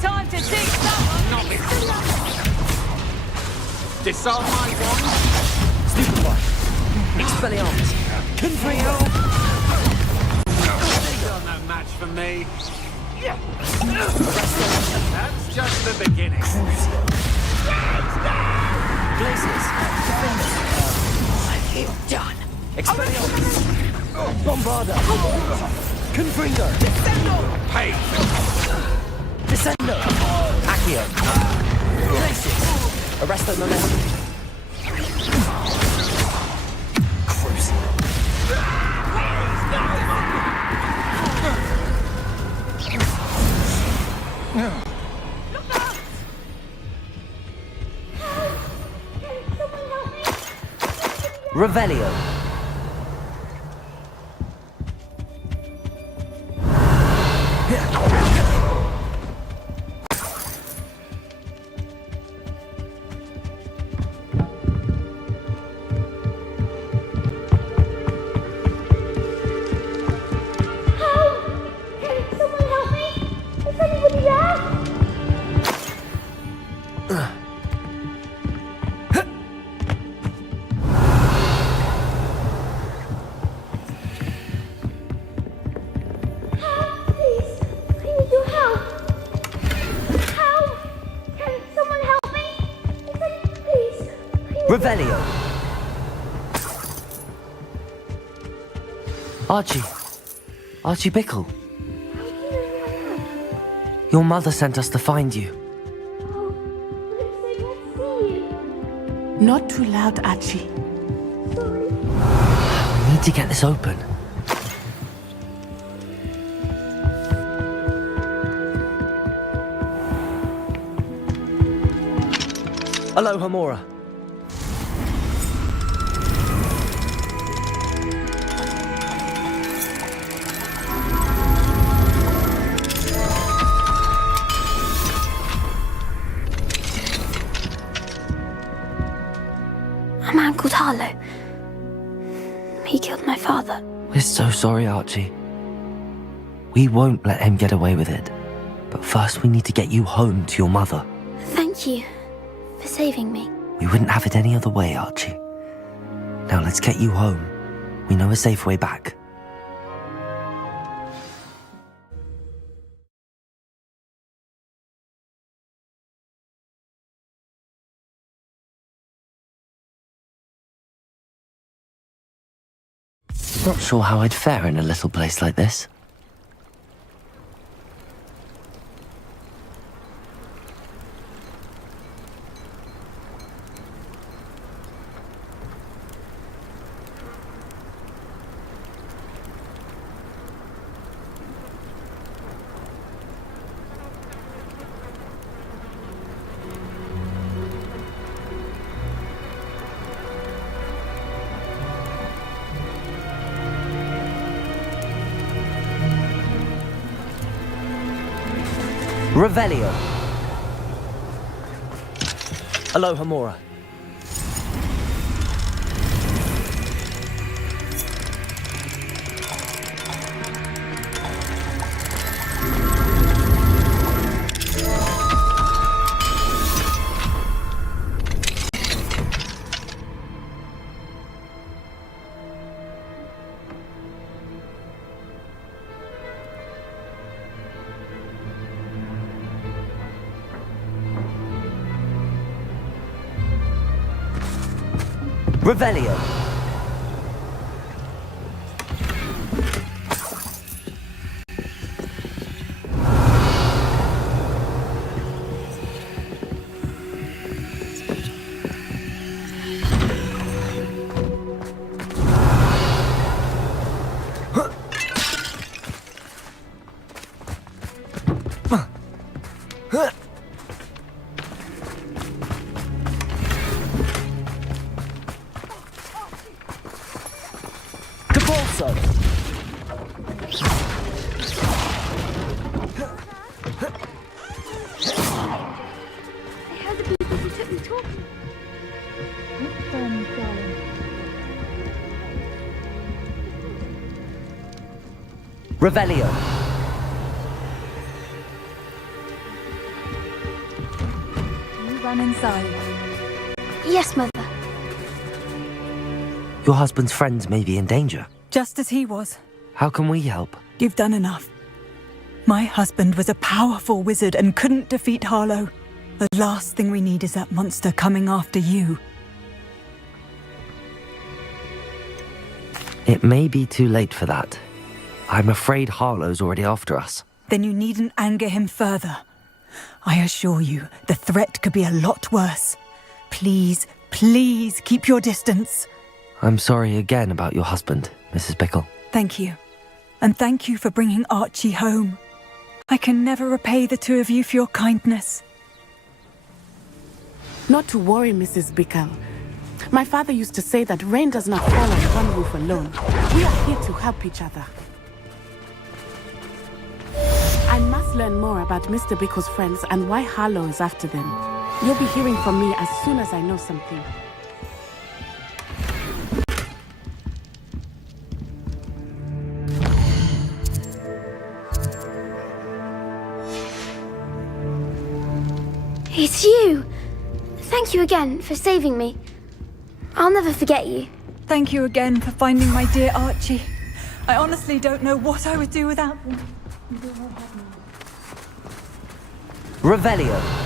Time to teach someone. Not this. Disarm my wand. Stupefy. Expelliarmus. Confringo. You're no match for me. That's just the beginning. Glaciers. Defender. What have you done? Expelliarmus. Bombarda. Confringo. Descendo. Hey. Descendo. Accio. Glaciers. Arresto Momentum. Revelio. Revelio. Archie Bickle. Your mother sent us to find you. Not too loud, Archie. We need to get this open. Aloha Mora. A man called Harlow. He killed my father. We're so sorry, Archie. We won't let him get away with it. But first we need to get you home to your mother. Thank you for saving me. We wouldn't have it any other way, Archie. Now let's get you home. We know a safe way back. Not sure how I'd fare in a little place like this. Revelio. Aloha Mora. Revelio. Revelio. You run inside. Yes, Mother. Your husband's friends may be in danger. Just as he was. How can we help? You've done enough. My husband was a powerful wizard and couldn't defeat Harlow. The last thing we need is that monster coming after you. It may be too late for that. I'm afraid Harlow's already after us. Then you needn't anger him further. I assure you, the threat could be a lot worse. Please, please keep your distance. I'm sorry again about your husband, Mrs. Bickle. Thank you. And thank you for bringing Archie home. I can never repay the two of you for your kindness. Not to worry, Mrs. Bickle. My father used to say that rain does not fall on one roof alone. We are here to help each other. I must learn more about Mr. Bickle's friends and why Harlow is after them. You'll be hearing from me as soon as I know something. It's you! Thank you again for saving me. I'll never forget you. Thank you again for finding my dear Archie. I honestly don't know what I would do without them. Revelio.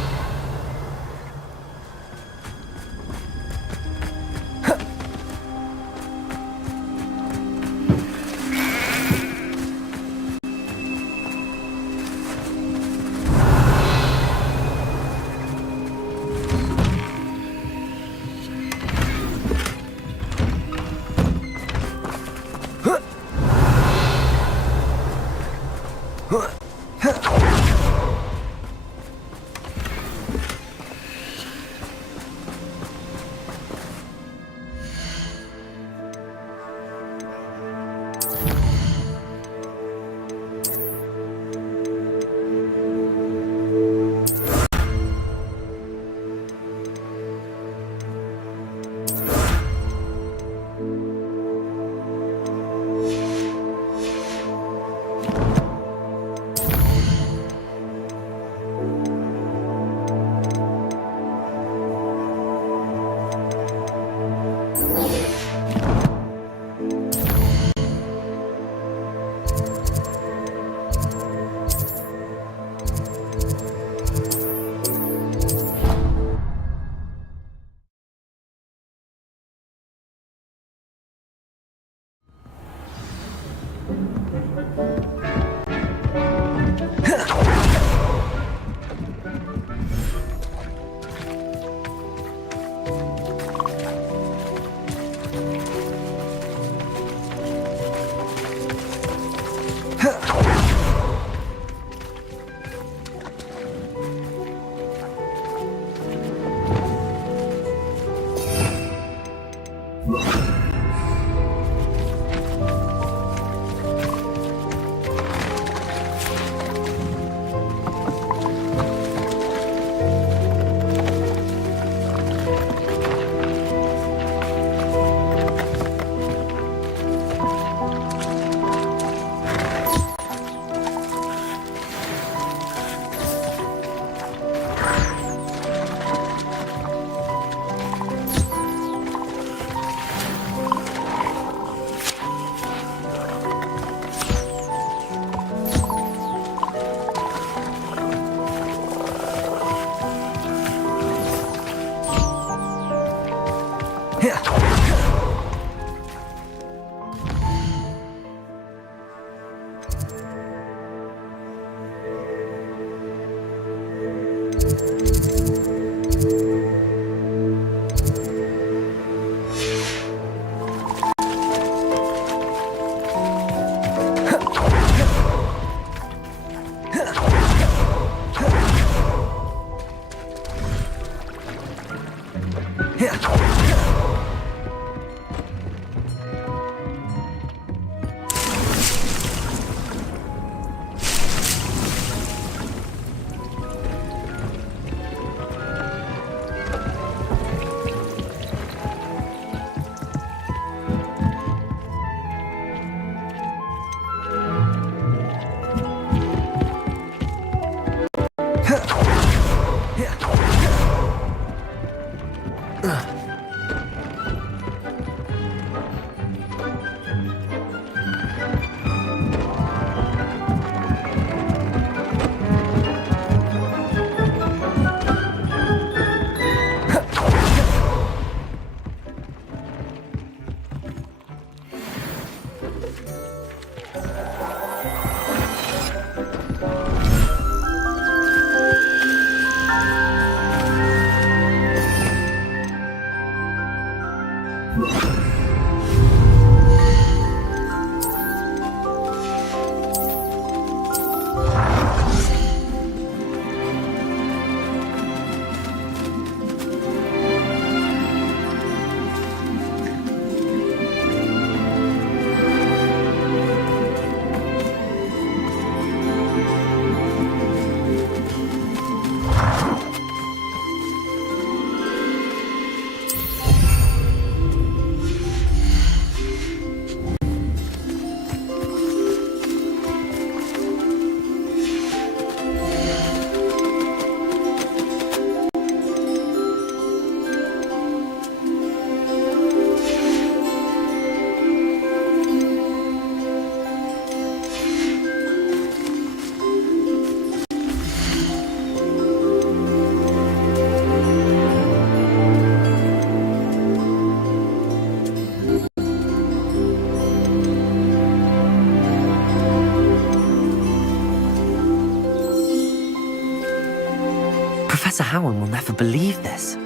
Professor Howard will never believe this.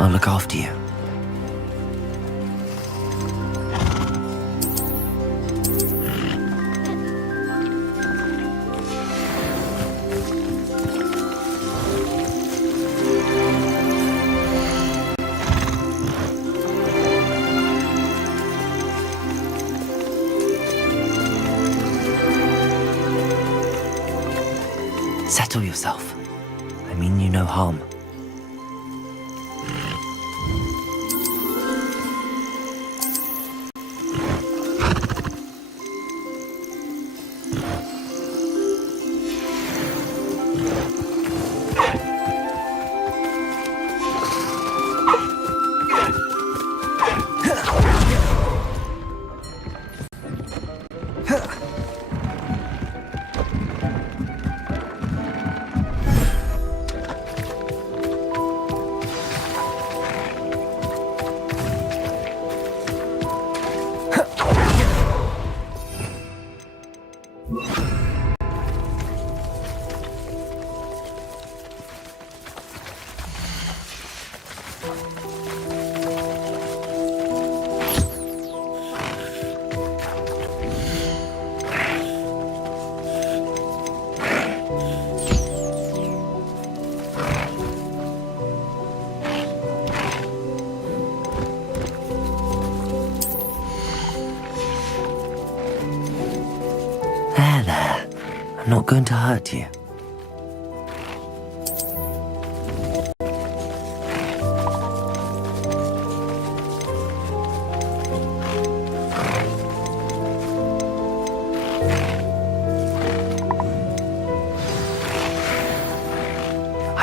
I'll look after you. Settle yourself. I mean you no harm. There. I'm not going to hurt you.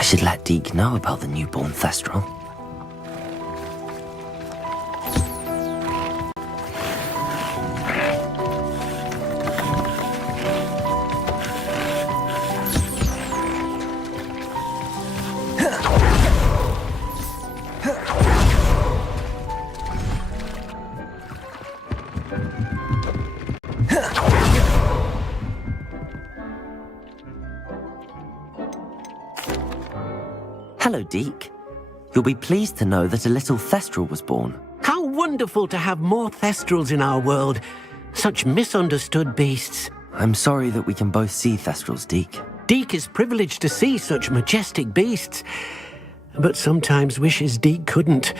should let Deke know about the newborn Thestral. Hello, Deke. You'll be pleased to know that a little Thestral was born. How wonderful to have more Thestrals in our world. Such misunderstood beasts. I'm sorry that we can both see Thestrals, Deke. Deke is privileged to see such majestic beasts, but sometimes wishes Deke couldn't.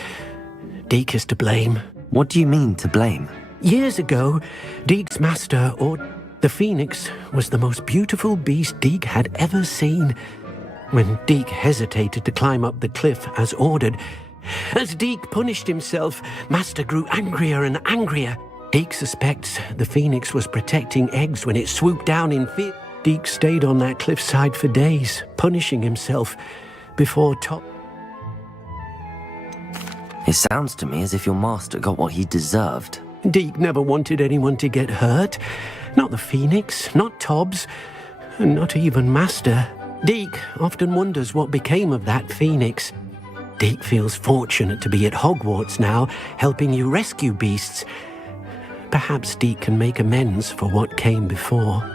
Deke is to blame. What do you mean, to blame? Years ago, Deke's master, or the Phoenix, was the most beautiful beast Deke had ever seen. When Deke hesitated to climb up the cliff as ordered, as Deke punished himself, Master grew angrier and angrier. Deke suspects the Phoenix was protecting eggs when it swooped down in fear. Deke stayed on that cliffside for days, punishing himself before It sounds to me as if your master got what he deserved. Deke never wanted anyone to get hurt. Not the Phoenix, not Tobbs, and not even Master. Deke often wonders what became of that Phoenix. Deke feels fortunate to be at Hogwarts now, helping you rescue beasts. Perhaps Deke can make amends for what came before.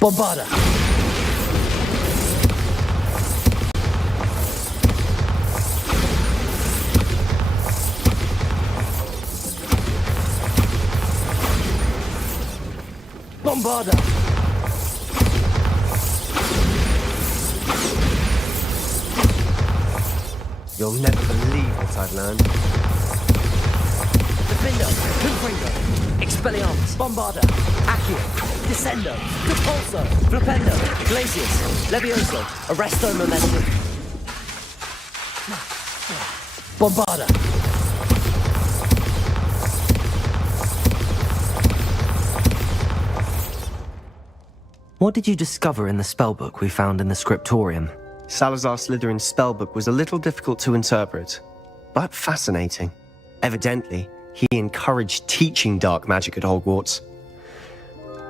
Bombarda! Bombarda! You'll never believe what I've learned. Defendo! Confringo! Expelliarmus! Bombarda! Accio! Descendo! Repulso! Flipendo! Glacius! Levioso! Arresto Momentum! Bombarda! What did you discover in the spellbook we found in the scriptorium? Salazar Slytherin's spellbook was a little difficult to interpret, but fascinating. Evidently, he encouraged teaching dark magic at Hogwarts.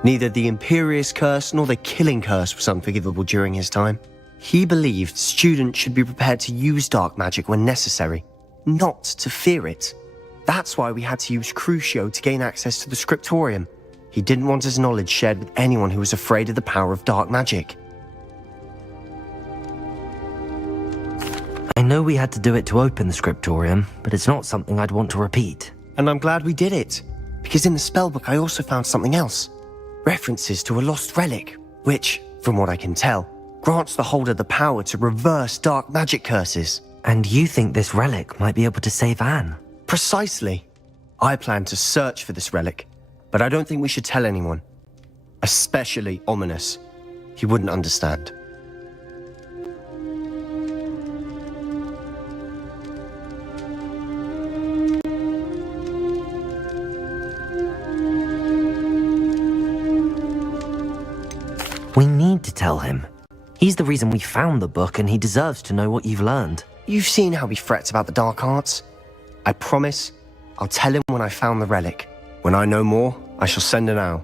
Neither the Imperious Curse nor the Killing Curse was unforgivable during his time. He believed students should be prepared to use dark magic when necessary, not to fear it. That's why we had to use Crucio to gain access to the scriptorium. He didn't want his knowledge shared with anyone who was afraid of the power of dark magic. I know we had to do it to open the scriptorium, but it's not something I'd want to repeat. And I'm glad we did it, because in the spellbook I also found something else. References to a lost relic, which, from what I can tell, grants the holder the power to reverse dark magic curses. And you think this relic might be able to save Anne? Precisely. I plan to search for this relic, but I don't think we should tell anyone. Especially Ominous. He wouldn't understand. We need to tell him. He's the reason we found the book, and he deserves to know what you've learned. You've seen how he frets about the dark arts. I promise I'll tell him when I found the relic. When I know more, I shall send an owl.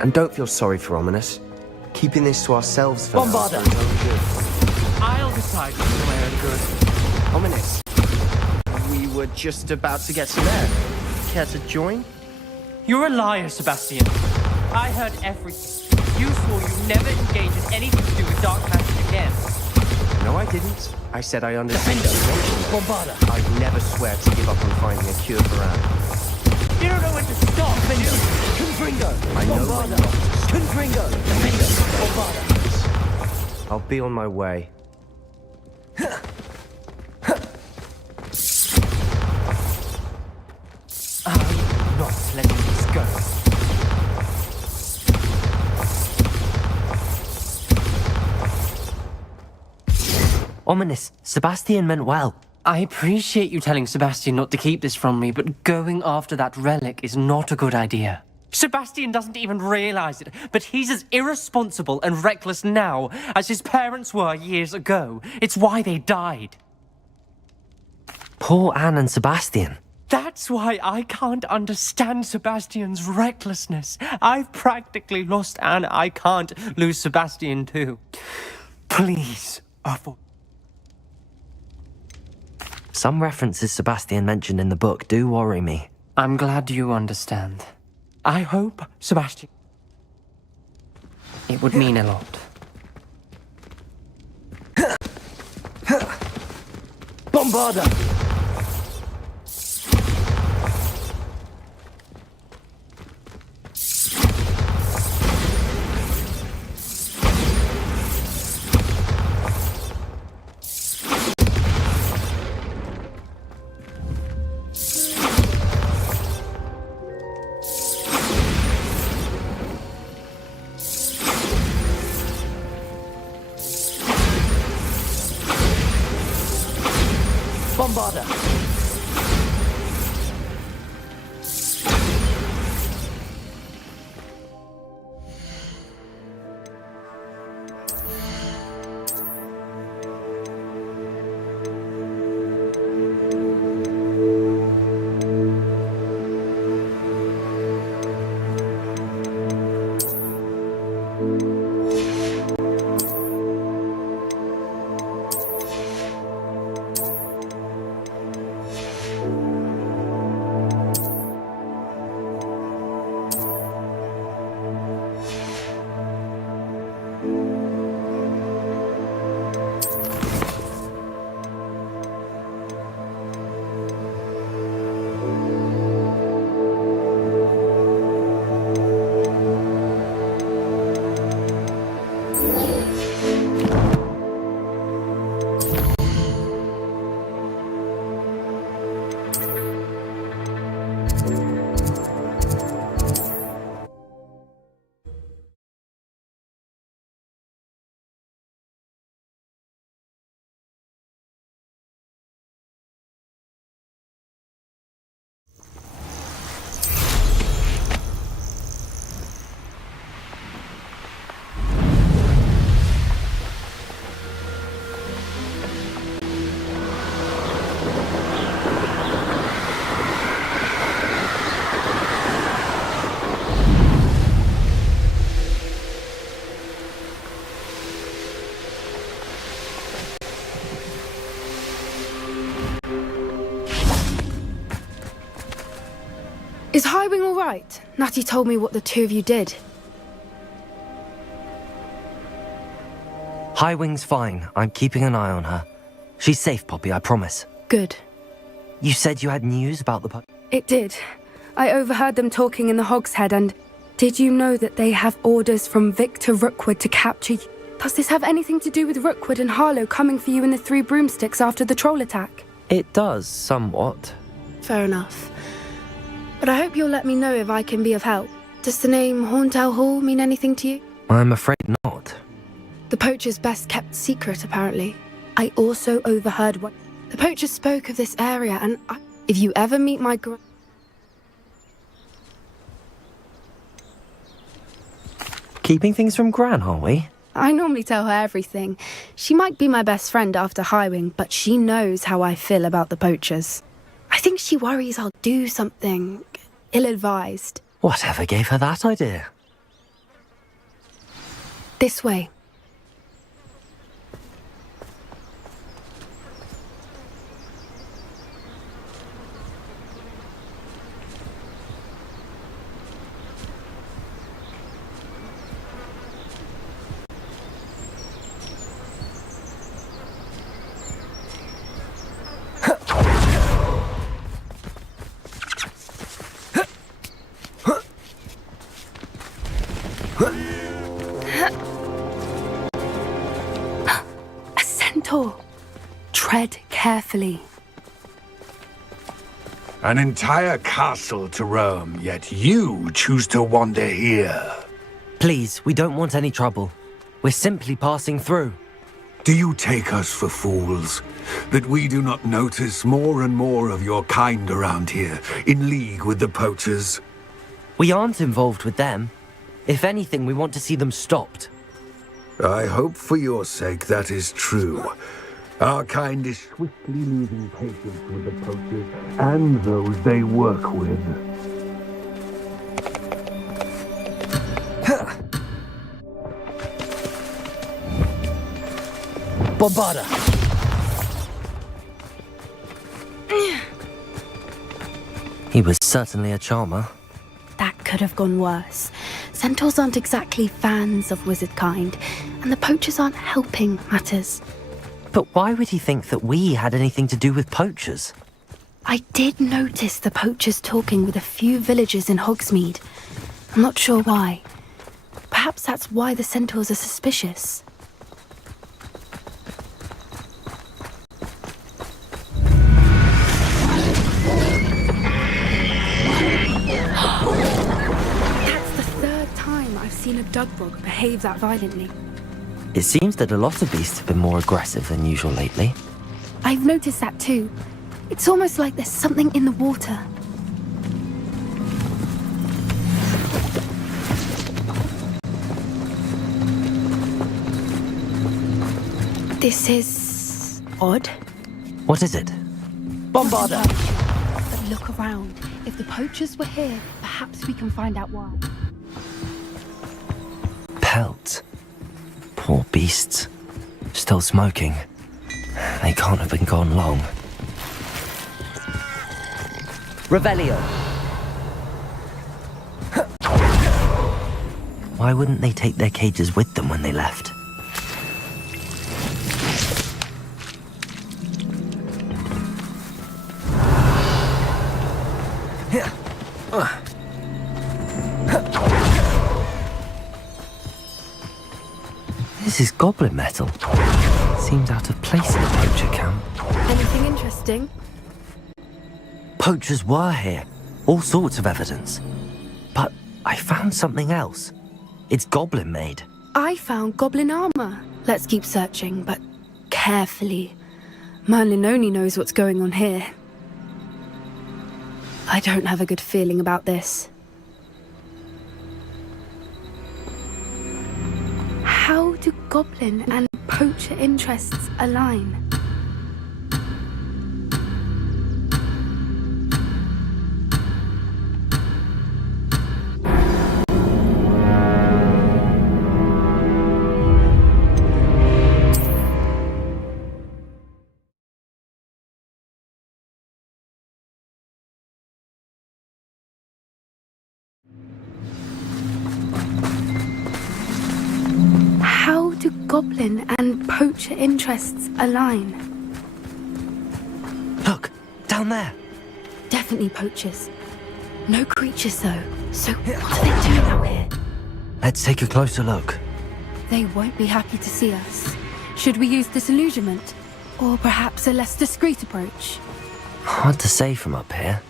And don't feel sorry for Ominous. Keeping this to ourselves for now. Bombarda! I'll decide what's for my own good. Ominous, we were just about to get some air. Care to join? You're a liar, Sebastian. I heard everything. You swore you'd never engage in anything to do with dark magic again. No, I didn't. I said I understood. Bombarda! I'd never swear to give up on finding a cure for Anne. You don't know when to stop, do you? Confringo! I know when not to stop. Confringo! Bombarda! I'll be on my way. I'm not letting this go. Ominous, Sebastian meant well. I appreciate you telling Sebastian not to keep this from me, but going after that relic is not a good idea. Sebastian doesn't even realize it, but he's as irresponsible and reckless now as his parents were years ago. It's why they died. Poor Anne and Sebastian. That's why I can't understand Sebastian's recklessness. I've practically lost Anne. I can't lose Sebastian too. Please, Some references Sebastian mentioned in the book do worry me. I'm glad you understand. I hope, Sebastian. It would mean a lot. Bombarda! Bombarda! Is Highwing all right? Natty told me what the two of you did. Highwing's fine. I'm keeping an eye on her. She's safe, Poppy, I promise. Good. You said you had news about the It did. I overheard them talking in the Hogshead, and did you know that they have orders from Victor Rookwood to capture you? Does this have anything to do with Rookwood and Harlow coming for you in the Three Broomsticks after the troll attack? It does, somewhat. Fair enough. But I hope you'll let me know if I can be of help. Does the name Horntail Hall mean anything to you? I'm afraid not. The poacher's best kept secret, apparently. I also overheard what... The poacher spoke of this area, and if you ever meet my keeping things from Gran, are we? I normally tell her everything. She might be my best friend after Highwing, but she knows how I feel about the poachers. I think she worries I'll do something ill-advised. Whatever gave her that idea? This way. A centaur. Tread carefully. An entire castle to roam, yet you choose to wander here. Please, we don't want any trouble. We're simply passing through. Do you take us for fools? That we do not notice more and more of your kind around here, in league with the poachers? We aren't involved with them. If anything, we want to see them stopped. I hope for your sake that is true. Our kind is swiftly losing patience with the poachers and those they work with. Bombarda! He was certainly a charmer. That could have gone worse. Centaurs aren't exactly fans of wizard kind, and the poachers aren't helping matters. But why would he think that we had anything to do with poachers? I did notice the poachers talking with a few villagers in Hogsmeade. I'm not sure why. Perhaps that's why the centaurs are suspicious. That's the third time I've seen a Dugrog behave that violently. It seems that a lot of beasts have been more aggressive than usual lately. I've noticed that too. It's almost like there's something in the water. This is odd. What is it? Bombarda! But look around. If the poachers were here, perhaps we can find out why. Pelt. Poor beasts. Still smoking. They can't have been gone long. Revelio! Why wouldn't they take their cages with them when they left? This is goblin metal. Seems out of place in a poacher camp. Anything interesting? Poachers were here. All sorts of evidence. But I found something else. It's goblin made. I found goblin armor. Let's keep searching, but carefully. Merlin only knows what's going on here. I don't have a good feeling about this. How do goblin and poacher interests align? How do goblin and poacher interests align? Look, down there. Definitely poachers. No creatures though. So what are they doing out here? Let's take a closer look. They won't be happy to see us. Should we use disillusionment? Or perhaps a less discreet approach? Hard to say from up here.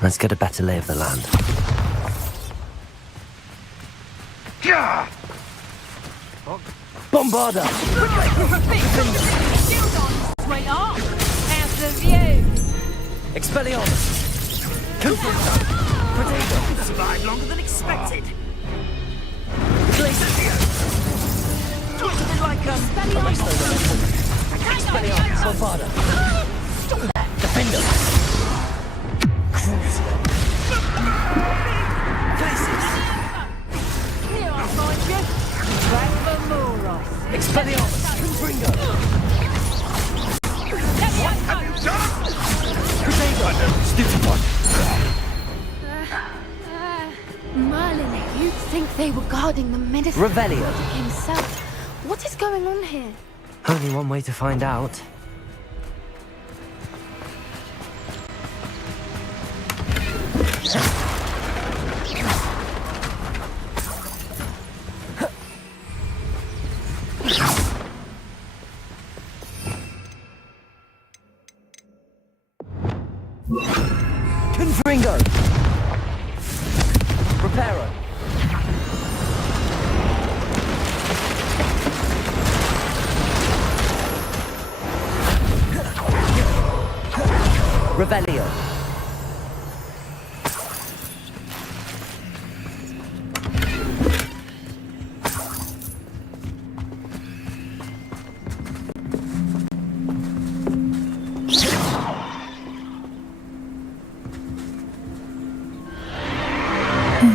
Let's get a better lay of the land. Yeah! Bombarda! Sweetheart, how's the view? Expelliarmus! Survived longer than expected. Expelliarmus, Bombarda. Defender. Crucio. Glacius. Here I'll find you. Back for Moros. Expelliarmus, Confringo. What have you done? Crusader. Stupid one. Merlin, you'd think they were guarding the minister Revelio. himself. What is going on here? Only one way to find out. Confringo! Reparo! Revelio.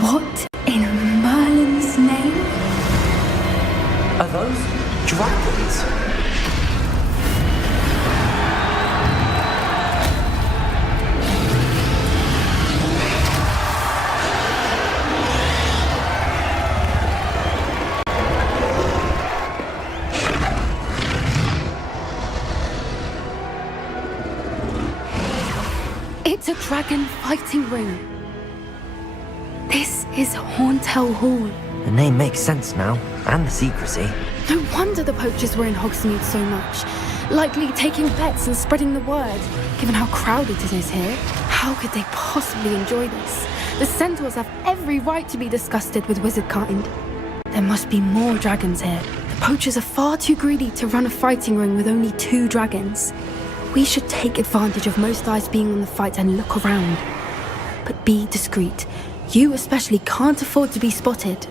What in Merlin's name? Are those dragons? It's a dragon fighting ring. This is Hauntel Hall. The name makes sense now, and the secrecy. No wonder the poachers were in Hogsmeade so much. Likely taking bets and spreading the word. Given how crowded it is here, how could they possibly enjoy this? The centaurs have every right to be disgusted with wizard kind. There must be more dragons here. The poachers are far too greedy to run a fighting ring with only 2 dragons. We should take advantage of most eyes being on the fight and look around. But be discreet. You especially can't afford to be spotted.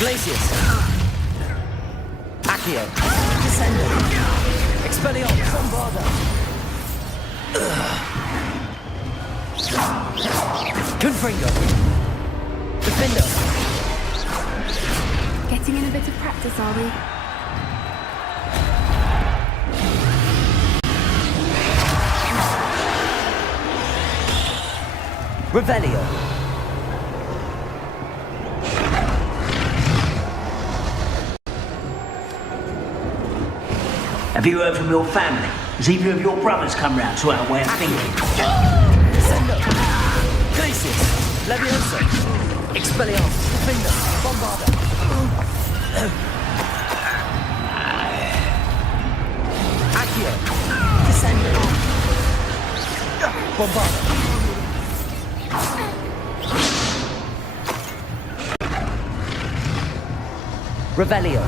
Glacius. Accio. Descendo. Expelliarmus. Bombarda. Confringo. Defender. Getting in a bit of practice, are we? Revelio. Have you heard from your family? Has either of your brothers come round to our way of thinking? Sendo. Glacius. Levioso. Expelliarmus. Finger. Bombarda. Accio. Descendo. Bombarda. Revelio.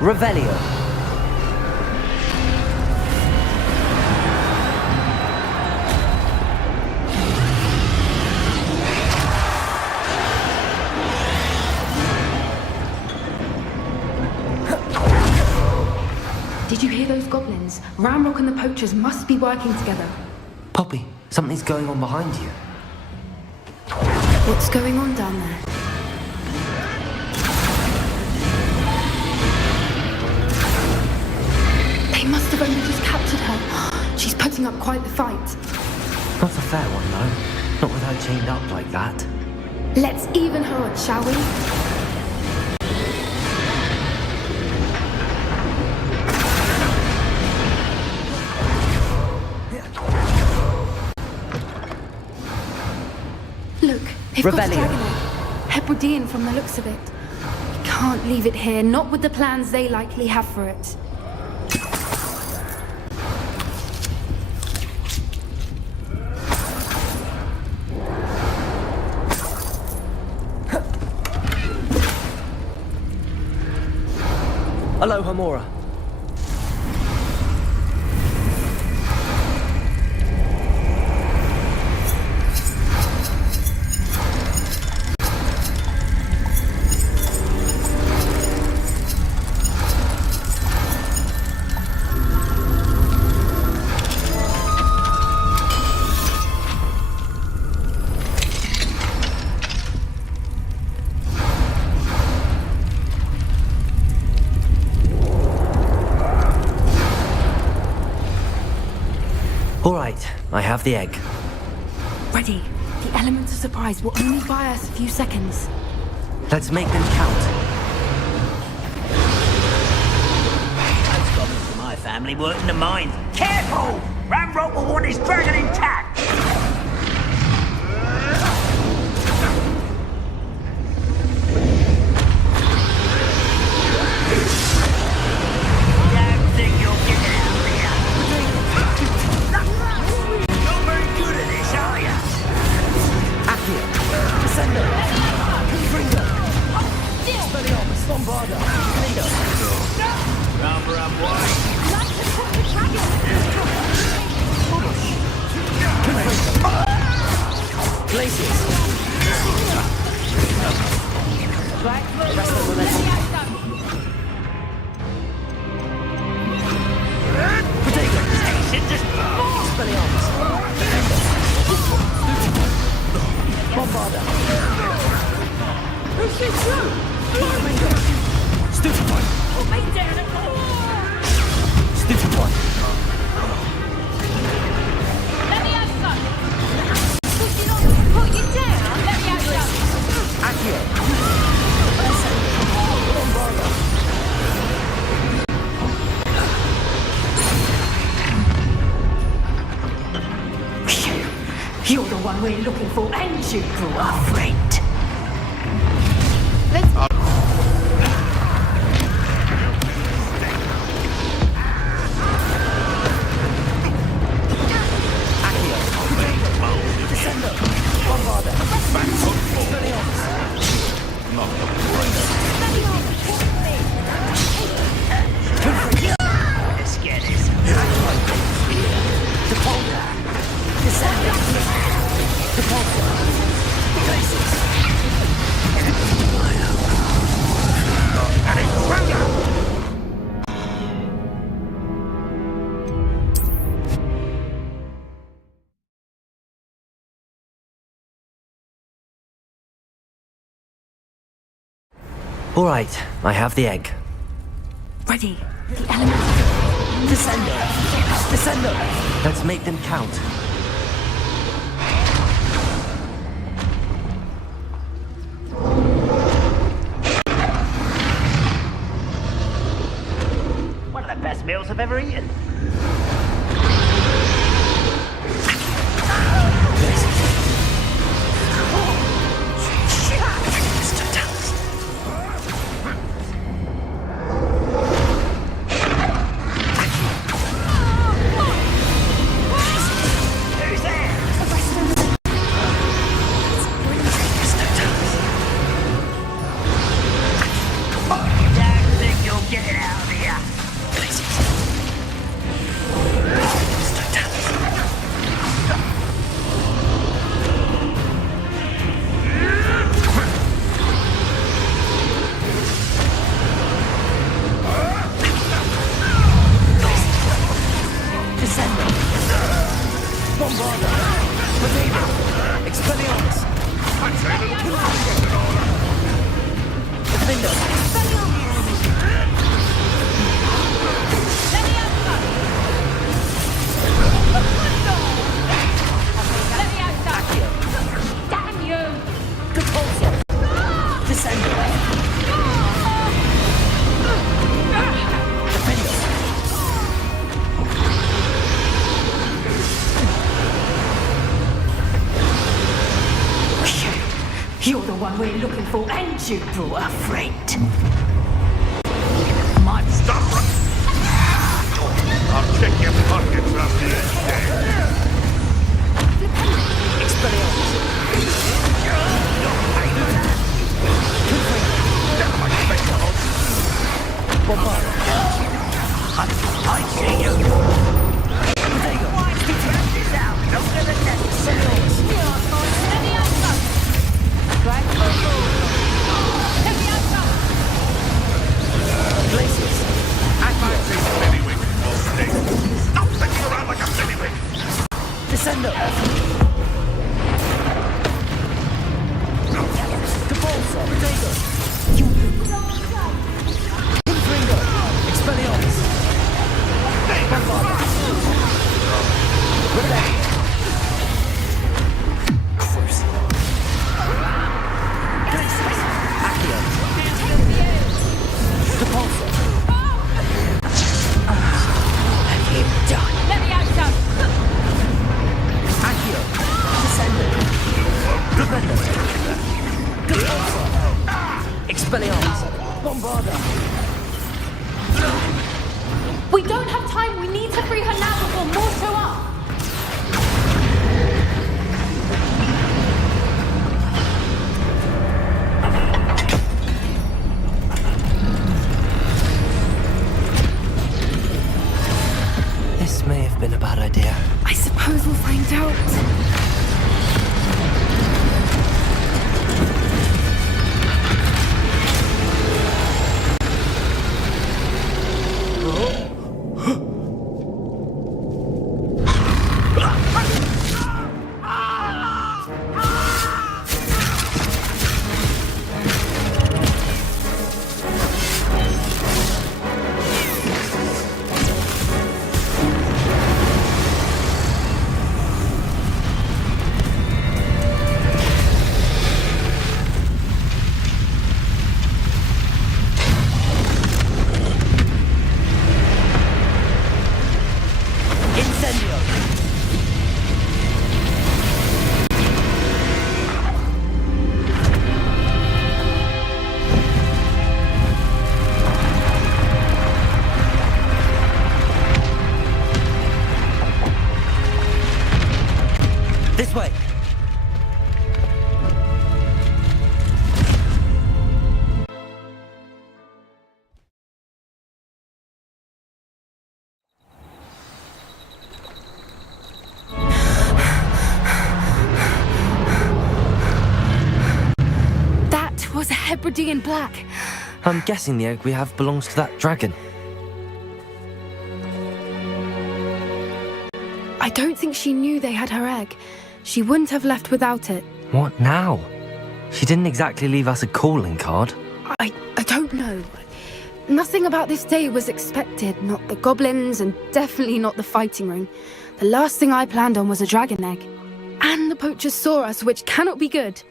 Revelio. Did you hear those goblins? Ramrock and the poachers must be working together. Poppy, something's going on behind you. What's going on down there? They must have only just captured her. She's putting up quite the fight. Not a fair one, though. Not with her chained up like that. Let's even her odds, shall we? Look, they've got a Dragonite. Hebridean from the looks of it. We can't leave it here, not with the plans they likely have for it. Aloha, Mora. All right, I have the egg. Ready. The element of surprise will only buy us a few seconds. Let's make them count. Those goblins from my family work in the mines. Careful! Ramrock will want his dragon intact! Don't think you'll get it out of here. Not very good at this, are you? Accio. Descendo. Confringo. Expelliarmus. Bombarda. Lindo. Rather unwise. Glacius. Resto momentum. Protego. Expelliarmus. Bombarda. Stupefy. Stupefy. Accio. Bombarda. You're the one we're looking for, and you grew up friend. All right, I have the egg. Ready. The element. Descender! Descender! Let's make them count. One of the best meals I've ever eaten. You're the one we're looking for, and you brought a friend. Stop! I'll check your pockets after this day. I see you. This out. Don't let Places. I might say Bellywig will stay. Stop thinking around like a Bellywig. Descender! Capulso! Potato! Infringo! Expelliarmus! Bombard! Rebellion! Cruise! Accio! Capulso! Have him done. Let me out, son. Accio! Descender! Defender! Capulso! Expelliarmus! Bombarda! We don't have time. We need to free her now before more show up. This may have been a bad idea. I suppose we'll find out. Hebridean black. I'm guessing the egg we have belongs to that dragon. I don't think she knew they had her egg. She wouldn't have left without it. What now? She didn't exactly leave us a calling card. I don't know. Nothing about this day was expected. Not the goblins, and definitely not the fighting ring. The last thing I planned on was a dragon egg. And the poachers saw us, which cannot be good.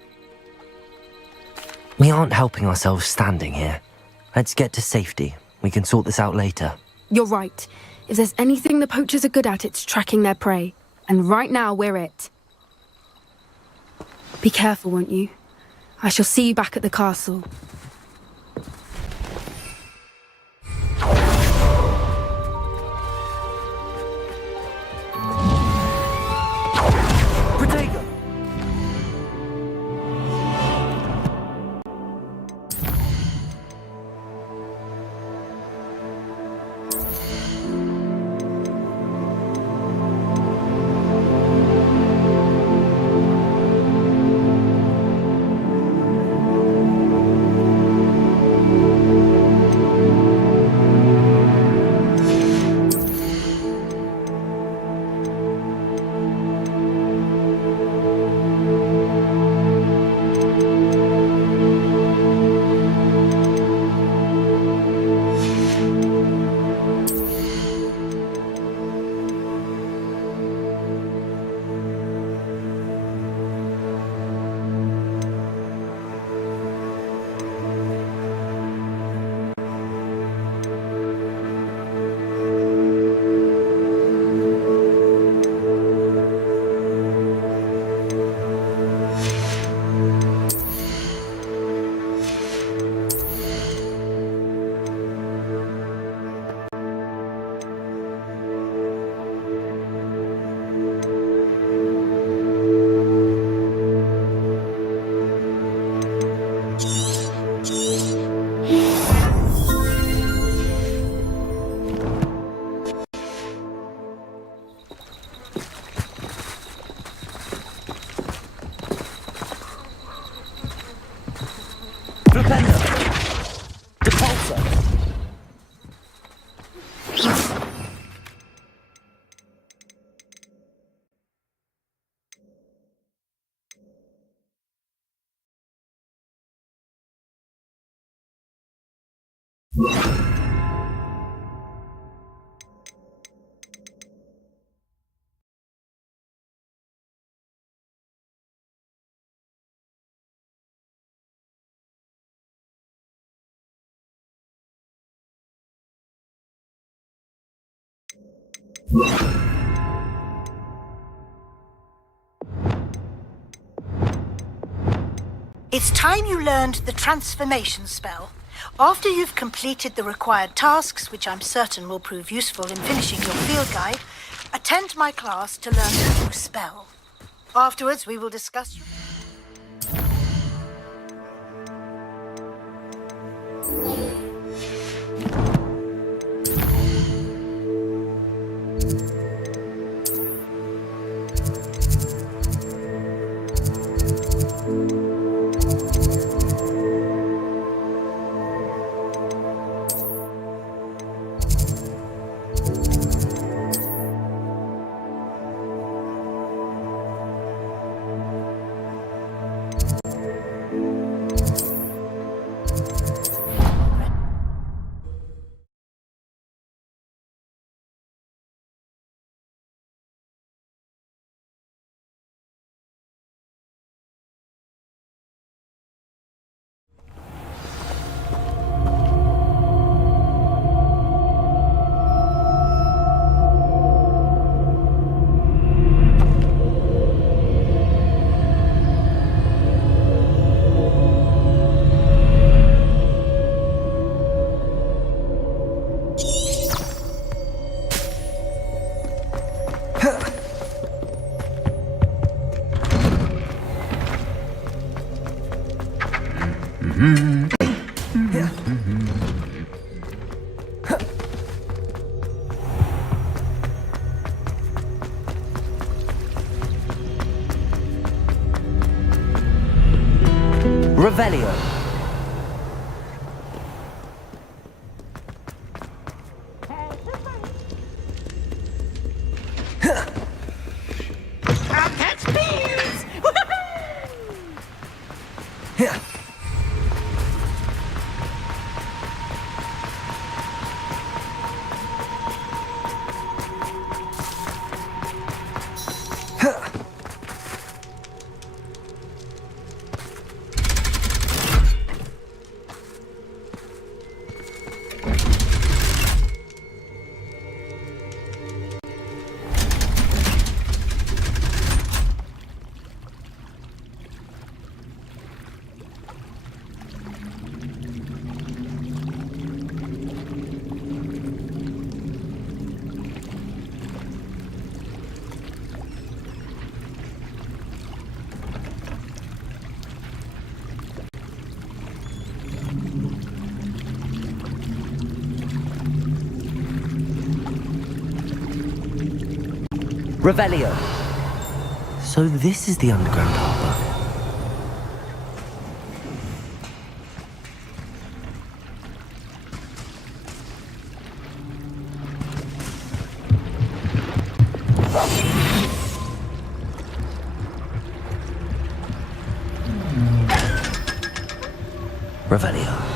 We aren't helping ourselves standing here. Let's get to safety. We can sort this out later. You're right. If there's anything the poachers are good at, it's tracking their prey. And right now, we're it. Be careful, won't you? I shall see you back at the castle. It's time you learned the transformation spell. After you've completed the required tasks, which I'm certain will prove useful in finishing your field guide, attend my class to learn the new spell. Afterwards, we will discuss... Revelio. So this is the underground harbour. Revelio.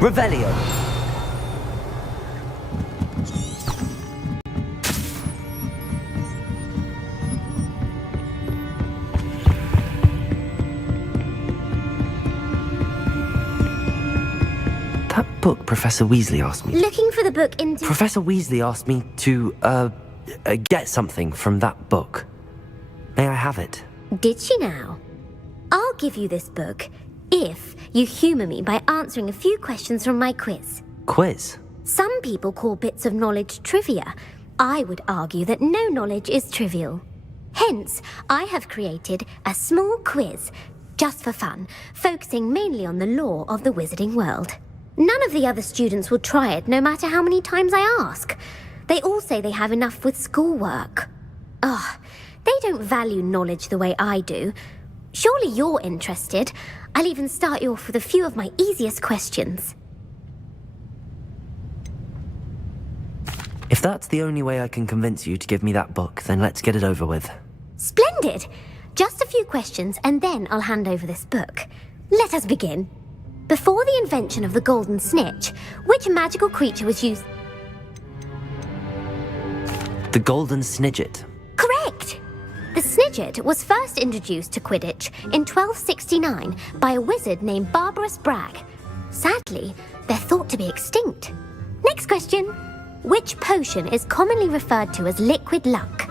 Revelio. That book Professor Weasley asked me. Looking for the book in... Professor Weasley asked me to, get something from that book. May I have it? Did she now? I'll give you this book if you humour me by answering a few questions from my quiz. Quiz? Some people call bits of knowledge trivia. I would argue that no knowledge is trivial. Hence, I have created a small quiz, just for fun, focusing mainly on the lore of the wizarding world. None of the other students will try it, no matter how many times I ask. They all say they have enough with schoolwork. Ugh, they don't value knowledge the way I do. Surely you're interested. I'll even start you off with a few of my easiest questions. If that's the only way I can convince you to give me that book, then let's get it over with. Splendid! Just a few questions and then I'll hand over this book. Let us begin. Before the invention of the golden snitch, which magical creature was used... The golden snidget. Correct! The snidget was first introduced to Quidditch in 1269 by a wizard named Barbarous Bragg. Sadly, they're thought to be extinct. Next question. Which potion is commonly referred to as liquid luck?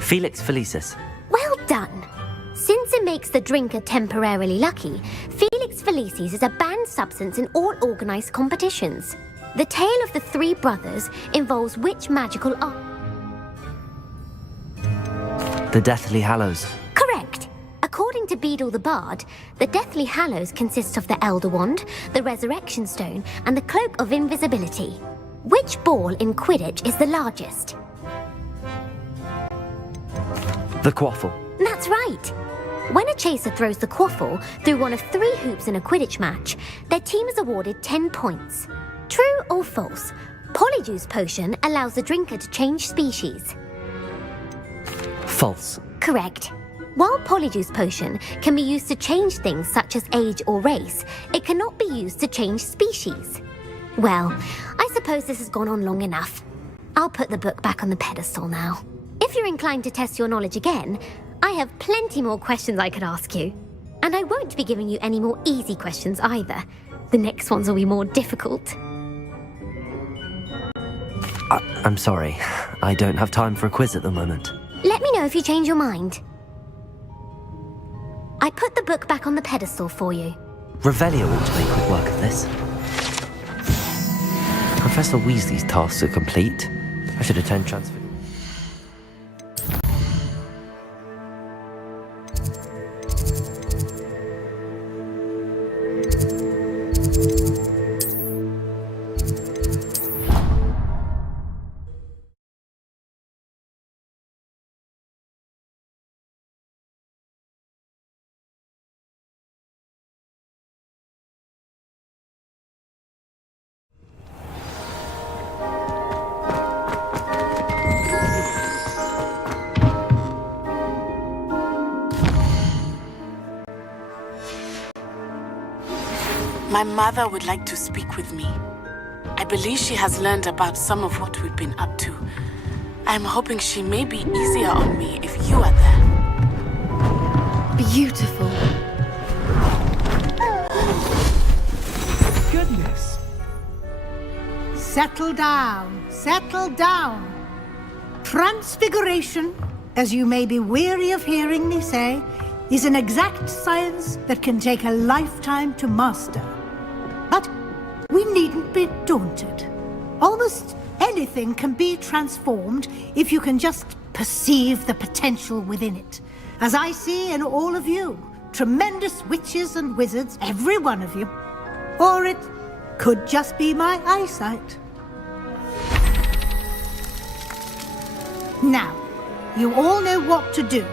Felix Felicis. Well done! Since it makes the drinker temporarily lucky, Felix Felicis is a banned substance in all organised competitions. The tale of the three brothers involves which magical art? The Deathly Hallows. Correct! According to Beedle the Bard, the Deathly Hallows consists of the Elder Wand, the Resurrection Stone, and the Cloak of Invisibility. Which ball in Quidditch is the largest? The Quaffle. That's right! When a chaser throws the quaffle through one of 3 hoops in a Quidditch match, their team is awarded 10 points. True or false? Polyjuice Potion allows the drinker to change species. False. Correct. While Polyjuice Potion can be used to change things such as age or race, it cannot be used to change species. Well, I suppose this has gone on long enough. I'll put the book back on the pedestal now. If you're inclined to test your knowledge again, I have plenty more questions I could ask you. And I won't be giving you any more easy questions either. The next ones will be more difficult. I'm sorry. I don't have time for a quiz at the moment. Let me know if you change your mind. I put the book back on the pedestal for you. Revelio ought to make quick work of this. Professor Weasley's tasks are complete. I should attend transfer. My mother would like to speak with me. I believe she has learned about some of what we've been up to. I'm hoping she may be easier on me if you are there. Beautiful. Goodness. Settle down. Settle down. Transfiguration, as you may be weary of hearing me say, is an exact science that can take a lifetime to master. But we needn't be daunted. Almost anything can be transformed if you can just perceive the potential within it. As I see in all of you, tremendous witches and wizards, every one of you. Or it could just be my eyesight. Now, you all know what to do.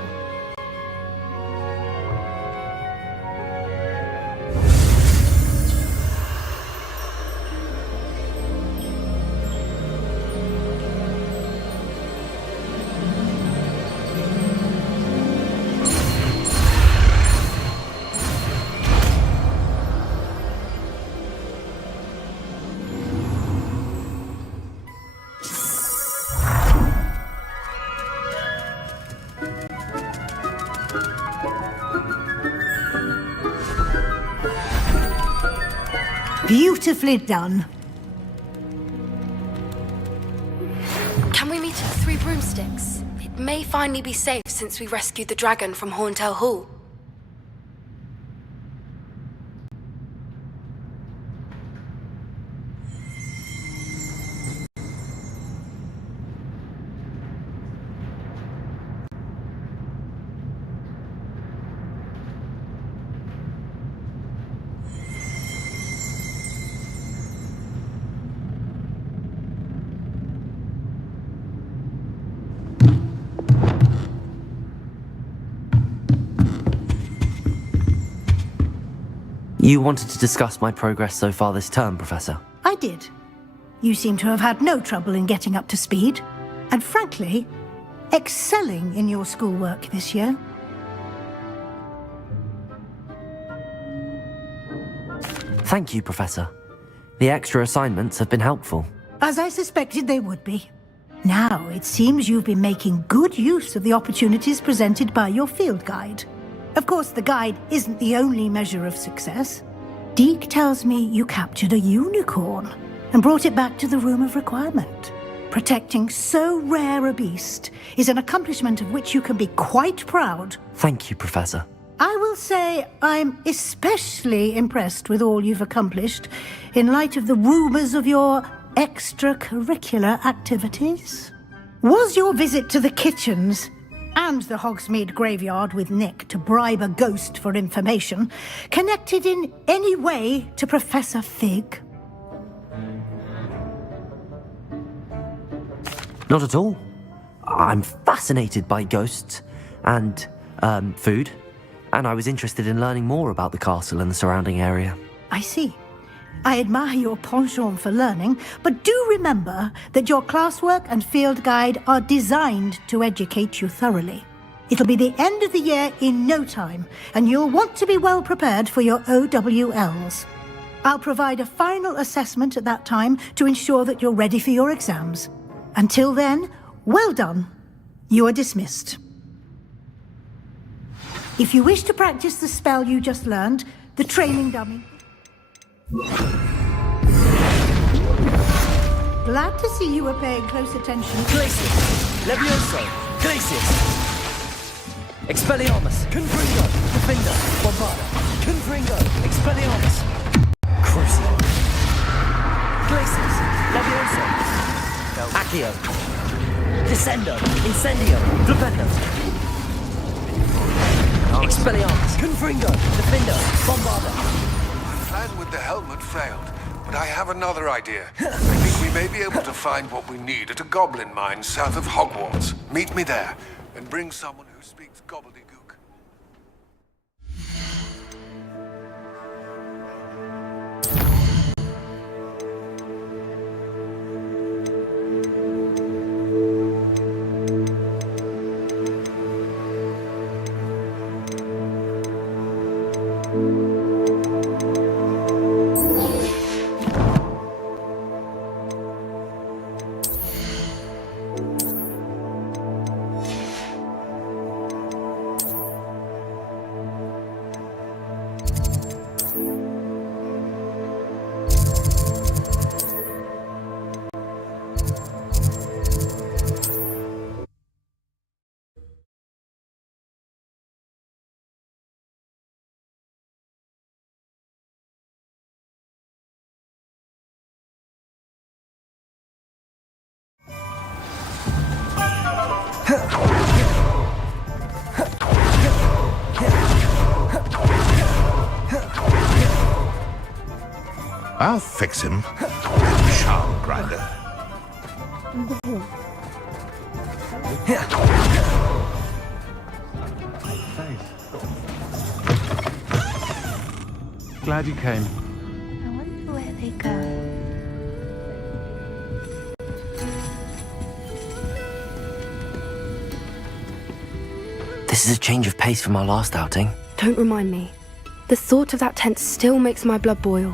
Beautifully done. Can we meet at the Three Broomsticks? It may finally be safe since we rescued the dragon from Horntail Hall. You wanted to discuss my progress so far this term, Professor? I did. You seem to have had no trouble in getting up to speed, and frankly, excelling in your schoolwork this year. Thank you, Professor. The extra assignments have been helpful. As I suspected they would be. Now, it seems you've been making good use of the opportunities presented by your field guide. Of course, the guide isn't the only measure of success. Deke tells me you captured a unicorn and brought it back to the Room of Requirement. Protecting so rare a beast is an accomplishment of which you can be quite proud. Thank you, Professor. I will say I'm especially impressed with all you've accomplished in light of the rumors of your extracurricular activities. Was your visit to the kitchens and the Hogsmeade graveyard with Nick to bribe a ghost for information connected in any way to Professor Fig? Not at all. I'm fascinated by ghosts and food, and I was interested in learning more about the castle and the surrounding area. I see. I admire your penchant for learning, but do remember that your classwork and field guide are designed to educate you thoroughly. It'll be the end of the year in no time, and you'll want to be well prepared for your OWLs. I'll provide a final assessment at that time to ensure that you're ready for your exams. Until then, well done. You are dismissed. If you wish to practice the spell you just learned, the training dummy... Glad to see you were paying close attention. Glacius! Levioso! Glacius! Expelliarmus! Confringo! Defender! Bombarda! Confringo! Expelliarmus! Crucio! Glacius! Levioso! Accio! Descendo! Incendio! Flipendo! Expelliarmus! Confringo! Defender! Bombarda! The plan with the helmet failed, but I have another idea. I think we may be able to find what we need at a goblin mine south of Hogwarts. Meet me there, and bring someone who speaks gobbledygook. I'll fix him. Charm grinder. Glad you came. I wonder where they go. This is a change of pace from our last outing. Don't remind me. The thought of that tent still makes my blood boil.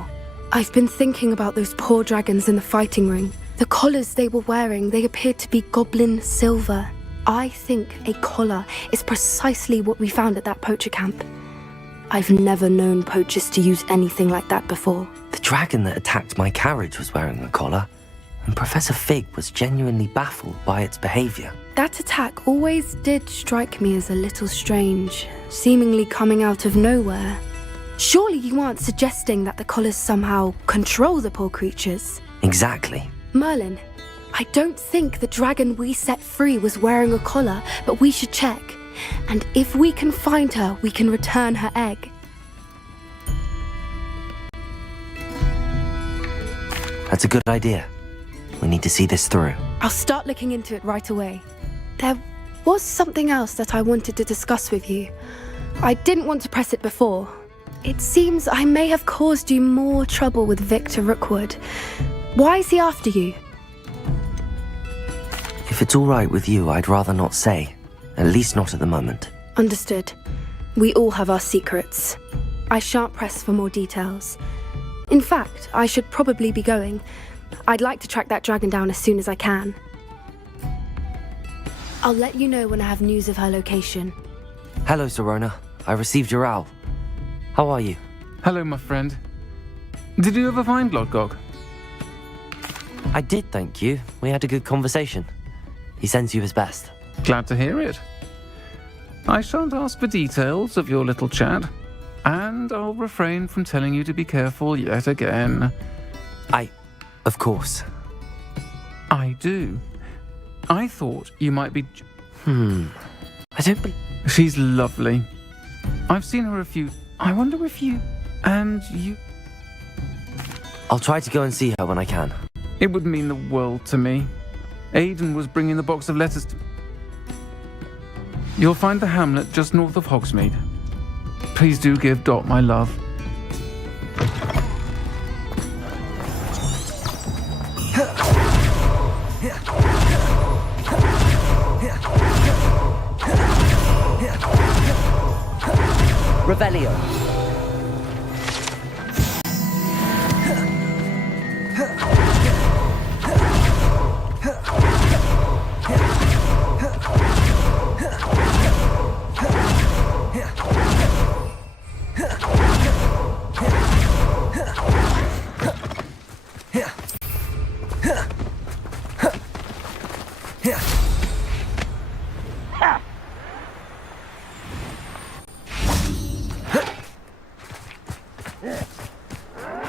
I've been thinking about those poor dragons in the fighting ring. The collars they were wearing, they appeared to be goblin silver. I think a collar is precisely what we found at that poacher camp. I've never known poachers to use anything like that before. The dragon that attacked my carriage was wearing a collar, and Professor Fig was genuinely baffled by its behavior. That attack always did strike me as a little strange, seemingly coming out of nowhere. Surely you aren't suggesting that the collars somehow control the poor creatures? Exactly. Merlin, I don't think the dragon we set free was wearing a collar, but we should check. And if we can find her, we can return her egg. That's a good idea. We need to see this through. I'll start looking into it right away. There was something else that I wanted to discuss with you. I didn't want to press it before. It seems I may have caused you more trouble with Victor Rookwood. Why is he after you? If it's all right with you, I'd rather not say. At least not at the moment. Understood. We all have our secrets. I shan't press for more details. In fact, I should probably be going. I'd like to track that dragon down as soon as I can. I'll let you know when I have news of her location. Hello, Serona. I received your owl. How are you? Hello, my friend. Did you ever find Lodgog? I did, thank you. We had a good conversation. He sends you his best. Glad to hear it. I shan't ask for details of your little chat, and I'll refrain from telling you to be careful yet again. Of course. I do. I thought you might be... I don't believe... She's lovely. I've seen her a few... I wonder if you... And you... I'll try to go and see her when I can. It would mean the world to me. Aidan was bringing the box of letters to... You'll find the hamlet just north of Hogsmeade. Please do give Dot my love. Revelio.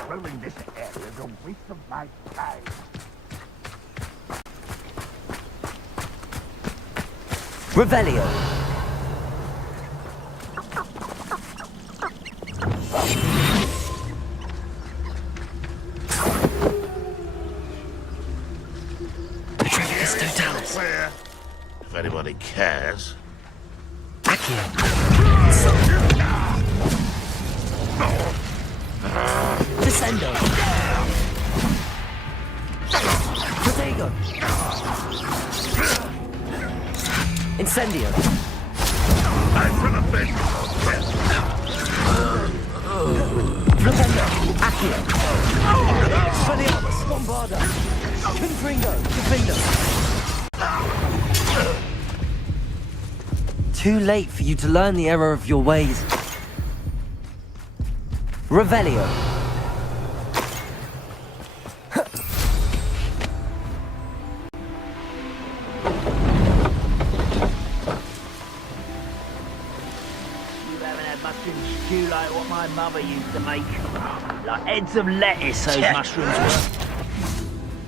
Roaming this area is a waste of my time. Revelio. Where? If anybody cares. Back here. Descendo. Protego. Incendio. I'm from a bed. Flipendo. Accio. Expelliarmus. Bombarda. Confringo. Defendo. Too late for you to learn the error of your ways. Revelio. Stew like what my mother used to make. Like heads of lettuce, those mushrooms were.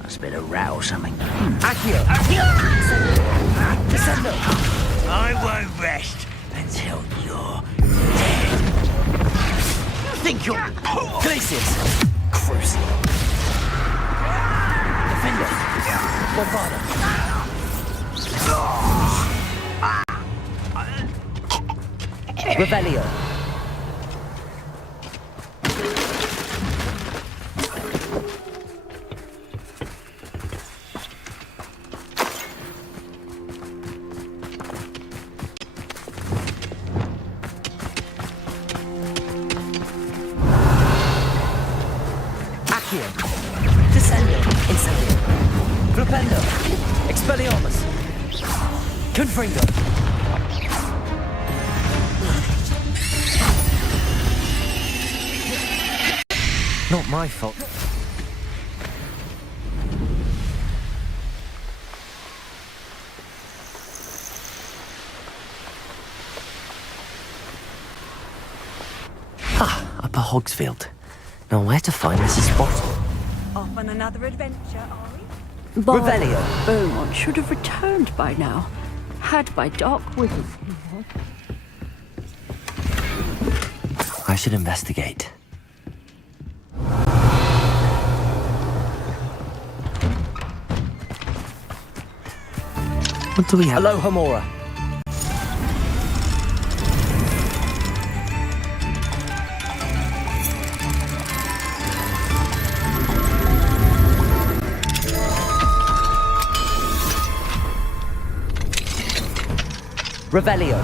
Must have been a row or something. Accio. Descendo. I won't rest until you're dead. You think you're... Glacius. Crucial. Defender. Bombarder. Revelio. Accio. Descendo. Incendio. Flipendo. Expelliarmus. Confringo. Not my fault. Upper Hogsfield. Now where to find Mrs. Bottle? Off on another adventure, are we? Revelio. Beaumont should have returned by now. Had my Doc with him. I should investigate. What do we have? Aloha Mora. Revelio.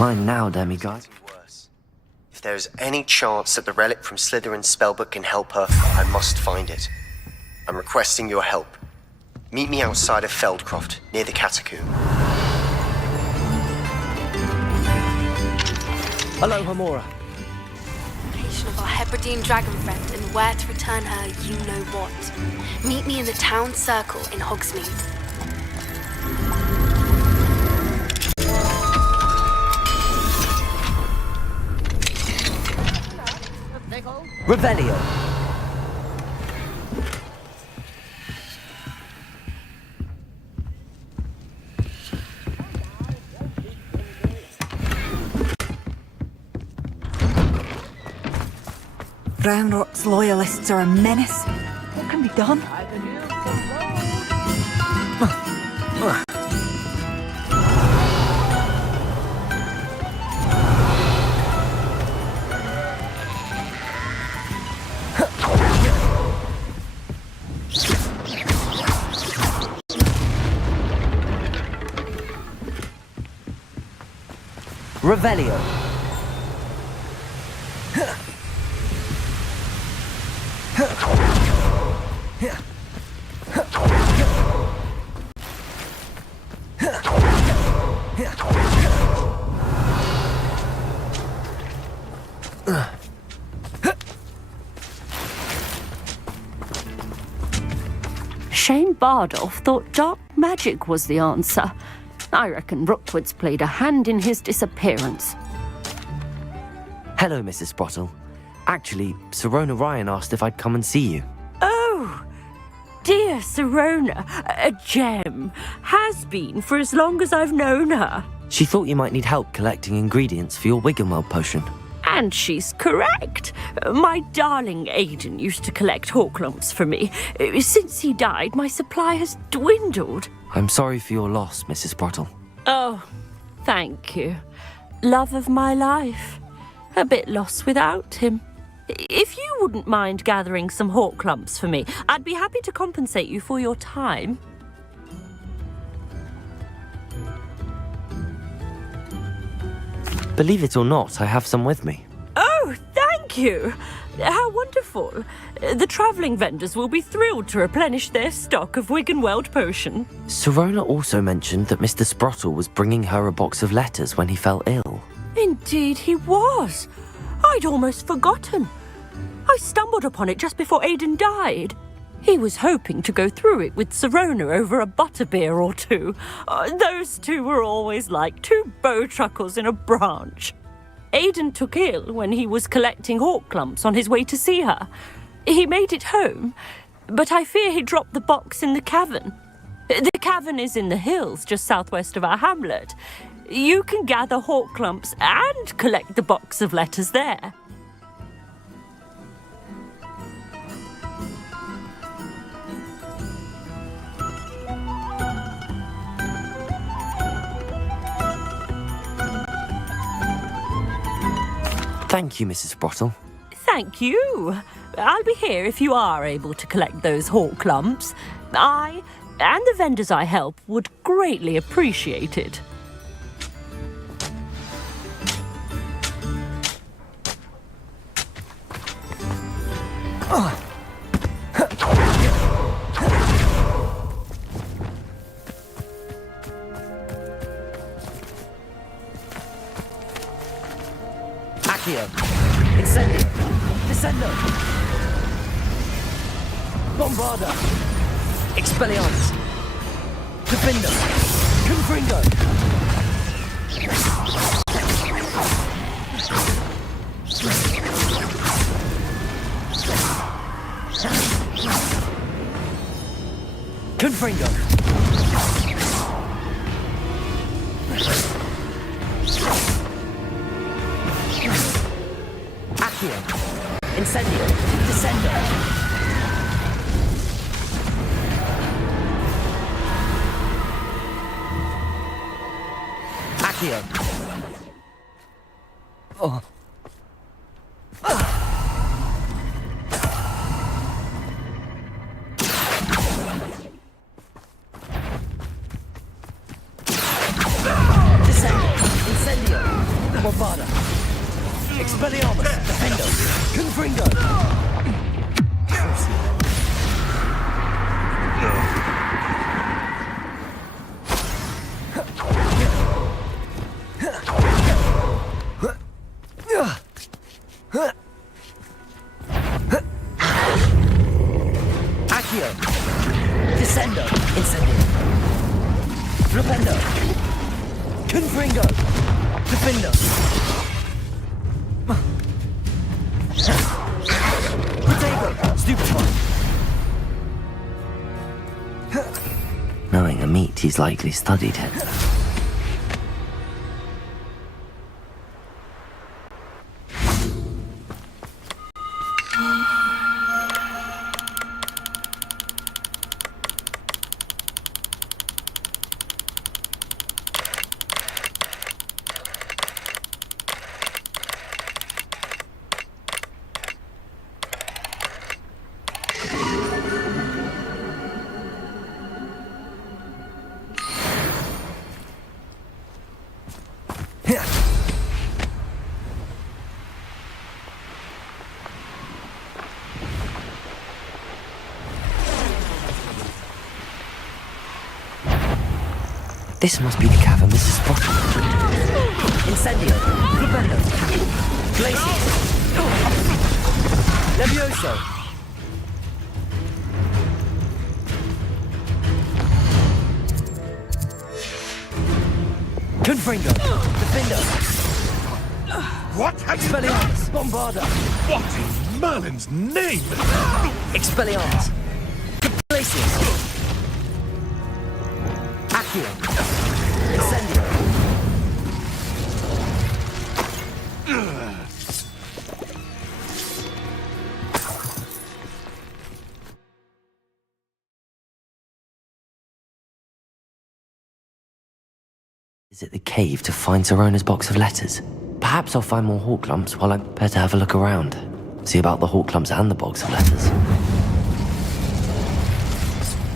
Mine now, demigod. Worse. If there is any chance that the relic from Slytherin's spellbook can help her, I must find it. I'm requesting your help. Meet me outside of Feldcroft, near the catacomb. Aloha Mora. Location of our Hebridean dragon friend and where to return her, you know what. Meet me in the town circle in Hogsmeade. Revelio. Roundrock's loyalists are a menace. What can be done? Revelio. Shane Bardolph thought dark magic was the answer. I reckon Rookwood's played a hand in his disappearance. Hello, Mrs. Sprottle. Actually, Sirona Ryan asked if I'd come and see you. Oh, dear Sirona, a gem. Has been for as long as I've known her. She thought you might need help collecting ingredients for your Wiggenweld potion. And she's correct. My darling Aidan used to collect hawklumps for me. Since he died, my supply has dwindled. I'm sorry for your loss, Mrs. Sprottle. Oh, thank you. Love of my life. A bit lost without him. If you wouldn't mind gathering some hawklumps for me, I'd be happy to compensate you for your time. Believe it or not, I have some with me. Oh, thank you. How wonderful. The travelling vendors will be thrilled to replenish their stock of Wiggenweld potion. Sirona also mentioned that Mr. Sprottle was bringing her a box of letters when he fell ill. Indeed he was. I'd almost forgotten. I stumbled upon it just before Aidan died. He was hoping to go through it with Sirona over a butterbeer or two. Those two were always like two bowtruckles in a branch. Aidan took ill when he was collecting hawk clumps on his way to see her. He made it home, but I fear he dropped the box in the cavern. The cavern is in the hills just southwest of our hamlet. You can gather hawk clumps and collect the box of letters there. Thank you, Mrs. Sprottle. Thank you. I'll be here if you are able to collect those hawk clumps. I and the vendors I help would greatly appreciate it. Accio! Incendio! Descendo! Bombarda! Expelliarmus! Defender! Confringo! Confringo! Accio! Incendio! Descendo! Accio! Oh. Descendo! Incendio! Bombarda! Expelliarmus! Defendo! Confringo! Accio! Descendo! Incendio! Flipendo! Confringo! Defendo! Protego! Stupefy! Knowing a meat, he's likely studied it. This must be the cavern Mrs. Sprottle. Incendio! Flipendo! Glacius! Levioso! Confringo! Defendo! What have Expelliarmus! Bombarda! What in Merlin's name? Expelliarmus! Glacius! Accio! Incendio! Is it the cave to find Sorona's box of letters? Perhaps I'll find more hawk lumps while I prepare to have a look around. See about the hawk lumps and the box of letters.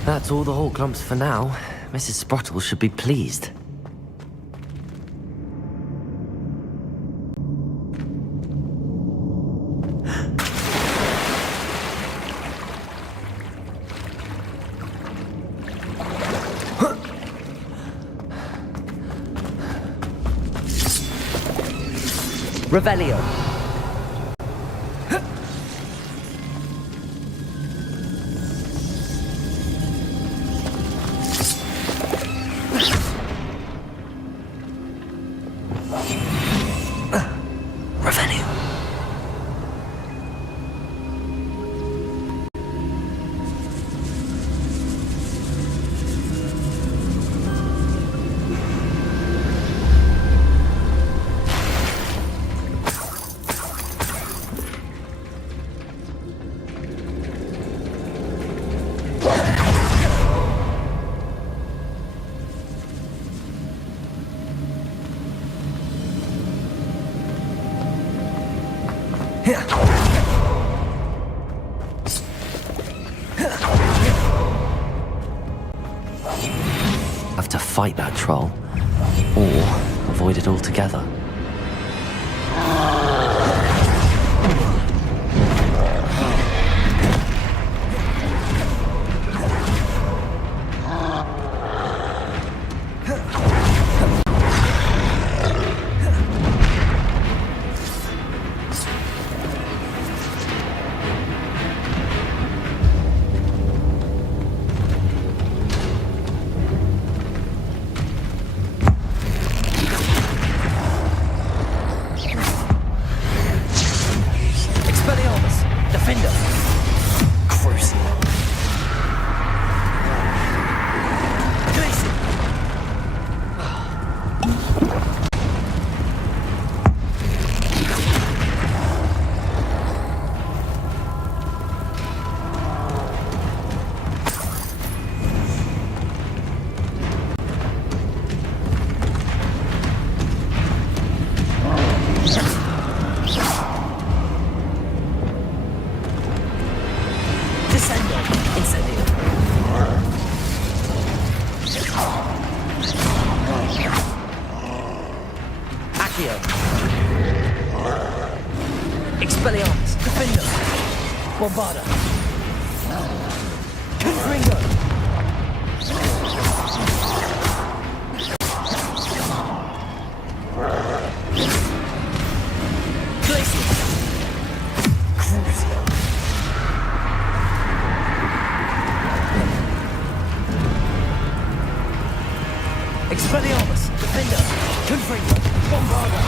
That's all the hawk lumps for now. Mrs. Sprottle should be pleased. Revelio. fight that troll, or avoid it altogether. Expelliarmus, Defender, Bombarda, Confringo, Glacier, Crucio, Expelliarmus, Defender, Confringo, Bombarda.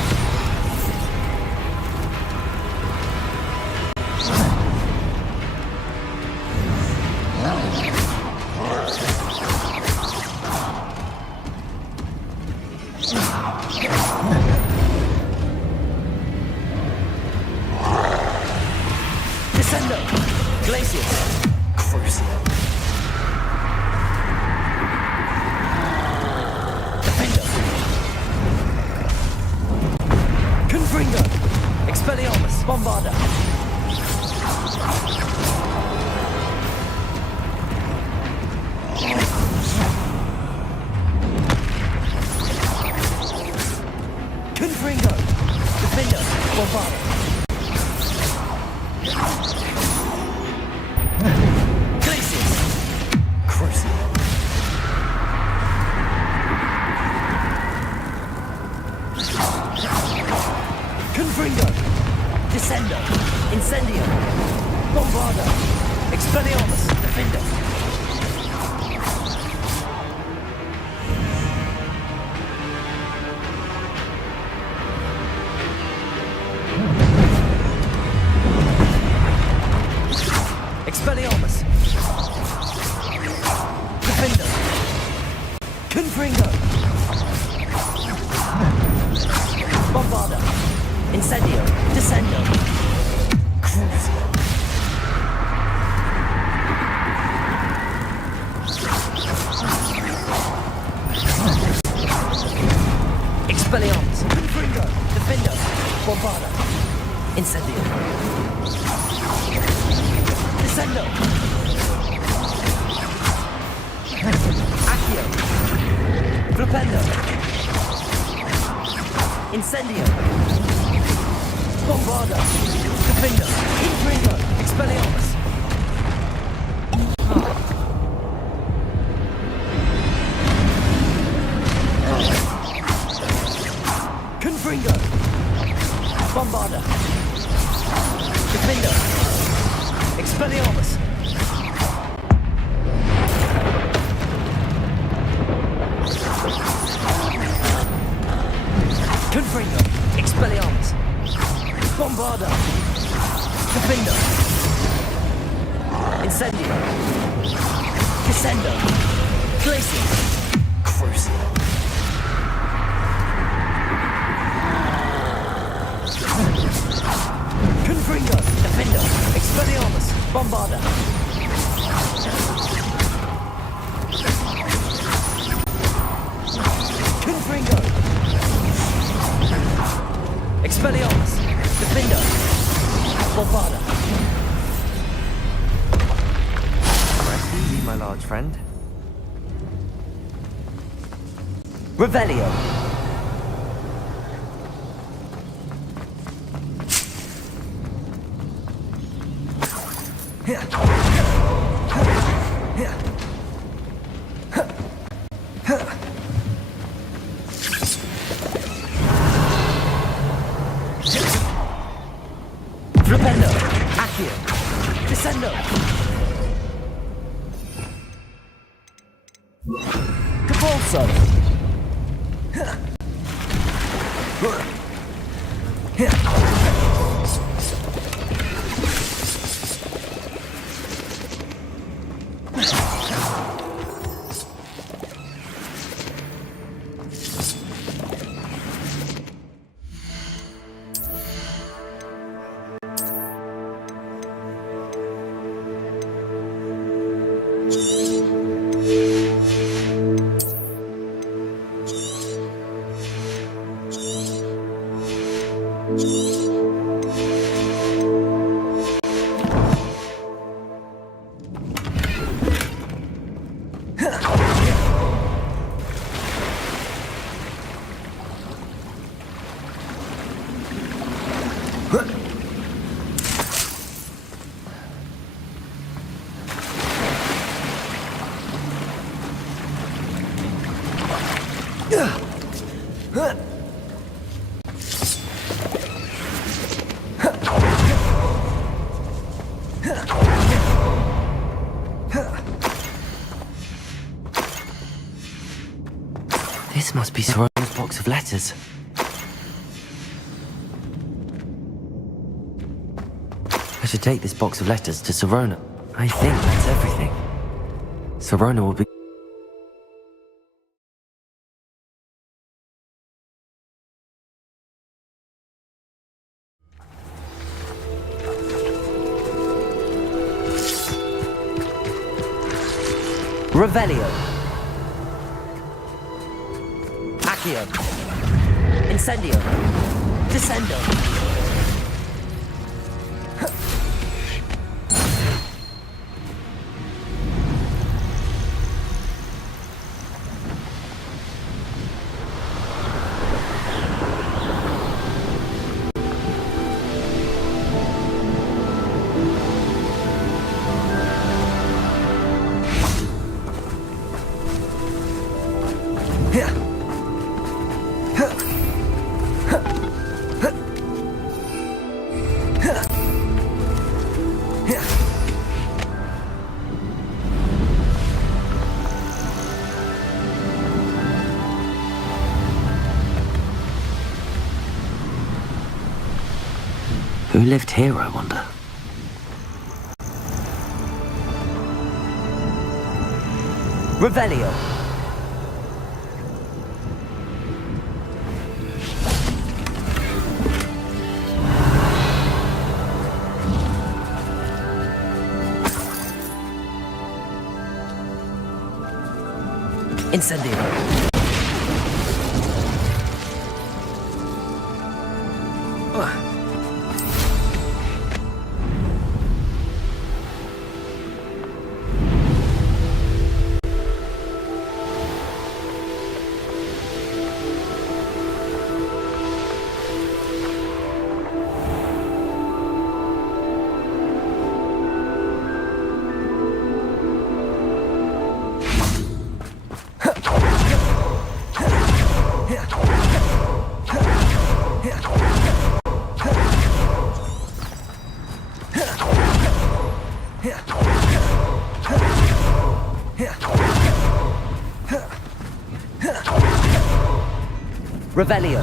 Descendo, Glacius, Crucio, Defender, Confringo, Expelliarmus, Bombarda, Confringo, Defender, Bombarda, Confringo, Descendo, Incendio, Bombarda, Expelliarmus, Defender. Expelliarmus, Defender, Confringo, Bombarda, Incendio, Descendo, Crucio, Expelliarmus, Confringo, Defender, Bombarda, Incendio, Descendo, Accio, Flipendo, Incendio, Bombarda, Defender, Confringo, Expelliarmus. Confringo, Bombarda, Defender, Expelliarmus. Confringo, Expelliarmus, Bombarda, Defender, Incendio, Descendo, Glacier, Crucio, Confringo, Defender, Expelliarmus, Bombarda, Confringo, Expelliarmus, Defender, Bombarda. Rest easy, my large friend. Revelio. Flipendo. Accio. Descendo. Capulso. This must be Sorona's box of letters. I should take this box of letters to Sorona. I think that's everything. Sorona will be... Revelio. Accio. Incendio. Descendo. Who lived here, I wonder? Revelio. Incendio. Revelio.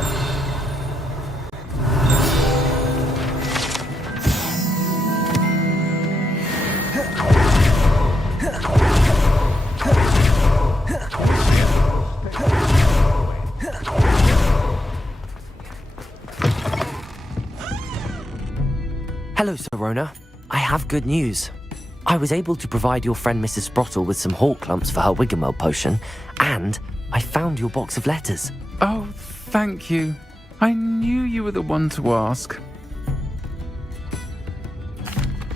Hello, Sorona. I have good news. I was able to provide your friend Mrs. Sprottle with some hawk clumps for her Wiggenweld potion, and I found your box of letters. Oh, thank you. I knew you were the one to ask.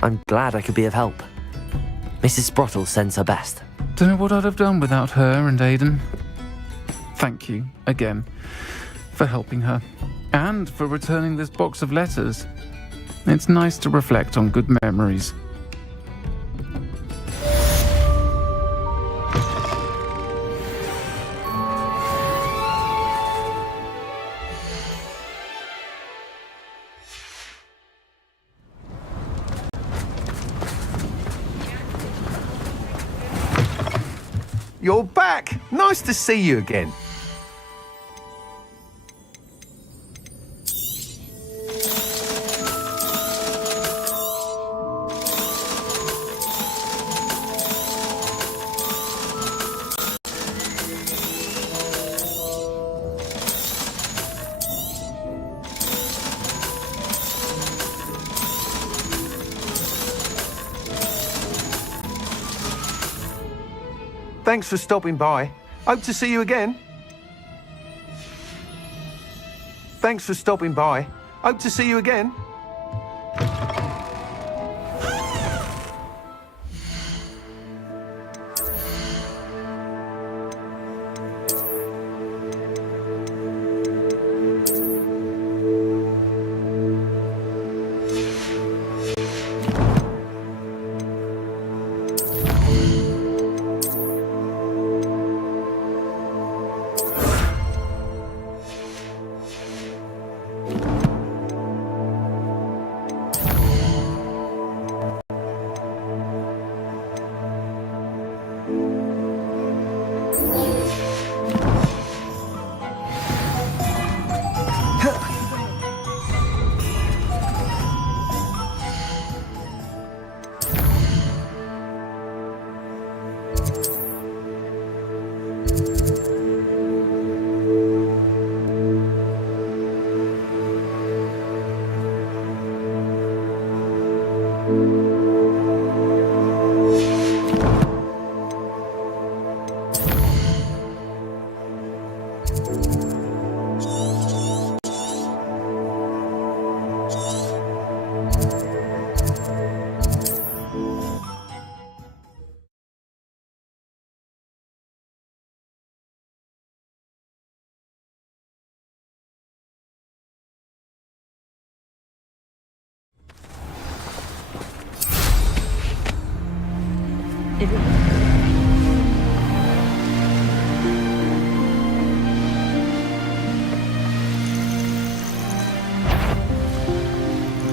I'm glad I could be of help. Mrs. Sprottle sends her best. Don't know what I'd have done without her and Aidan. Thank you, again, for helping her, and for returning this box of letters. It's nice to reflect on good memories. You're back! Nice to see you again. Thanks for stopping by. Hope to see you again. Thanks for stopping by. Hope to see you again.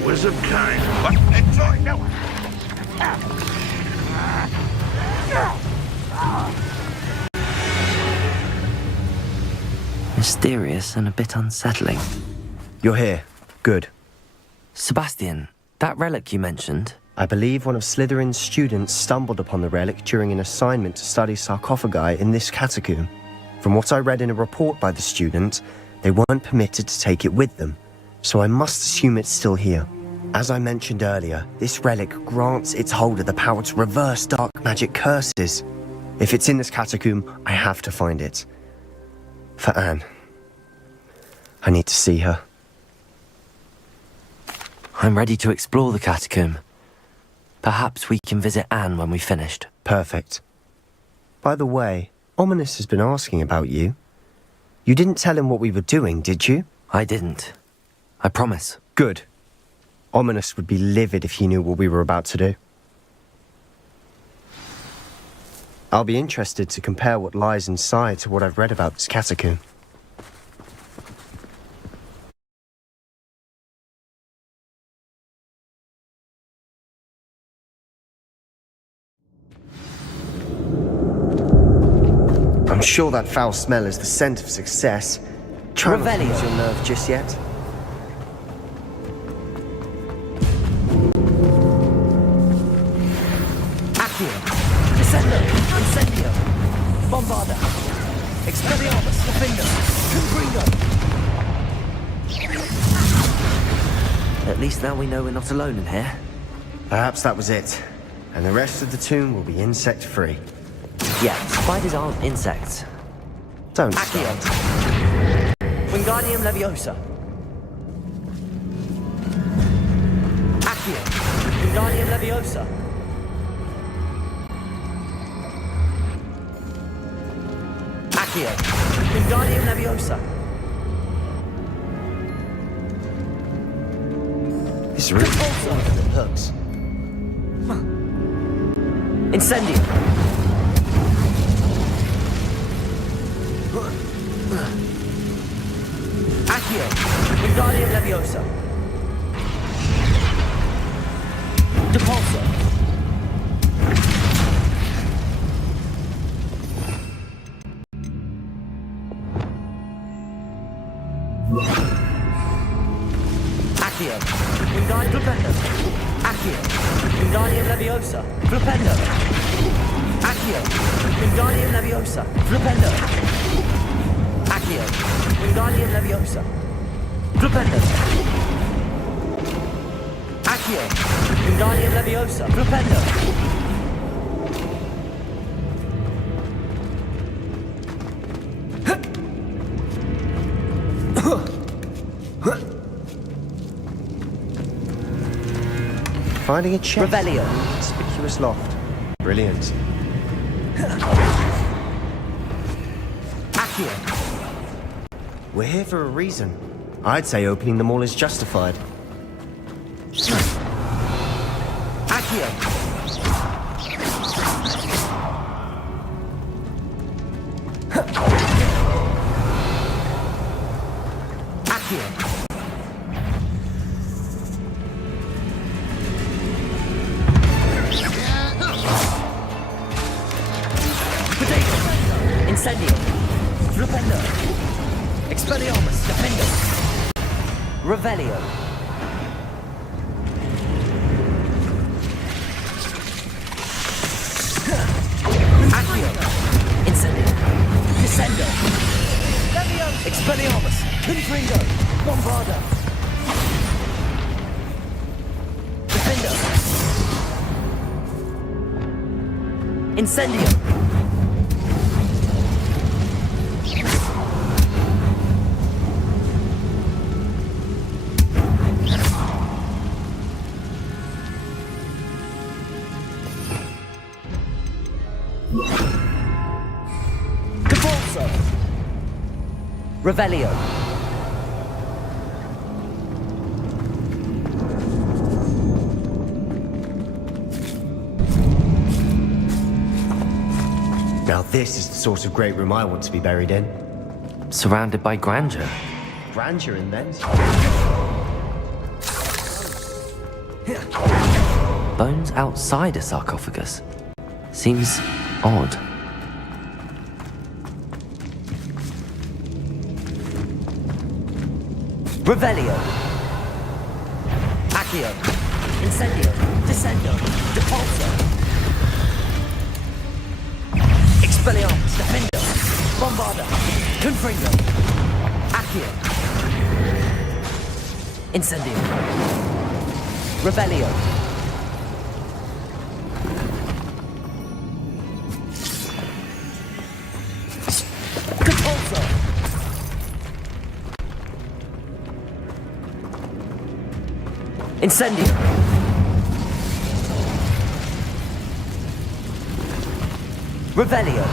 Wizard kind, but enjoy no. Mysterious and a bit unsettling. You're here. Good. Sebastian, that relic you mentioned. I believe one of Slytherin's students stumbled upon the relic during an assignment to study sarcophagi in this catacomb. From what I read in a report by the student, they weren't permitted to take it with them, so I must assume it's still here. As I mentioned earlier, this relic grants its holder the power to reverse dark magic curses. If it's in this catacomb, I have to find it. For Anne. I need to see her. I'm ready to explore the catacomb. Perhaps we can visit Anne when we've finished. Perfect. By the way, Ominous has been asking about you. You didn't tell him what we were doing, did you? I didn't. I promise. Good. Ominous would be livid if he knew what we were about to do. I'll be interested to compare what lies inside to what I've read about this catacomb. I'm sure that foul smell is the scent of success. Try not to lose your nerve just yet. Accio! Descendo! Incendio! Bombarda! Expelliarmus! Defender! Confringo! At least now we know we're not alone in here. Perhaps that was it. And the rest of the tomb will be insect-free. Yeah, spiders aren't insects. Don't Accio! Wingardium Leviosa! Accio! Wingardium Leviosa! Accio. Wingardium Leviosa. This room hooks. Incendio. Accio. Wingardium Leviosa. Depulso. Accio. Wingardium Flipendo. Accio. Wingardium Leviosa. Flipendo. Accio. Wingardium Leviosa. Flipendo. Accio. Wingardium Leviosa. Flipendo. Accio. Wingardium Leviosa. Flipendo. Finding a chest. Revelio. Conspicuous loft. Brilliant. Accio. We're here for a reason. I'd say opening them all is justified. Accio. Accio. Incendio. Flipendo. Expelliarmus. Defendo. Revelio. Accio. Incendio. Descendo. Expelliarmus. Confringo. Bombardo. Defendo. Incendio. Revelio. Now this is the sort of great room I want to be buried in. Surrounded by grandeur. Grandeur immense. Bones outside a sarcophagus. Seems odd. Revelio. Accio. Incendio. Descendo. Depulso. Expelliarmus. Defendo. Bombardo. Confringo. Accio. Incendio. Revelio. Depulso. Incendio. Revelio.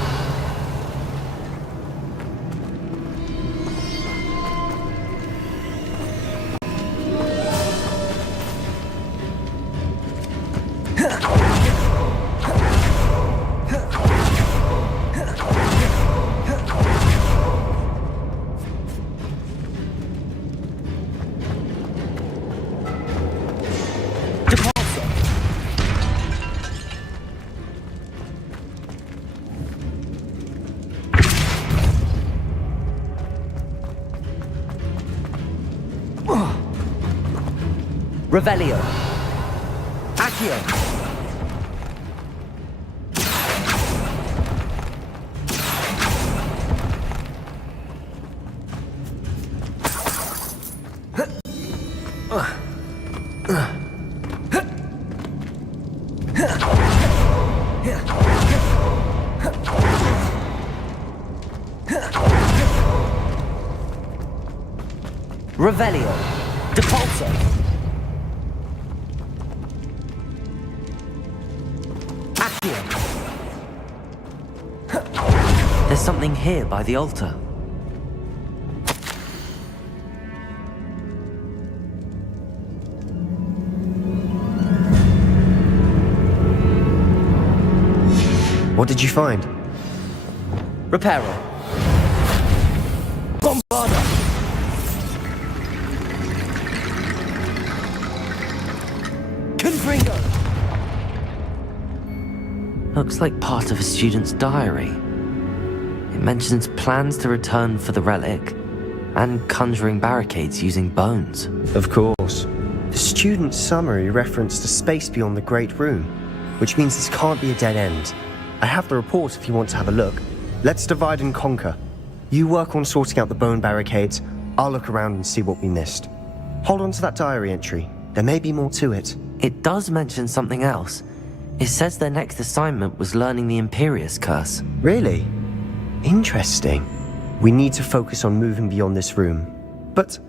Revelio. Accio. Revelio. Depulso. There's something here by the altar. What did you find? Reparo. Bombarda. Confringo. Looks like part of a student's diary. It mentions plans to return for the relic and conjuring barricades using bones. Of course. The student's summary referenced a space beyond the Great Room, which means this can't be a dead end. I have the report if you want to have a look. Let's divide and conquer. You work on sorting out the bone barricades. I'll look around and see what we missed. Hold on to that diary entry. There may be more to it. It does mention something else. It says their next assignment was learning the Imperius Curse. Really? Interesting. We need to focus on moving beyond this room. But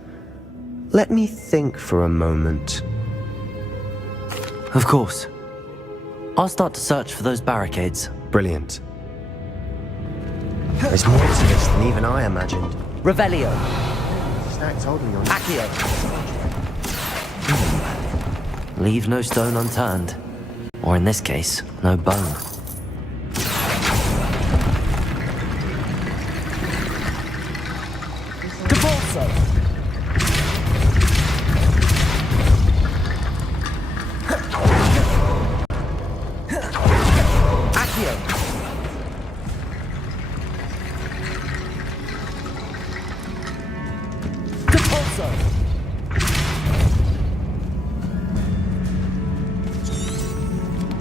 let me think for a moment. Of course. I'll start to search for those barricades. Brilliant. There's more to this than even I imagined. Revelio. Stack's holding me on. Accio. Leave no stone unturned. Or in this case, no bone. Cabalso. Accio. Cabalso.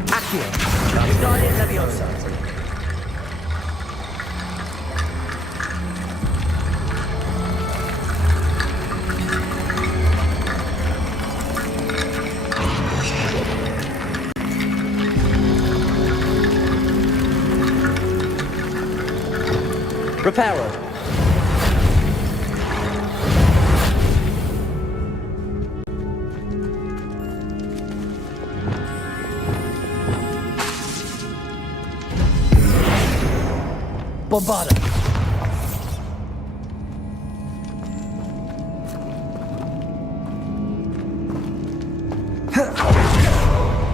Accio. Guardian Leviosa. Reparo. Bombarda.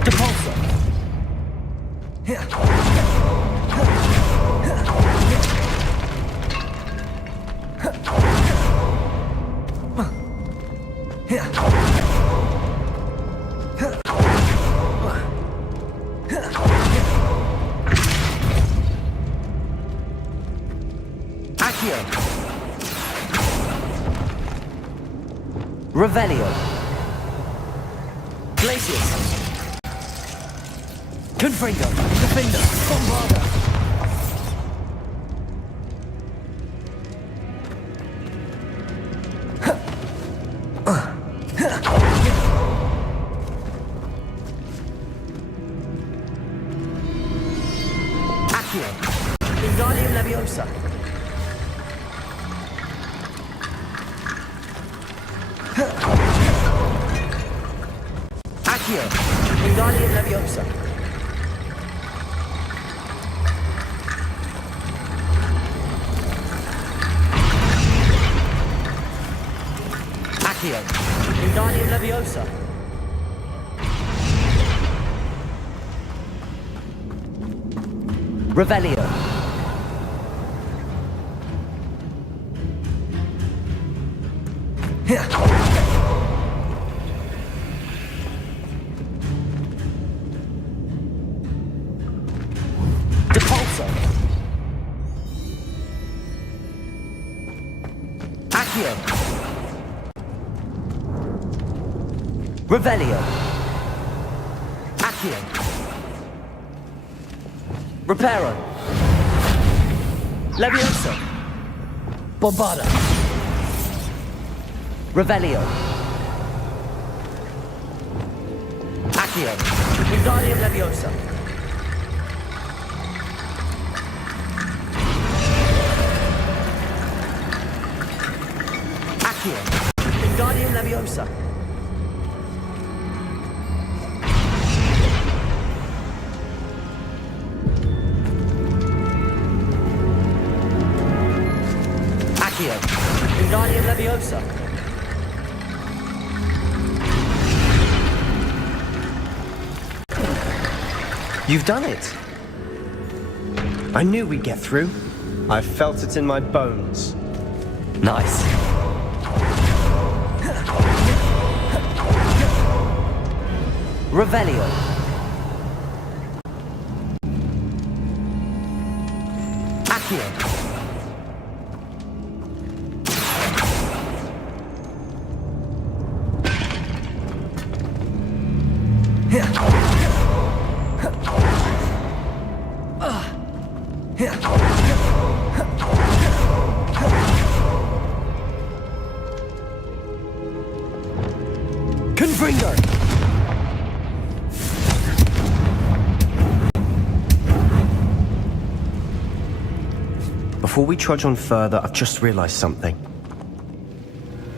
Depulso. Accio. Revelio. Glacius. Confringo. Defender. Bombarda. Accio. Wingardium Leviosa. Accio. Wingardium Leviosa. Accio. Wingardium Leviosa. Revelio. Depulso. Accio. Revelio. Accio. Reparo. Leviosa. Bombarda. Revelio. Accio. Wingardium Leviosa. Accio. Wingardium Leviosa. Leviosa. You've done it. I knew we'd get through. I felt it in my bones. Nice. Revelio. Accio. Confringo. Before we trudge on further, I've just realized something.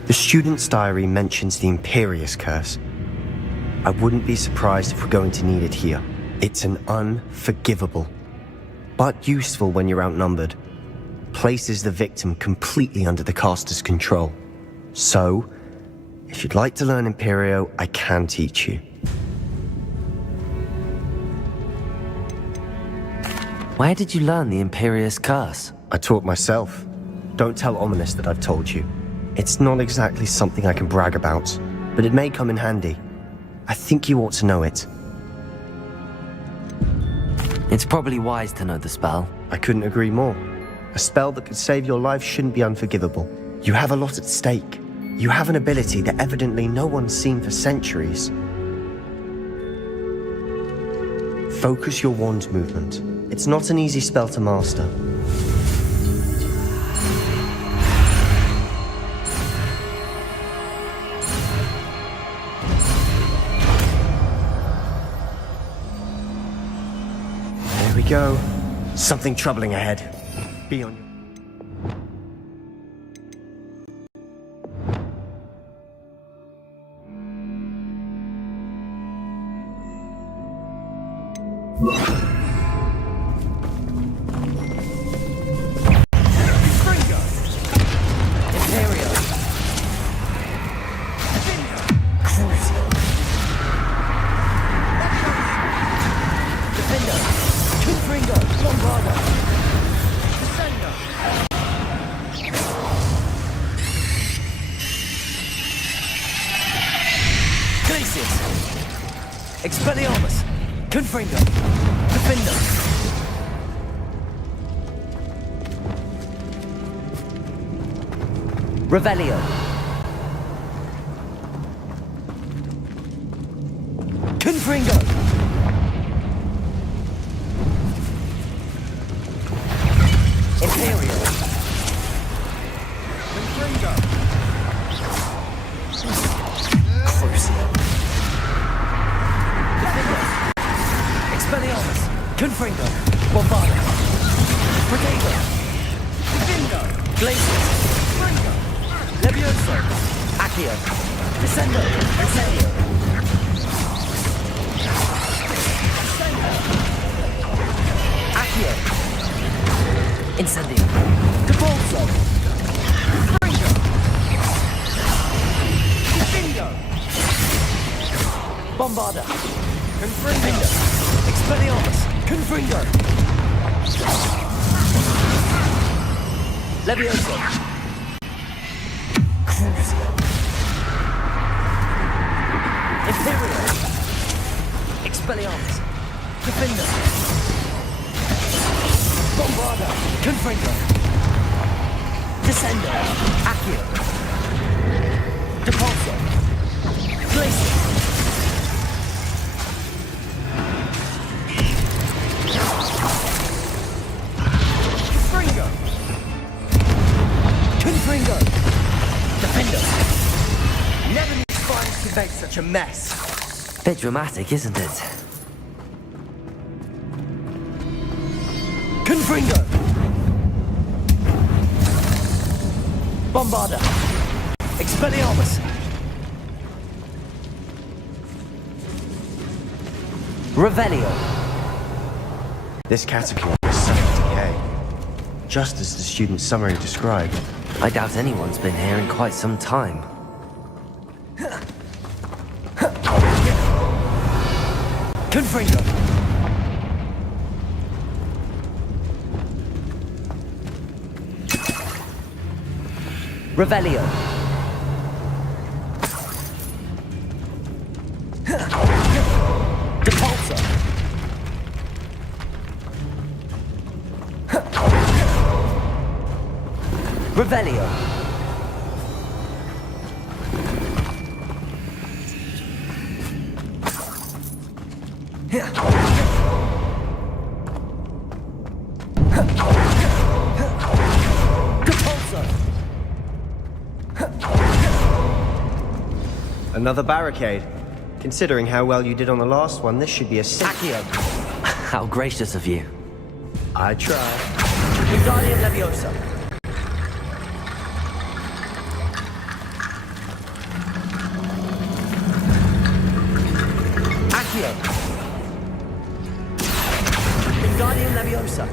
The student's diary mentions the Imperious Curse. I wouldn't be surprised if we're going to need it here. It's an unforgivable, but useful when you're outnumbered. Places the victim completely under the caster's control. So, if you'd like to learn Imperio, I can teach you. Where did you learn the Imperious Curse? I taught myself. Don't tell Ominous that I've told you. It's not exactly something I can brag about, but it may come in handy. I think you ought to know it. It's probably wise to know the spell. I couldn't agree more. A spell that could save your life shouldn't be unforgivable. You have a lot at stake. You have an ability that evidently no one's seen for centuries. Focus your wand movement. It's not an easy spell to master. There we go. Something troubling ahead. Be on your... Expelliarmus! Confringo! Defender! Revelio! Confringo! Imperio! Confringo! Crucio! Expelliarmus! Confringo! Bombarda! Brigado! Defendo! Glacius! Confringo! Levioso! Accio! Descendo! Incendio! Accio! Incendio! Debolso! Confringo! Defendo! Bombarda! Confringo! Expelliarmus! Confringo! Levioso! Crucio! Imperio! Expelliarmus! Defender! Bombarda! Confringo! Descender! Accio! Depulso! Glacius! Confringo! Defender! Never knew spiders could make such a mess. Bit dramatic, isn't it? Confringo! Bombarda! Expelliarmus! Revelio! This catacomb is set in decay, just as the student's summary described. I doubt anyone's been here in quite some time. Confringo! Revelio! Depulso! Revelio! Another barricade. Considering how well you did on the last one, this should be a Accio! How gracious of you. I tried. Wingardium Leviosa! Accio! Wingardium Leviosa!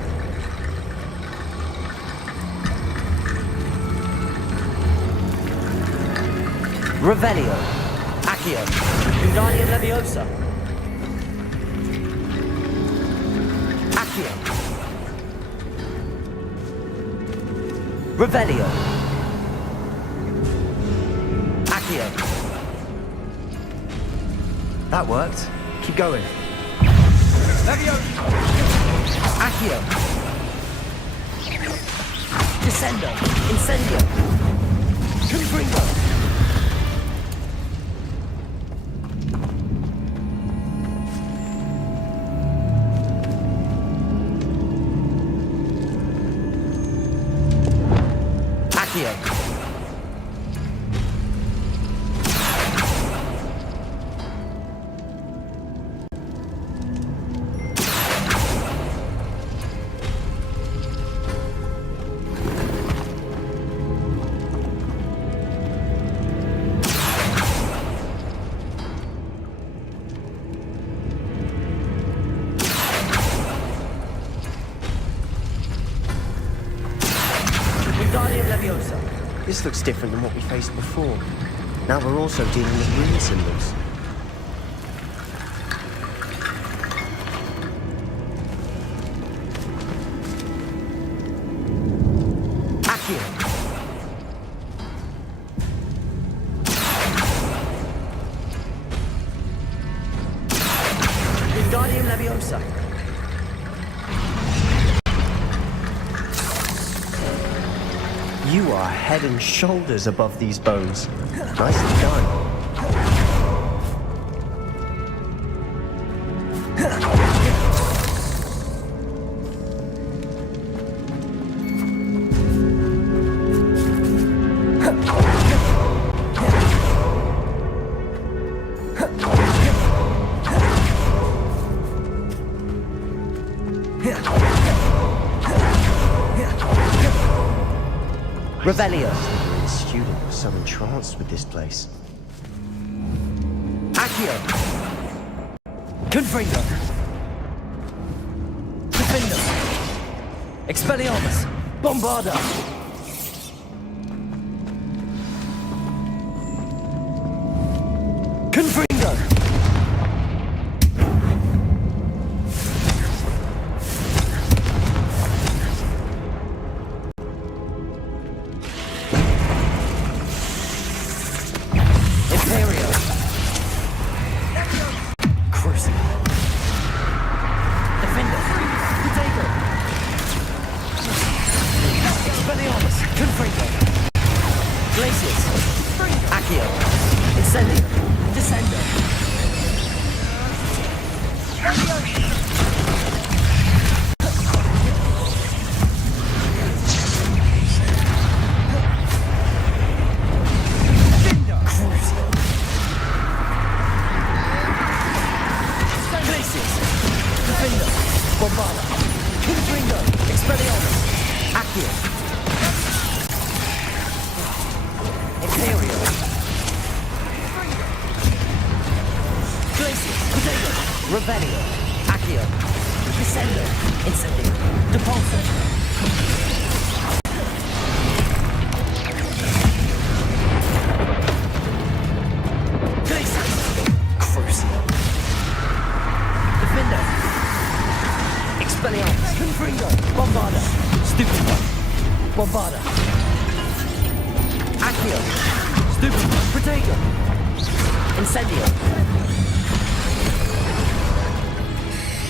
Revelio! Accio! Wingardium Leviosa! Accio! Revelio! Accio! That worked. Keep going. Leviosa! Accio! Descendo! Incendio! Confringo! This looks different than what we faced before. Now we're also dealing with rune symbols. Accio! Wingardium Leviosa! You are head and shoulders above these bones. Nicely done. Revelio! The student was so entranced with this place. Accio! Confringo! Defendo! Expelliarmus! Bombarda! Confringo! Revelio, Accio, Descendo, Incendio, Depulso. Expelliarmus. Confringo. Bombarda. Stupido. Bombarda. Accio. Stupido. Protego. Incendio.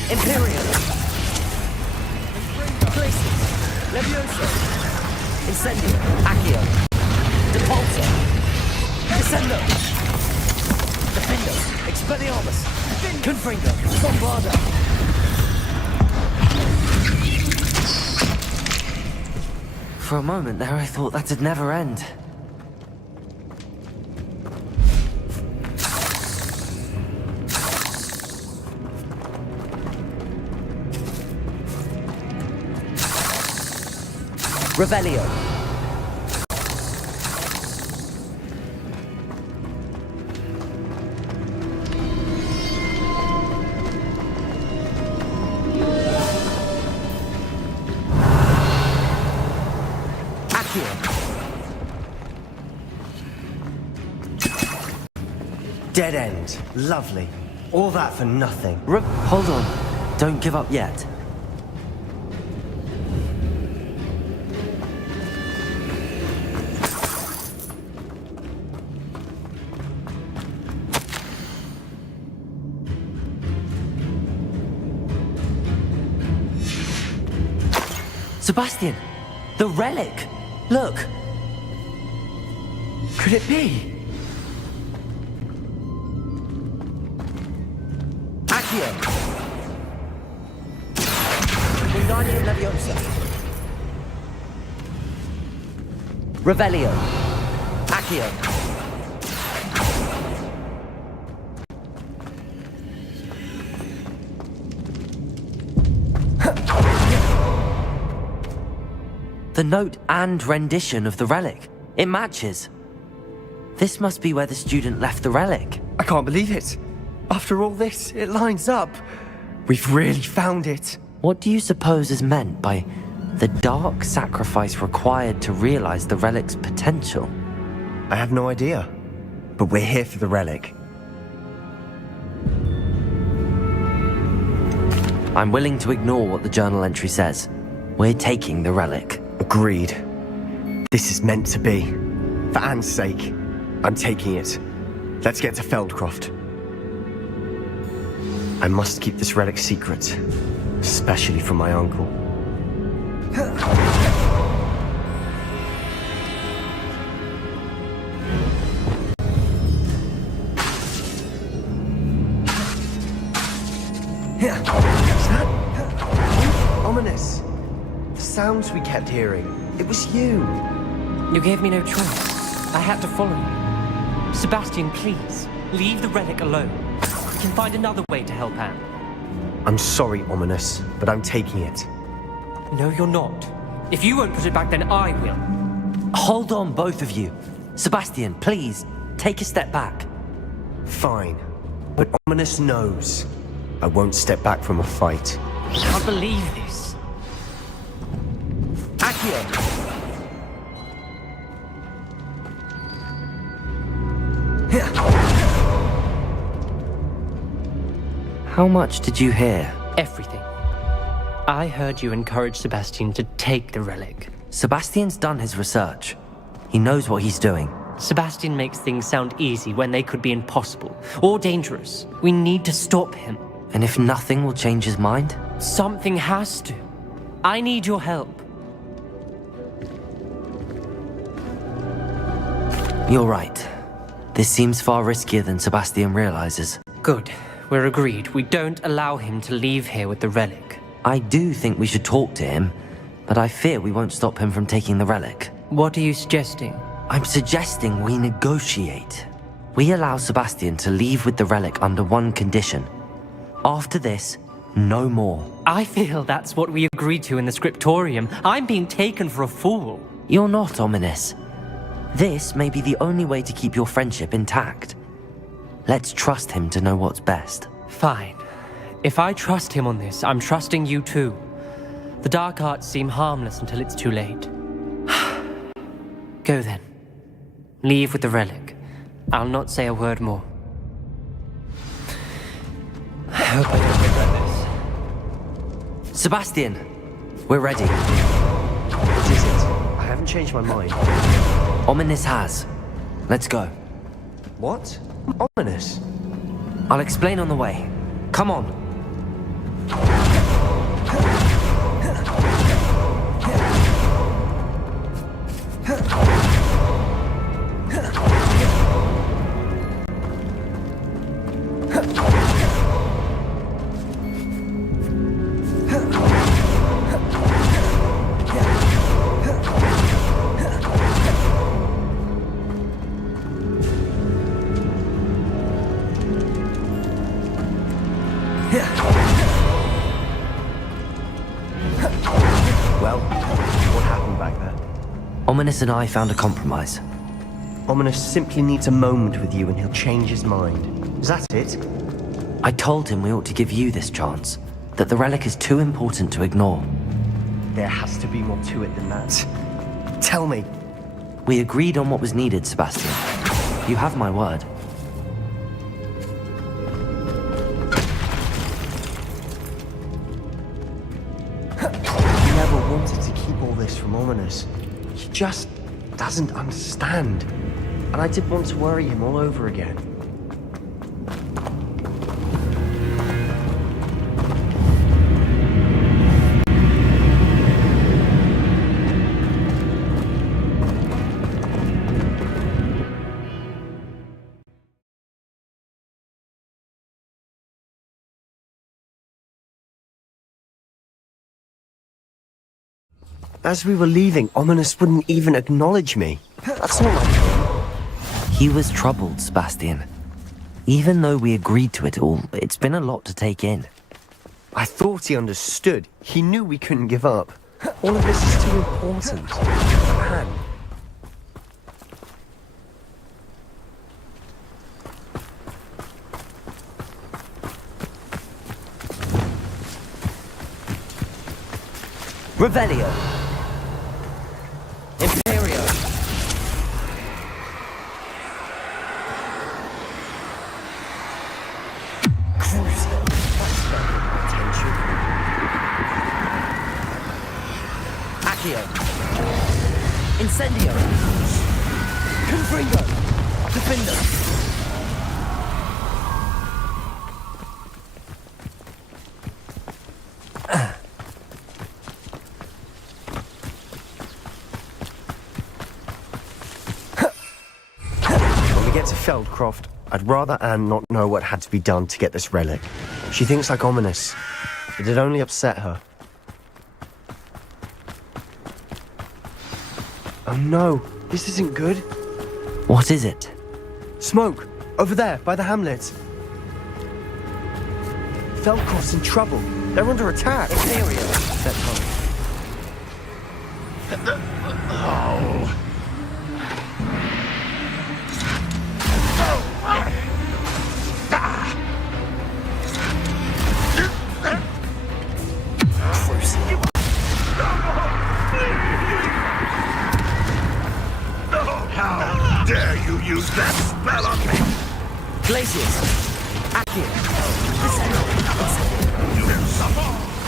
Imperium. Glacius. Levioso. Incendio. Accio. Depulso. Descendo. Defendo. Expelliarmus. Confringo. Bombarda. For a moment there, I thought that'd never end. Revelio. Dead end. Lovely. All that for nothing. Hold on. Don't give up yet. Sebastian! The relic! Look! Could it be? Accio. Wingardium Leviosa. Revelio. Accio. The note and rendition of the relic. It matches. This must be where the student left the relic. I can't believe it. After all this, it lines up. We've really found it. What do you suppose is meant by the dark sacrifice required to realize the relic's potential? I have no idea. But we're here for the relic. I'm willing to ignore what the journal entry says. We're taking the relic. Agreed. This is meant to be. For Anne's sake, I'm taking it. Let's get to Feldcroft. I must keep this relic secret, especially from my uncle. Is that ominous? The sounds we kept hearing. It was you. You gave me no choice. I had to follow you. Sebastian, please, leave the relic alone. We can find another way to help Anne. I'm sorry, Ominous, but I'm taking it. No, you're not. If you won't put it back, then I will. Hold on, both of you. Sebastian, please, take a step back. Fine. But Ominous knows. I won't step back from a fight. I can't believe this. Accio. How much did you hear? Everything. I heard you encourage Sebastian to take the relic. Sebastian's done his research. He knows what he's doing. Sebastian makes things sound easy when they could be impossible or dangerous. We need to stop him. And if nothing will change his mind? Something has to. I need your help. You're right. This seems far riskier than Sebastian realizes. Good. We're agreed. We don't allow him to leave here with the relic. I do think we should talk to him, but I fear we won't stop him from taking the relic. What are you suggesting? I'm suggesting we negotiate. We allow Sebastian to leave with the relic under one condition. After this, no more. I feel that's what we agreed to in the scriptorium. I'm being taken for a fool. You're not, Ominous. This may be the only way to keep your friendship intact. Let's trust him to know what's best. Fine. If I trust him on this, I'm trusting you too. The dark arts seem harmless until it's too late. Go then. Leave with the relic. I'll not say a word more. I hope I don't regret this. Sebastian, we're ready. What is it? I haven't changed my mind. Ominous has. Let's go. What? Ominous? I'll explain on the way. Come on. Well, what happened back there? Ominous and I found a compromise. Ominous simply needs a moment with you and he'll change his mind. Is that it? I told him we ought to give you this chance, that the relic is too important to ignore. There has to be more to it than that. Tell me. We agreed on what was needed, Sebastian. You have my word. He never wanted to keep all this from Ominous. He just doesn't understand. And I didn't want to worry him all over again. As we were leaving, Ominous wouldn't even acknowledge me. That's not like him. He was troubled, Sebastian. Even though we agreed to it all, it's been a lot to take in. I thought he understood. He knew we couldn't give up. All of this is too important. Man. Revelio. Imperio. Crucial. Attention. Accio. Incendio. Confringo. Defender. Feldcroft, I'd rather Anne not know what had to be done to get this relic. She thinks like Ominous. It'd only upset her. Oh no, this isn't good. What is it? Smoke! Over there, by the hamlet. Feldcroft's in trouble. They're under attack. Imperio. Let's hurry. Oh. How dare you use that spell on me? Glacius. Accio.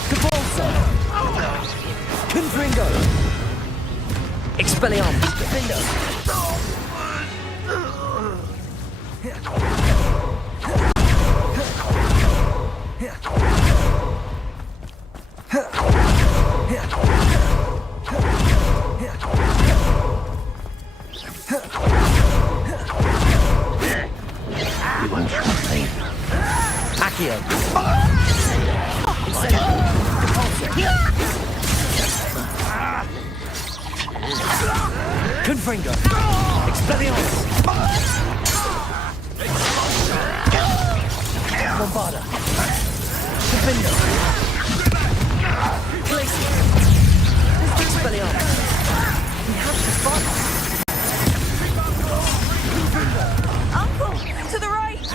Cabalso. Confringo. Expelliarmus. Defender. Accio. Confringo. Expelliarmus. Bombarda. Defender. Glacier. Expelliarmus. We have to fight. Uncle, to the right.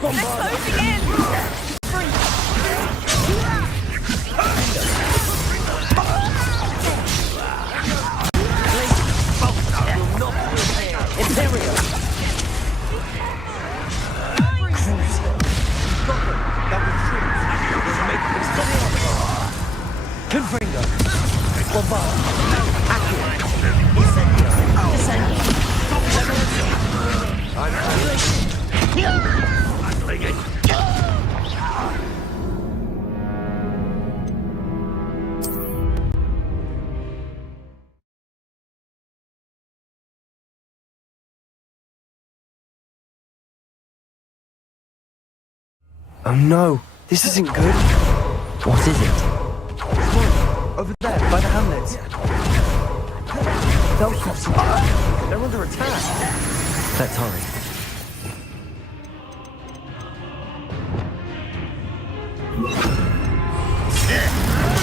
They're closing in. Imperio. Cruiser. Confringo. Bombard. Accio. Incendio. Descendo. Oh no, this isn't good. What is it? Over there, by the hamlets. They're under attack. Let's hurry.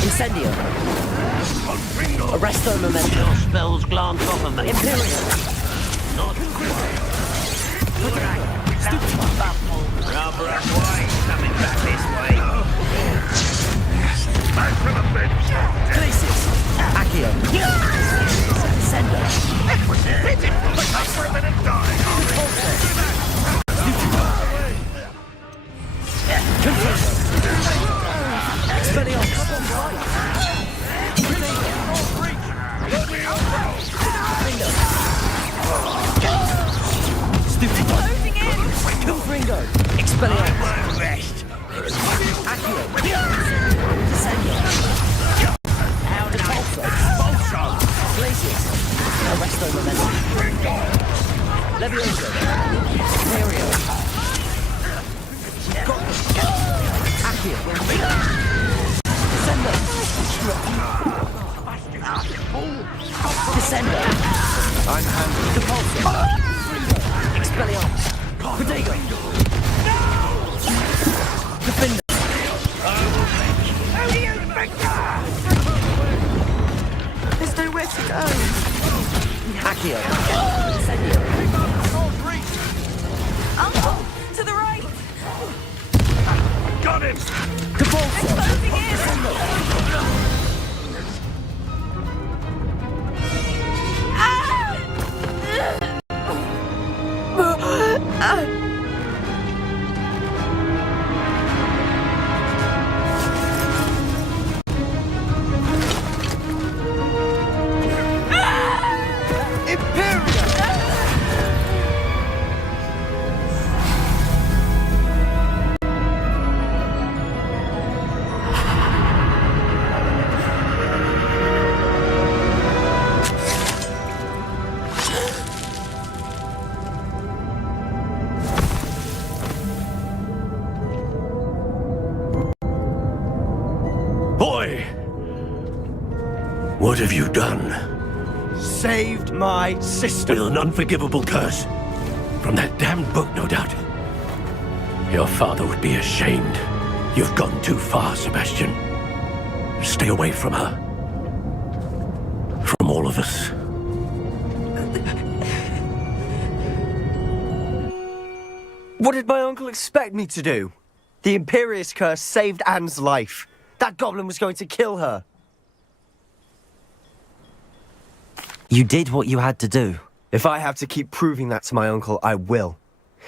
Incendio. Arresto Memento. Your spells glance off of me. Imperial. Not Rubber and white coming back this way. Places. Accio. Sendo. Confringo. Expelliarmus. Rest. Accio. Descendo. Places. Arresto Memento. Levioso. Imperio. Accio. Descendo. Descendo. I'm handling. Depulso. Expelliarmus. Protego. Defender. There's nowhere to go. Accio. Incendio. Uncle, to the right. Got him! Depulso. Boy! What have you done? Saved my sister. With an unforgivable curse. From that damned book, no doubt. Your father would be ashamed. You've gone too far, Sebastian. Stay away from her. From all of us. What did my uncle expect me to do? The Imperious curse saved Anne's life. That goblin was going to kill her. You did what you had to do. If I have to keep proving that to my uncle, I will.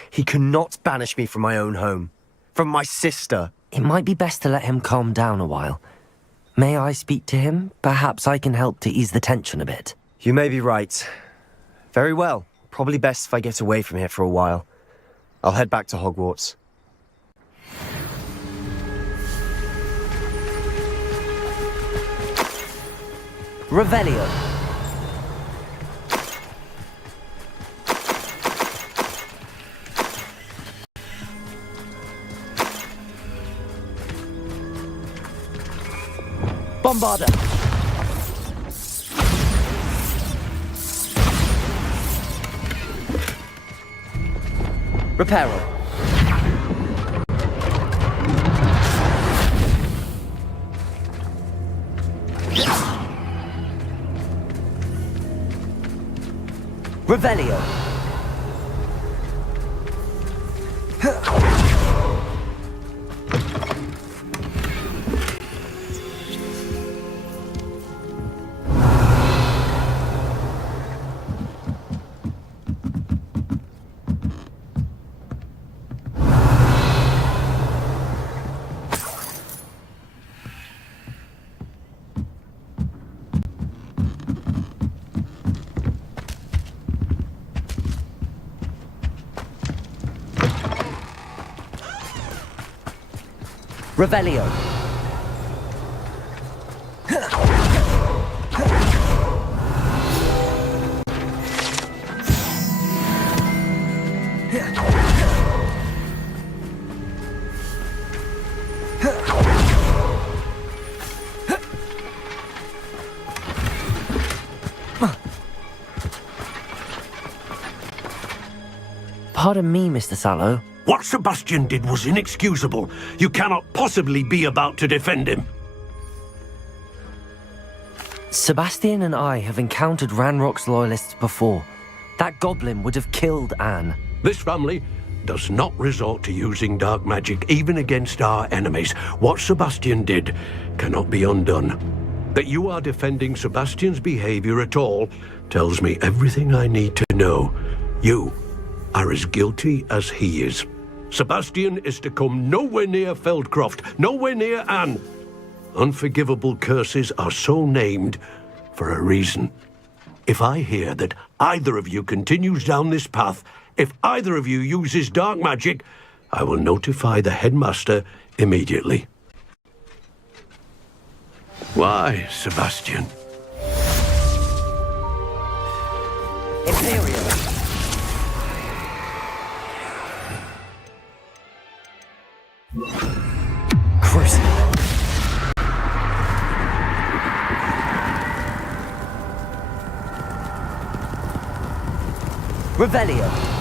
He cannot banish me from my own home. From my sister. It might be best to let him calm down a while. May I speak to him? Perhaps I can help to ease the tension a bit. You may be right. Very well. Probably best if I get away from here for a while. I'll head back to Hogwarts. Revelio. Bombarda. Reparo. Revelio. Revelio. Pardon me, Mr. Sallow. What Sebastian did was inexcusable. You cannot possibly be about to defend him. Sebastian and I have encountered Ranrock's loyalists before. That goblin would have killed Anne. This family does not resort to using dark magic even against our enemies. What Sebastian did cannot be undone. That you are defending Sebastian's behavior at all tells me everything I need to know. You are as guilty as he is. Sebastian is to come nowhere near Feldcroft, nowhere near Anne. Unforgivable curses are so named for a reason. If I hear that either of you continues down this path, if either of you uses dark magic, I will notify the headmaster immediately. Why, Sebastian? Imperial. Crucible. Revelio.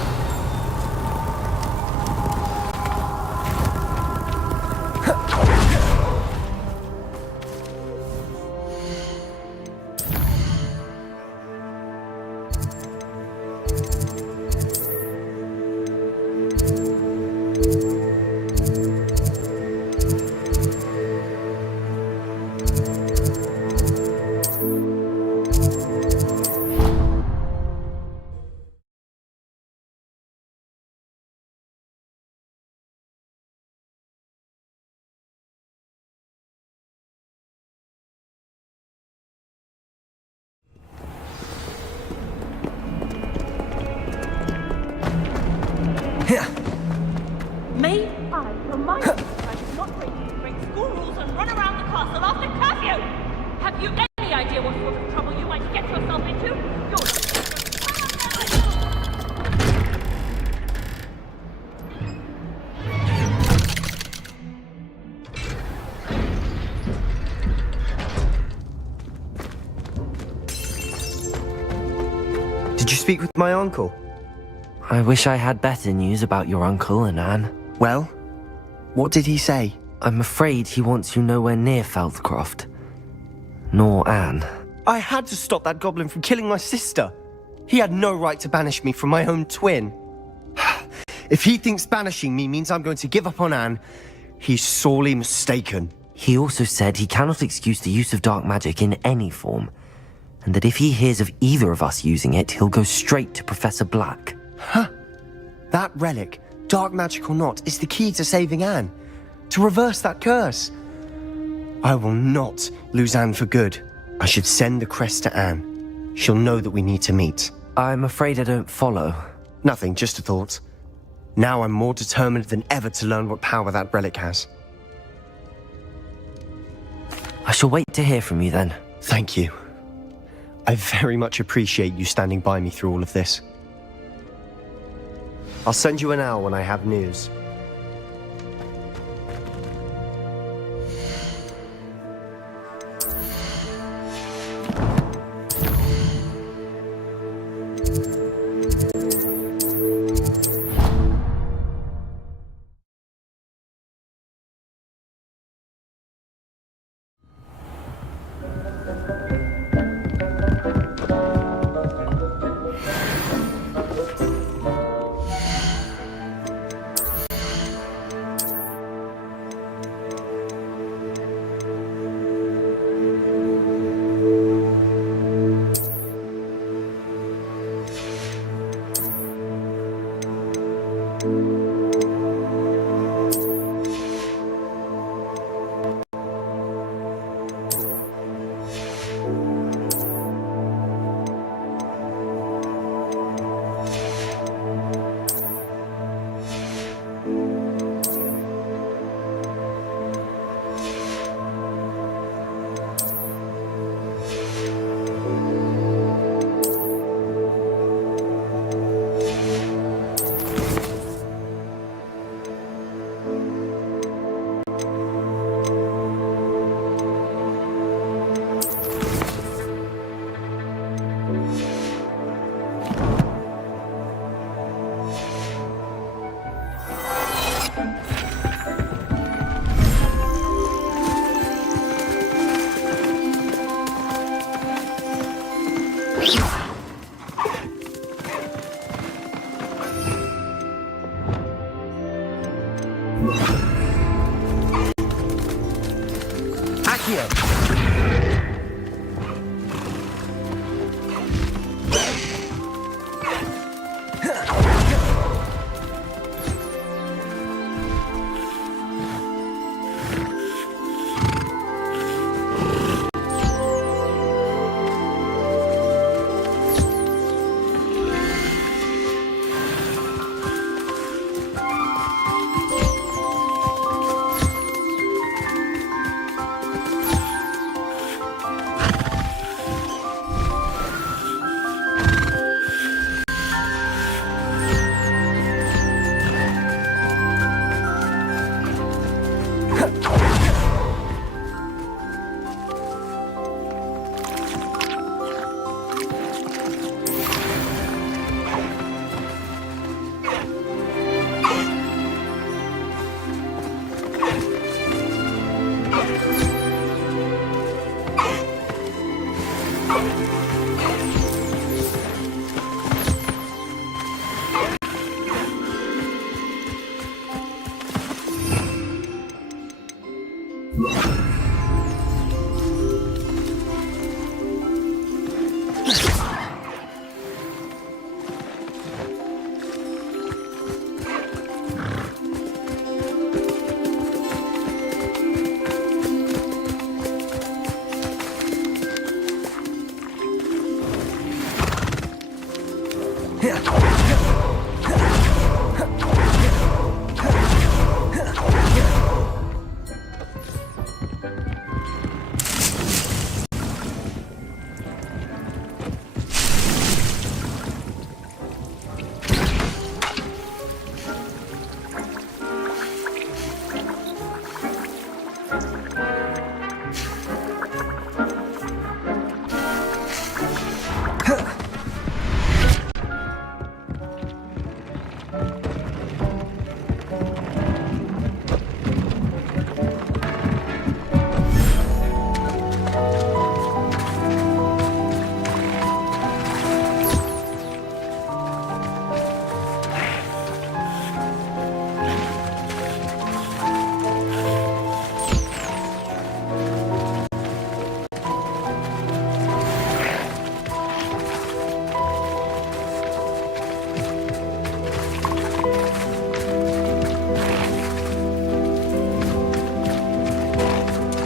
May I remind you that I did not train you to break school rules and run around the castle after curfew? Have you any idea what sort of trouble you might get yourself into? Did you speak with my uncle? I wish I had better news about your uncle and Anne. Well, what did he say? I'm afraid he wants you nowhere near Feldcroft. Nor Anne. I had to stop that goblin from killing my sister. He had no right to banish me from my own twin. If he thinks banishing me means I'm going to give up on Anne, he's sorely mistaken. He also said he cannot excuse the use of dark magic in any form, and that if he hears of either of us using it, he'll go straight to Professor Black. Huh. That relic, dark magic or not, is the key to saving Anne. To reverse that curse. I will not lose Anne for good. I should send the crest to Anne. She'll know that we need to meet. I'm afraid I don't follow. Nothing, just a thought. Now I'm more determined than ever to learn what power that relic has. I shall wait to hear from you then. Thank you. I very much appreciate you standing by me through all of this. I'll send you an hour when I have news. Accio.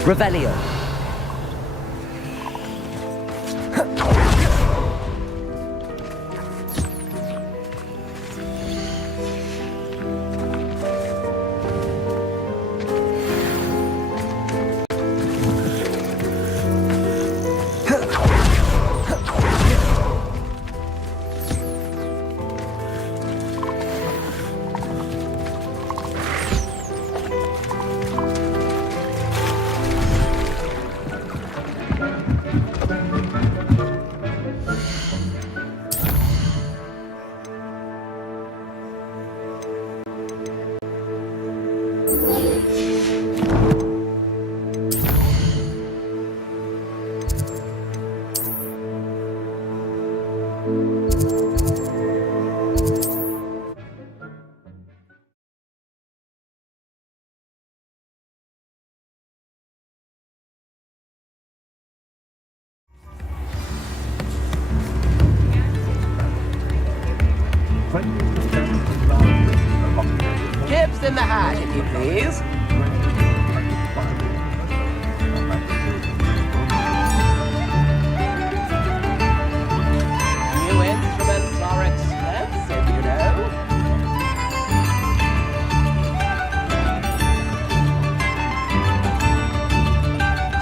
Revelio. Chips in the hat, if you please. New instruments are expensive, you know.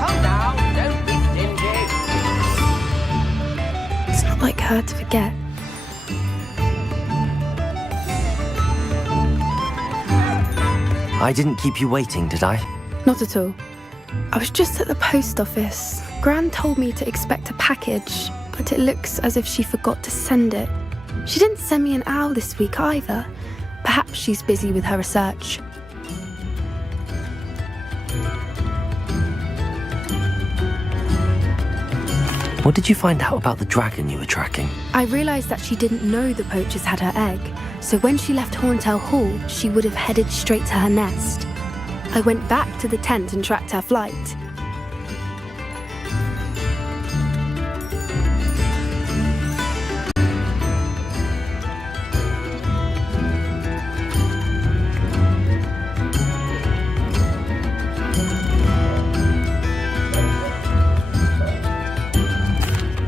Come now, don't be stingy. It's not like her to forget. I didn't keep you waiting, did I? Not at all. I was just at the post office. Gran told me to expect a package, but it looks as if she forgot to send it. She didn't send me an owl this week either. Perhaps she's busy with her research. What did you find out about the dragon you were tracking? I realised that she didn't know the poachers had her egg, so when she left Horntail Hall, she would have headed straight to her nest. I went back to the tent and tracked her flight.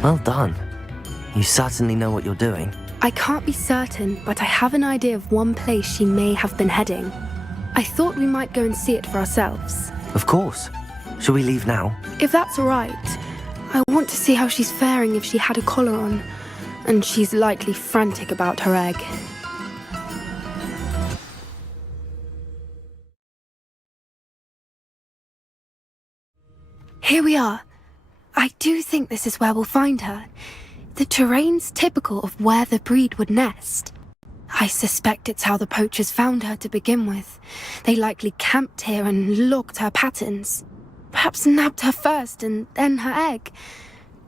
Well done. You certainly know what you're doing. I can't be certain, but I have an idea of one place she may have been heading. I thought we might go and see it for ourselves. Of course. Shall we leave now? If that's all right. I want to see how she's faring if she had a collar on. And she's likely frantic about her egg. Here we are. I do think this is where we'll find her. The terrain's typical of where the breed would nest. I suspect it's how the poachers found her to begin with. They likely camped here and logged her patterns. Perhaps nabbed her first and then her egg.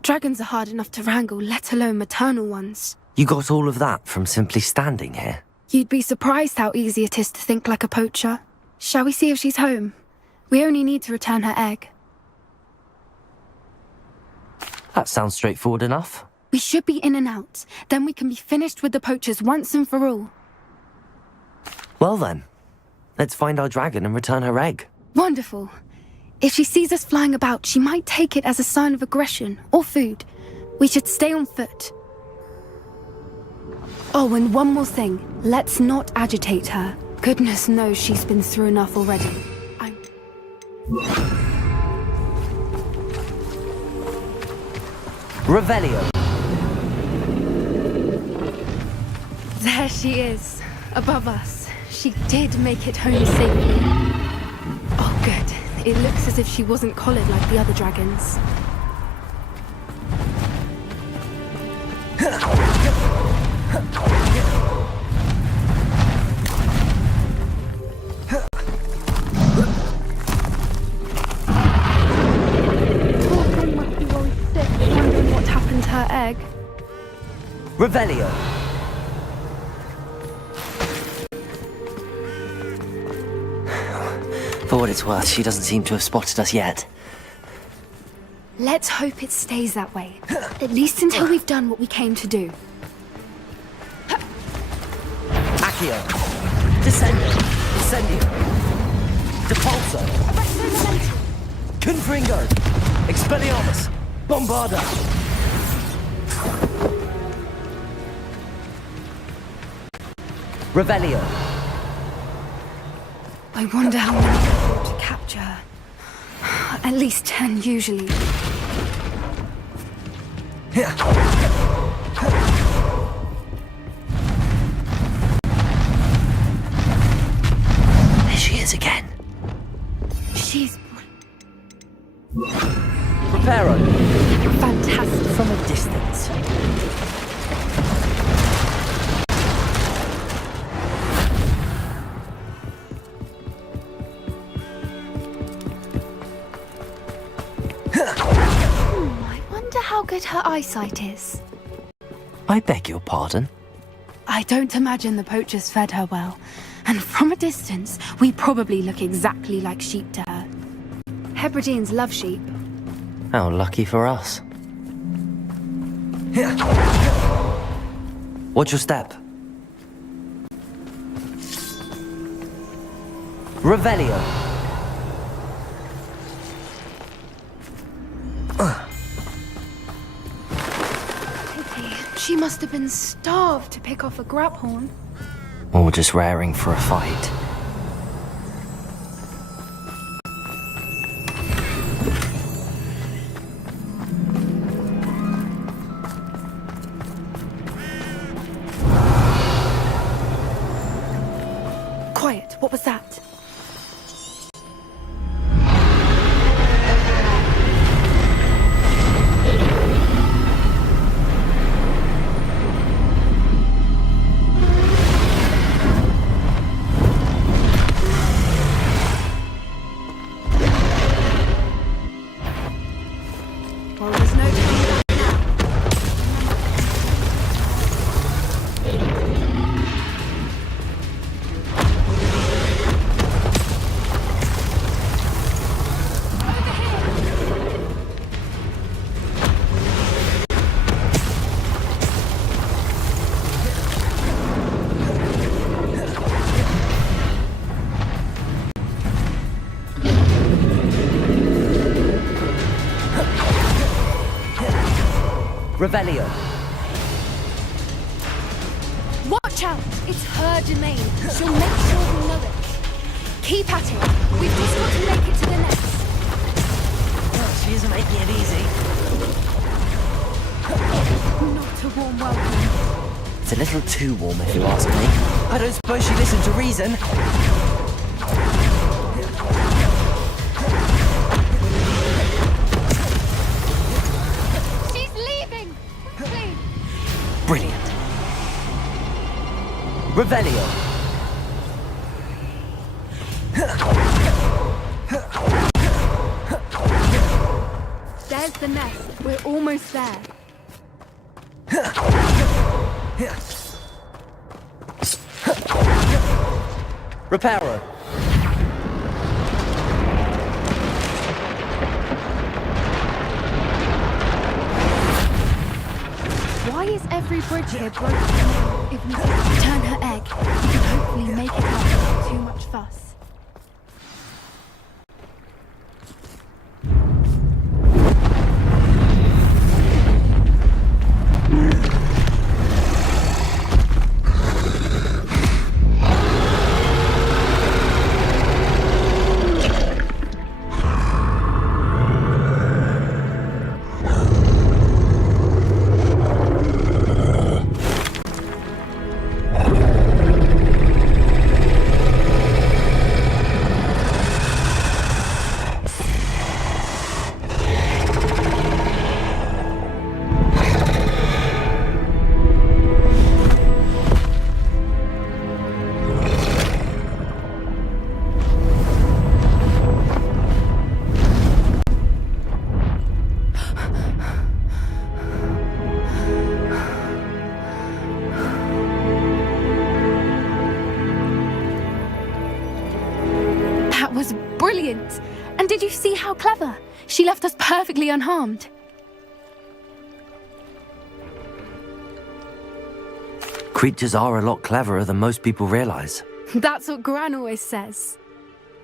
Dragons are hard enough to wrangle, let alone maternal ones. You got all of that from simply standing here? You'd be surprised how easy it is to think like a poacher. Shall we see if she's home? We only need to return her egg. That sounds straightforward enough. We should be in and out. Then we can be finished with the poachers once and for all. Well then, let's find our dragon and return her egg. Wonderful. If she sees us flying about, she might take it as a sign of aggression or food. We should stay on foot. Oh, and one more thing. Let's not agitate her. Goodness knows she's been through enough already. Revelio. There she is, above us. She did make it home safely. Oh, good. It looks as if she wasn't collared like the other dragons. What happened to her egg? Revelio. For what it's worth, she doesn't seem to have spotted us yet. Let's hope it stays that way. At least until we've done what we came to do. Accio. Descendo. Incendio. Depulso. Confringo. Expelliarmus. Bombarda. Revelio. I wonder how many I thought to capture her. At least 10 usually. There she is again. She's... Preparo. Fantastic. From a distance. How good her eyesight is. I beg your pardon? I don't imagine the poachers fed her well. And from a distance, we probably look exactly like sheep to her. Hebrideans love sheep. How lucky for us. Watch your step. Revelio. She must have been starved to pick off a grabhorn. Or just raring for a fight. Quiet, what was that? Revelio. Watch out! It's her domain. She'll make sure we know it. Keep at it. We've just got to make it to the nest. Well, she isn't making it easy. Not a warm welcome. It's a little too warm, if you ask me. I don't suppose she listened to reason. She's leaving! Quickly! Brilliant. Revelio. There's the nest. We're almost there. Reparo. Why is every bridge here broken? If we just return her egg, we can hopefully make it up without too much fuss. Brilliant! And did you see how clever? She left us perfectly unharmed. Creatures are a lot cleverer than most people realize. That's what Gran always says.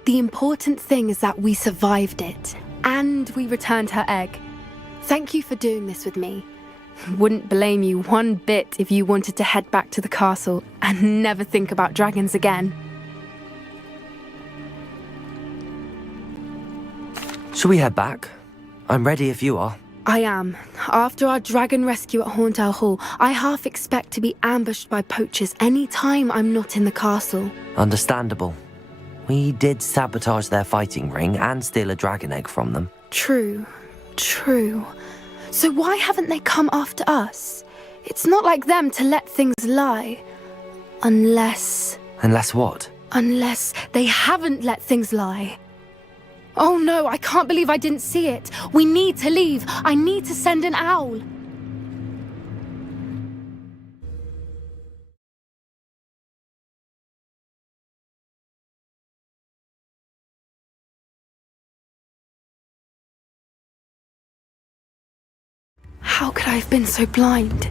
The important thing is that we survived it, and we returned her egg. Thank you for doing this with me. Wouldn't blame you one bit if you wanted to head back to the castle and never think about dragons again. Shall we head back? I'm ready if you are. I am. After our dragon rescue at Hauntowl Hall, I half expect to be ambushed by poachers any time I'm not in the castle. Understandable. We did sabotage their fighting ring and steal a dragon egg from them. True. So why haven't they come after us? It's not like them to let things lie. Unless what? Unless they haven't let things lie. Oh no, I can't believe I didn't see it. We need to leave. I need to send an owl. How could I have been so blind?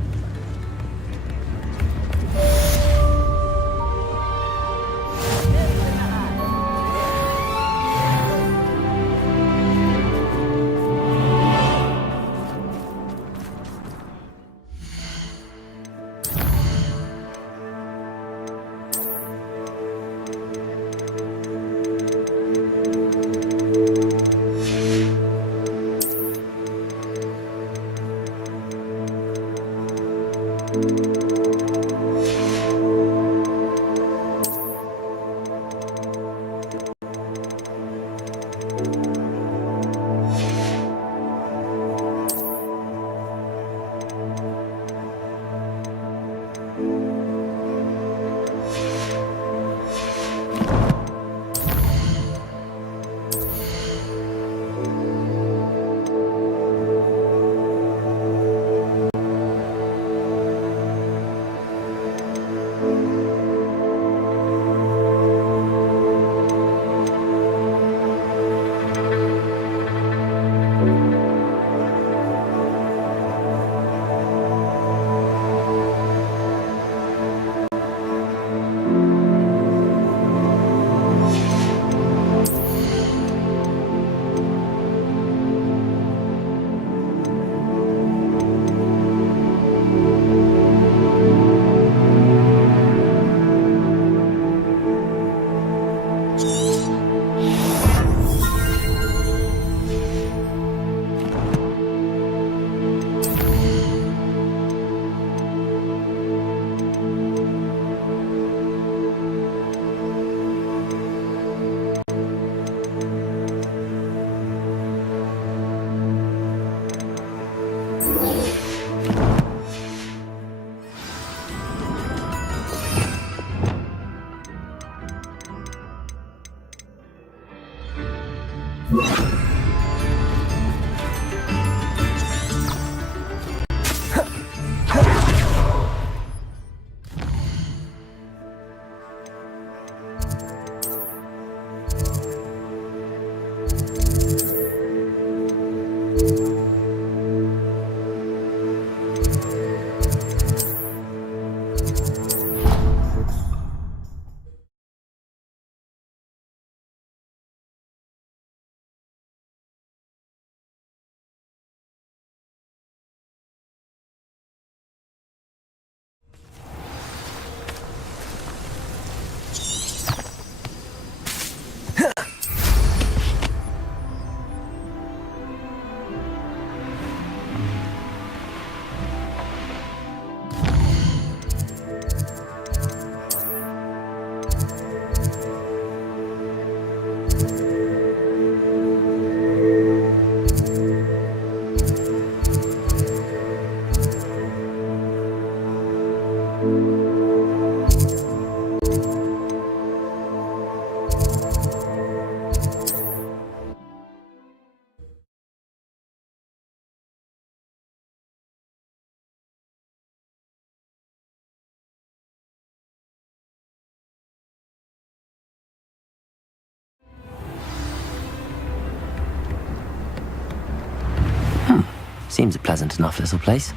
Seems a pleasant enough little place.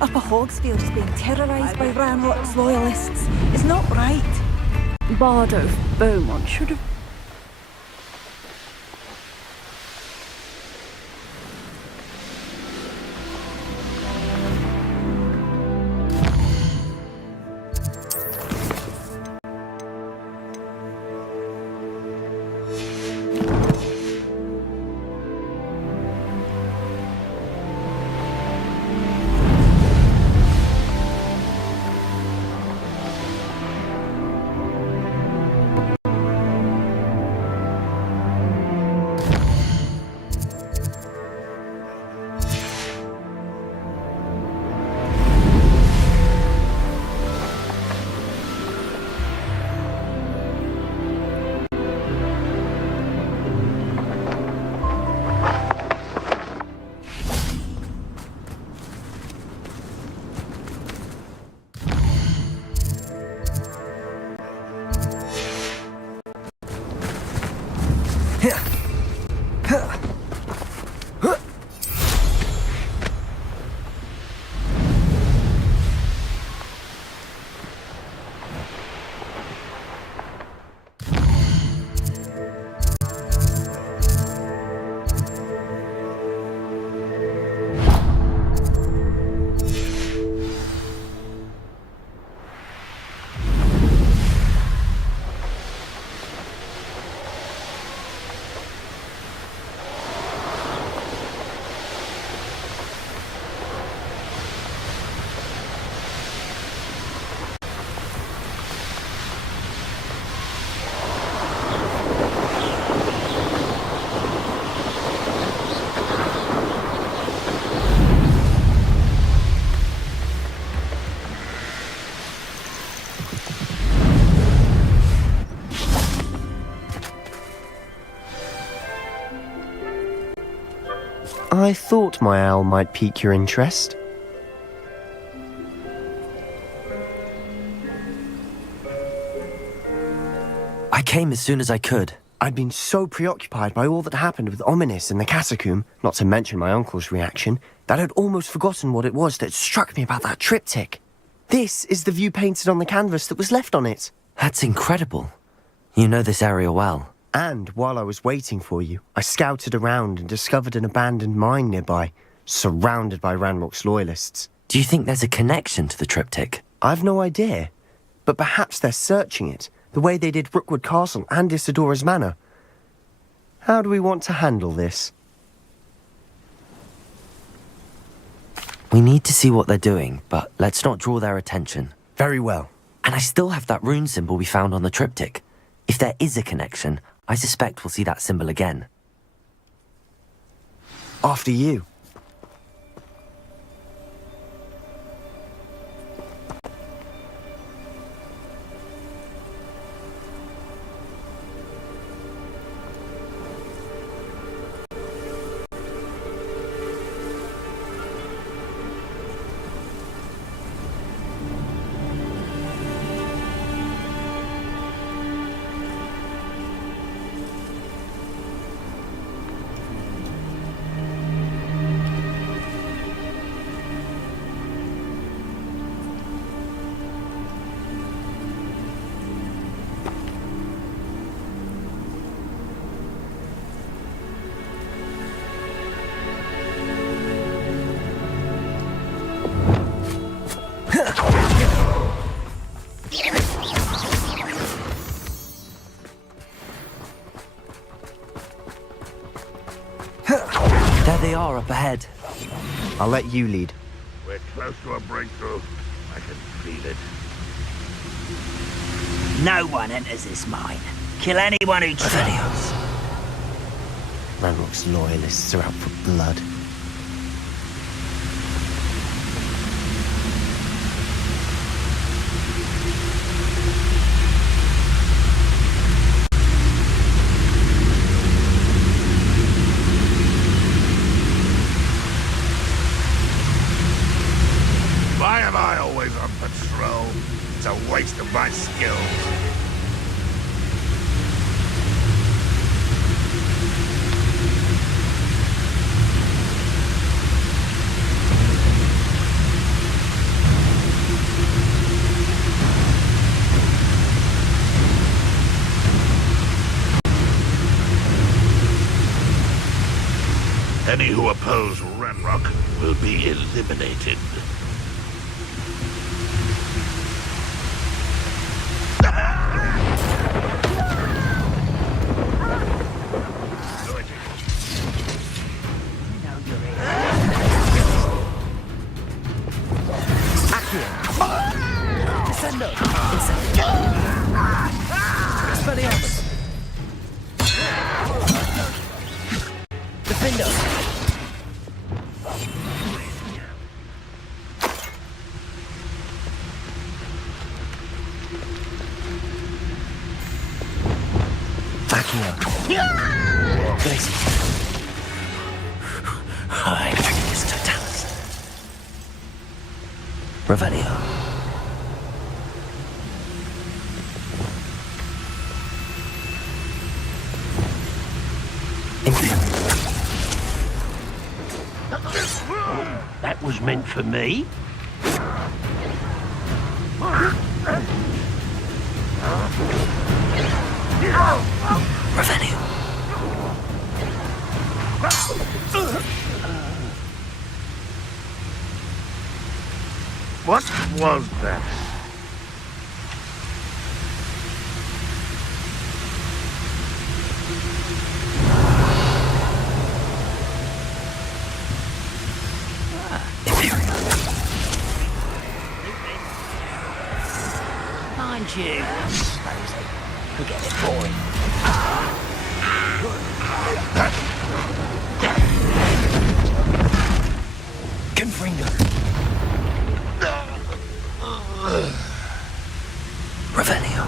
Upper Hogsfield is being terrorised by Ranrock's loyalists. It's not right. Bardo Beaumont should have... I thought my owl might pique your interest. I came as soon as I could. I'd been so preoccupied by all that happened with Ominis and the catacomb, not to mention my uncle's reaction, that I'd almost forgotten what it was that struck me about that triptych. This is the view painted on the canvas that was left on it. That's incredible. You know this area well. And while I was waiting for you, I scouted around and discovered an abandoned mine nearby, surrounded by Ranrock's loyalists. Do you think there's a connection to the triptych? I've no idea, but perhaps they're searching it, the way they did Rookwood Castle and Isidora's Manor. How do we want to handle this? We need to see what they're doing, but let's not draw their attention. Very well. And I still have that rune symbol we found on the triptych. If there is a connection, I suspect we'll see that symbol again. After you. There they are up ahead. I'll let you lead. We're close to a breakthrough. I can feel it. No one enters this mine. Kill anyone who tries. Ranrock's loyalists are out for blood. Why am I always on patrol? It's a waste of my skills. Any who oppose Ranrock will be eliminated. Revelio. That was meant for me. Revelio. What was that? Mind you. We'll get it boring. Confringo. Revelio.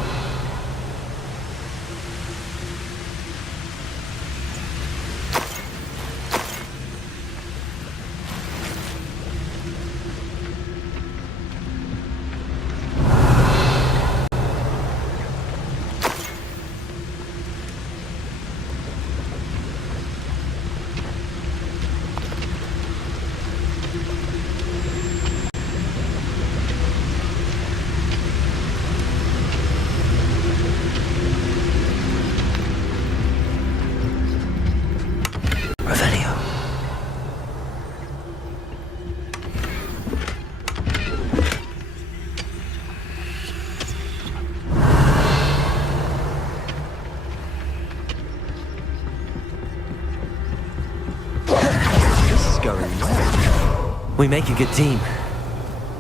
We make a good team.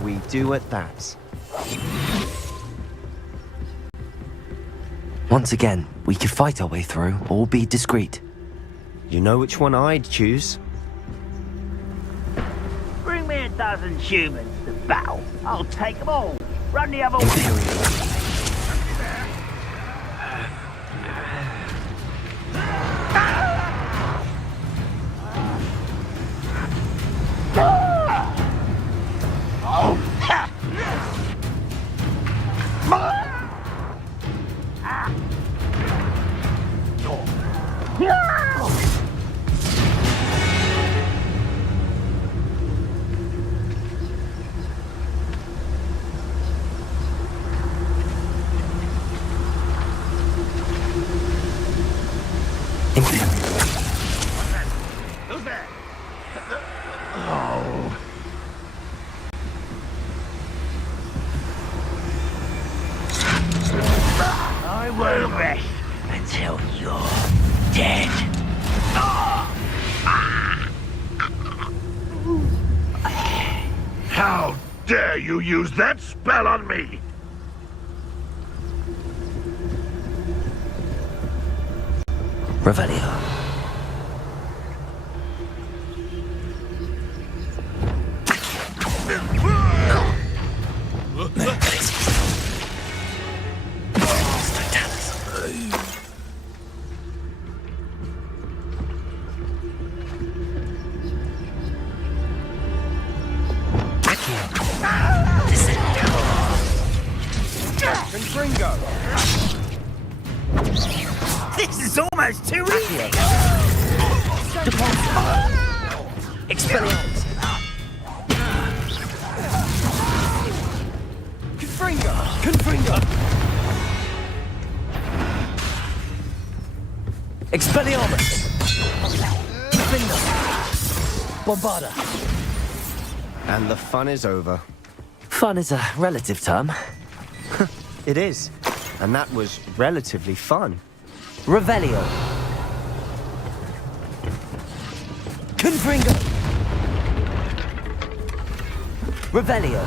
We do at that. Once again, we could fight our way through or be discreet. You know which one I'd choose? Bring me a dozen humans to battle. I'll take them all. Run the other way. How dare you use that spell on me? Revelio. This is almost too easy! Expelliarmus. Confringo. Expelliarmus. Bombarda. And the fun is over. Fun is a relative term. It is. And that was relatively fun. Revelio. Confringo. Revelio.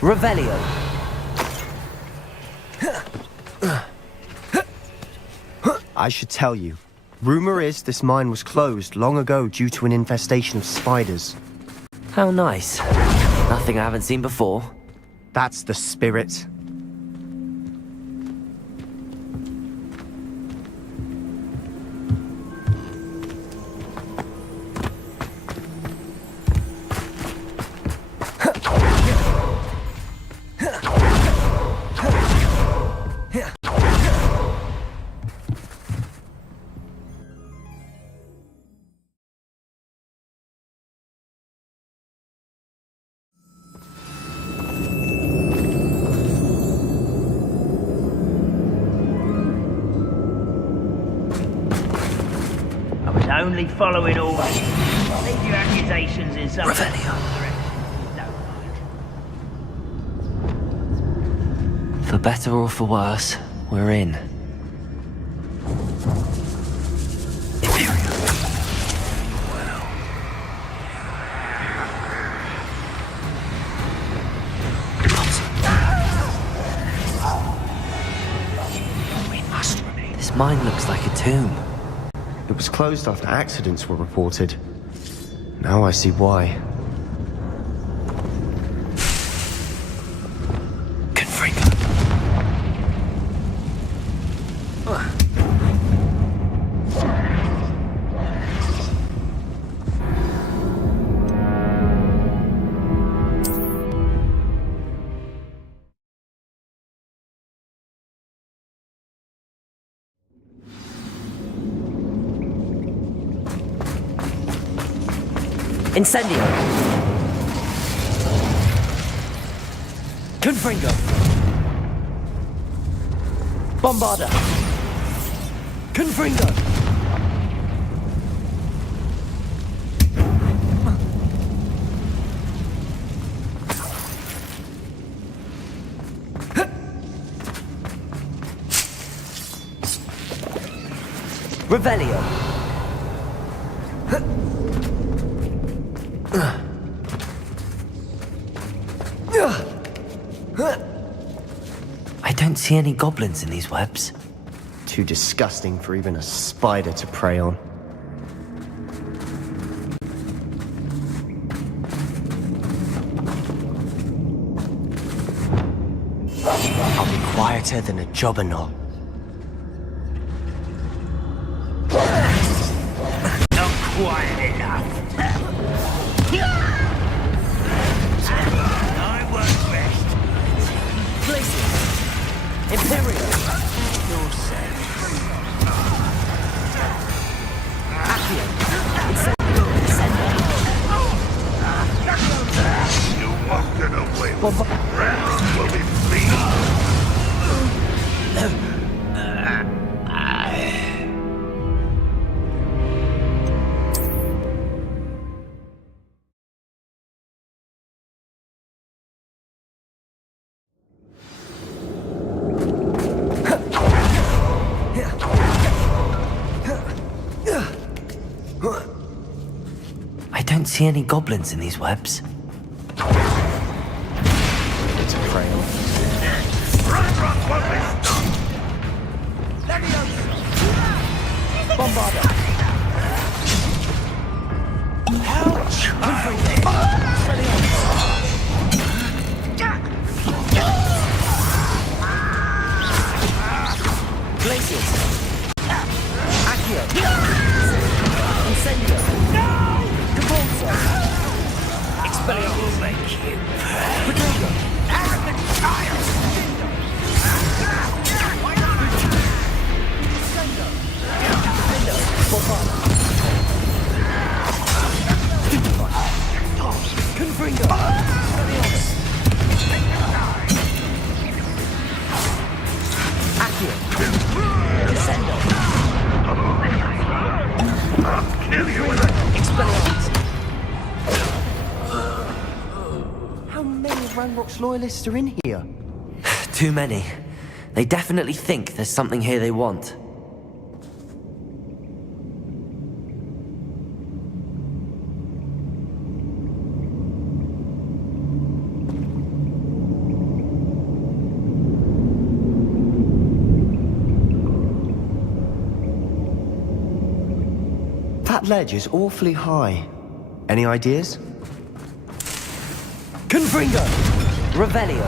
Revelio. I should tell you. Rumor is this mine was closed long ago due to an infestation of spiders. How nice. Nothing I haven't seen before. That's the spirit. I was only following orders. Leave your accusations in some direction if you don't mind. For better or for worse, we're in. This mine looks like a tomb. It was closed after accidents were reported. Now I see why. Incendio. Confringo. Bombarda. Confringo. Revelio. I don't see any goblins in these webs. Too disgusting for even a spider to prey on. I'll be quieter than a jobberknoll. Not quiet enough. I won't rest. Places. Imperial. You're safe. Accio. You won't get away with it. Rats will be fleeing. don't see any goblins in these webs. It's a crayon. Bombarder! Glacius! Accio! Incendio! Convulso! Expelliarmus! Thank you. Potato! Arrogant child! Defendo! Bombarda! Confringo! Expelliarmus! Accio! Descendo! I'll kill you with it! Expelliarmus! How many Ranrock's loyalists are in here? Too many. They definitely think there's something here they want. That ledge is awfully high. Any ideas? Confringo! Revelio!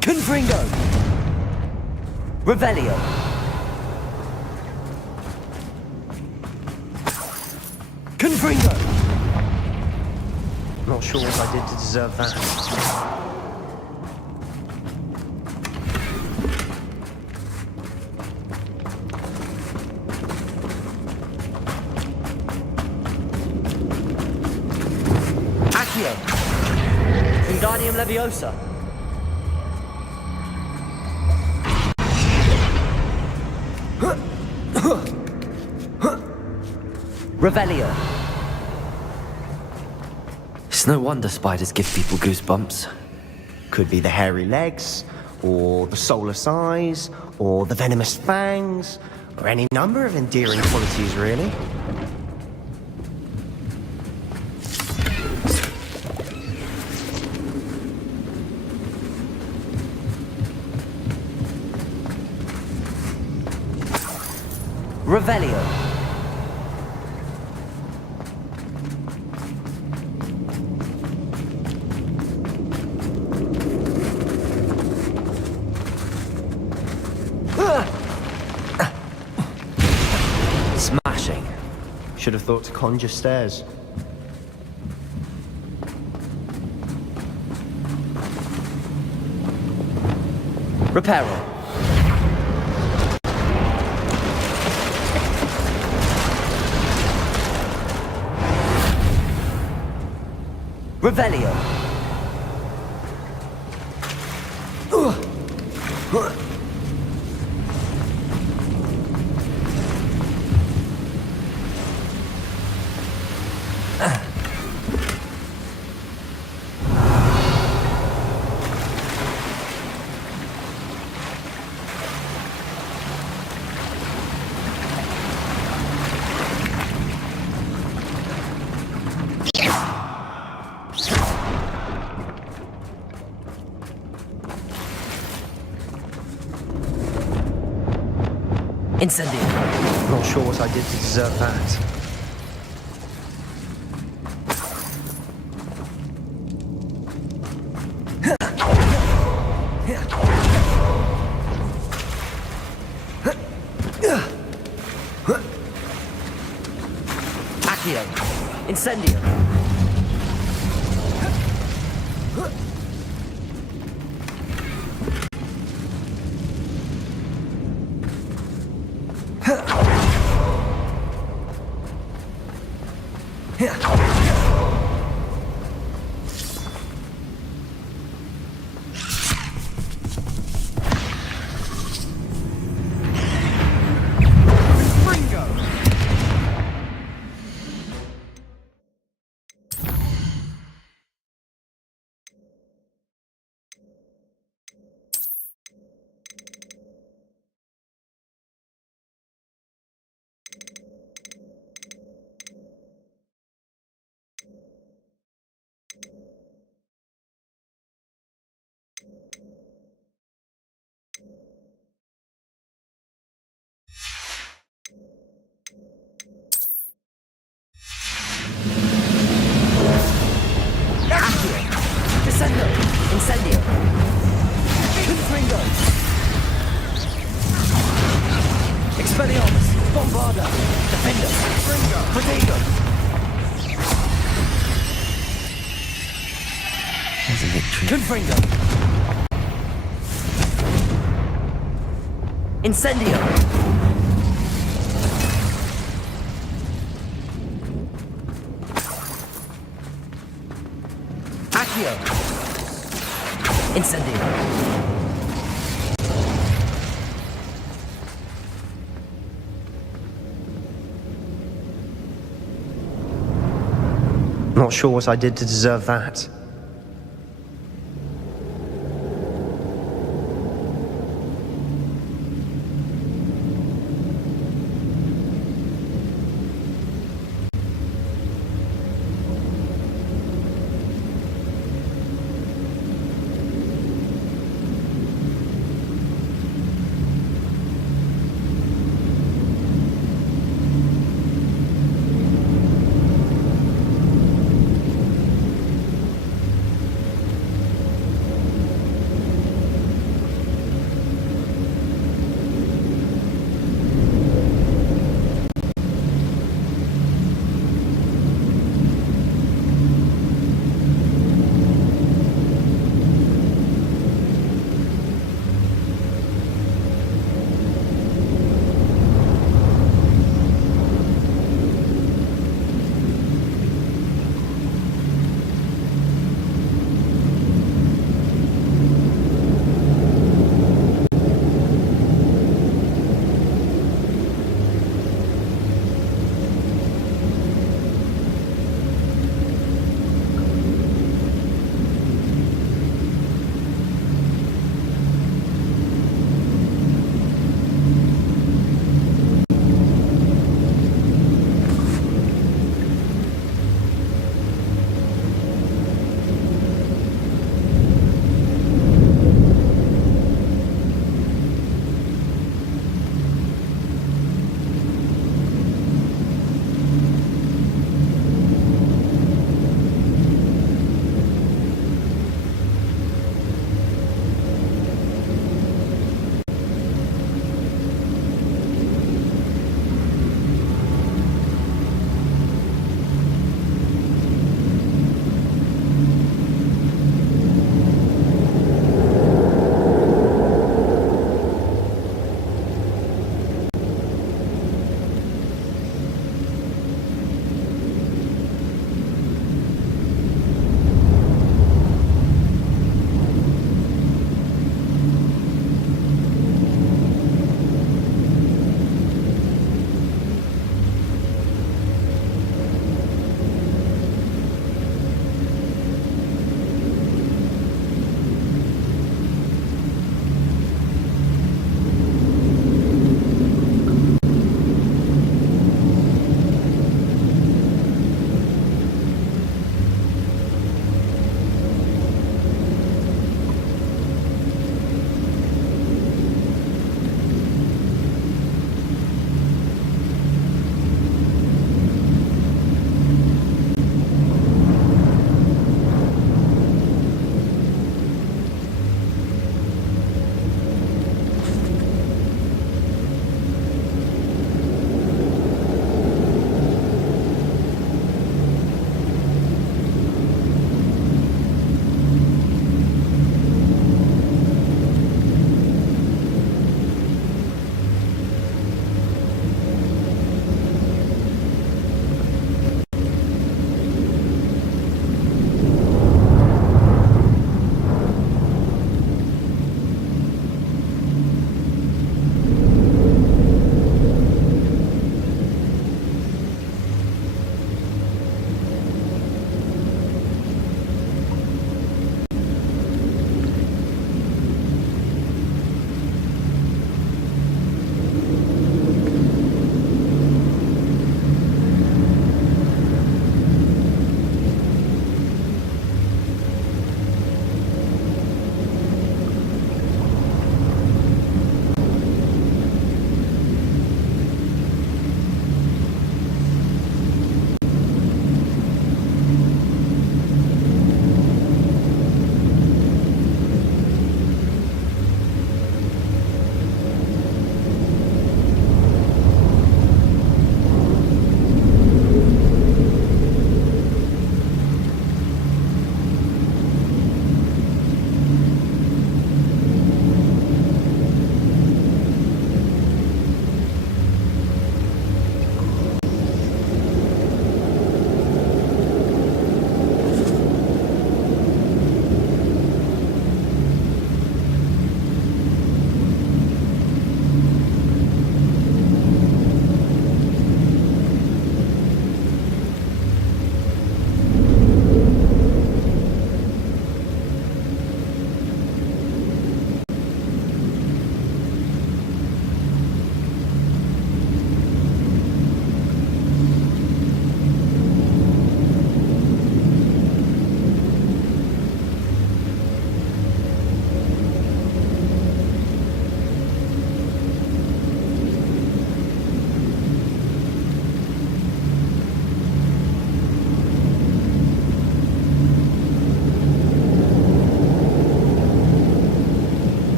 Confringo! Revelio! Confringo! Not sure what I did to deserve that. Accio! Wingardium Leviosa! Revelio! It's no wonder spiders give people goosebumps. Could be the hairy legs, or the soulless eyes, or the venomous fangs, or any number of endearing qualities, really. Revelio! Smashing. Should have thought to conjure stairs. Reparo. Revelio. Incendio. Not sure what I did to deserve that. Accio. Incendio. Confringo. Incendio. Accio. Incendio. Not sure what I did to deserve that.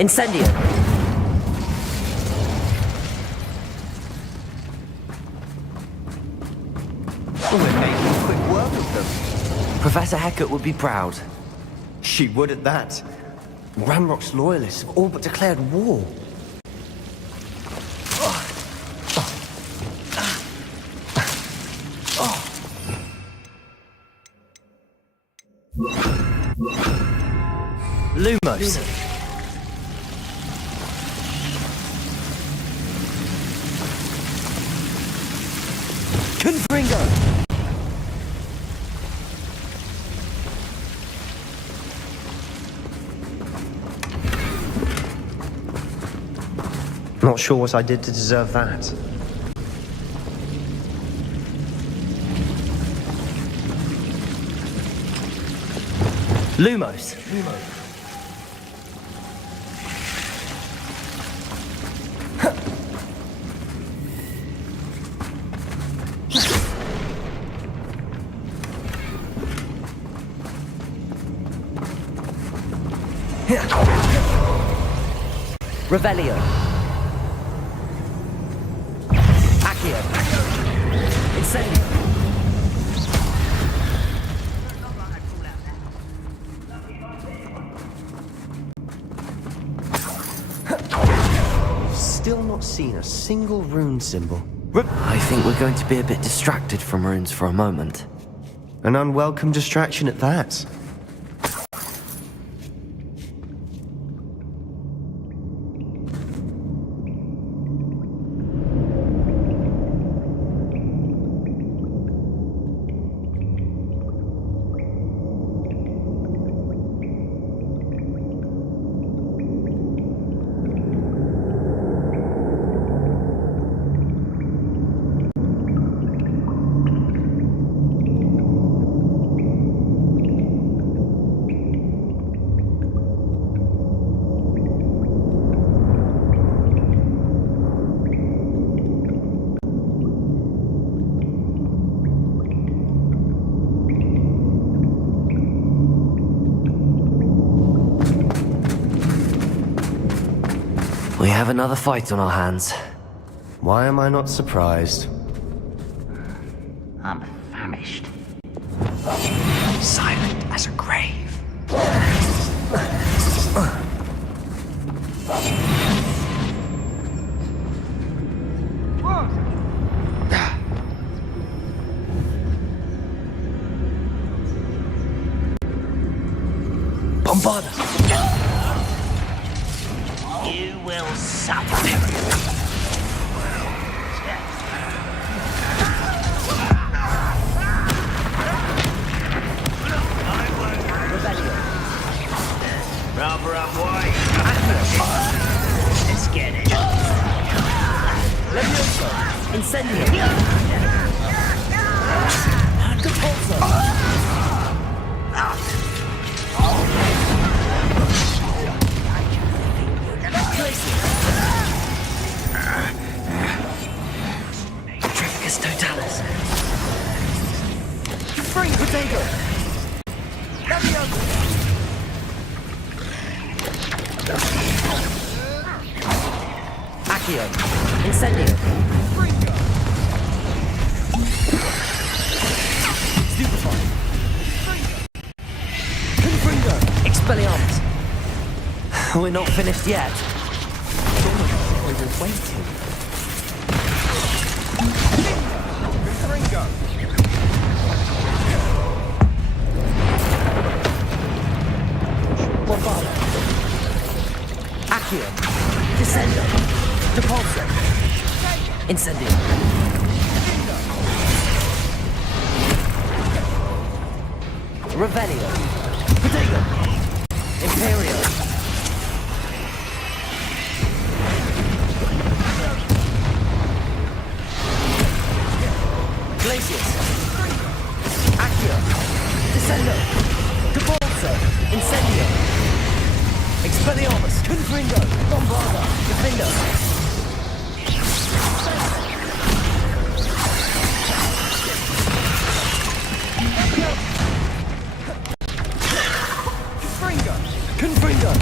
Incendio! We're making quick work of them. Professor Hecat would be proud. She would at that. Ranrock's loyalists have all but declared war. Lumos. Confringo. Not sure what I did to deserve that. Lumos. Revelio. Accio. Incendio. Still not seen a single rune symbol. I think we're going to be a bit distracted from runes for a moment. An unwelcome distraction at that. We have another fight on our hands. Why am I not surprised? I'm famished. Silent as a grave. Bombarda! You will suffer. Rather unwise. Let's get it. Levioso! Incendio! Capulso! Petrificus Totalis! Free Potato! Levioso! Accio! Incendio! Stupefy! Confringo! Expelliarmus! We're not finished yet. We were waiting. Confringo! Bombarda! Accio! Descendo! Depulso! Incendio! Revelio! Protego! Imperio! Glacius! Accio! Descendo! Depulso! Incendio! Expelliarmus! Confringo! Bombarda! Defendo! Confringo!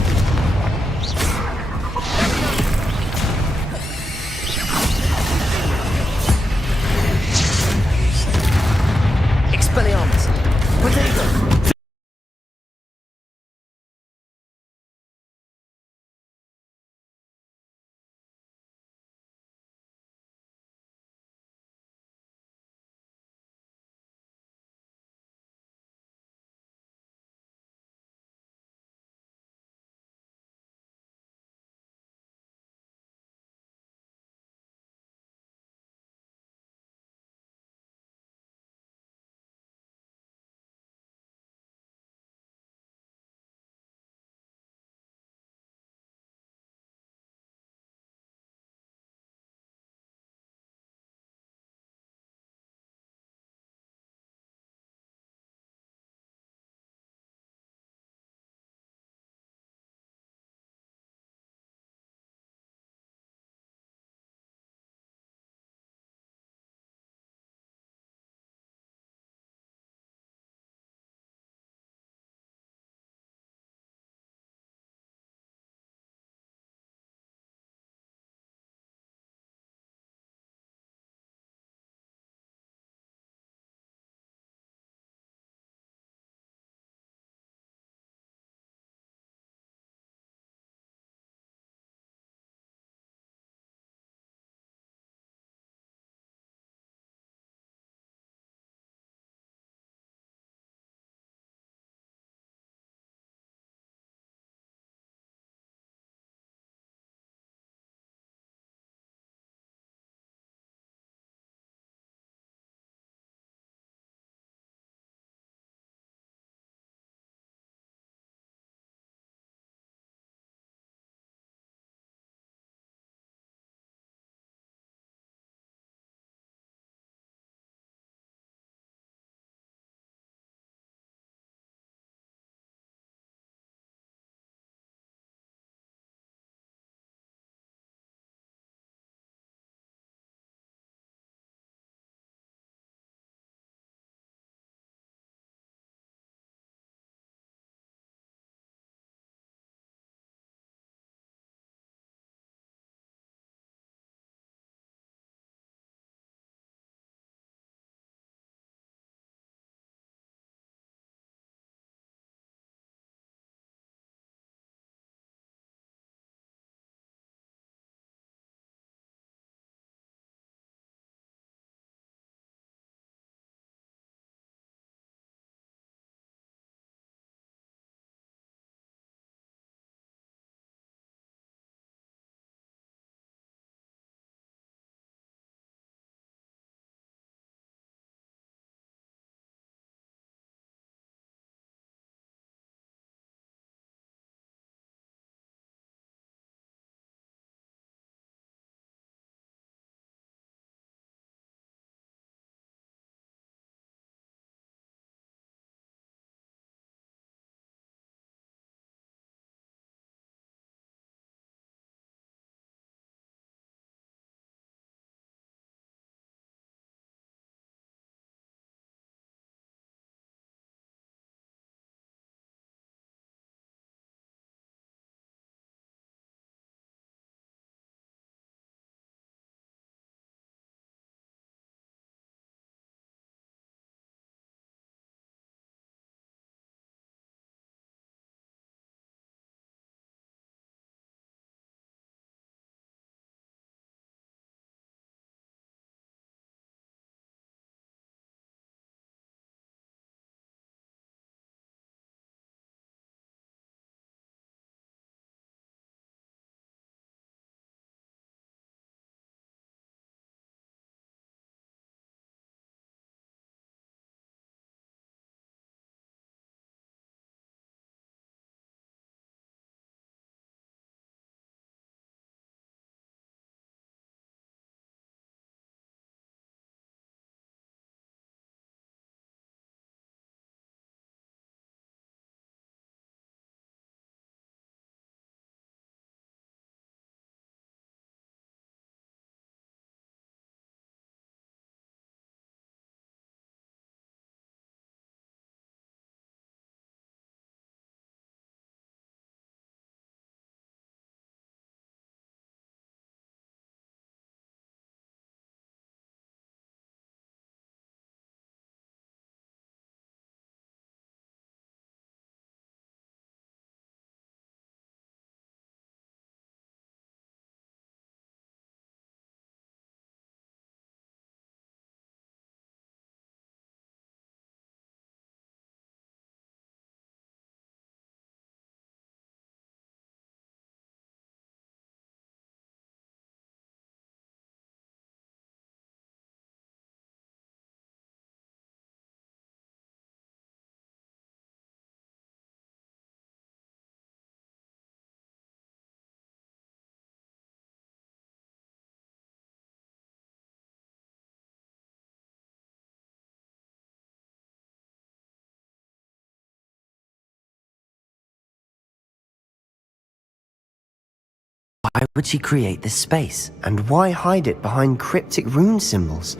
Why would she create this space? And why hide it behind cryptic rune symbols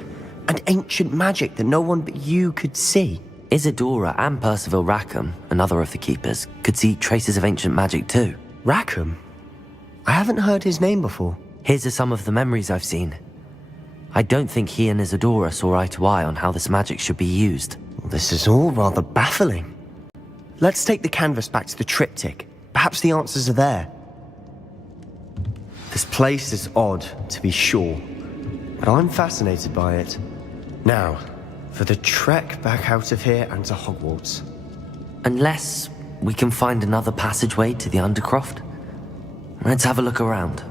and ancient magic that no one but you could see? Isadora and Percival Rackham, another of the keepers, could see traces of ancient magic too. Rackham? I haven't heard his name before. His are some of the memories I've seen. I don't think he and Isadora saw eye to eye on how this magic should be used. This is all rather baffling. Let's take the canvas back to the triptych. Perhaps the answers are there. This place is odd, to be sure, but I'm fascinated by it. Now, for the trek back out of here and to Hogwarts. Unless we can find another passageway to the Undercroft. Let's have a look around.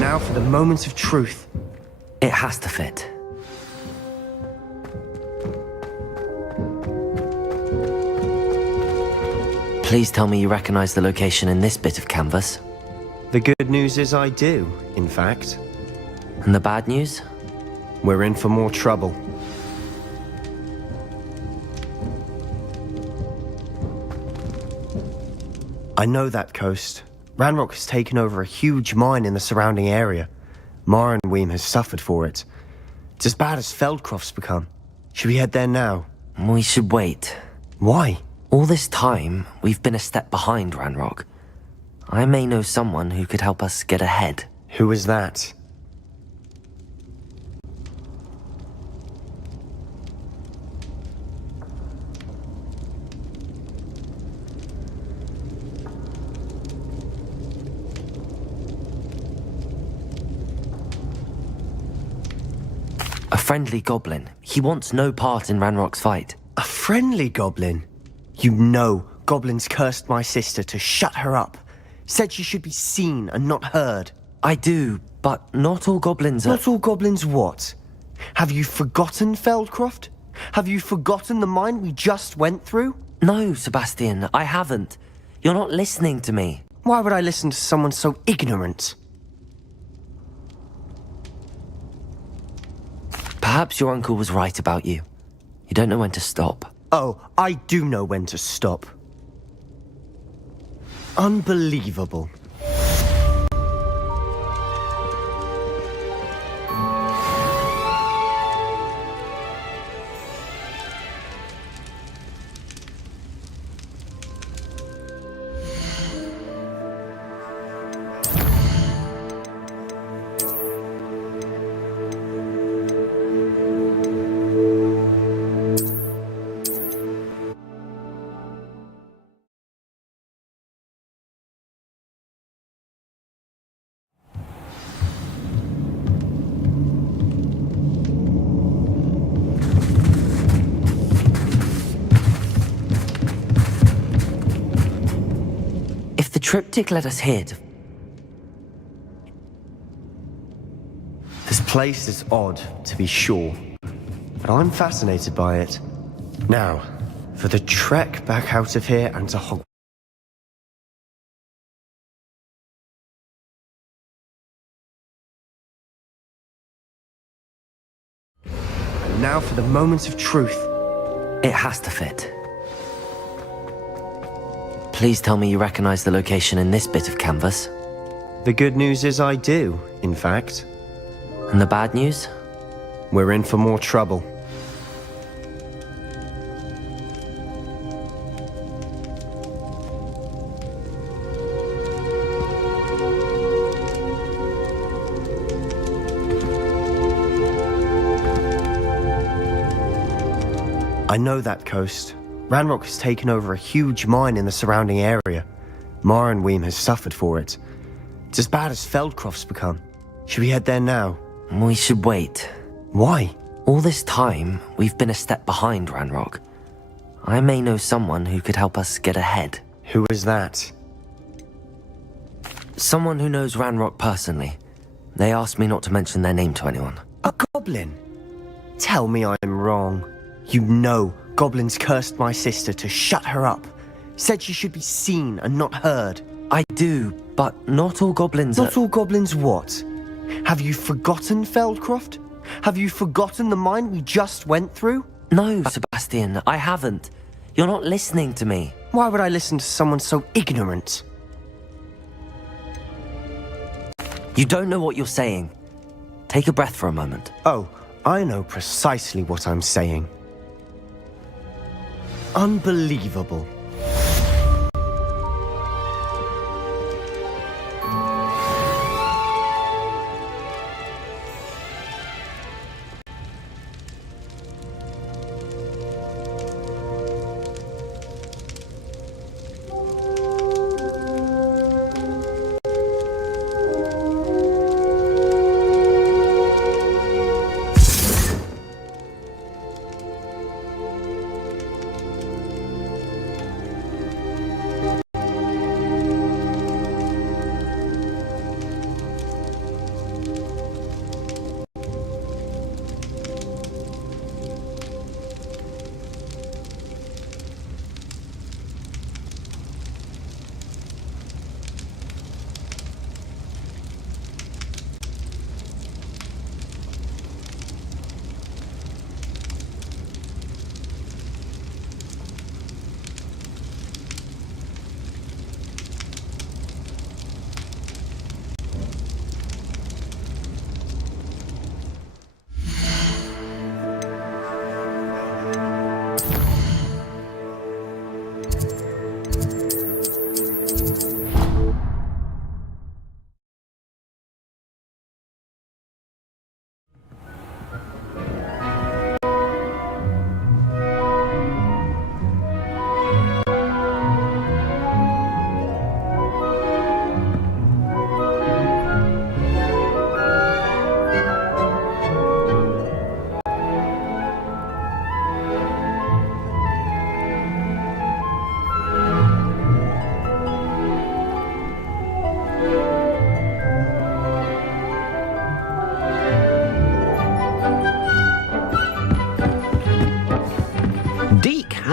Now for the moment of truth. It has to fit. Please tell me you recognize the location in this bit of canvas. The good news is I do, in fact. And the bad news? We're in for more trouble. I know that coast. Ranrock has taken over a huge mine in the surrounding area. Marrenweem has suffered for it. It's as bad as Feldcroft's become. Should we head there now? We should wait. Why? All this time, we've been a step behind Ranrock. I may know someone who could help us get ahead. Who is that? A friendly goblin. He wants no part in Ranrock's fight. A friendly goblin? You know goblins cursed my sister to shut her up. Said she should be seen and not heard. I do, but not all goblins are... Not all goblins what? Have you forgotten Feldcroft? Have you forgotten the mine we just went through? No, Sebastian, I haven't. You're not listening to me. Why would I listen to someone so ignorant? Perhaps your uncle was right about you. You don't know when to stop. Oh, I do know when to stop. Unbelievable. Triptych let us here to... This place is odd, to be sure, but I'm fascinated by it. Now, For the trek back out of here and to Hogwarts. And now for the moment of truth. It has to fit. Please tell me you recognize the location in this bit of canvas. The good news is I do, in fact. And the bad news? We're in for more trouble. I know that coast. Ranrock has taken over a huge mine in the surrounding area. Marrenweem has suffered for it. It's as bad as Feldcroft's become. Should we head there now? We should wait. Why? All this time, we've been a step behind Ranrock. I may know someone who could help us get ahead. Who is that? Someone who knows Ranrock personally. They asked me not to mention their name to anyone. A goblin? Tell me I'm wrong. You know goblins cursed my sister to shut her up. Said she should be seen and not heard. I do, but not all goblins Not all goblins what? Have you forgotten Feldcroft? Have you forgotten the mine we just went through? No, Sebastian, I haven't. You're not listening to me. Why would I listen to someone so ignorant? You don't know what you're saying. Take a breath for a moment. Oh, I know precisely what I'm saying. Unbelievable.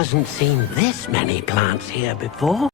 Hasn't seen this many plants here before.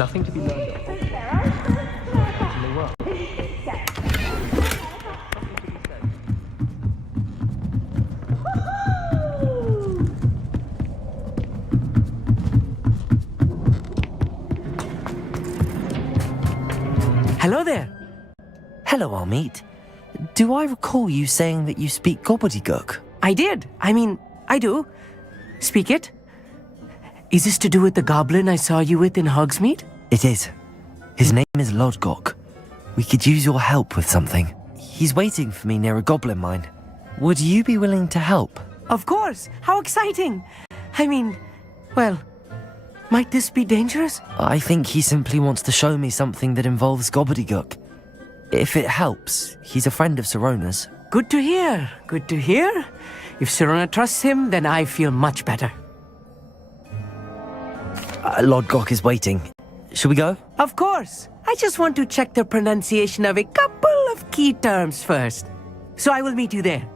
nothing to be learned of. In the world. Hello there. Hello, Armeet. Do I recall you saying that you speak gobbledygook? I did. I mean, I do. Speak it. Is this to do with the goblin I saw you with in Hogsmeade? It is. His name is Lodgok. We could use your help with something. He's waiting for me near a goblin mine. Would you be willing to help? Of course. How exciting. I mean, well, might this be dangerous? I think he simply wants to show me something that involves gobbledygook. If it helps, he's a friend of Sirona's. Good to hear. Good to hear. If Sirona trusts him, then I feel much better. Lodgok is waiting. Shall we go? Of course. I just want to check the pronunciation of a couple of key terms first. So I will meet you there.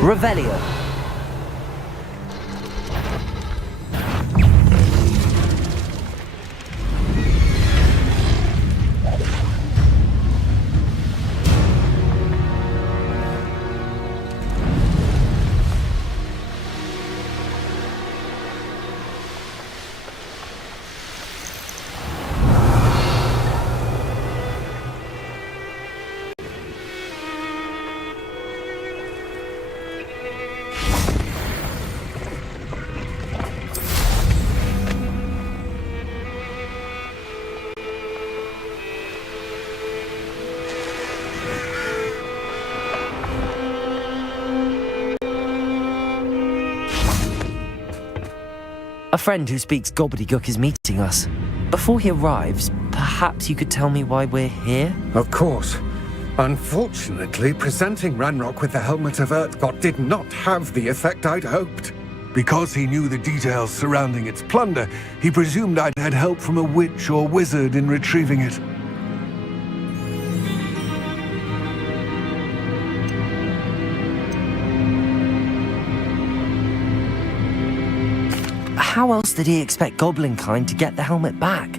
Revelio. A friend who speaks gobbledygook is meeting us. Before he arrives, perhaps you could tell me why we're here? Of course. Unfortunately, presenting Ranrock with the Helmet of Urtkot did not have the effect I'd hoped. Because he knew the details surrounding its plunder, he presumed I'd had help from a witch or wizard in retrieving it. How else did he expect Goblinkind to get the helmet back?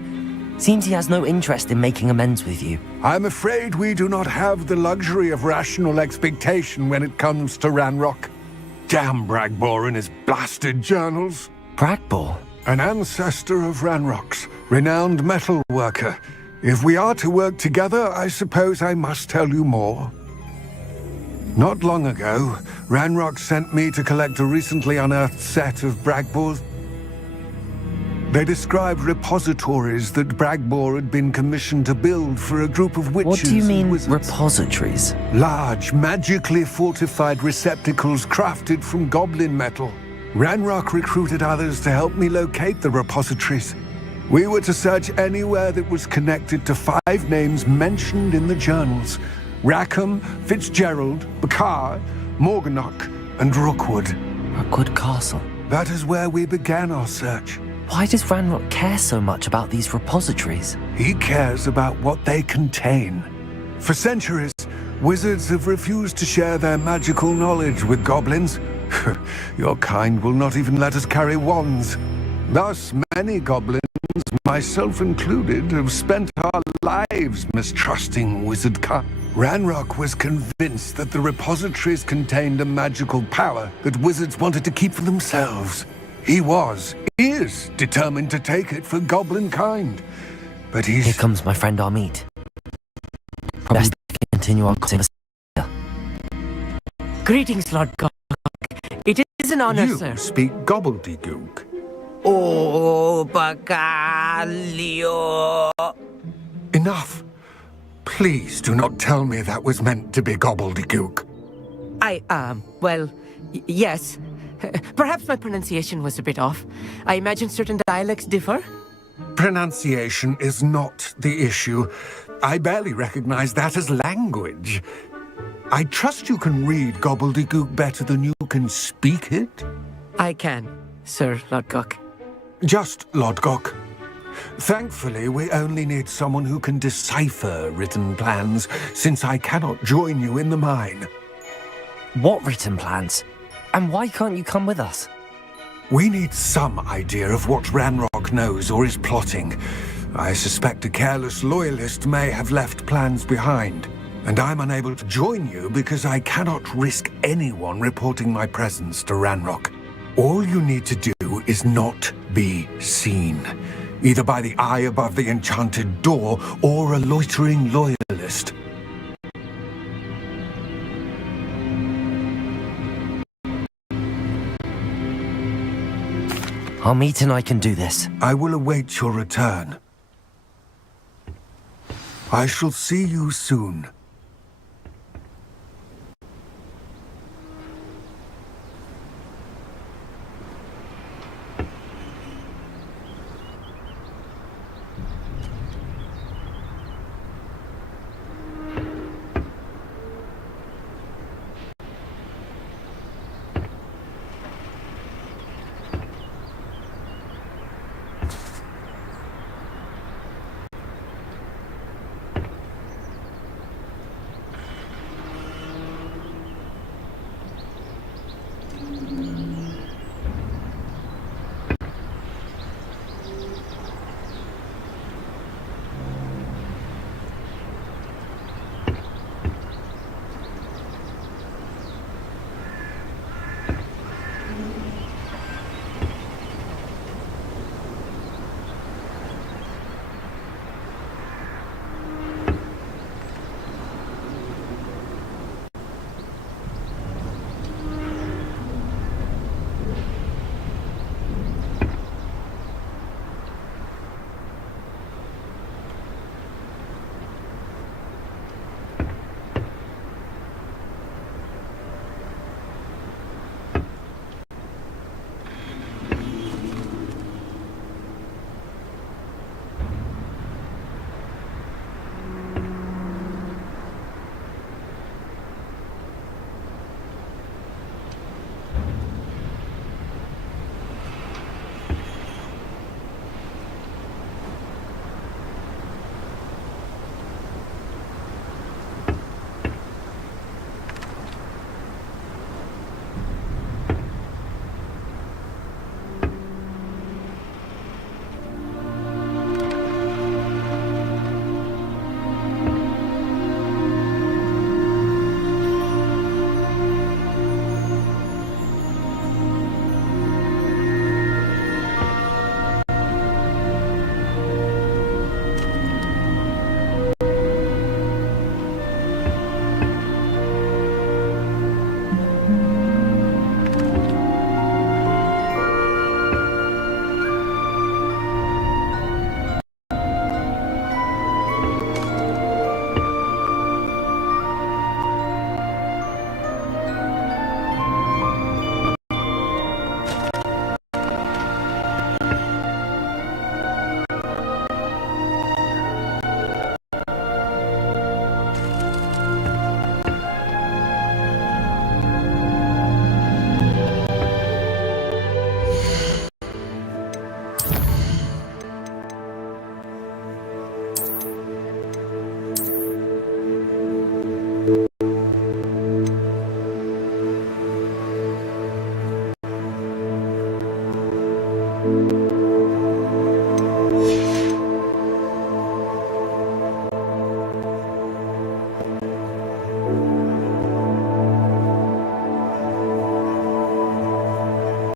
Seems he has no interest in making amends with you. I'm afraid we do not have the luxury of rational expectation when it comes to Ranrock. Damn Bragbor and his blasted journals. Bragbor? An ancestor of Ranrock's, renowned metal worker. If we are to work together, I suppose I must tell you more. Not long ago, Ranrock sent me to collect a recently unearthed set of Bragbor's. They described repositories that Bragbor had been commissioned to build for a group of witches. What do you mean, repositories? Large, magically fortified receptacles crafted from goblin metal. Ranrock recruited others to help me locate the repositories. We were to search anywhere that was connected to 5 names mentioned in the journals: Rackham, Fitzgerald, Bakar, Morganach, and Rookwood. Rookwood Castle. That is where we began our search. Why does Ranrock care so much about these repositories? He cares about what they contain. For centuries, wizards have refused to share their magical knowledge with goblins. Your kind will not even let us carry wands. Thus, many goblins myself included, have spent our lives mistrusting wizard Ranrock was convinced that the repositories contained a magical power that wizards wanted to keep for themselves. He is determined to take it for goblin kind. But he's... Here comes my friend Amit. Best continue our conversation. Greetings, Lord Cock. It is an honor, sir. You speak gobbledygook. Oh, Bacalio. Enough. Please do not tell me that was meant to be gobbledygook. Yes. Perhaps my pronunciation was a bit off. I imagine certain dialects differ. Pronunciation is not the issue. I barely recognize that as language. I trust you can read gobbledygook better than you can speak it? I can, Sir Lodgok. Just Lodgok. Thankfully, we only need someone who can decipher written plans, since I cannot join you in the mine. What written plans? And why can't you come with us? We need some idea of what Ranrock knows or is plotting. I suspect a careless loyalist may have left plans behind. And I'm unable to join you because I cannot risk anyone reporting my presence to Ranrock. All you need to do is not be seen, either by the eye above the enchanted door or a loitering loyalist. Amit and I can do this. I will await your return. I shall see you soon. you.